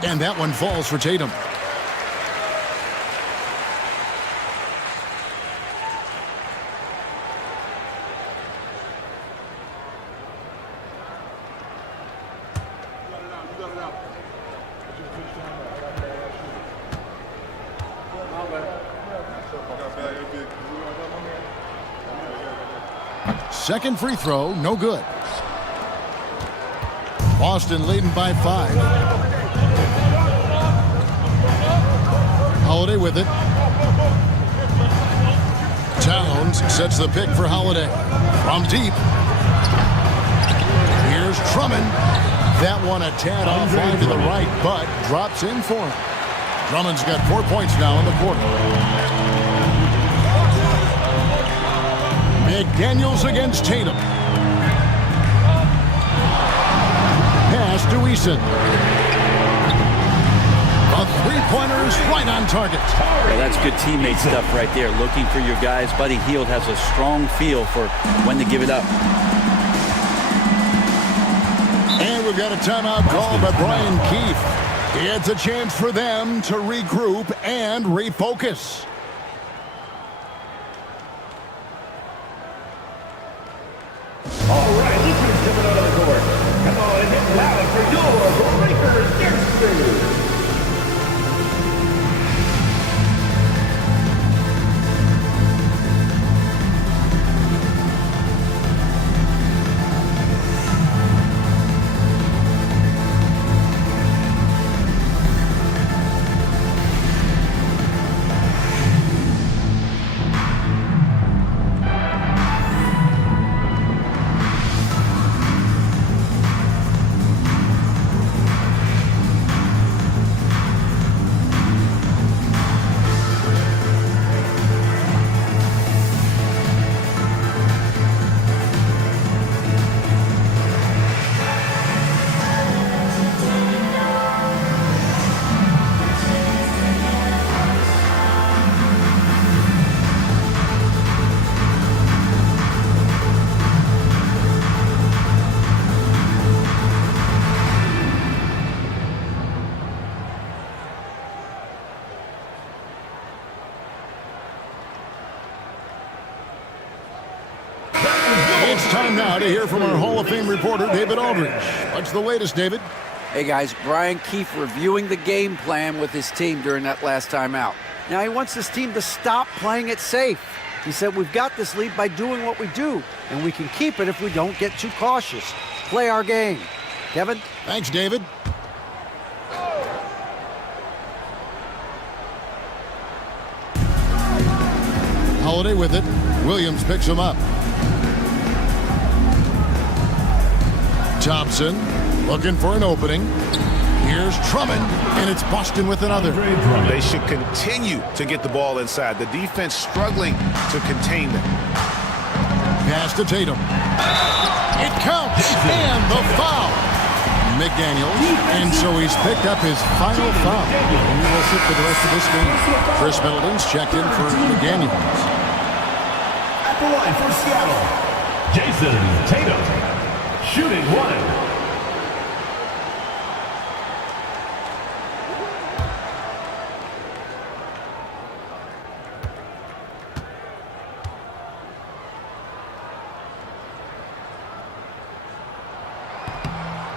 And that one falls for Tatum. Second free throw, no good. Boston leading by 5. Holiday with it. Towns sets the pick for Holiday. From deep. Here's Drummond. That one a tad off line to the right, but drops in for him. Drummond's got 4 points now in the quarter. McDaniels against Tatum. Pass to Eason. The three-pointers right on target. Well, that's good teammate stuff right there. Looking for your guys. Buddy Hield has a strong feel for when to give it up. And we've got a timeout called by Brian Keefe. It's a chance for them to regroup and refocus. All right, Lucas coming out of the court. Come on and get loud for your Lakers Gangsters. It's time now to hear from our Hall of Fame reporter, David Aldridge. What's the latest, David? Hey, guys, Brian Keefe reviewing the game plan with his team during that last time out. Now, he wants his team to stop playing it safe. He said, we've got this lead by doing what we do, and we can keep it if we don't get too cautious. Play our game. Kevin? Thanks, David. Holiday with it. Williams picks him up. Thompson looking for an opening. Here's Drummond, and it's Boston with another. They should continue to get the ball inside. The defense struggling to contain them. Pass to Tatum. It counts, and the foul. McDaniels, and so he's picked up his final foul. He will sit for the rest of this game. Chris Middleton's checked in for McDaniels. At the line for Seattle, Jason Tatum. Shooting one.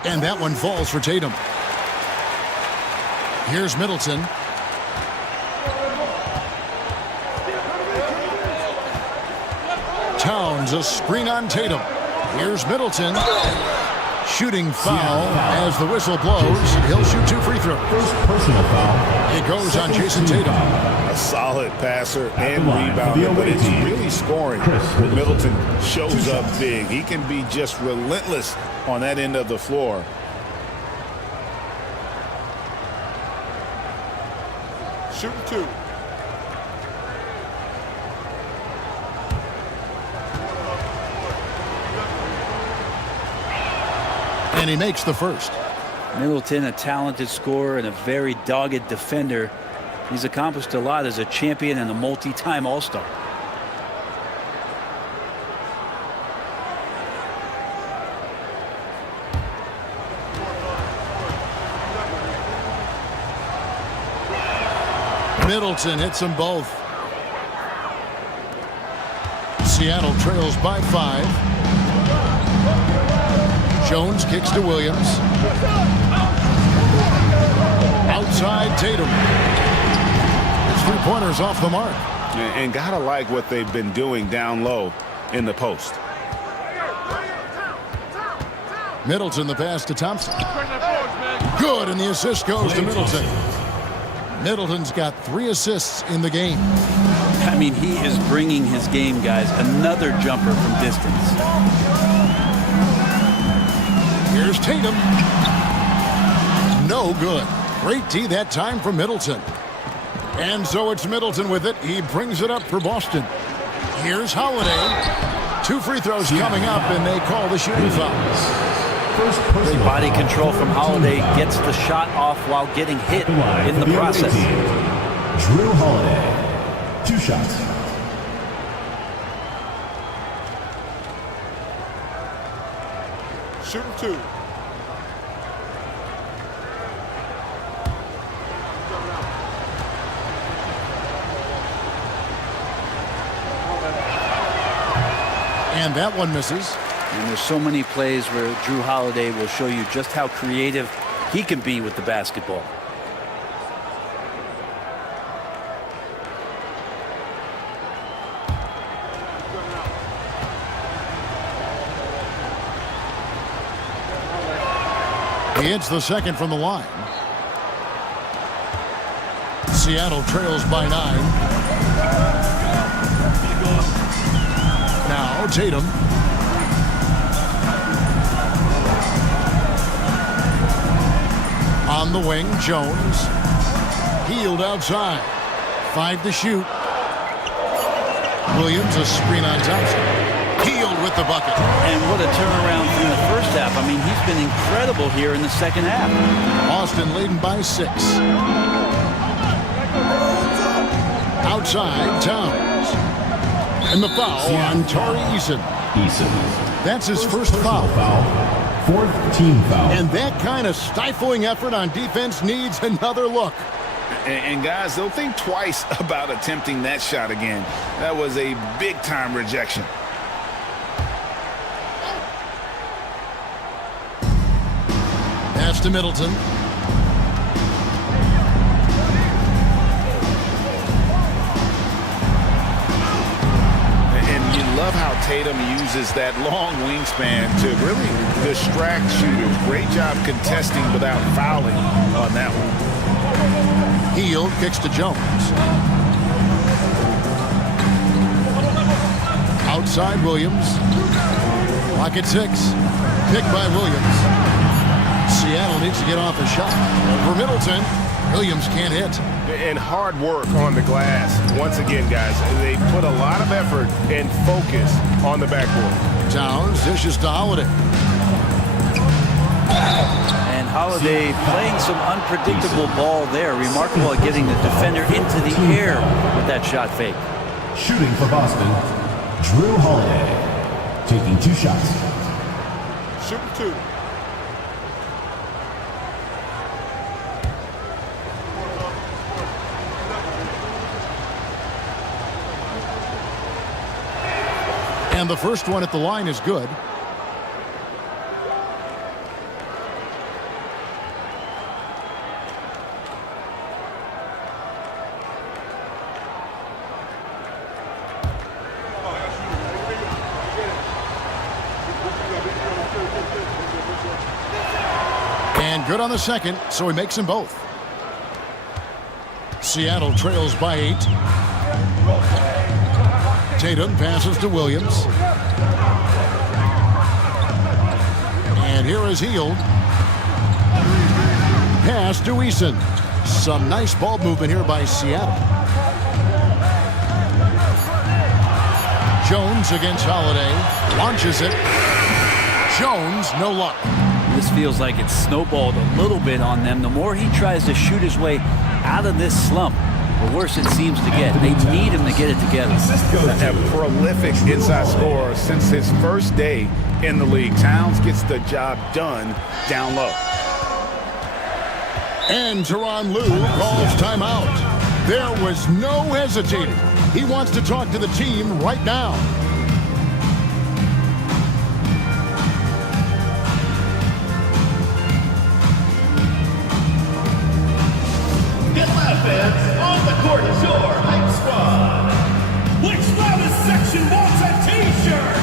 And that one falls for Tatum. Here's Middleton. Towns, a screen on Tatum. Here's Middleton. Shooting foul as the whistle blows. He'll shoot 2 free throws. First personal foul. It goes on Jason Tatum. A solid passer and rebounder, but it's really scoring. Middleton shows up big. He can be just relentless on that end of the floor. Shooting 2. And he makes the first. Middleton, a talented scorer and a very dogged defender. He's accomplished a lot as a champion and a multi-time All-Star. Middleton hits them both. Seattle trails by 5. Jones kicks to Williams. Outside Tatum. His 3-pointers off the mark. And gotta like what they've been doing down low in the post. Middleton the pass to Thompson. Good, and the assist goes to Middleton. Middleton's got 3 assists in the game. I mean, he is bringing his game, guys. Another jumper from distance. Here's Tatum. No good. Great D that time from Middleton. And so it's Middleton with it. He brings it up for Boston. Here's Holiday. 2 free throws coming up, and they call the shooting foul. Great body control from Holiday. Gets the shot off while getting hit in the process. Drew Holiday. 2 shots. Shooting 2. And that one misses. And there's so many plays where Drew Holiday will show you just how creative he can be with the basketball. He hits the second from the line. Seattle trails by 9. Now Tatum. On the wing, Jones. Healed outside. 5 to shoot. Williams, a screen on Thompson. Healed with the bucket. And what a turnaround from the first half. I mean, he's been incredible here in the second half. Boston leading by 6. Outside, Towns. And the foul on Torrey Eason. That's his first foul. 4th team foul. And that kind of stifling effort on defense needs another look. And guys, they'll think twice about attempting that shot again. That was a big-time rejection. Pass to Middleton. And you love how Tatum uses that long wingspan to really distract shooters. Great job contesting without fouling on that one. Healed, kicks to Jones. Outside Williams. Clock at 6. Picked by Williams. Seattle needs to get off a shot. For Middleton, Williams can't hit. And hard work on the glass. Once again, guys, they put a lot of effort and focus on the backboard. Towns dishes to Holiday. And Holiday playing some unpredictable ball there. Remarkable at getting the defender into the air with that shot fake. Shooting for Boston, Drew Holiday. Taking 2 shots. Shooting 2. And the first one at the line is good. And good on the second, so he makes them both. Seattle trails by 8. Tatum passes to Williams. And here is Hield. Pass to Eason. Some nice ball movement here by Seattle. Jones against Holiday. Launches it. Jones, no luck. This feels like it's snowballed a little bit on them. The more he tries to shoot his way out of this slump, the worse it seems to get. They need him to get it together. A prolific inside scorer since his first day in the league. Towns gets the job done down low. And Tyronn Lue calls timeout. There was no hesitating. He wants to talk to the team right now. Get loud, fans. On the court is your hype squad. Which loudest section wants a t-shirt?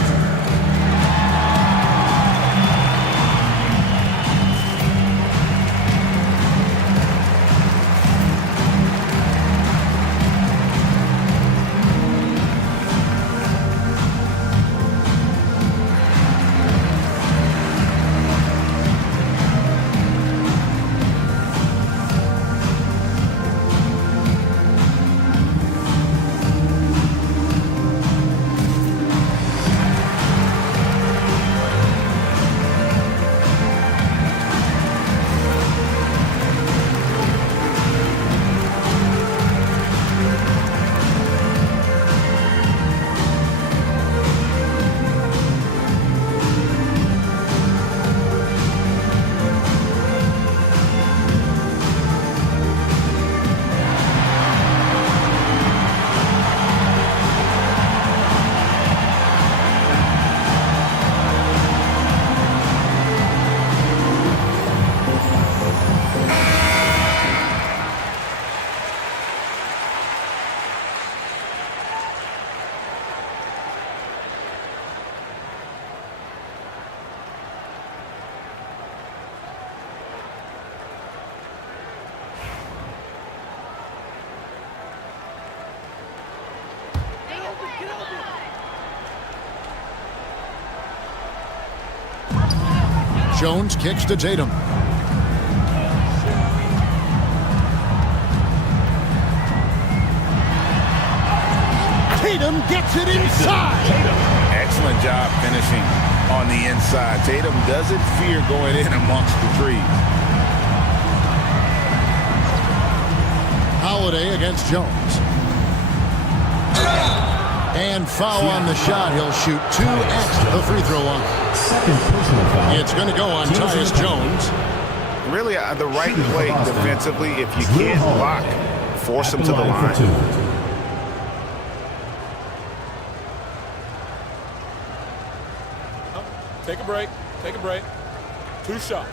Jones kicks to Tatum. Tatum gets it inside. Excellent job finishing on the inside. Tatum doesn't fear going in amongst the trees. Holiday against Jones. And foul on the shot. He'll shoot 2 at the free throw line. Second personal foul. It's going to go on Tyus Jones. Really the right play defensively. If you can't block, force him to the line. Take a break. Take a break. 2 shots.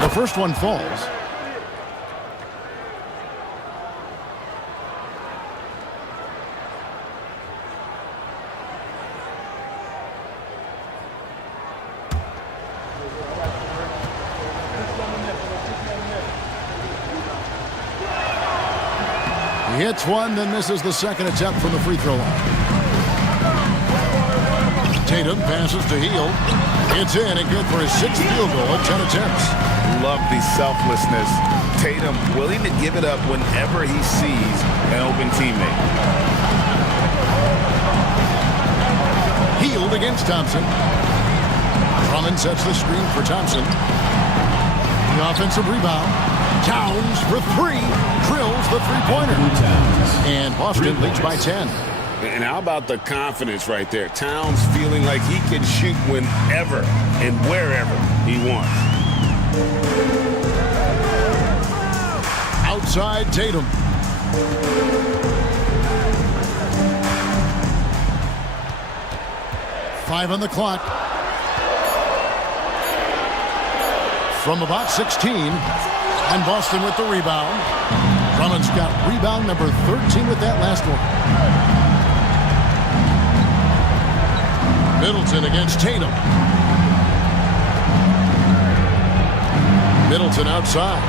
The first one falls. He hits one, then misses the second attempt from the free throw line. Tatum passes to Hield. It's in and good for his 6th field goal at 10 attempts. Love the selflessness. Tatum willing to give it up whenever he sees an open teammate. Hield against Thompson. Drummond sets the screen for Thompson. The offensive rebound. Towns for 3. Drills the three-pointer. And Boston leads by 10. And how about the confidence right there? Towns feeling like he can shoot whenever and wherever he wants. Outside Tatum. Five on the clock. From about 16. And Boston with the rebound. Drummond's got rebound number 13 with that last one. Middleton against Tatum. Middleton outside.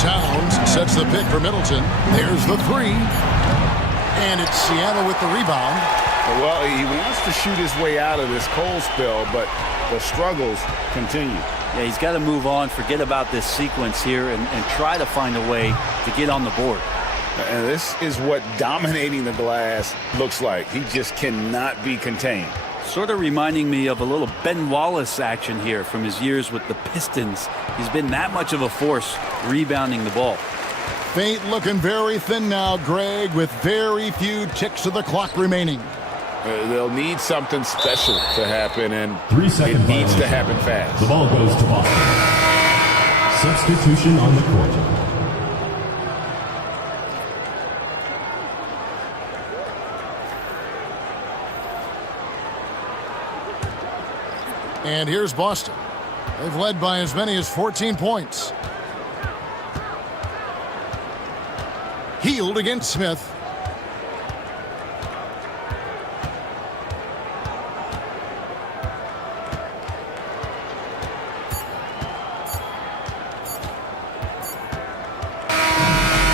Towns sets the pick for Middleton. There's the three. And it's Seattle with the rebound. Well, he wants to shoot his way out of this cold spell, but the struggles continue. Yeah, he's got to move on, forget about this sequence here, and try to find a way to get on the board. And this is what dominating the glass looks like. He just cannot be contained. Sort of reminding me of a little Ben Wallace action here from his years with the Pistons. He's been that much of a force rebounding the ball. Fate looking very thin now, Greg, with very few ticks of the clock remaining. They'll need something special to happen, and 3 seconds. it needs to happen fast. The ball goes to Boston. Substitution on the court. And here's Boston. They've led by as many as 14 points. Healed against Smith.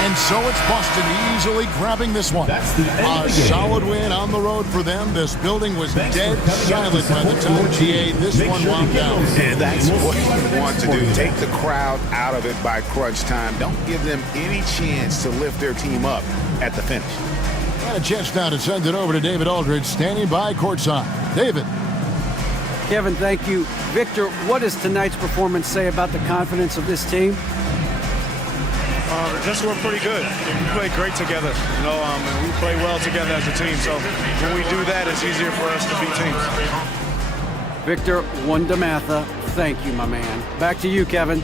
And so it's Boston easily grabbing this one. That's the end of the game. Solid win on the road for them. This building was dead silent by the time GA this one wound down. And that's what you want to do. Take the crowd out of it by crunch time. Don't give them any chance to lift their team up at the finish. Got a chance now to send it over to David Aldridge, standing by courtside. David. Kevin, thank you. Victor, what does tonight's performance say about the confidence of this team? Just we're pretty good. We play great together, and we play well together as a team. So when we do that, it's easier for us to beat teams. Victor Wondermatha, thank you, my man. Back to you, Kevin.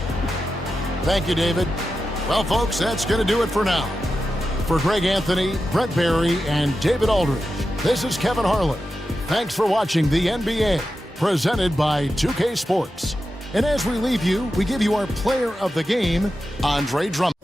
Thank you, David. Well, folks, that's going to do it for now. For Greg Anthony, Brett Barry, and David Aldridge, this is Kevin Harlan. Thanks for watching the NBA, presented by 2K Sports. And as we leave you, we give you our player of the game, Andre Drummond.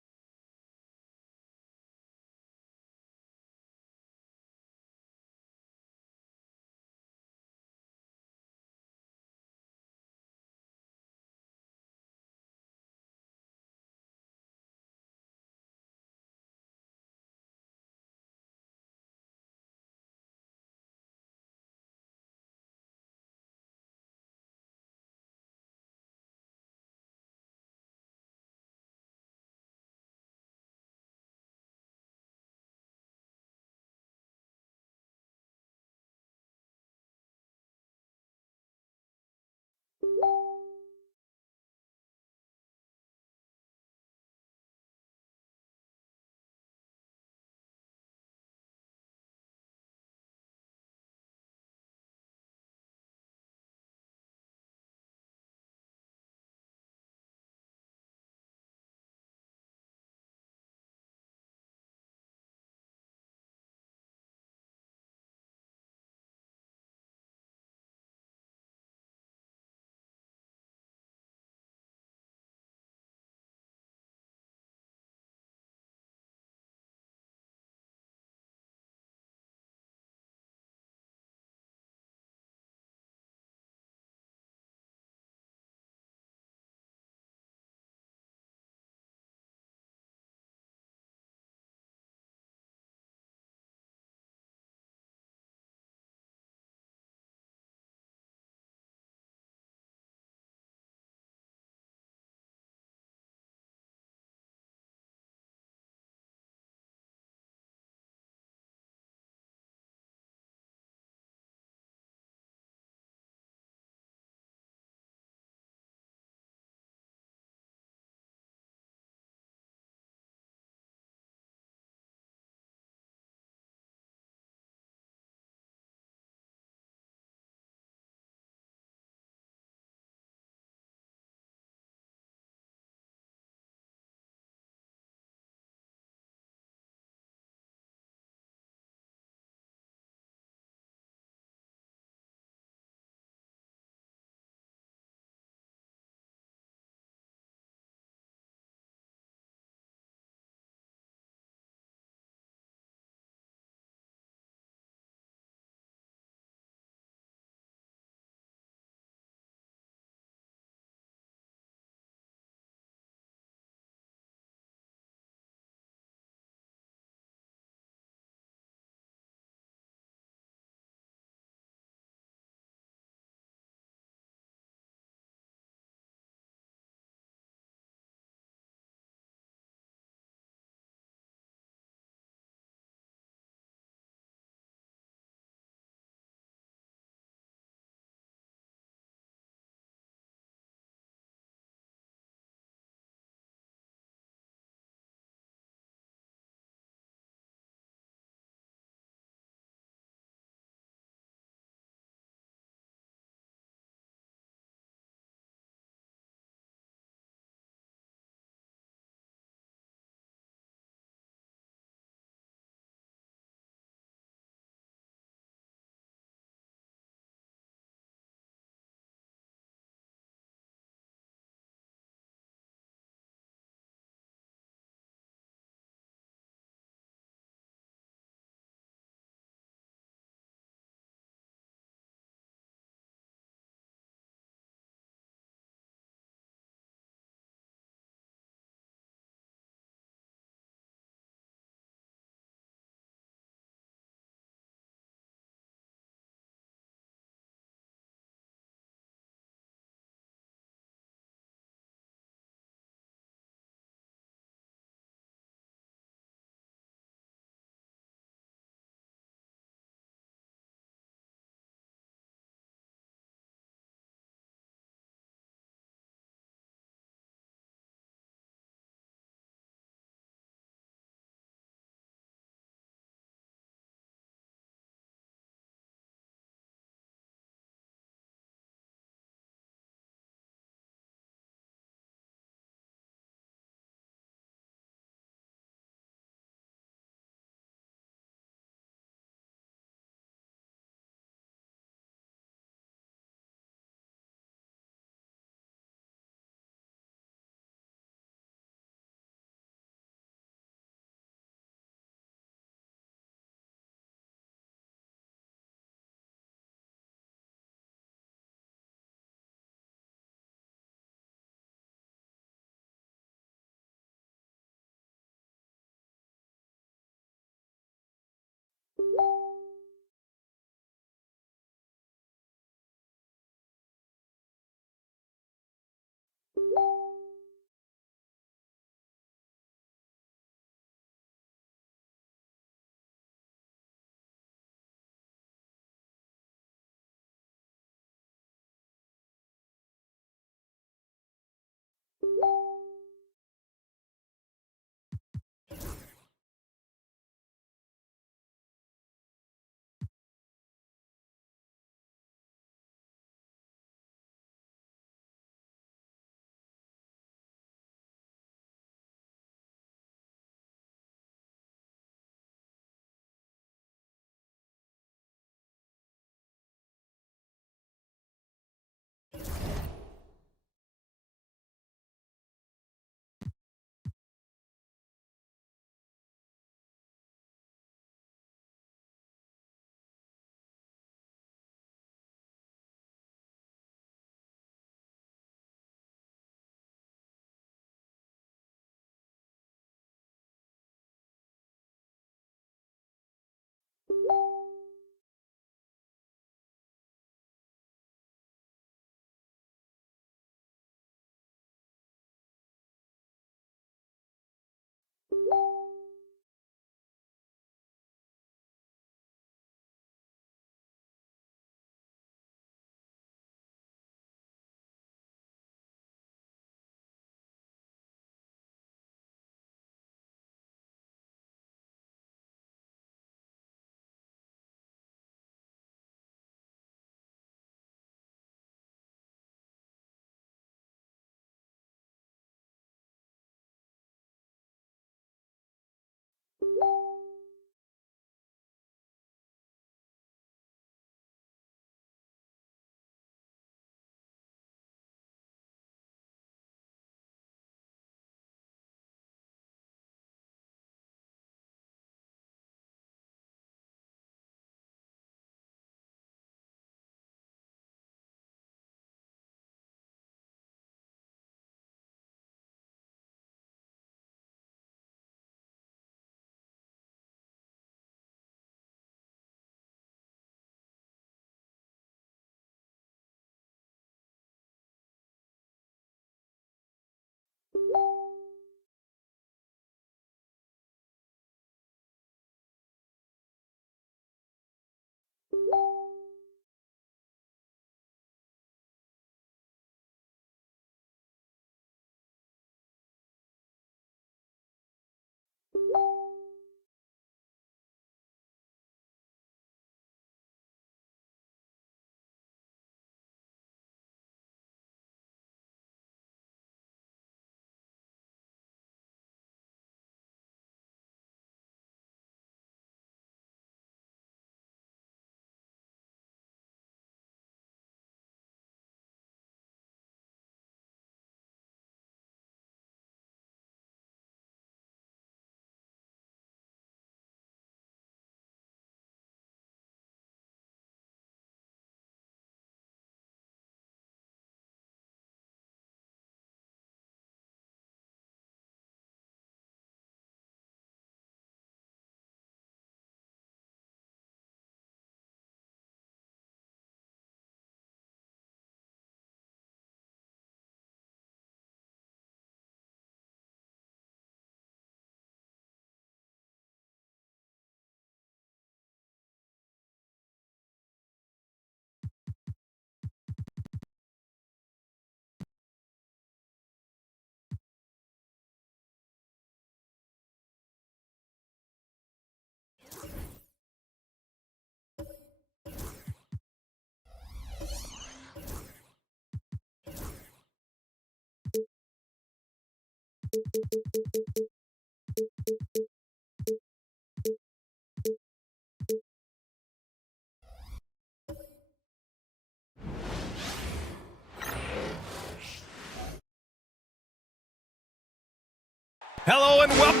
Hello and welcome.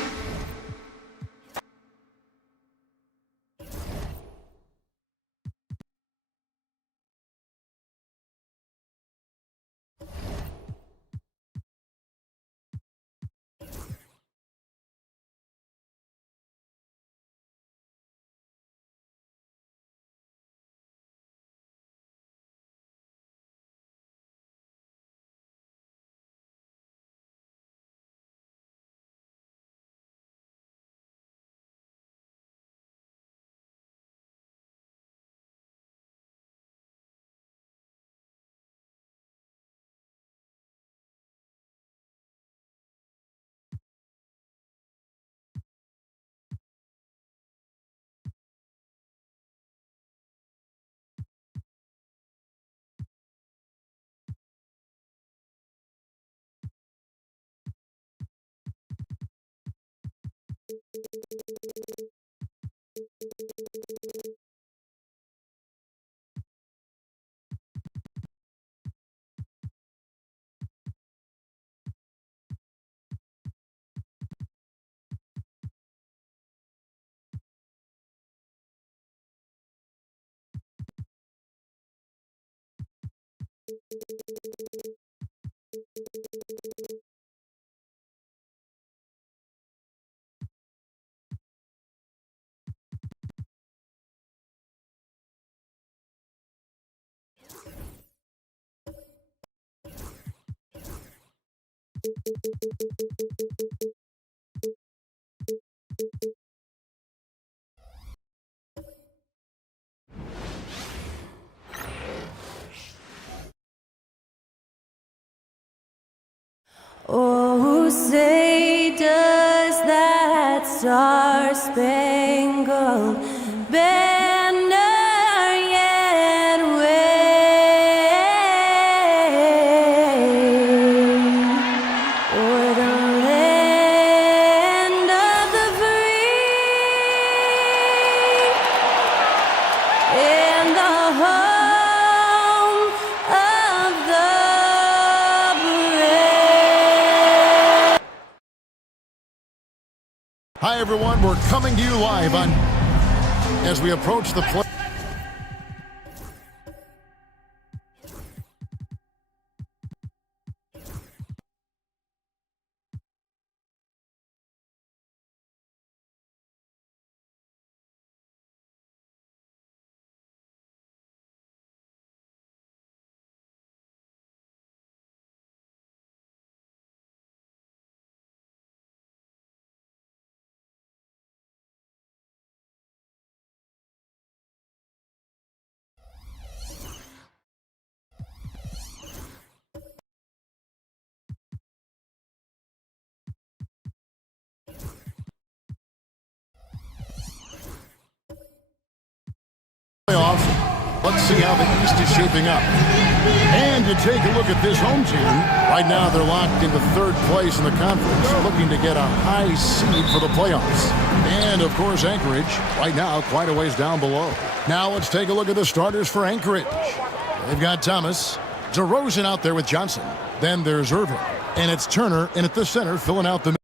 Oh, say does that star-spangled banner yet wave o'er the land of the free and the home of the Hi, everyone. We're coming to you live on as we approach the play. Playoffs. Let's see how the East is shaping up. And you take a look at this home team. Right now, they're locked into third place in the conference, looking to get a high seed for the playoffs. And, of course, Anchorage, right now, quite a ways down below. Now, let's take a look at the starters for Anchorage. They've got Thomas, DeRozan out there with Johnson. Then there's Irvin. And it's Turner in at the center, filling out the middle.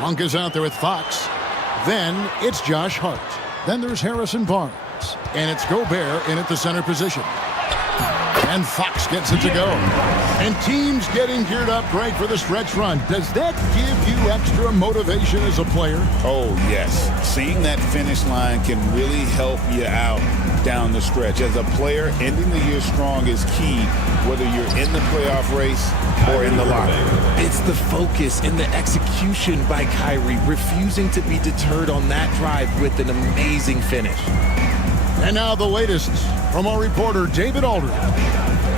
Monk is out there with Fox. Then it's Josh Hart. Then there's Harrison Barnes. And it's Gobert in at the center position. And Fox gets it to go. And teams getting geared up, Greg, for the stretch run. Does that give you extra motivation as a player? Oh, yes. Seeing that finish line can really help you out down the stretch. As a player, ending the year strong is key, whether you're in the playoff race or in the locker room. It's the focus and the execution by Kyrie, refusing to be deterred on that drive with an amazing finish. And now the latest from our reporter, David Aldridge.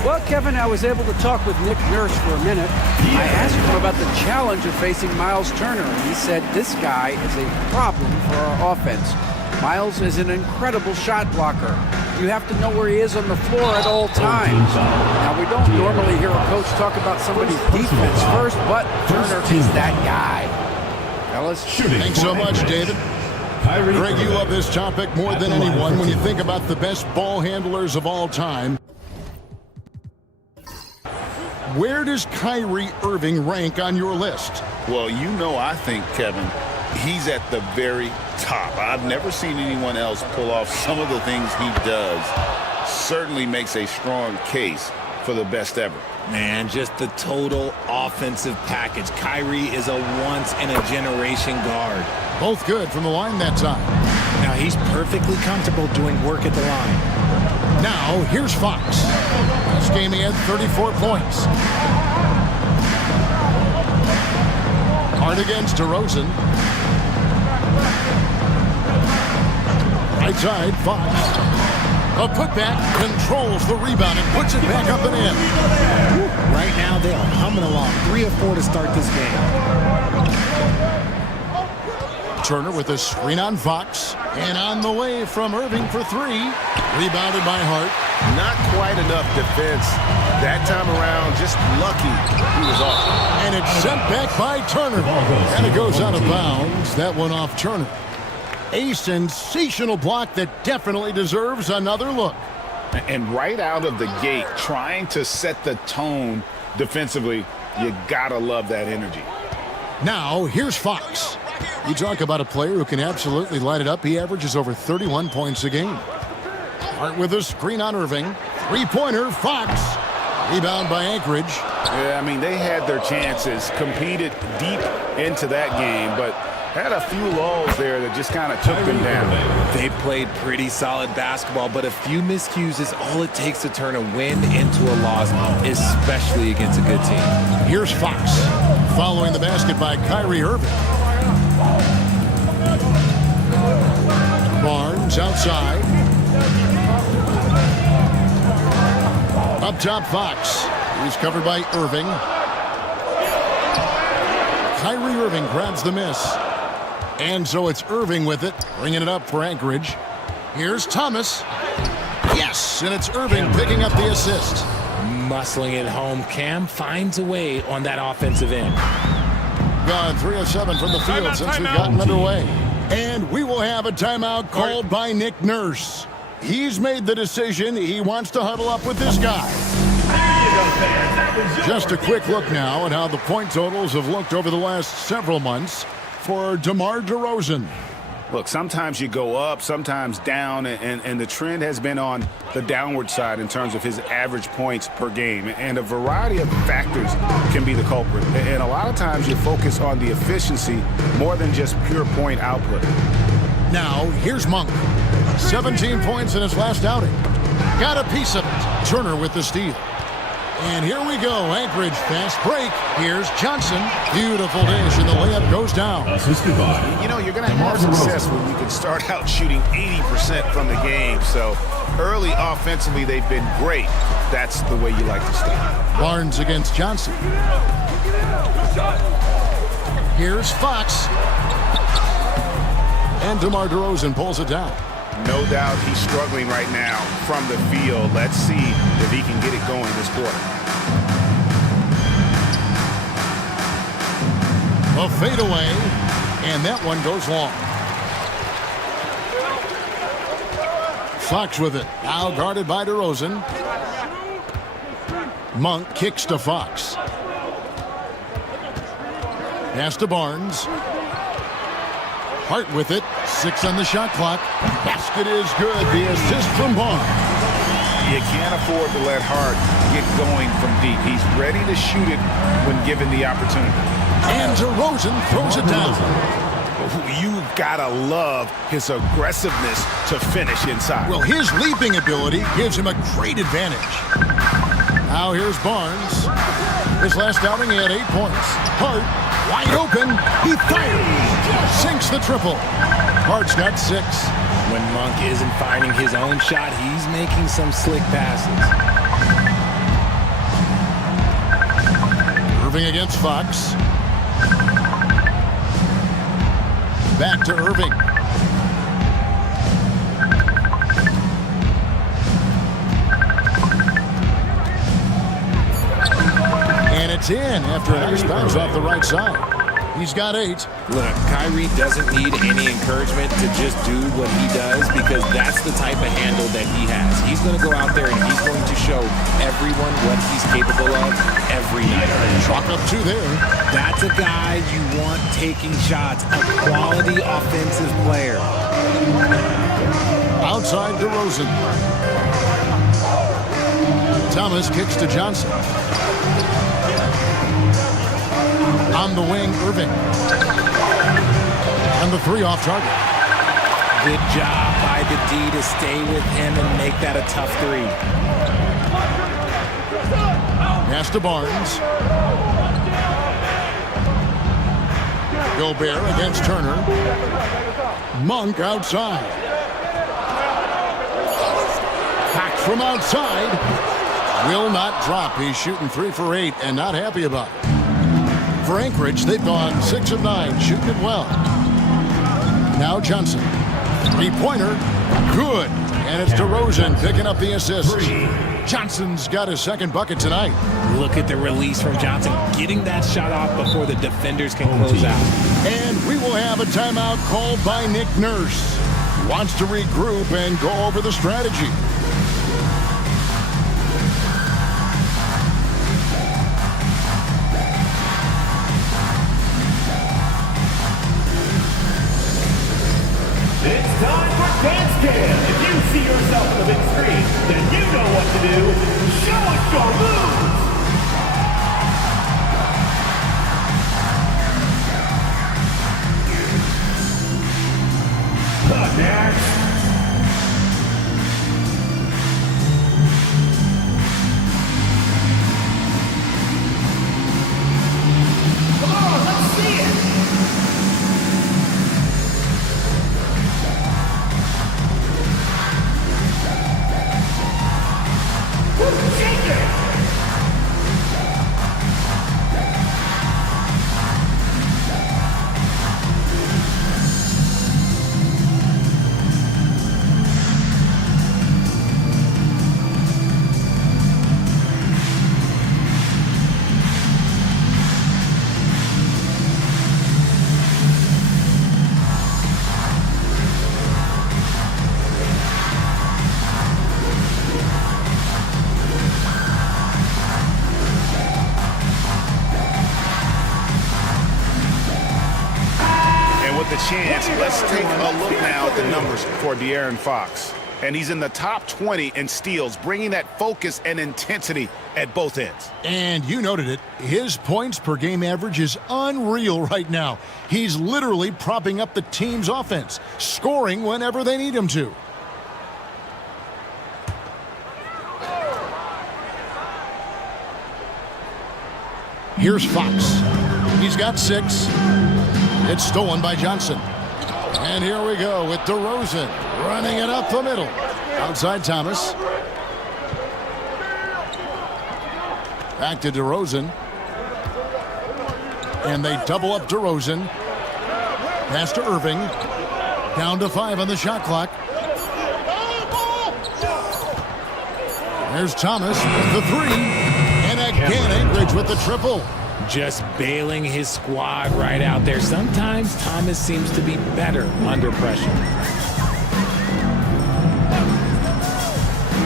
Well, Kevin, I was able to talk with Nick Nurse for a minute. I asked him about the challenge of facing Miles Turner, and he said this guy is a problem for our offense. Miles is an incredible shot blocker. You have to know where he is on the floor at all times. Now, we don't normally hear a coach talk about somebody's defense first, but Turner is that guy. Fellas, Thanks so much, David. Greg, you love this topic more than anyone when you think about the best ball handlers of all time. Where does Kyrie Irving rank on your list? Well, you know, I think, Kevin, he's at the very top. I've never seen anyone else pull off some of the things he does. Certainly makes a strong case for the best ever. Man, just the total offensive package. Kyrie is a once-in-a-generation guard. Both good from the line that time. Now, he's perfectly comfortable doing work at the line. Now, here's Fox. This game he had 34 points. Hard against DeRozan. Right side, Fox. A putback, controls the rebound and puts it back up and in. Right now, they are humming along. 3 of 4 to start this game. Turner with a screen on Fox. And on the way from Irving for 3. Rebounded by Hart. Not quite enough defense that time around. Just lucky he was off. And it's sent back by Turner. And it goes out of bounds. That one off Turner. A sensational block that definitely deserves another look. And right out of the gate, trying to set the tone defensively, you gotta love that energy. Now, here's Fox. You talk about a player who can absolutely light it up. He averages over 31 points a game. Hart with a screen on Irving. Three-pointer, Fox. Rebound by Anchorage. Yeah, I mean, they had their chances, competed deep into that game, but had a few lulls there that just kind of took them down. They played pretty solid basketball, but a few miscues is all it takes to turn a win into a loss, especially against a good team. Here's Fox. Following the basket by Kyrie Irving. Barnes outside. Up top, Fox. He's covered by Irving. Kyrie Irving grabs the miss. And so it's Irving with it, bringing it up for Anchorage. Here's Thomas. Yes, and it's Irving picking up the assist. Muscling it home. Cam finds a way on that offensive end. Gone 3 of 7 from the field since we've gotten underway. And we will have a timeout called by Nick Nurse. He's made the decision. He wants to huddle up with this guy. Just a quick look now at how the point totals have looked over the last several months for DeMar DeRozan. Look, sometimes you go up, sometimes down, and the trend has been on the downward side in terms of his average points per game. And a variety of factors can be the culprit. And a lot of times you focus on the efficiency more than just pure point output. Now, here's Monk. 17 points in his last outing. Got a piece of it. Turner with the steal. And here we go. Anchorage fast break. Here's Johnson. Beautiful dish, and the layup goes down. You know, you're going to have success when you can start out shooting 80% from the game. So early offensively, they've been great. That's the way you like to start. Barnes against Johnson. Here's Fox. And DeMar DeRozan pulls it down. No doubt he's struggling right now from the field. Let's see if he can get it going this quarter. A fadeaway, and that one goes long. Fox with it. Now guarded by DeRozan. Monk kicks to Fox. Pass to Barnes. Hart with it. 6 on the shot clock. Basket is good. The assist from Barnes. You can't afford to let Hart get going from deep. He's ready to shoot it when given the opportunity. And DeRozan throws it down. You've got to love his aggressiveness to finish inside. Well, his leaping ability gives him a great advantage. Now here's Barnes. His last outing, he had 8 points. Hart, wide open. He fires. Sinks the triple. Hart's got 6. When Monk isn't finding his own shot, he's making some slick passes. Irving against Fox. Back to Irving. And it's in after a nice bounce off the right side. He's got 8. Look, Kyrie doesn't need any encouragement to just do what he does because that's the type of handle that he has. He's going to go out there and he's going to show everyone what he's capable of every night. Chalk up 2 there. That's a guy you want taking shots, a quality offensive player. Outside DeRozan. Thomas kicks to Johnson. On the wing, Irving. And the 3 off target. Good job by the D to stay with him and make that a tough 3. Pass to Barnes. Gobert against Turner. Monk outside. Packed from outside. Will not drop. He's shooting 3 for 8 and not happy about it. For Anchorage, they've gone 6 of 9, shooting it well. Now Johnson. 3-pointer. Good. And it's DeRozan picking up the assist. Johnson's got his 2nd bucket tonight. Look at the release from Johnson, getting that shot off before the defenders can close out. And we will have a timeout called by Nick Nurse. Wants to regroup and go over the strategy. It's time for Dance Cam. If you see yourself on the big screen, then you know what to do. Show us your moves. Next. Come on, let's see it. Chance. Let's take a look now at the numbers for De'Aaron Fox. And he's in the top 20 in steals, bringing that focus and intensity at both ends. And you noted it. His points per game average is unreal right now. He's literally propping up the team's offense, scoring whenever they need him to. Here's Fox. He's got 6. It's stolen by Johnson. And here we go with DeRozan running it up the middle. Outside Thomas. Back to DeRozan. And they double up DeRozan. Pass to Irving. Down to 5 on the shot clock. There's Thomas with the 3. And again, Anchorage with the triple. Just bailing his squad right out there. Sometimes Thomas seems to be better under pressure.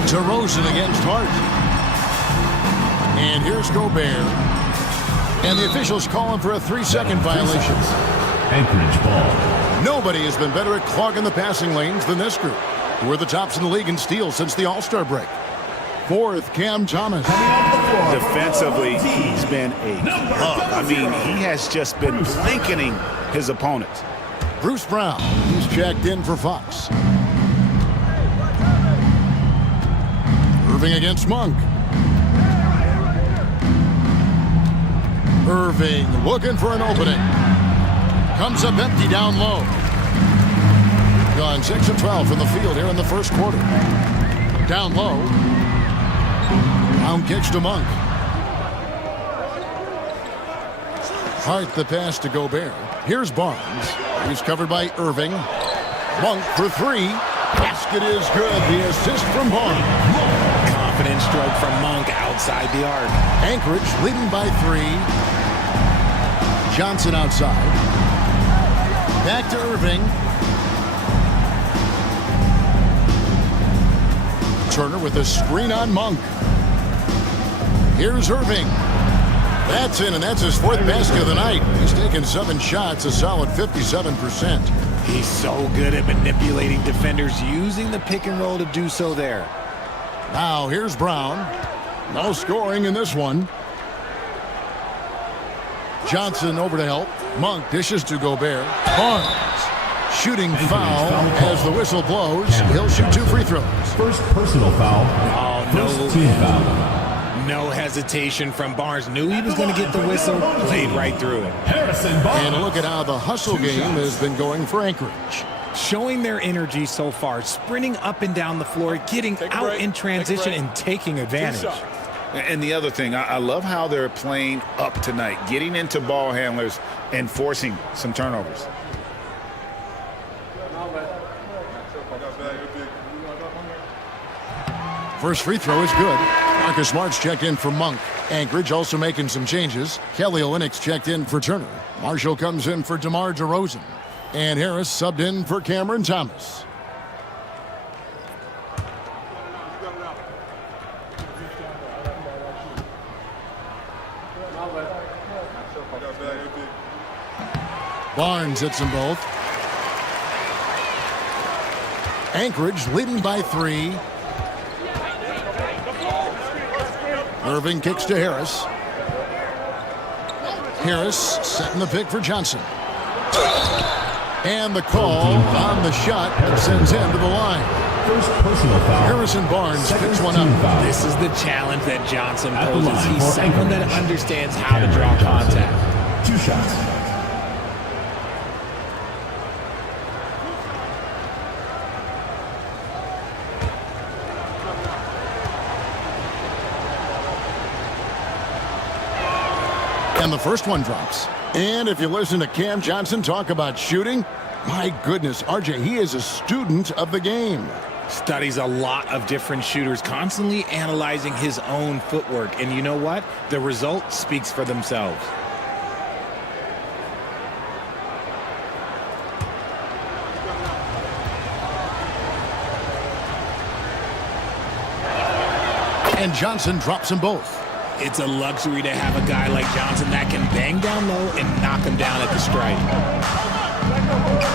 DeRozan against Hart. And here's Gobert. And the officials calling for a 3-second violation. Anchorage ball. Nobody has been better at clogging the passing lanes than this group. We're the tops in the league in steals since the All-Star break. 4th, Cam Thomas. Defensively, he's been a hug. I mean, he has just been blanketing his opponents. Bruce Brown, he's checked in for Fox. Irving against Monk. Irving looking for an opening. Comes up empty down low. Gone 6 of 12 from the field here in the first quarter. Down low. Round kicks to Monk. Hart the pass to Gobert. Here's Barnes. He's covered by Irving. Monk for three. Basket is good. The assist from Barnes. Confident stroke from Monk outside the arc. Anchorage leading by 3. Johnson outside. Back to Irving. Turner with a screen on Monk. Here's Irving. That's in, and that's his 4th basket of the night. He's taken 7 shots, a solid 57%. He's so good at manipulating defenders, using the pick and roll to do so there. Now here's Brown. No scoring in this one. Johnson over to help. Monk dishes to Gobert. Barnes. Shooting foul as the whistle blows. He'll shoot 2 free throws. First personal foul. Oh, First team foul. No hesitation from Barnes. Knew he was going to get the whistle. Played right through it. Harrison Barnes. And look at how the hustle game has been going for Anchorage. Showing their energy so far. Sprinting up and down the floor. Getting out in transition and taking advantage. And the other thing, I love how they're playing up tonight. Getting into ball handlers and forcing some turnovers. First free throw is good. Marcus Smart's checked in for Monk. Anchorage also making some changes. Kelly Olynyk's checked in for Turner. Marshall comes in for DeMar DeRozan. And Harris subbed in for Cameron Thomas. Barnes hits them both. Anchorage leading by 3. Irving kicks to Harris. Harris setting the pick for Johnson. And the call on the shot that sends him to the line. First personal foul. Harrison Barnes picks one up. This is the challenge that Johnson poses. He's someone that understands how to draw contact. 2 shots. And the first one drops. And if you listen to Cam Johnson talk about shooting, my goodness, RJ, he is a student of the game. Studies a lot of different shooters, constantly analyzing his own footwork. And you know what? The result speaks for themselves. And Johnson drops them both. It's a luxury to have a guy like Johnson that can bang down low and knock him down at the stripe.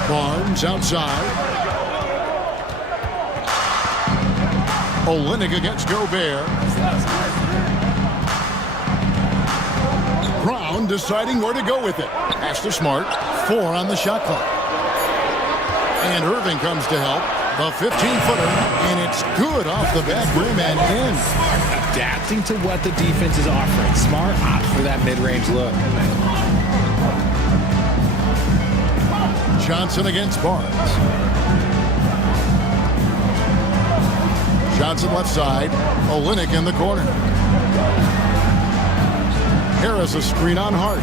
Barnes outside. Olynyk against Gobert. Brown deciding where to go with it. Pass to Smart. 4 on the shot clock. And Irving comes to help. The 15-footer, and it's good off the back rim and in. Adapting to what the defense is offering. Smart opts for that mid-range look. Johnson against Barnes. Johnson left side. Olynyk in the corner. Harris a screen on Hart.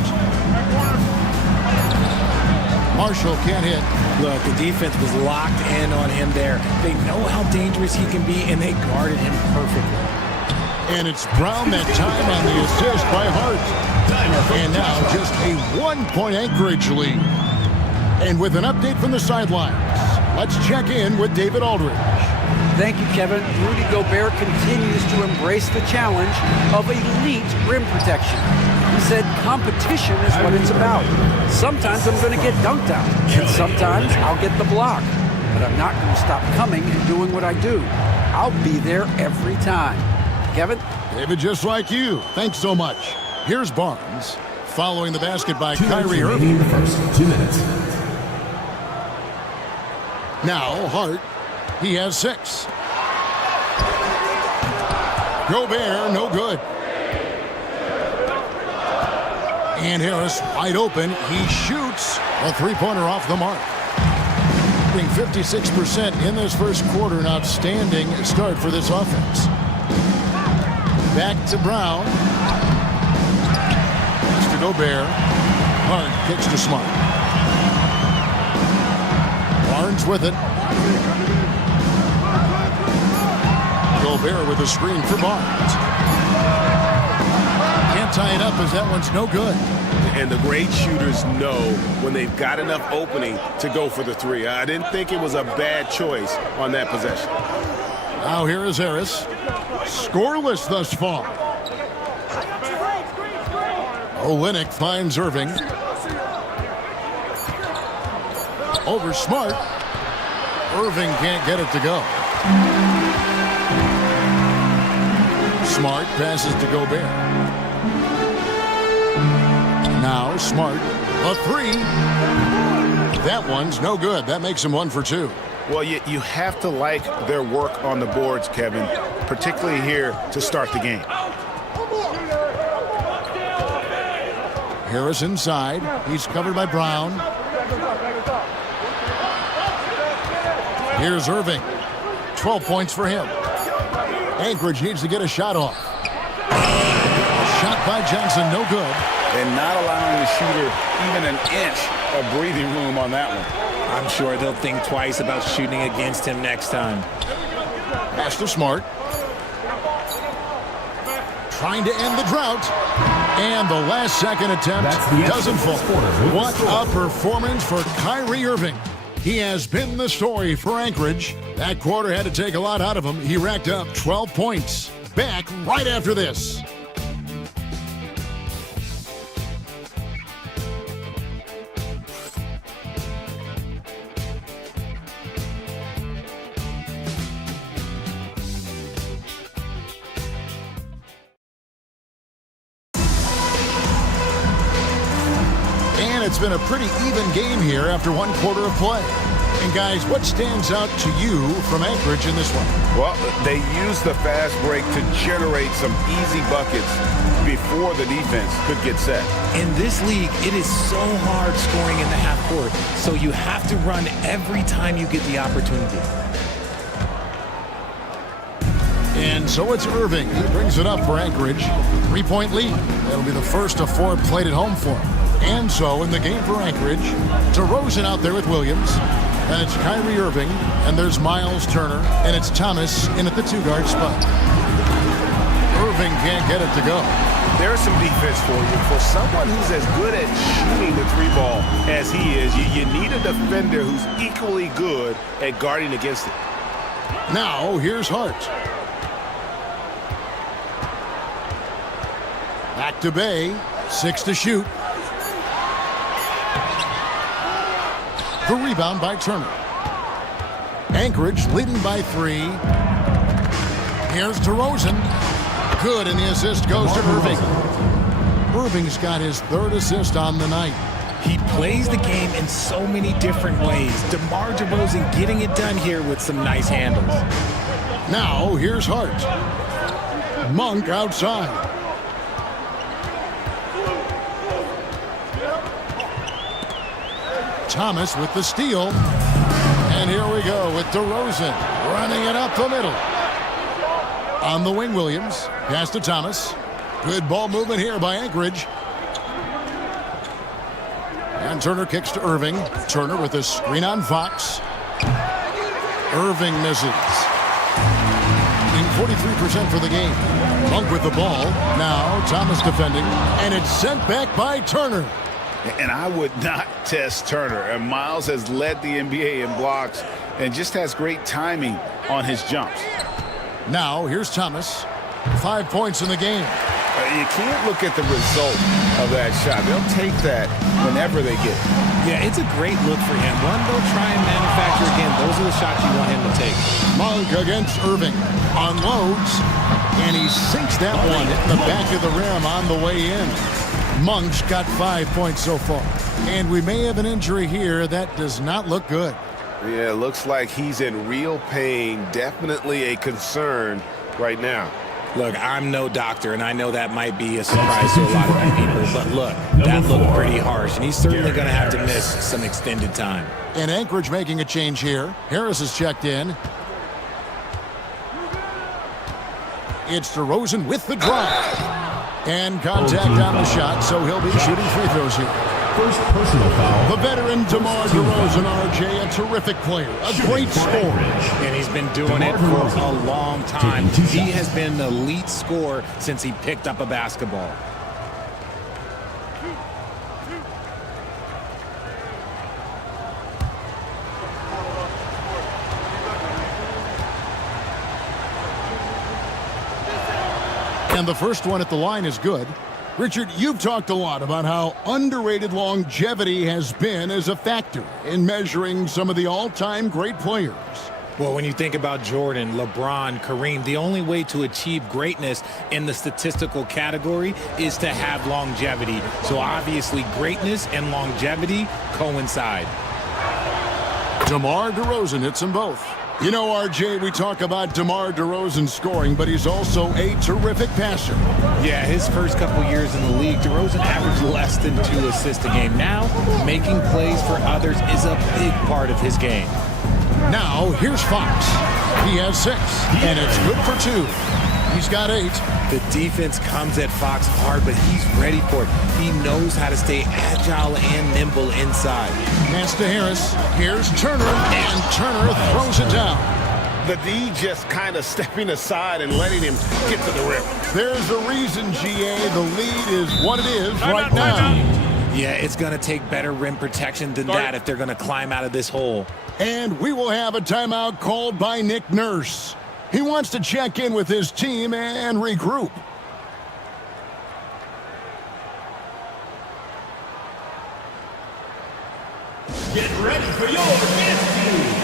Marshall can't hit. Look, the defense was locked in on him there. They know how dangerous he can be, and they guarded him perfectly. And it's Brown that time on the assist by Hart. And now just a 1-point Anchorage lead. And with an update from the sidelines, let's check in with David Aldridge. Thank you, Kevin. Rudy Gobert continues to embrace the challenge of elite rim protection. He said competition is what it's about. Sometimes I'm going to get dunked out, and sometimes I'll get the block. But I'm not going to stop coming and doing what I do. I'll be there every time. Kevin? David, just like you. Thanks so much. Here's Barnes, following the basket by Kyrie Irving. The first 2 minutes. Now Hart. He has 6. Gobert, no good. And Harris wide open. He shoots, A three-pointer off the mark. Being 56% in this first quarter, an outstanding start for this offense. Back to Brown. Pass to Gobert. Hart kicks to Smart. Barnes with it. Gobert with a screen for Barnes. Can't tie it up as that one's no good. And the great shooters know when they've got enough opening to go for the three. I didn't think it was a bad choice on that possession. Now here is Harris. Scoreless thus far. Olynyk finds Irving. Over Smart. Irving can't get it to go. Smart passes to Gobert. Now Smart, a three. That one's no good. That makes him 1 for 2. Well, you have to like their work on the boards, Kevin, particularly here to start the game. Harris inside. He's covered by Brown. Here's Irving. 12 points for him. Anchorage needs to get a shot off. A shot by Johnson, no good. And not allowing the shooter even an inch of breathing room on that one. I'm sure they'll think twice about shooting against him next time. Pass to Smart. Trying to end the drought. And the last second attempt doesn't fall. What a performance for Kyrie Irving. He has been the story for Anchorage. That quarter had to take a lot out of him. He racked up 12 points. Back right after this. It's been a pretty even game here after 1 quarter of play. And guys, what stands out to you from Anchorage in this one? Well, they used the fast break to generate some easy buckets before the defense could get set. In this league, it is so hard scoring in the half court, so you have to run every time you get the opportunity. And so it's Irving. He brings it up for Anchorage. 3-point lead. That'll be the first of 4 played at home for him. And so in the game for Anchorage, DeRozan out there with Williams. And it's Kyrie Irving. And there's Miles Turner. And it's Thomas in at the 2-guard spot. Irving can't get it to go. There's some defense for you. For someone who's as good at shooting the 3-ball as he is, you need a defender who's equally good at guarding against it. Now here's Hart. Back to Bay. 6 to shoot. The rebound by Turner. Anchorage leading by 3. Here's DeRozan. Good, and the assist goes to Irving. Irving's got his 3rd assist on the night. He plays the game in so many different ways. DeMar DeRozan getting it done here with some nice handles. Now here's Hart. Monk outside. Thomas with the steal. And here we go with DeRozan running it up the middle. On the wing, Williams. Pass to Thomas. Good ball movement here by Anchorage. And Turner kicks to Irving. Turner with a screen on Fox. Irving misses. In 43% for the game. Monk with the ball. Now Thomas defending. And it's sent back by Turner. And I would not test Turner. And Miles has led the NBA in blocks and just has great timing on his jumps. Now here's Thomas. 5 points in the game. You can't look at the result of that shot. They'll take that whenever they get it. Yeah, it's a great look for him. One, they'll try and manufacture again. Those are the shots you want him to take. Monk against Irving. Unloads. And he sinks that one at the back of the rim on the way in. Monk's got 5 points so far. And we may have an injury here. That does not look good. Yeah, it looks like he's in real pain. Definitely a concern right now. Look, I'm no doctor, and I know that might be a surprise to a lot of people, but look, that looked pretty harsh, and he's certainly going to have to miss some extended time. And Anchorage making a change here. Harris is checked in. It's DeRozan with the drive. And contact on the shot, so he'll be shooting free throws here. First personal foul. The veteran DeMar DeRozan, RJ, a terrific player, a great scorer. And he's been doing it for a long time. He has been an elite scorer since he picked up a basketball. And the first one at the line is good. Richard, you've talked a lot about how underrated longevity has been as a factor in measuring some of the all-time great players. Well, when you think about Jordan, LeBron, Kareem, the only way to achieve greatness in the statistical category is to have longevity. So obviously greatness and longevity coincide. DeMar DeRozan hits them both. You know, RJ, we talk about DeMar DeRozan scoring, but he's also a terrific passer. Yeah, his first couple years in the league, DeRozan averaged less than 2 assists a game. Now, making plays for others is a big part of his game. Now, here's Fox. He has 6, and it's good for 2. He's got 8. The defense comes at Fox hard, but he's ready for it. He knows how to stay agile and nimble inside. Pass to Harris. Here's Turner, and Turner throws it down. The D just kind of stepping aside and letting him get to the rim. There's a reason, GA. The lead is what it is right now. Yeah, it's going to take better rim protection than that if they're going to climb out of this hole. And we will have a timeout called by Nick Nurse. He wants to check in with his team and regroup. Get ready for your dance team.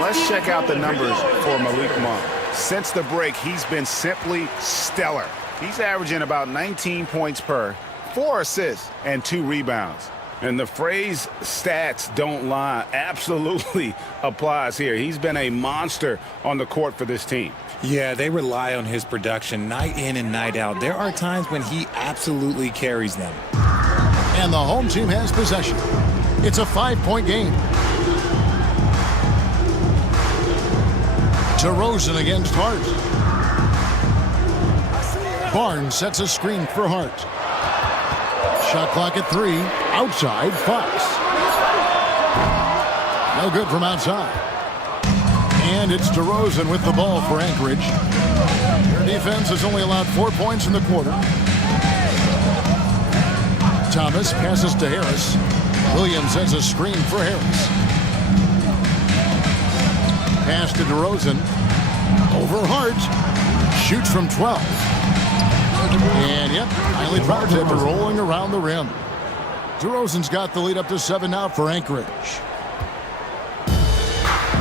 Let's check out the numbers for Malik Monk. Since the break, he's been simply stellar. He's averaging about 19 points per, 4 assists, and 2 rebounds. And the phrase stats don't lie absolutely applies here. He's been a monster on the court for this team. Yeah, they rely on his production night in and night out. There are times when he absolutely carries them. And the home team has possession. It's a 5-point game. DeRozan against Hart. Barnes sets a screen for Hart. Shot clock at 3. Outside, Fox. No good from outside. And it's DeRozan with the ball for Anchorage. Their defense has only allowed 4 points in the quarter. Thomas passes to Harris. Williams sets a screen for Harris. Pass to DeRozan. Over Hart. Shoots from 12. And yep, highly dropped it, rolling around the rim. DeRozan's got the lead up to 7 now for Anchorage.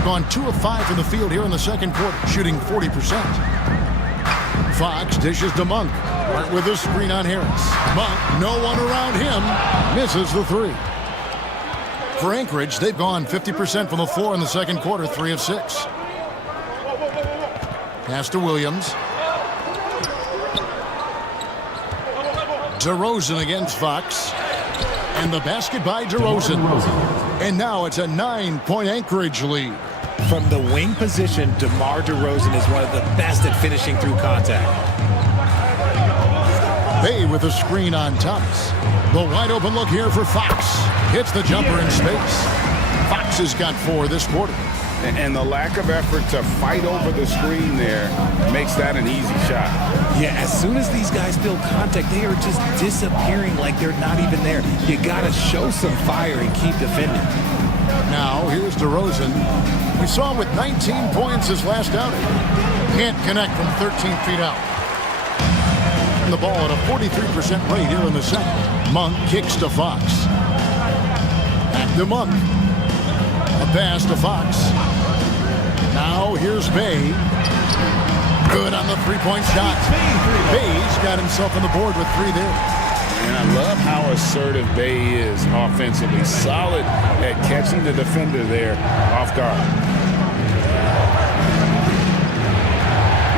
Gone 2 of 5 from the field here in the second quarter, shooting 40%. Fox dishes to Monk. Hart with a screen on Harris. Monk, no one around him, misses the 3. For Anchorage, they've gone 50% from the floor in the second quarter, 3 of 6. Pass to Williams. DeRozan against Fox. And the basket by DeRozan. And now it's a 9-point Anchorage lead. From the wing position, DeMar DeRozan is one of the best at finishing through contact. Bay with a screen on Thomas. The wide open look here for Fox. Hits the jumper in space. Fox has got 4 this quarter. And the lack of effort to fight over the screen there makes that an easy shot. Yeah, as soon as these guys feel contact, they are just disappearing like they're not even there. You got to show some fire and keep defending. Now, here's DeRozan. We saw him with 19 points his last outing. Can't connect from 13 feet out. And the ball at a 43% rate here in the second. Monk kicks to Fox. Back to Monk. A pass to Fox. Now here's Bay. Good on the three-point shot. Bay's got himself on the board with 3 there. And I love how assertive Bay is offensively. Solid at catching the defender there off guard.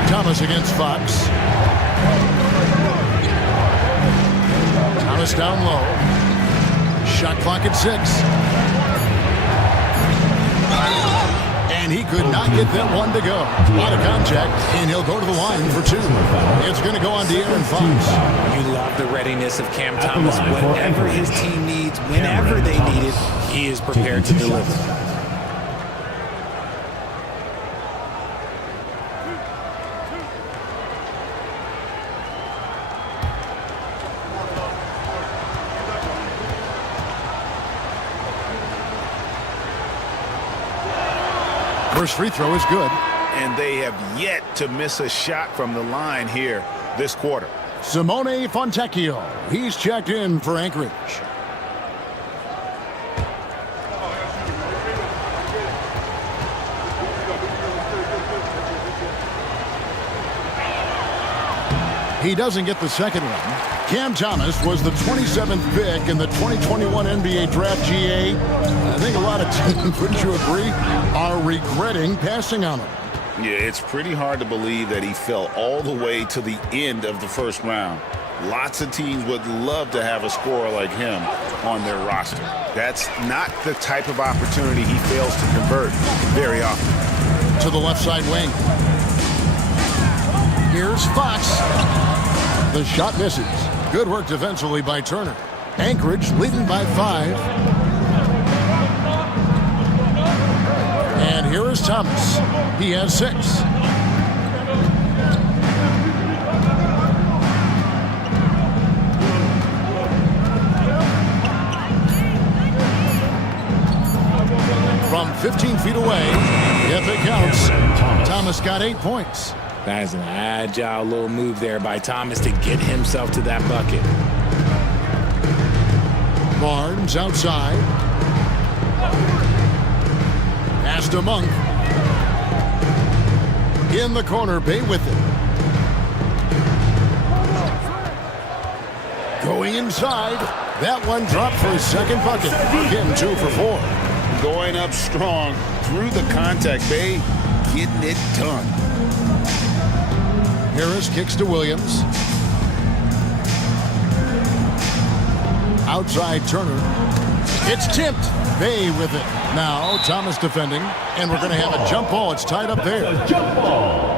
Thomas against Fox. Thomas down low. Shot clock at 6. And he could not get that one to go. Out of contact, and he'll go to the line for 2. It's going to go on De'Aaron Fox. You love the readiness of Cam Thomas. Whatever his team needs, whenever they need it, he is prepared to deliver. First free throw is good. And they have yet to miss a shot from the line here this quarter. Simone Fontecchio. He's checked in for Anchorage. He doesn't get the second one. Cam Thomas was the 27th pick in the 2021 NBA Draft. GA. I think a lot of teams, wouldn't you agree, are regretting passing on him. Yeah, it's pretty hard to believe that he fell all the way to the end of the first round. Lots of teams would love to have a scorer like him on their roster. That's not the type of opportunity he fails to convert very often. To the left side wing. Here's Fox. The shot misses. Good work defensively by Turner. Anchorage leading by 5. And here is Thomas. He has 6. From 15 feet away, if it counts, Thomas got 8 points. That is an agile little move there by Thomas to get himself to that bucket. Barnes outside. Pass to Monk. In the corner, Bay with it. Going inside. That one dropped for his second bucket. Again, 2 for 4. Going up strong through the contact. Bay getting it done. Harris kicks to Williams. Outside Turner. It's tipped. Bay with it. Now Thomas defending. And we're going to have a jump ball. It's tied up there. Jump ball.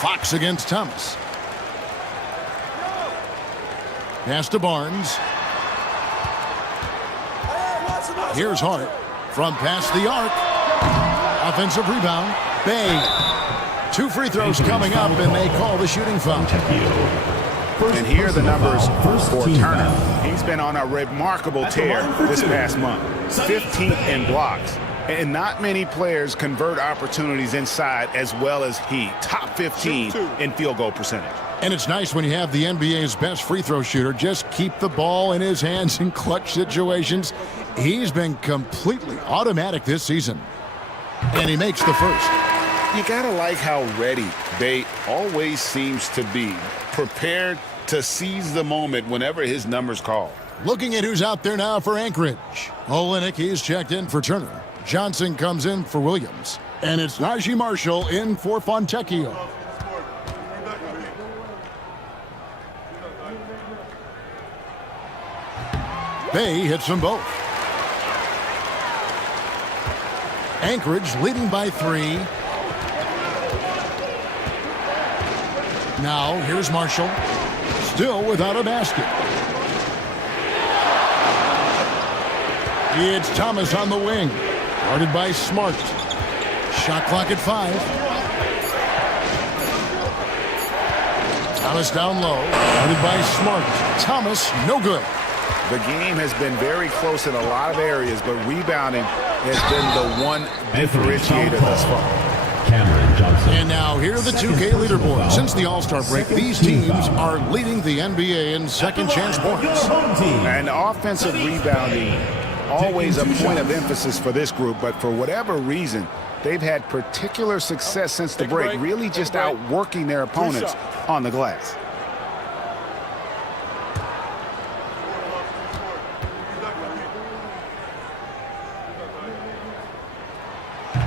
Fox against Thomas. Pass to Barnes. Here's Hart from past the arc. Offensive rebound. Bay. 2 free throws coming up, and they call the shooting foul. And here are the numbers for Turner. He's been on a remarkable tear this past month. 15th in blocks. And not many players convert opportunities inside as well as he. Top 15 in field goal percentage. And it's nice when you have the NBA's best free throw shooter just keep the ball in his hands in clutch situations. He's been completely automatic this season. And he makes the first. You gotta like how ready Bay always seems to be. Prepared to seize the moment whenever his number's called. Looking at who's out there now for Anchorage. Olenek, he's checked in for Turner. Johnson comes in for Williams. And it's Najee Marshall in for Fontecchio. Bay hits them both. Anchorage leading by 3. Now, here's Marshall. Still without a basket. It's Thomas on the wing. Guarded by Smart. Shot clock at 5. Thomas down low. Guarded by Smart. Thomas, no good. The game has been very close in a lot of areas, but rebounding has been the one differentiator thus far. And now here are the 2K leaderboards. Since the All-Star break, these teams are leading the NBA in second chance points. And offensive rebounding, always a point of emphasis for this group, but for whatever reason, they've had particular success since the break, really just outworking their opponents on the glass.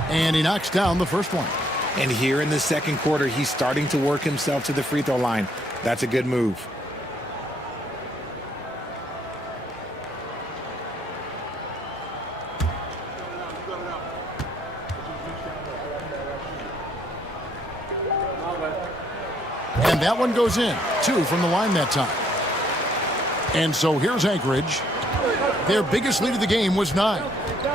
And he knocks down the first one. And here in the second quarter, he's starting to work himself to the free throw line. That's a good move. And that one goes in. 2 from the line that time. And so here's Anchorage. Their biggest lead of the game was 9.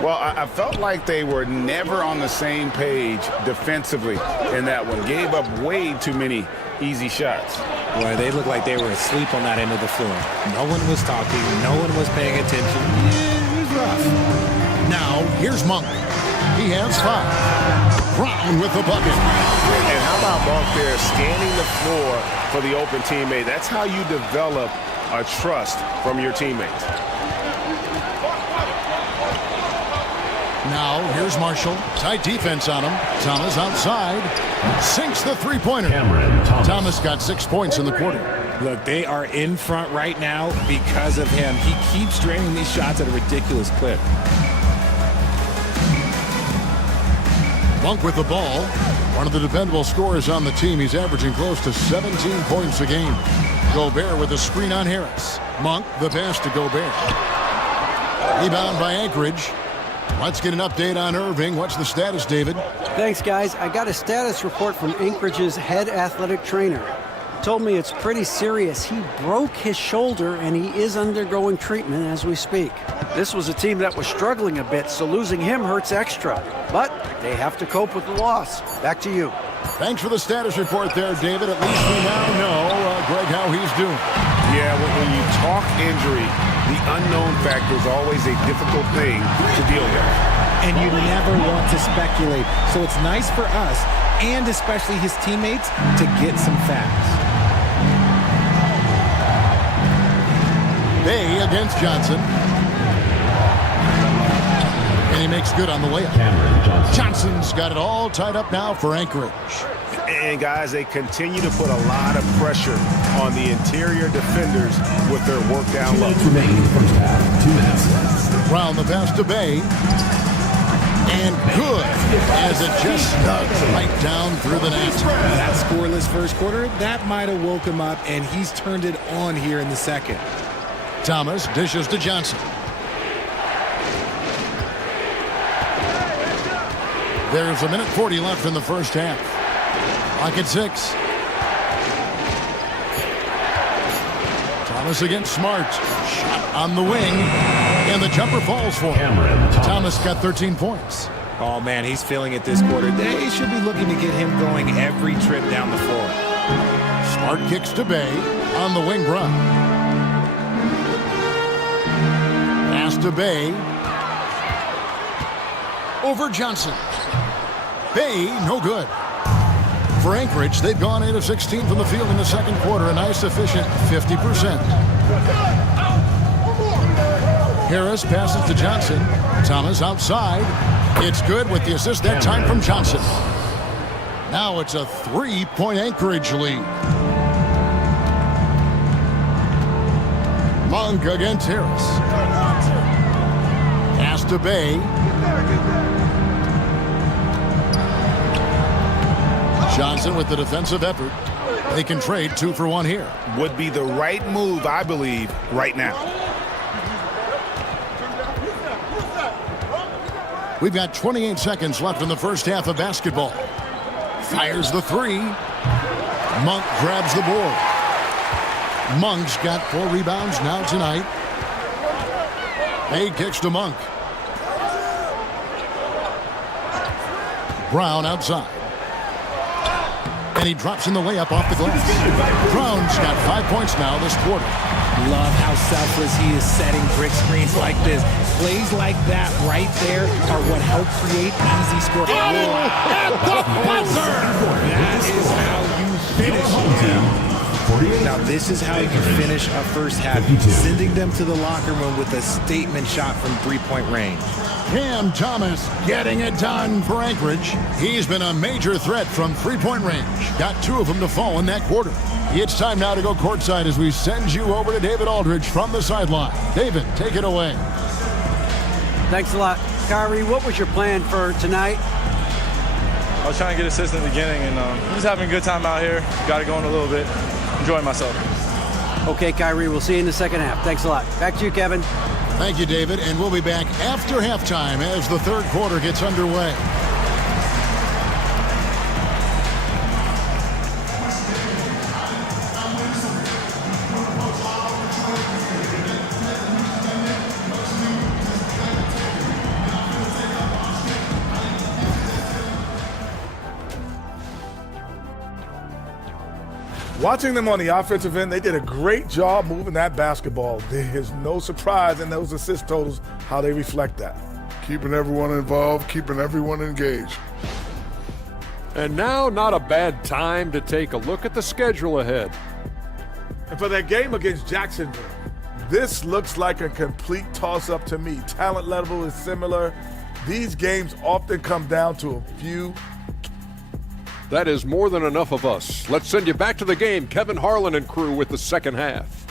Well, I felt like they were never on the same page defensively in that one. Gave up way too many easy shots. Boy, they looked like they were asleep on that end of the floor. No one was talking. No one was paying attention. Yeah, it was rough. Now, here's Monk. He has 5. Brown with the bucket. And how about Monk there scanning the floor for the open teammate? That's how you develop a trust from your teammates. Now, here's Marshall. Tight defense on him. Thomas outside. Sinks the three-pointer. Thomas got 6 points in the quarter. Look, they are in front right now because of him. He keeps draining these shots at a ridiculous clip. Monk with the ball. One of the dependable scorers on the team. He's averaging close to 17 points a game. Gobert with a screen on Harris. Monk, the pass to Gobert. Rebound by Anchorage. Let's get an update on Irving. What's the status, David? Thanks, guys. I got a status report from Anchorage's head athletic trainer. He told me it's pretty serious. He broke his shoulder, and he is undergoing treatment as we speak. This was a team that was struggling a bit, so losing him hurts extra. But they have to cope with the loss. Back to you. Thanks for the status report there, David. At least we now know, Greg, how he's doing. Yeah, when you talk injury, the unknown factor is always a difficult thing to deal with. And you never want to speculate. So it's nice for us, and especially his teammates, to get some facts. Bay against Johnson. And he makes good on the layup. Johnson's got it all tied up now for Anchorage. And guys, they continue to put a lot of pressure on the interior defenders with their work down low. 2 minutes remaining in the first half. 2 minutes. Round the pass to Bay. And good as it just snugs right down through the net. That scoreless first quarter, that might have woke him up, and he's turned it on here in the second. Thomas dishes to Johnson. There's 1:40 left in the first half. Clock at 6. Thomas against Smart. Shot on the wing. And the jumper falls for him. Thomas got 13 points. Oh, man, he's feeling it this quarter. They should be looking to get him going every trip down the floor. Smart kicks to Bay. On the wing run. Pass to Bay. Over Johnson. Bay, no good. For Anchorage, they've gone 8 of 16 from the field in the second quarter. A nice, efficient 50%. Harris passes to Johnson. Thomas outside. It's good with the assist that time from Johnson. Now it's a 3-point Anchorage lead. Monk against Harris. Pass to Bay. Johnson with the defensive effort. They can trade 2 for 1 here. Would be the right move, I believe, right now. We've got 28 seconds left in the first half of basketball. Fires the 3. Monk grabs the board. Monk's got 4 rebounds now tonight. Bay kicks to Monk. Brown outside. And he drops in the layup off the glass. Brown's got 5 points now this quarter. Love how selfless he is setting brick screens like this. Plays like that right there are what help create easy score. At the buzzer! That is how you finish. Now this is how you finish a first half. Sending them to the locker room with a statement shot from three-point range. Cam Thomas getting it done for Anchorage. He's been a major threat from three-point range. Got 2 of them to fall in that quarter. It's time now to go courtside as we send you over to David Aldridge from the sideline. David, take it away. Thanks a lot. Kyrie, what was your plan for tonight? I was trying to get assists in the beginning, and just having a good time out here. Got it going a little bit. Enjoying myself. Okay, Kyrie, we'll see you in the second half. Thanks a lot. Back to you, Kevin. Thank you, David, and we'll be back after halftime as the third quarter gets underway. Watching them on the offensive end, they did a great job moving that basketball. There's no surprise in those assist totals how they reflect that. Keeping everyone involved, keeping everyone engaged. And now, not a bad time to take a look at the schedule ahead. And for that game against Jacksonville, this looks like a complete toss-up to me. Talent level is similar. These games often come down to a few. That is more than enough of us. Let's send you back to the game. Kevin Harlan and crew with the second half.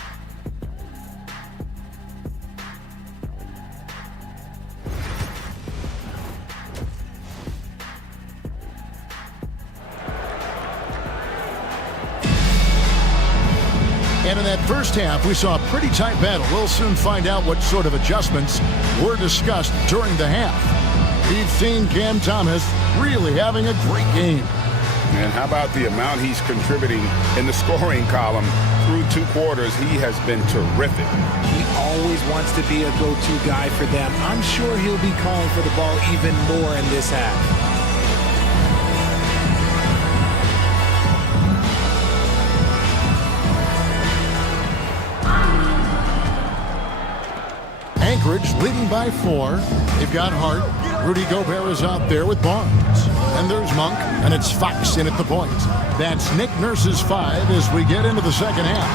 And in that first half, we saw a pretty tight battle. We'll soon find out what sort of adjustments were discussed during the half. We've seen Cam Thomas really having a great game. And how about the amount he's contributing in the scoring column through 2 quarters? He has been terrific. He always wants to be a go-to guy for them. I'm sure he'll be calling for the ball even more in this half. Anchorage leading by 4. They've got Hart. Rudy Gobert is out there with Barnes. And there's Monk, and it's Fox in at the point. That's Nick Nurse's 5 as we get into the second half.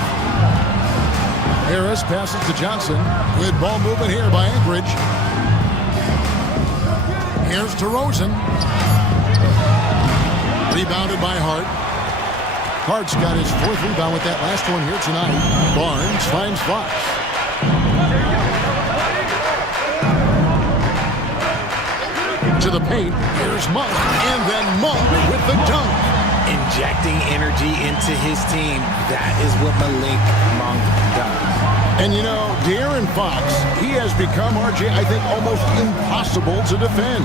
Harris passes to Johnson. Good ball movement here by Anchorage. Here's to Rosen. Rebounded by Hart. Hart's got his 4th rebound with that last one here tonight. Barnes finds Fox. To the paint, here's Monk, and then Monk with the dunk. Injecting energy into his team. That is what Malik Monk does. And you know, De'Aaron Fox, he has become, RJ, I think, almost impossible to defend.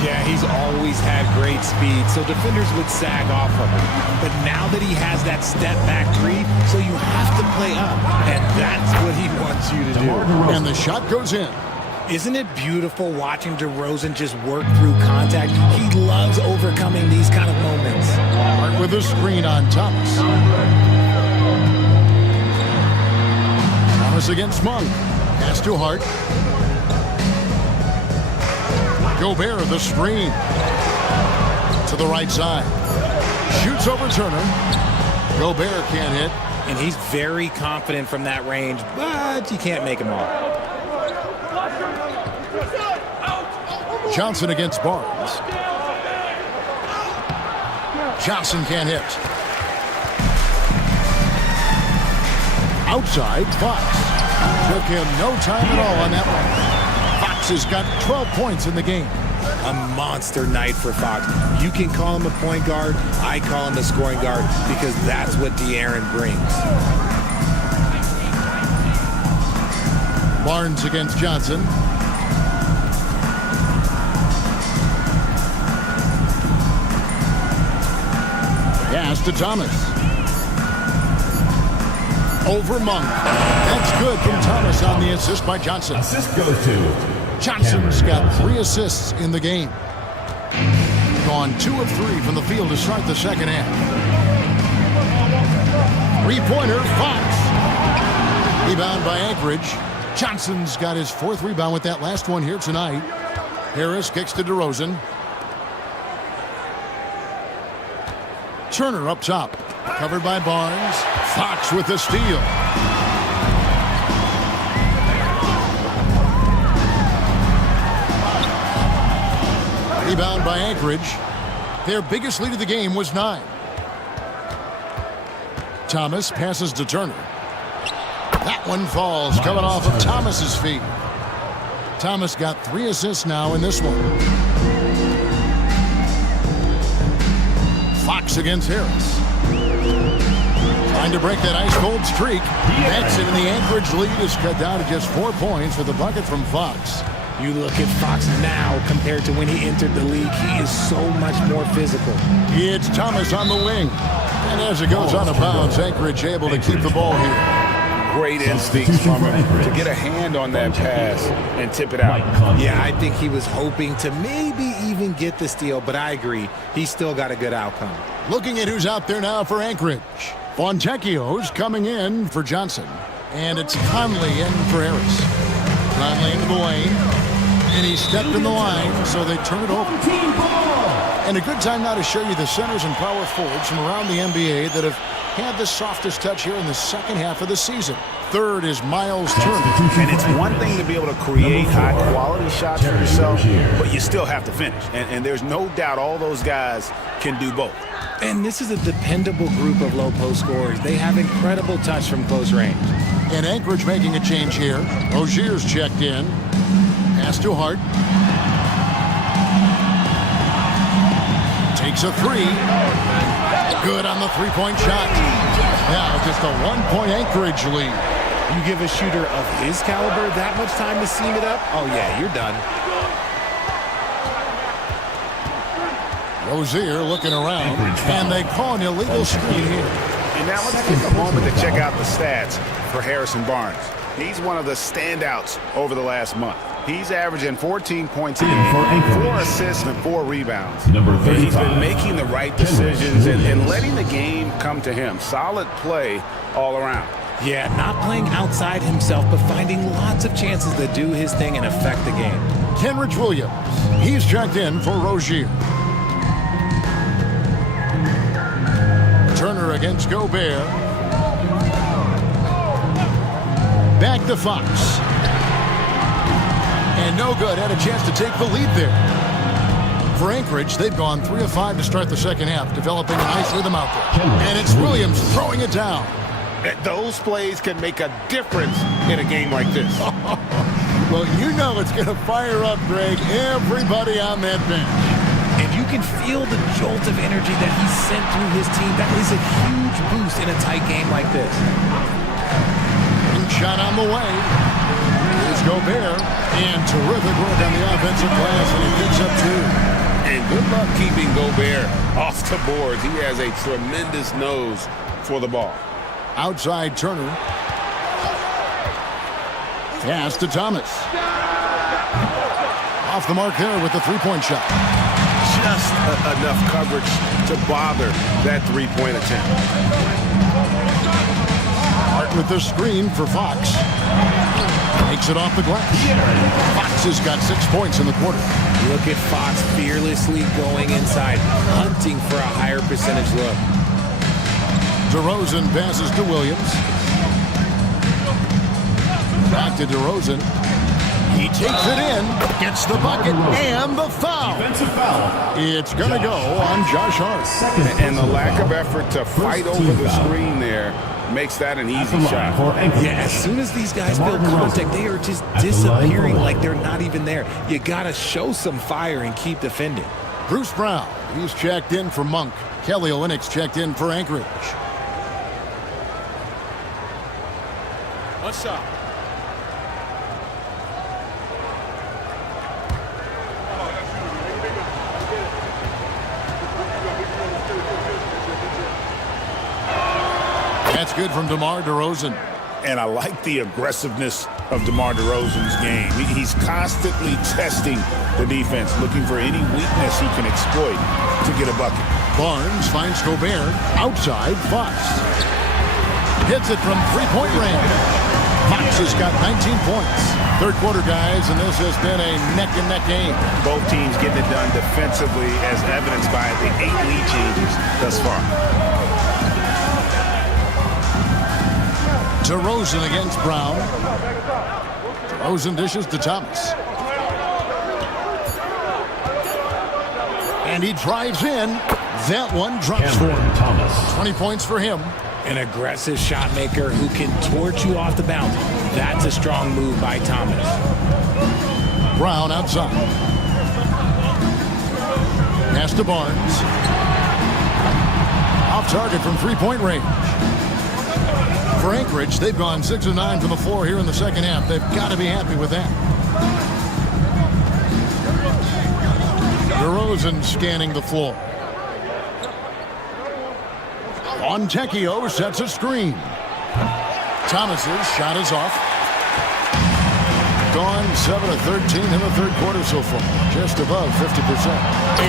Yeah, he's always had great speed, so defenders would sag off of him. But now that he has that step-back 3, so you have to play up, and that's what he wants you to do. And the shot goes in. Isn't it beautiful watching DeRozan just work through contact? He loves overcoming these kind of moments. Hart with a screen on Thomas. Thomas against Monk. Pass to Hart. Gobert the screen. To the right side. Shoots over Turner. Gobert can't hit. And he's very confident from that range, but you can't make him all. Johnson against Barnes. Johnson can't hit. Outside, Fox. Took him no time at all on that one. Fox has got 12 points in the game. A monster night for Fox. You can call him a point guard. I call him a scoring guard because that's what De'Aaron brings. Barnes against Johnson. Pass to Thomas. Over Monk. That's good from Thomas on the assist by Johnson. Assist goes to Johnson's got 3 assists in the game. Gone 2 of 3 from the field to start the second half. 3-pointer, Fox. Rebound by Anchorage. Johnson's got his 4th rebound with that last one here tonight. Harris kicks to DeRozan. Turner up top. Covered by Barnes. Fox with the steal. Rebound by Anchorage. Their biggest lead of the game was 9. Thomas passes to Turner. That one falls, coming off of Thomas's feet. Thomas got 3 assists now in this one. Fox against Harris. Trying to break that ice-cold streak. That's it, and the Anchorage lead is cut down to just 4 points with a bucket from Fox. You look at Fox now compared to when he entered the league, he is so much more physical. It's Thomas on the wing. And as it goes out of bounds, Anchorage able to keep the ball here. Great instincts from him to get a hand on that pass and tip it out. Yeah, I think he was hoping to maybe even get the steal, but I agree. He's still got a good outcome. Looking at who's out there now for Anchorage. Fontecchio's coming in for Johnson. And it's Conley in for Harris. Conley into the lane. And he stepped in the line, so they turn it over. And a good time now to show you the centers and power forwards from around the NBA that have had the softest touch here in the second half of the season. Third is Miles Turner. And it's one thing to be able to create high-quality shots for yourself, but you still have to finish. And there's no doubt all those guys can do both. And this is a dependable group of low-post scorers. They have incredible touch from close range. And Anchorage making a change here. Rozier's checked in. Pass to Hart. Takes a 3. Good on the 3-point shot. Now just a 1-point Anchorage lead. You give a shooter of his caliber that much time to seam it up? Oh, yeah, you're done. Rozier looking around, and they call an illegal screen here. And now let's take a moment to check out the stats for Harrison Barnes. He's one of the standouts over the last month. He's averaging 14 points a game, 4 assists, and 4 rebounds. He's been making the right decisions and letting the game come to him. Solid play all around. Yeah, not playing outside himself, but finding lots of chances to do his thing and affect the game. Kenrich Williams, he's checked in for Rozier. Turner against Gobert. Back to Fox. And no good. Had a chance to take the lead there. For Anchorage, they've gone 3 of 5 to start the second half, developing a nice rhythm out there. And it's Williams throwing it down. Those plays can make a difference in a game like this. Well, you know it's going to fire up, Greg, everybody on that bench. And you can feel the jolt of energy that he sent through his team. That is a huge boost in a tight game like this. And shot on the way. Here's Gobert. And terrific work on the offensive glass, and he picks up 2. And good luck keeping Gobert off the boards. He has a tremendous nose for the ball. Outside Turner. Pass to Thomas. Off the mark there with the 3-point shot. Just enough coverage to bother that 3-point attempt. Hart with the screen for Fox. Takes it off the glass. Fox has got 6 points in the quarter. Look at Fox fearlessly going inside, hunting for a higher percentage look. DeRozan passes to Williams. Back to DeRozan. He takes it in, gets the bucket, and the foul. Defensive foul. It's going to go on Josh Hart. And the lack of effort to fight over the screen there makes that an easy shot. Yeah, as soon as these guys feel contact, they are just disappearing like they're not even there. You got to show some fire and keep defending. Bruce Brown, he's checked in for Monk. Kelly Olynyk's checked in for Anchorage. One shot. That's good from DeMar DeRozan. And I like the aggressiveness of DeMar DeRozan's game. He's constantly testing the defense, looking for any weakness he can exploit to get a bucket. Barnes finds Gobert outside Fox. Hits it from three-point range. Fox has got 19 points. Third quarter, guys, and this has been a neck-and-neck game. Both teams getting it done defensively, as evidenced by the 8 lead changes thus far. DeRozan against Brown. DeRozan dishes to Thomas. And he drives in. That one drops for him. Thomas. 20 points for him. An aggressive shot maker who can torch you off the bounce. That's a strong move by Thomas. Brown outside. Pass to Barnes. Off target from three-point range. For Anchorage, they've gone 6 of 9 from the floor here in the second half. They've got to be happy with that. DeRozan scanning the floor. Fontecchio sets a screen. Thomas's shot is off. Gone 7 of 13 in the third quarter so far. Just above 50%.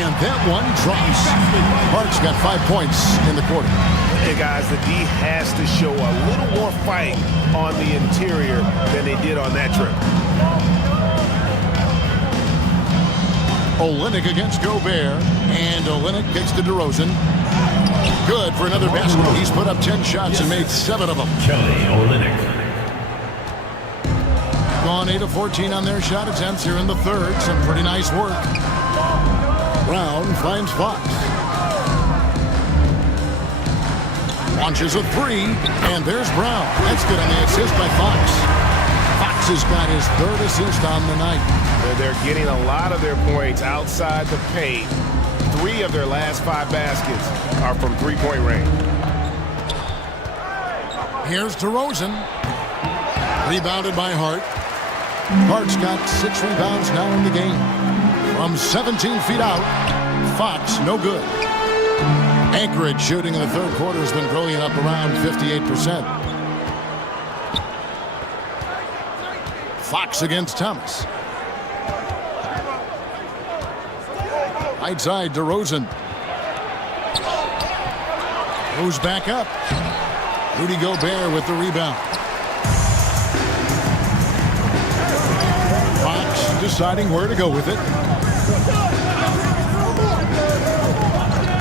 And that one drops. Hart's got 5 points in the quarter. Hey guys, the D has to show a little more fight on the interior than they did on that trip. Olynyk against Gobert, and Olynyk kicks to DeRozan. Good for another basket. He's put up 10 shots and made 7 of them. Kelly Olynyk. Gone 8 of 14 on their shot attempts here in the third. Some pretty nice work. Brown finds Fox. Launches a three, and there's Brown. That's good on the assist by Fox. Fox has got his third assist on the night. They're getting a lot of their points outside the paint. 3 of their last 5 baskets are from three-point range. Here's DeRozan. Rebounded by Hart. Hart's got 6 rebounds now in the game. From 17 feet out, Fox no good. Anchorage shooting in the third quarter has been brilliant, up around 58%. Fox against Thomas. Right side, DeRozan. Goes back up. Rudy Gobert with the rebound. Fox deciding where to go with it.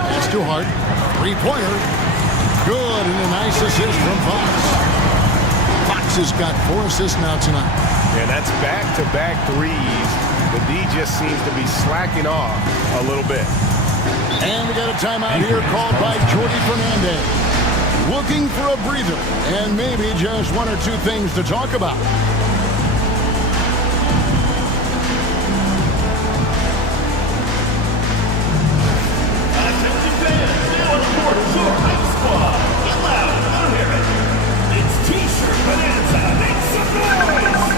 Pass to Hart. Three-pointer. Good, and a nice assist from Fox. Fox has got 4 assists now tonight. And that's back-to-back threes. The D just seems to be slacking off a little bit. And we got a timeout here called by Jordi Fernandez. Looking for a breather and maybe just 1 or 2 things to talk about. Attention fans, now on the court is your hype squad. Get loud, I hear it. It's T-shirt Bonanza. Make some noise.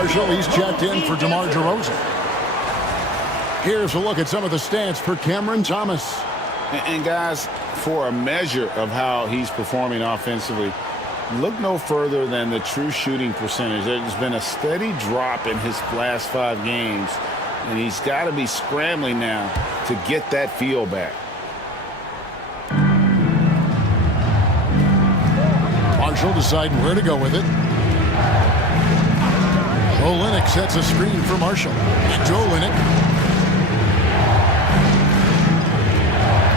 Marshall. He's checked in for DeMar DeRozan. Here's a look at some of the stats for Cameron Thomas. And guys, for a measure of how he's performing offensively, look no further than the true shooting percentage. There's been a steady drop in his last 5 games, and he's got to be scrambling now to get that feel back. Marshall deciding where to go with it. Olynyk sets a screen for Marshall. Back to Olynyk.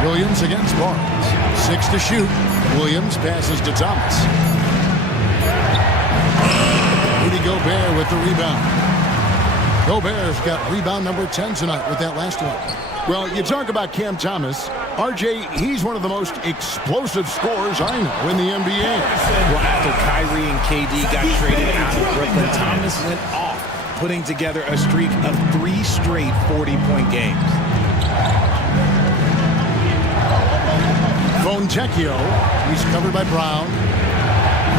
Williams against Barnes. 6 to shoot. Williams passes to Thomas. Rudy Gobert with the rebound. Gobert's got rebound number 10 tonight with that last one. Well, you talk about Cam Thomas. RJ, he's one of the most explosive scorers I know in the NBA. Well, after Kyrie and KD got traded out of Brooklyn, Thomas went off, putting together a streak of 3 straight 40-point games. Fontecchio, he's covered by Brown.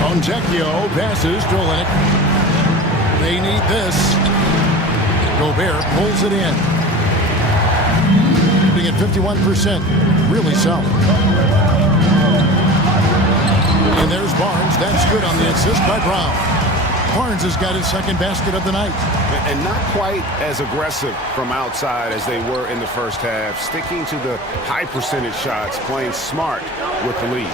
Fontecchio passes to Olynyk. They need this. Gobert pulls it in. Shooting at 51%. Really solid. And there's Barnes. That's good on the assist by Brown. Barnes has got his second basket of the night. And not quite as aggressive from outside as they were in the first half. Sticking to the high percentage shots, playing smart with the lead.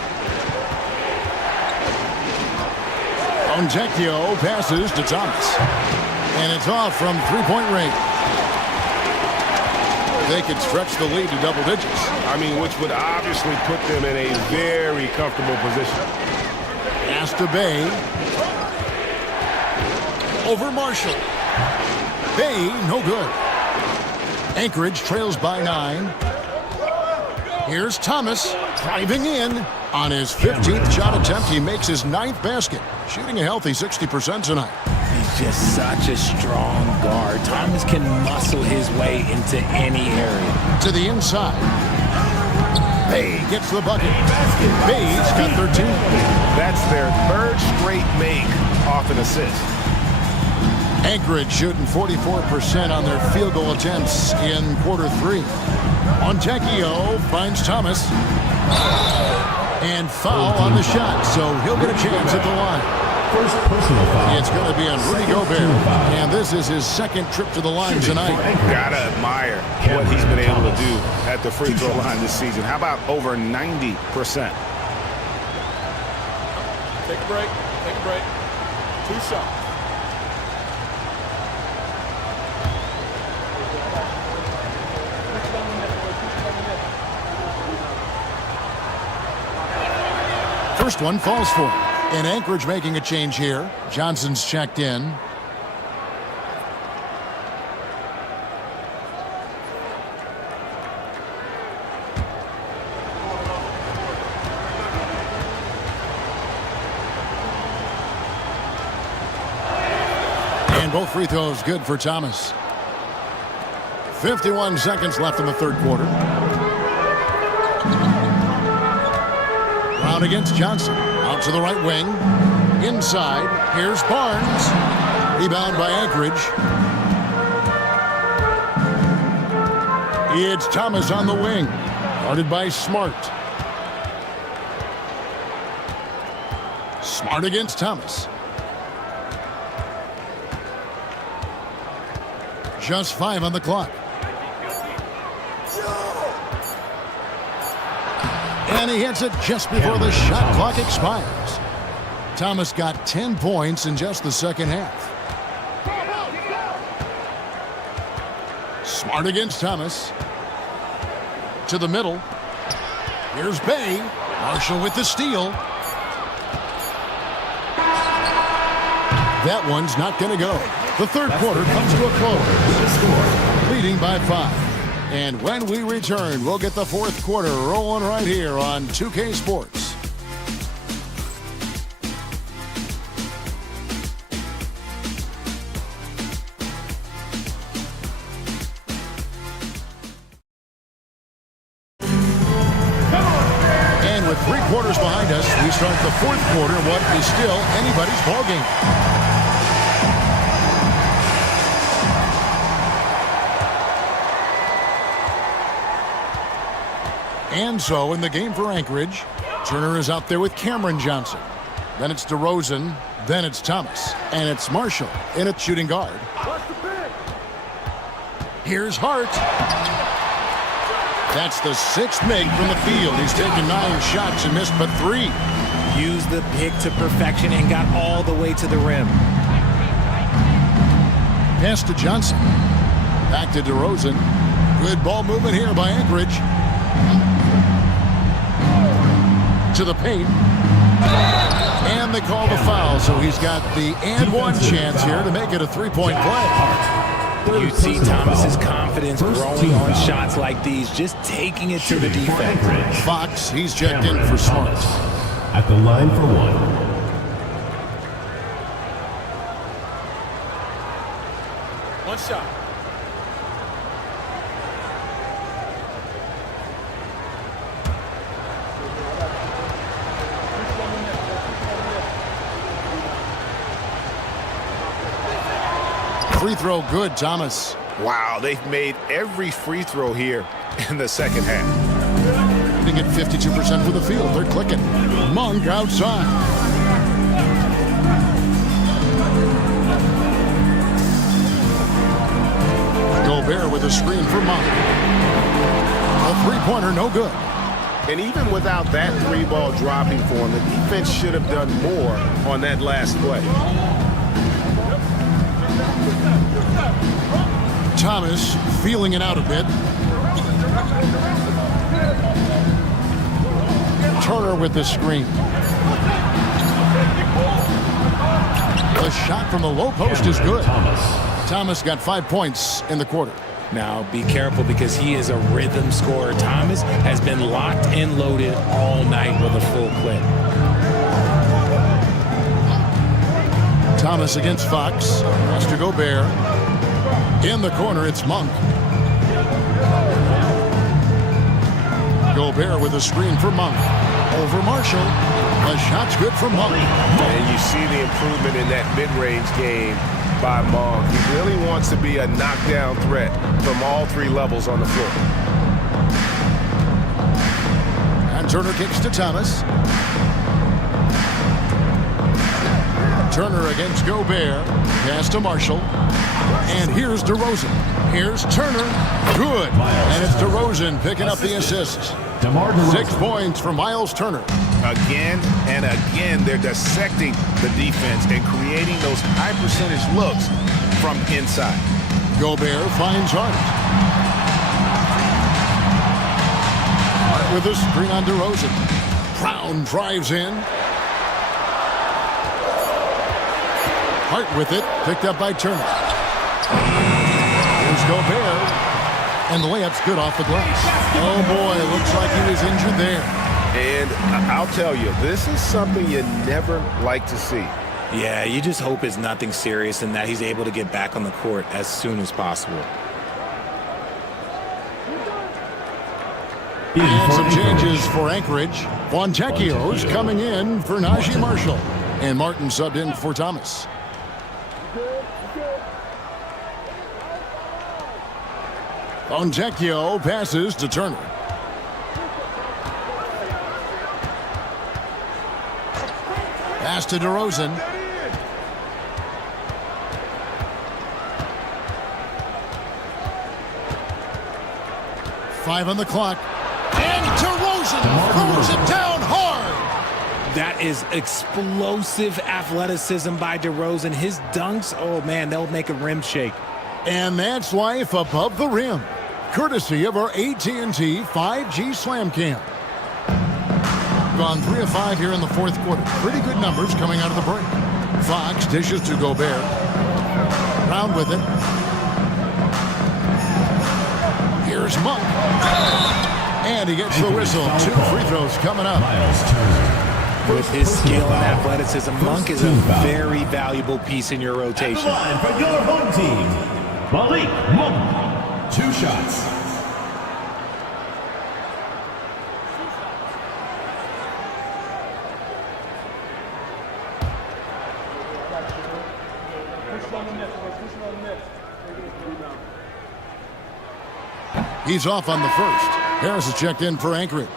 Fontecchio passes to Thomas. And it's off from three-point range. They could stretch the lead to double digits. I mean, which would obviously put them in a very comfortable position. Pass to Bay. Over Marshall. Bay, no good. Anchorage trails by 9. Here's Thomas driving in. On his 15th shot attempt, he makes his 9th basket. Shooting a healthy 60% tonight. He's just such a strong guard. Thomas can muscle his way into any area. To the inside. Bay gets the bucket. Bay's got 13. That's their 3rd straight make off an assist. Anchorage shooting 44% on their field goal attempts in quarter 3. Fontecchio finds Thomas. And foul on the shot, so he'll get a chance at the line. First personal foul. It's going to be on Rudy Gobert. And this is his 2nd trip to the line tonight. Gotta admire what he's been able to do at the free throw line this season. How about over 90%? Take a break. Take a break. 2 shots. First one falls for him. And Anchorage making a change here. Johnson's checked in. And both free throws good for Thomas. 51 seconds left in the 3rd quarter. Brown against Johnson. Out to the right wing. Inside. Here's Barnes. Rebound by Anchorage. It's Thomas on the wing. Guarded by Smart. Smart against Thomas. Just 5 on the clock. And he hits it just before the shot clock expires. Thomas got 10 points in just the second half. Smart against Thomas. To the middle. Here's Bay. Marshall with the steal. That one's not going to go. The 3rd quarter comes to a close. Leading by 5. And when we return, we'll get the 4th quarter rolling right here on 2K Sports. And with 3 quarters behind us, we start the 4th quarter, what is still anybody's ballgame. And so in the game for Anchorage, Turner is out there with Cameron Johnson. Then it's DeRozan. Then it's Thomas. And it's Marshall in at shooting guard. Here's Hart. That's the 6th make from the field. He's taken 9 shots and missed but 3. Used the pick to perfection and got all the way to the rim. Pass to Johnson. Back to DeRozan. Good ball movement here by Anchorage. To the paint. And they call the foul, so he's got the and one chance here to make it a 3-point play. You see Thomas's confidence growing on shots like these, just taking it to the defense. Fox, he's checked in for Smart. At the line for 1. One shot. Free throw good, Thomas. Wow, they've made every free throw here in the second half. They get 52% for the field. They're clicking. Monk outside. Gobert with a screen for Monk. A three-pointer, no good. And even without that 3-ball dropping for him, the defense should have done more on that last play. Thomas feeling it out a bit. Turner with the screen. The shot from the low post is good. Thomas got 5 points in the quarter. Now be careful because he is a rhythm scorer. Thomas has been locked and loaded all night with a full clip. Thomas against Fox. Has to Gobert. In the corner, it's Monk. Gobert with a screen for Monk. Over Marshall. The shot's good for Monk. And you see the improvement in that mid-range game by Monk. He really wants to be a knockdown threat from all 3 levels on the floor. And Turner kicks to Thomas. Turner against Gobert. Pass to Marshall. And here's DeRozan. Here's Turner. Good. And it's DeRozan picking up the assist. 6 points for Miles Turner. Again and again, they're dissecting the defense and creating those high-percentage looks from inside. Gobert finds Hart. Hart with a screen on DeRozan. Brown drives in. Hart with it, picked up by Turner. Here's Gobert. And the layup's good off the glass. Oh, boy, looks like he was injured there. And I'll tell you, this is something you never like to see. Yeah, you just hope it's nothing serious and that he's able to get back on the court as soon as possible. And some changes for Anchorage. Fontecchio's coming in for Najee Marshall. And Martin subbed in for Thomas. Fontecchio passes to Turner. Pass to DeRozan. Five on the clock. And DeRozan throws it down hard. That is explosive athleticism by DeRozan. His dunks, oh man, they'll make a rim shake. And that's life above the rim. Courtesy of our AT&T 5G Slam Cam. Gone 3 of 5 here in the fourth quarter. Pretty good numbers coming out of the break. Fox dishes to Gobert. Brown with it. Here's Monk. And he gets the whistle. 2 free throws coming up. With his skill and athleticism, Monk is a very valuable piece in your rotation. At the line for your home team, Malik Monk. 2 shots. He's off on the first. Harris is checked in for Anchorage.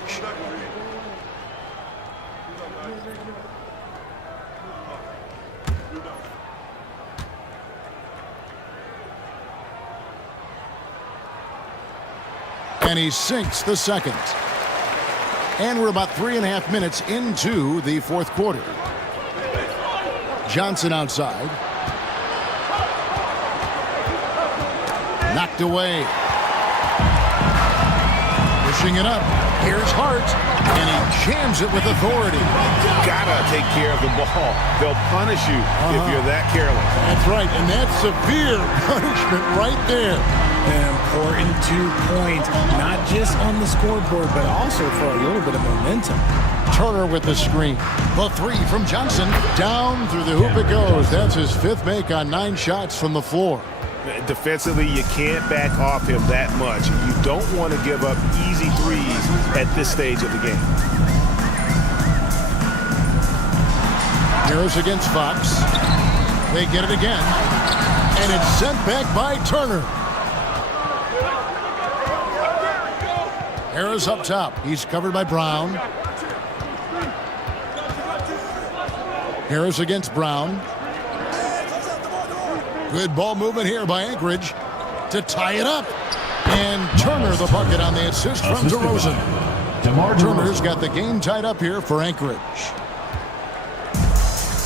And he sinks the second. And we're about 3.5 minutes into the fourth quarter. Johnson outside. Knocked away. Pushing it up. Here's Hart. And he jams it with authority. Gotta take care of the ball. They'll punish you if you're that careless. That's right, and that's severe punishment right there. An important 2 points, not just on the scoreboard, but also for a little bit of momentum. Turner with the screen. The three from Johnson. Down through the hoop it goes. That's his 5th make on 9 shots from the floor. Defensively, you can't back off him that much. You don't want to give up easy threes at this stage of the game. Harris against Fox. They get it again. And it's sent back by Turner. Harris up top. He's covered by Brown. Harris against Brown. Good ball movement here by Anchorage to tie it up. And Turner the bucket on the assist from DeRozan. Turner's got the game tied up here for Anchorage.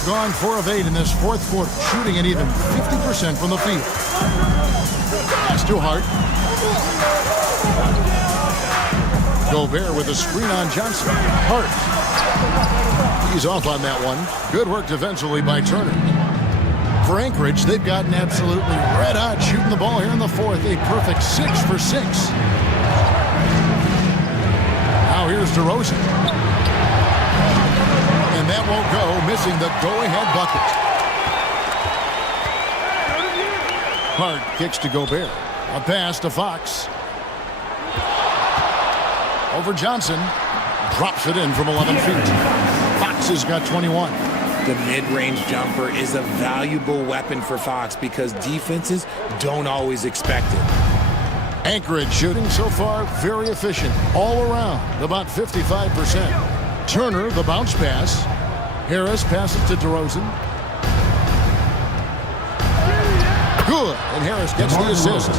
Gone 4 of 8 in this fourth quarter, shooting at even 50% from the field. Pass to Hart. Gobert with a screen on Johnson. Hart. He's off on that one. Good work defensively by Turner. For Anchorage, they've gotten absolutely red hot shooting the ball here in the fourth. A perfect 6 for 6. Now here's DeRozan. And that won't go, missing the go-ahead bucket. Hart kicks to Gobert. A pass to Fox. Over Johnson. Drops it in from 11 feet. Fox has got 21. The mid-range jumper is a valuable weapon for Fox because defenses don't always expect it. Anchorage shooting so far very efficient all around, about 55%. Turner, the bounce pass. Harris passes to DeRozan. Good, and Harris gets the assist.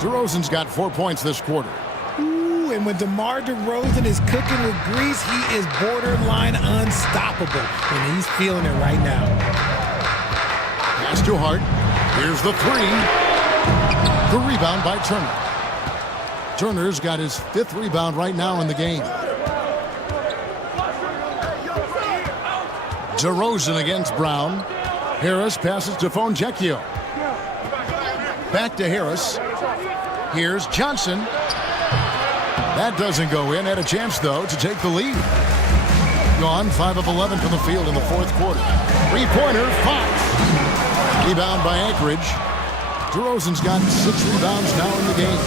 DeRozan's got 4 points this quarter. And when DeMar DeRozan is cooking with grease, he is borderline unstoppable. And he's feeling it right now. Pass to Hart. Here's the 3. The rebound by Turner. Turner's got his 5th rebound right now in the game. DeRozan against Brown. Harris passes to Fonjecchio. Back to Harris. Here's Johnson. That doesn't go in. Had a chance, though, to take the lead. Gone 5 of 11 from the field in the fourth quarter. Three-pointer, Fox. Rebound by Anchorage. DeRozan's got 6 rebounds now in the game.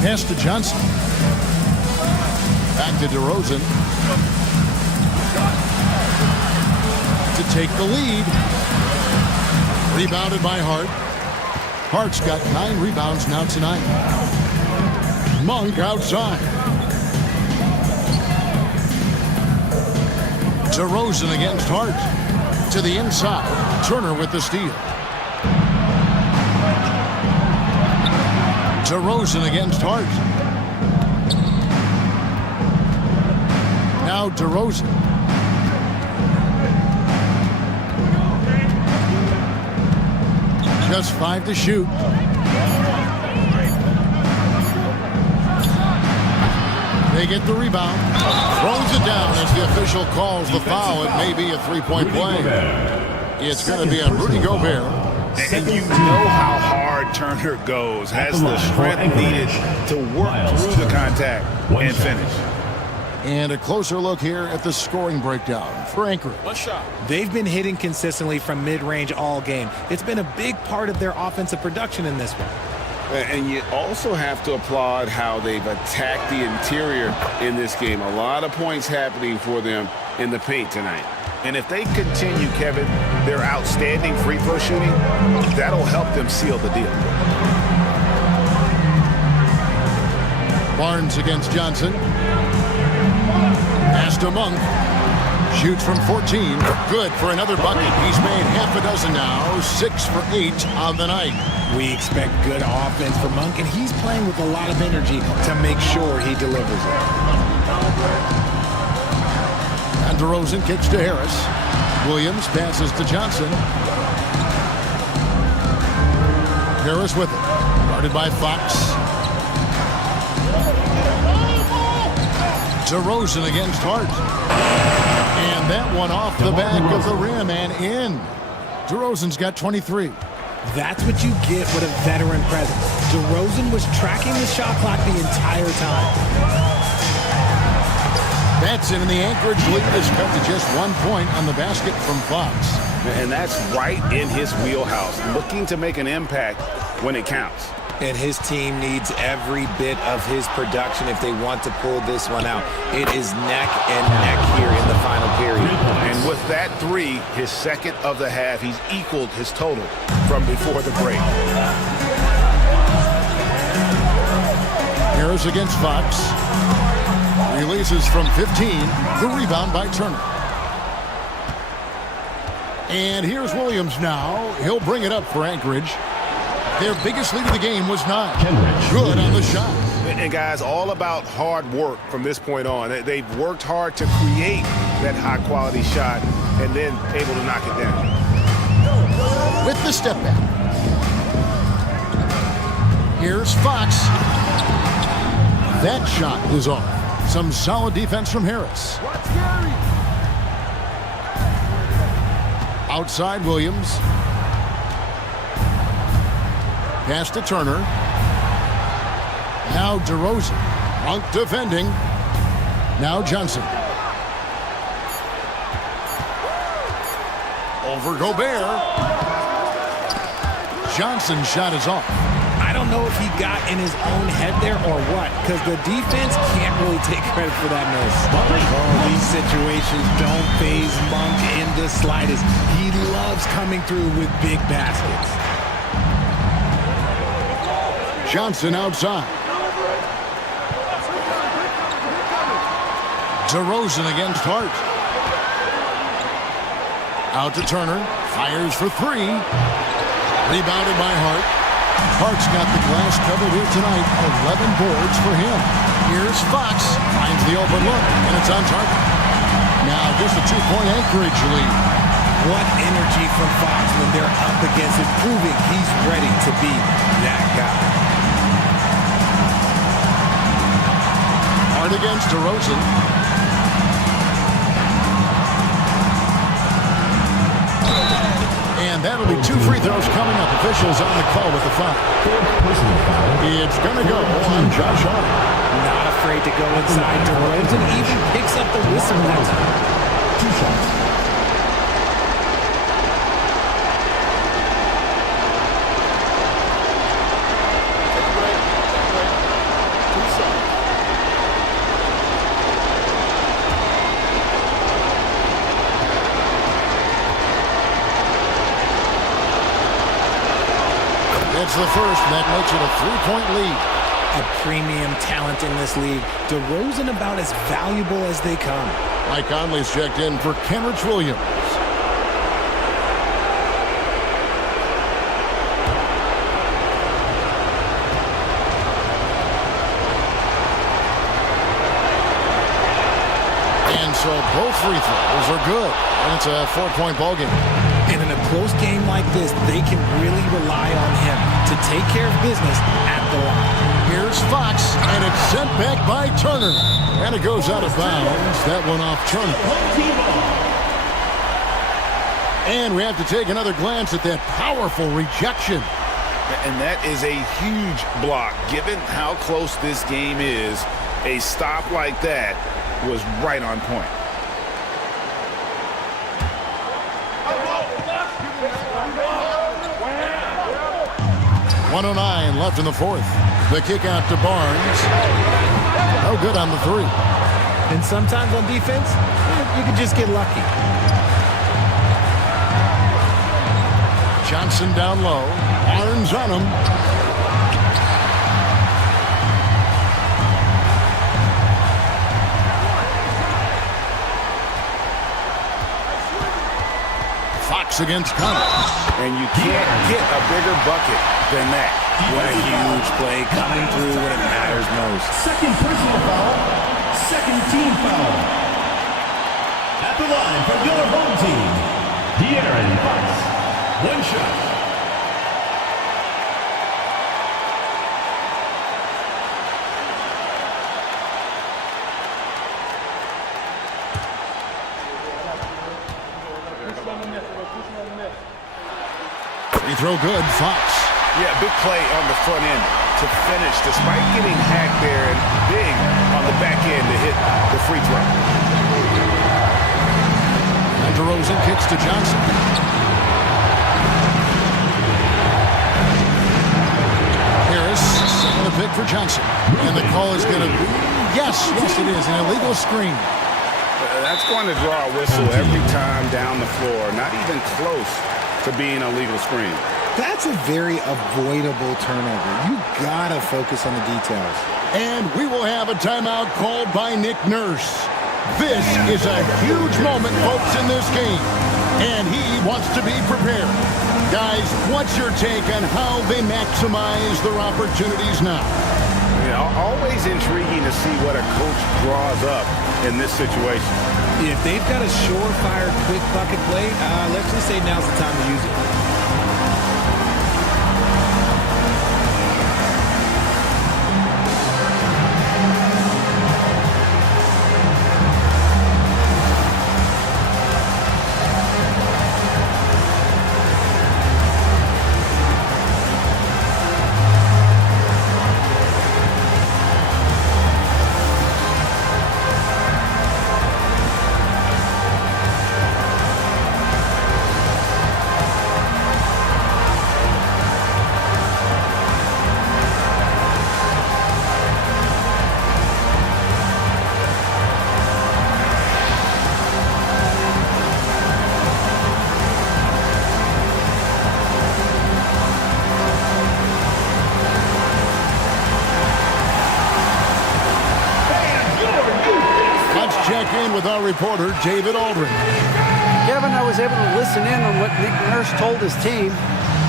Pass to Johnson. Back to DeRozan. To take the lead. Rebounded by Hart. Hart's got 9 rebounds now tonight. Monk outside. DeRozan against Hart. To the inside. Turner with the steal. DeRozan against Hart. Now DeRozan. Just 5 to shoot. They get the rebound. Throws it down as the official calls the foul. It may be a 3-point play. It's going to be on Rudy Gobert. And you know how hard Turner goes. Has the strength needed to work through the contact and finish. And a closer look here at the scoring breakdown for Anchorage. They've been hitting consistently from mid-range all game. It's been a big part of their offensive production in this one. And you also have to applaud how they've attacked the interior in this game. A lot of points happening for them in the paint tonight. And if they continue, Kevin, their outstanding free throw shooting, that'll help them seal the deal. Barnes against Johnson. Pass to Monk. Shoots from 14. Good for another bucket. He's made half a dozen now. 6 for 8 on the night. We expect good offense from Monk, and he's playing with a lot of energy to make sure he delivers it. And DeRozan kicks to Harris. Williams passes to Johnson. Harris with it. Guarded by Fox. DeRozan against Hart. And that one off the back of the rim and in. DeRozan's got 23. That's what you get with a veteran presence. DeRozan was tracking the shot clock the entire time. That's it, and the Anchorage lead is cut to just 1 point on the basket from Fox. And that's right in his wheelhouse, looking to make an impact when it counts. And his team needs every bit of his production if they want to pull this one out. It is neck and neck here in the final period. And with that 3, his second of the half, he's equaled his total from before the break. Harris against Fox. Releases from 15. The rebound by Turner. And here's Williams now. He'll bring it up for Anchorage. Their biggest lead of the game was 9. Good on the shot. And guys, all about hard work from this point on. They've worked hard to create that high-quality shot and then able to knock it down. With the step back. Here's Fox. That shot is off. Some solid defense from Harris. Outside Williams. Pass to Turner. Now DeRozan. Monk defending. Now Johnson. Over Gobert. Johnson's shot is off. I don't know if he got in his own head there or what, because the defense can't really take credit for that miss. Oh, these situations don't faze Monk in the slightest. He loves coming through with big baskets. Johnson outside. DeRozan against Hart. Out to Turner. Fires for 3. Rebounded by Hart. Hart's got the glass covered here tonight. 11 boards for him. Here's Fox. Finds the open look, and it's on target. Now just a 2-point Anchorage lead. What energy from Fox when they're up against it, proving he's ready to be that guy. Hart against DeRozan. And that'll be 2 free throws coming up. Officials on the call with the foul. It's going to go on Josh Hart. Not afraid to go inside. DeRozan even picks up the whistle that time. 2 shots. It's the first, and that makes it a 3-point lead. A premium talent in this league. DeRozan about as valuable as they come. Mike Conley's checked in for Kenrich Williams. And so both free throws are good. And it's a 4-point ball game. And in a close game like this, they can really rely on him to take care of business at the line. Here's Fox, and it's sent back by Turner. And it goes out of bounds. That one off Turner. And we have to take another glance at that powerful rejection. And that is a huge block. Given how close this game is, a stop like that was right on point. .109 left in the 4th. The kick out to Barnes. No good on the 3. And sometimes on defense, you can just get lucky. Johnson down low. Barnes on him. Fox against Connor. And you can't get a bigger bucket than that. What a huge play coming through when it matters most. Second personal foul, second team foul. At the line for your home team, De'Aaron Fox. One shot. Free throw good, Fox. Yeah, big play on the front end to finish, despite getting hacked there, and big on the back end to hit the free throw. And DeRozan kicks to Johnson. Harris, second pick for Johnson. And the call is going to be, yes, it is, an illegal screen. That's going to draw a whistle every time down the floor, not even close to being a legal screen. That's a very avoidable turnover. You gotta focus on the details. And we will have a timeout called by Nick Nurse. This is a huge moment, folks, in this game. And he wants to be prepared. Guys, what's your take on how they maximize their opportunities now? Yeah, always intriguing to see what a coach draws up in this situation. If they've got a surefire, quick bucket play, let's just say now's the time to use it. With our reporter, David Aldridge. Kevin, I was able to listen in on what Nick Nurse told his team.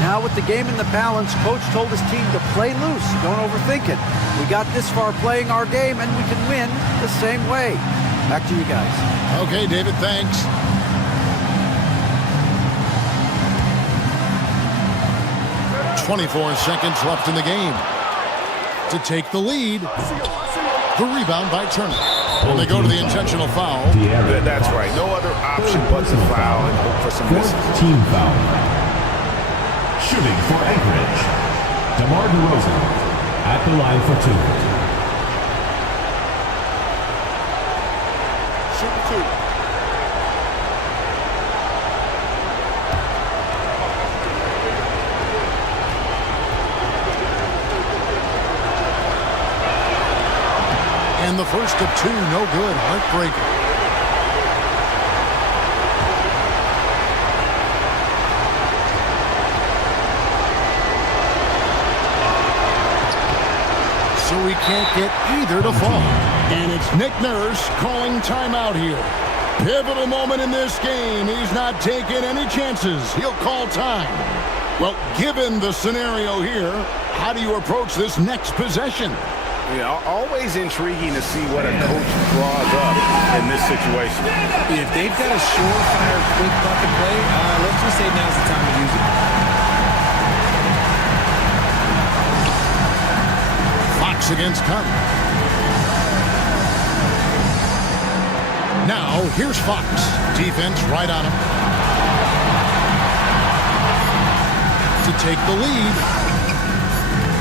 Now with the game in the balance, Coach told his team to play loose. Don't overthink it. We got this far playing our game, and we can win the same way. Back to you guys. Okay, David, thanks. "24 seconds left in the game to take the lead." The rebound by Turner. And they go to the intentional foul. That's right. No other option but to foul and hope for some misses. Team foul. Shooting for Anchorage, DeMar DeRozan at the line for two. Shoot two. And the first of two, no good. Heartbreaker. So we can't get either to fall. And it's Nick Nurse calling timeout here. Pivotal moment in this game. He's not taking any chances. He'll call time. Well, given the scenario here, how do you approach this next possession? Yeah, always intriguing to see what a coach draws up in this situation. If they've got a surefire, quick bucket play, let's just say now's the time to use it. Fox against Connor. Now, here's Fox. Defense right on him. To take the lead.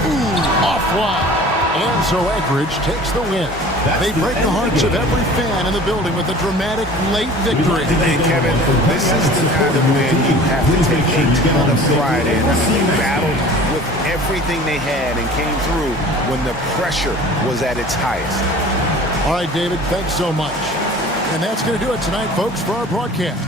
Ooh, off-line. And so Anchorage takes the win. They break the hearts of every fan in the building with a dramatic late victory. And Kevin, this is the kind of win you have to take a ton of pride in. They battled with everything they had and came through when the pressure was at its highest. All right, David, thanks so much. And that's going to do it tonight, folks, for our broadcast.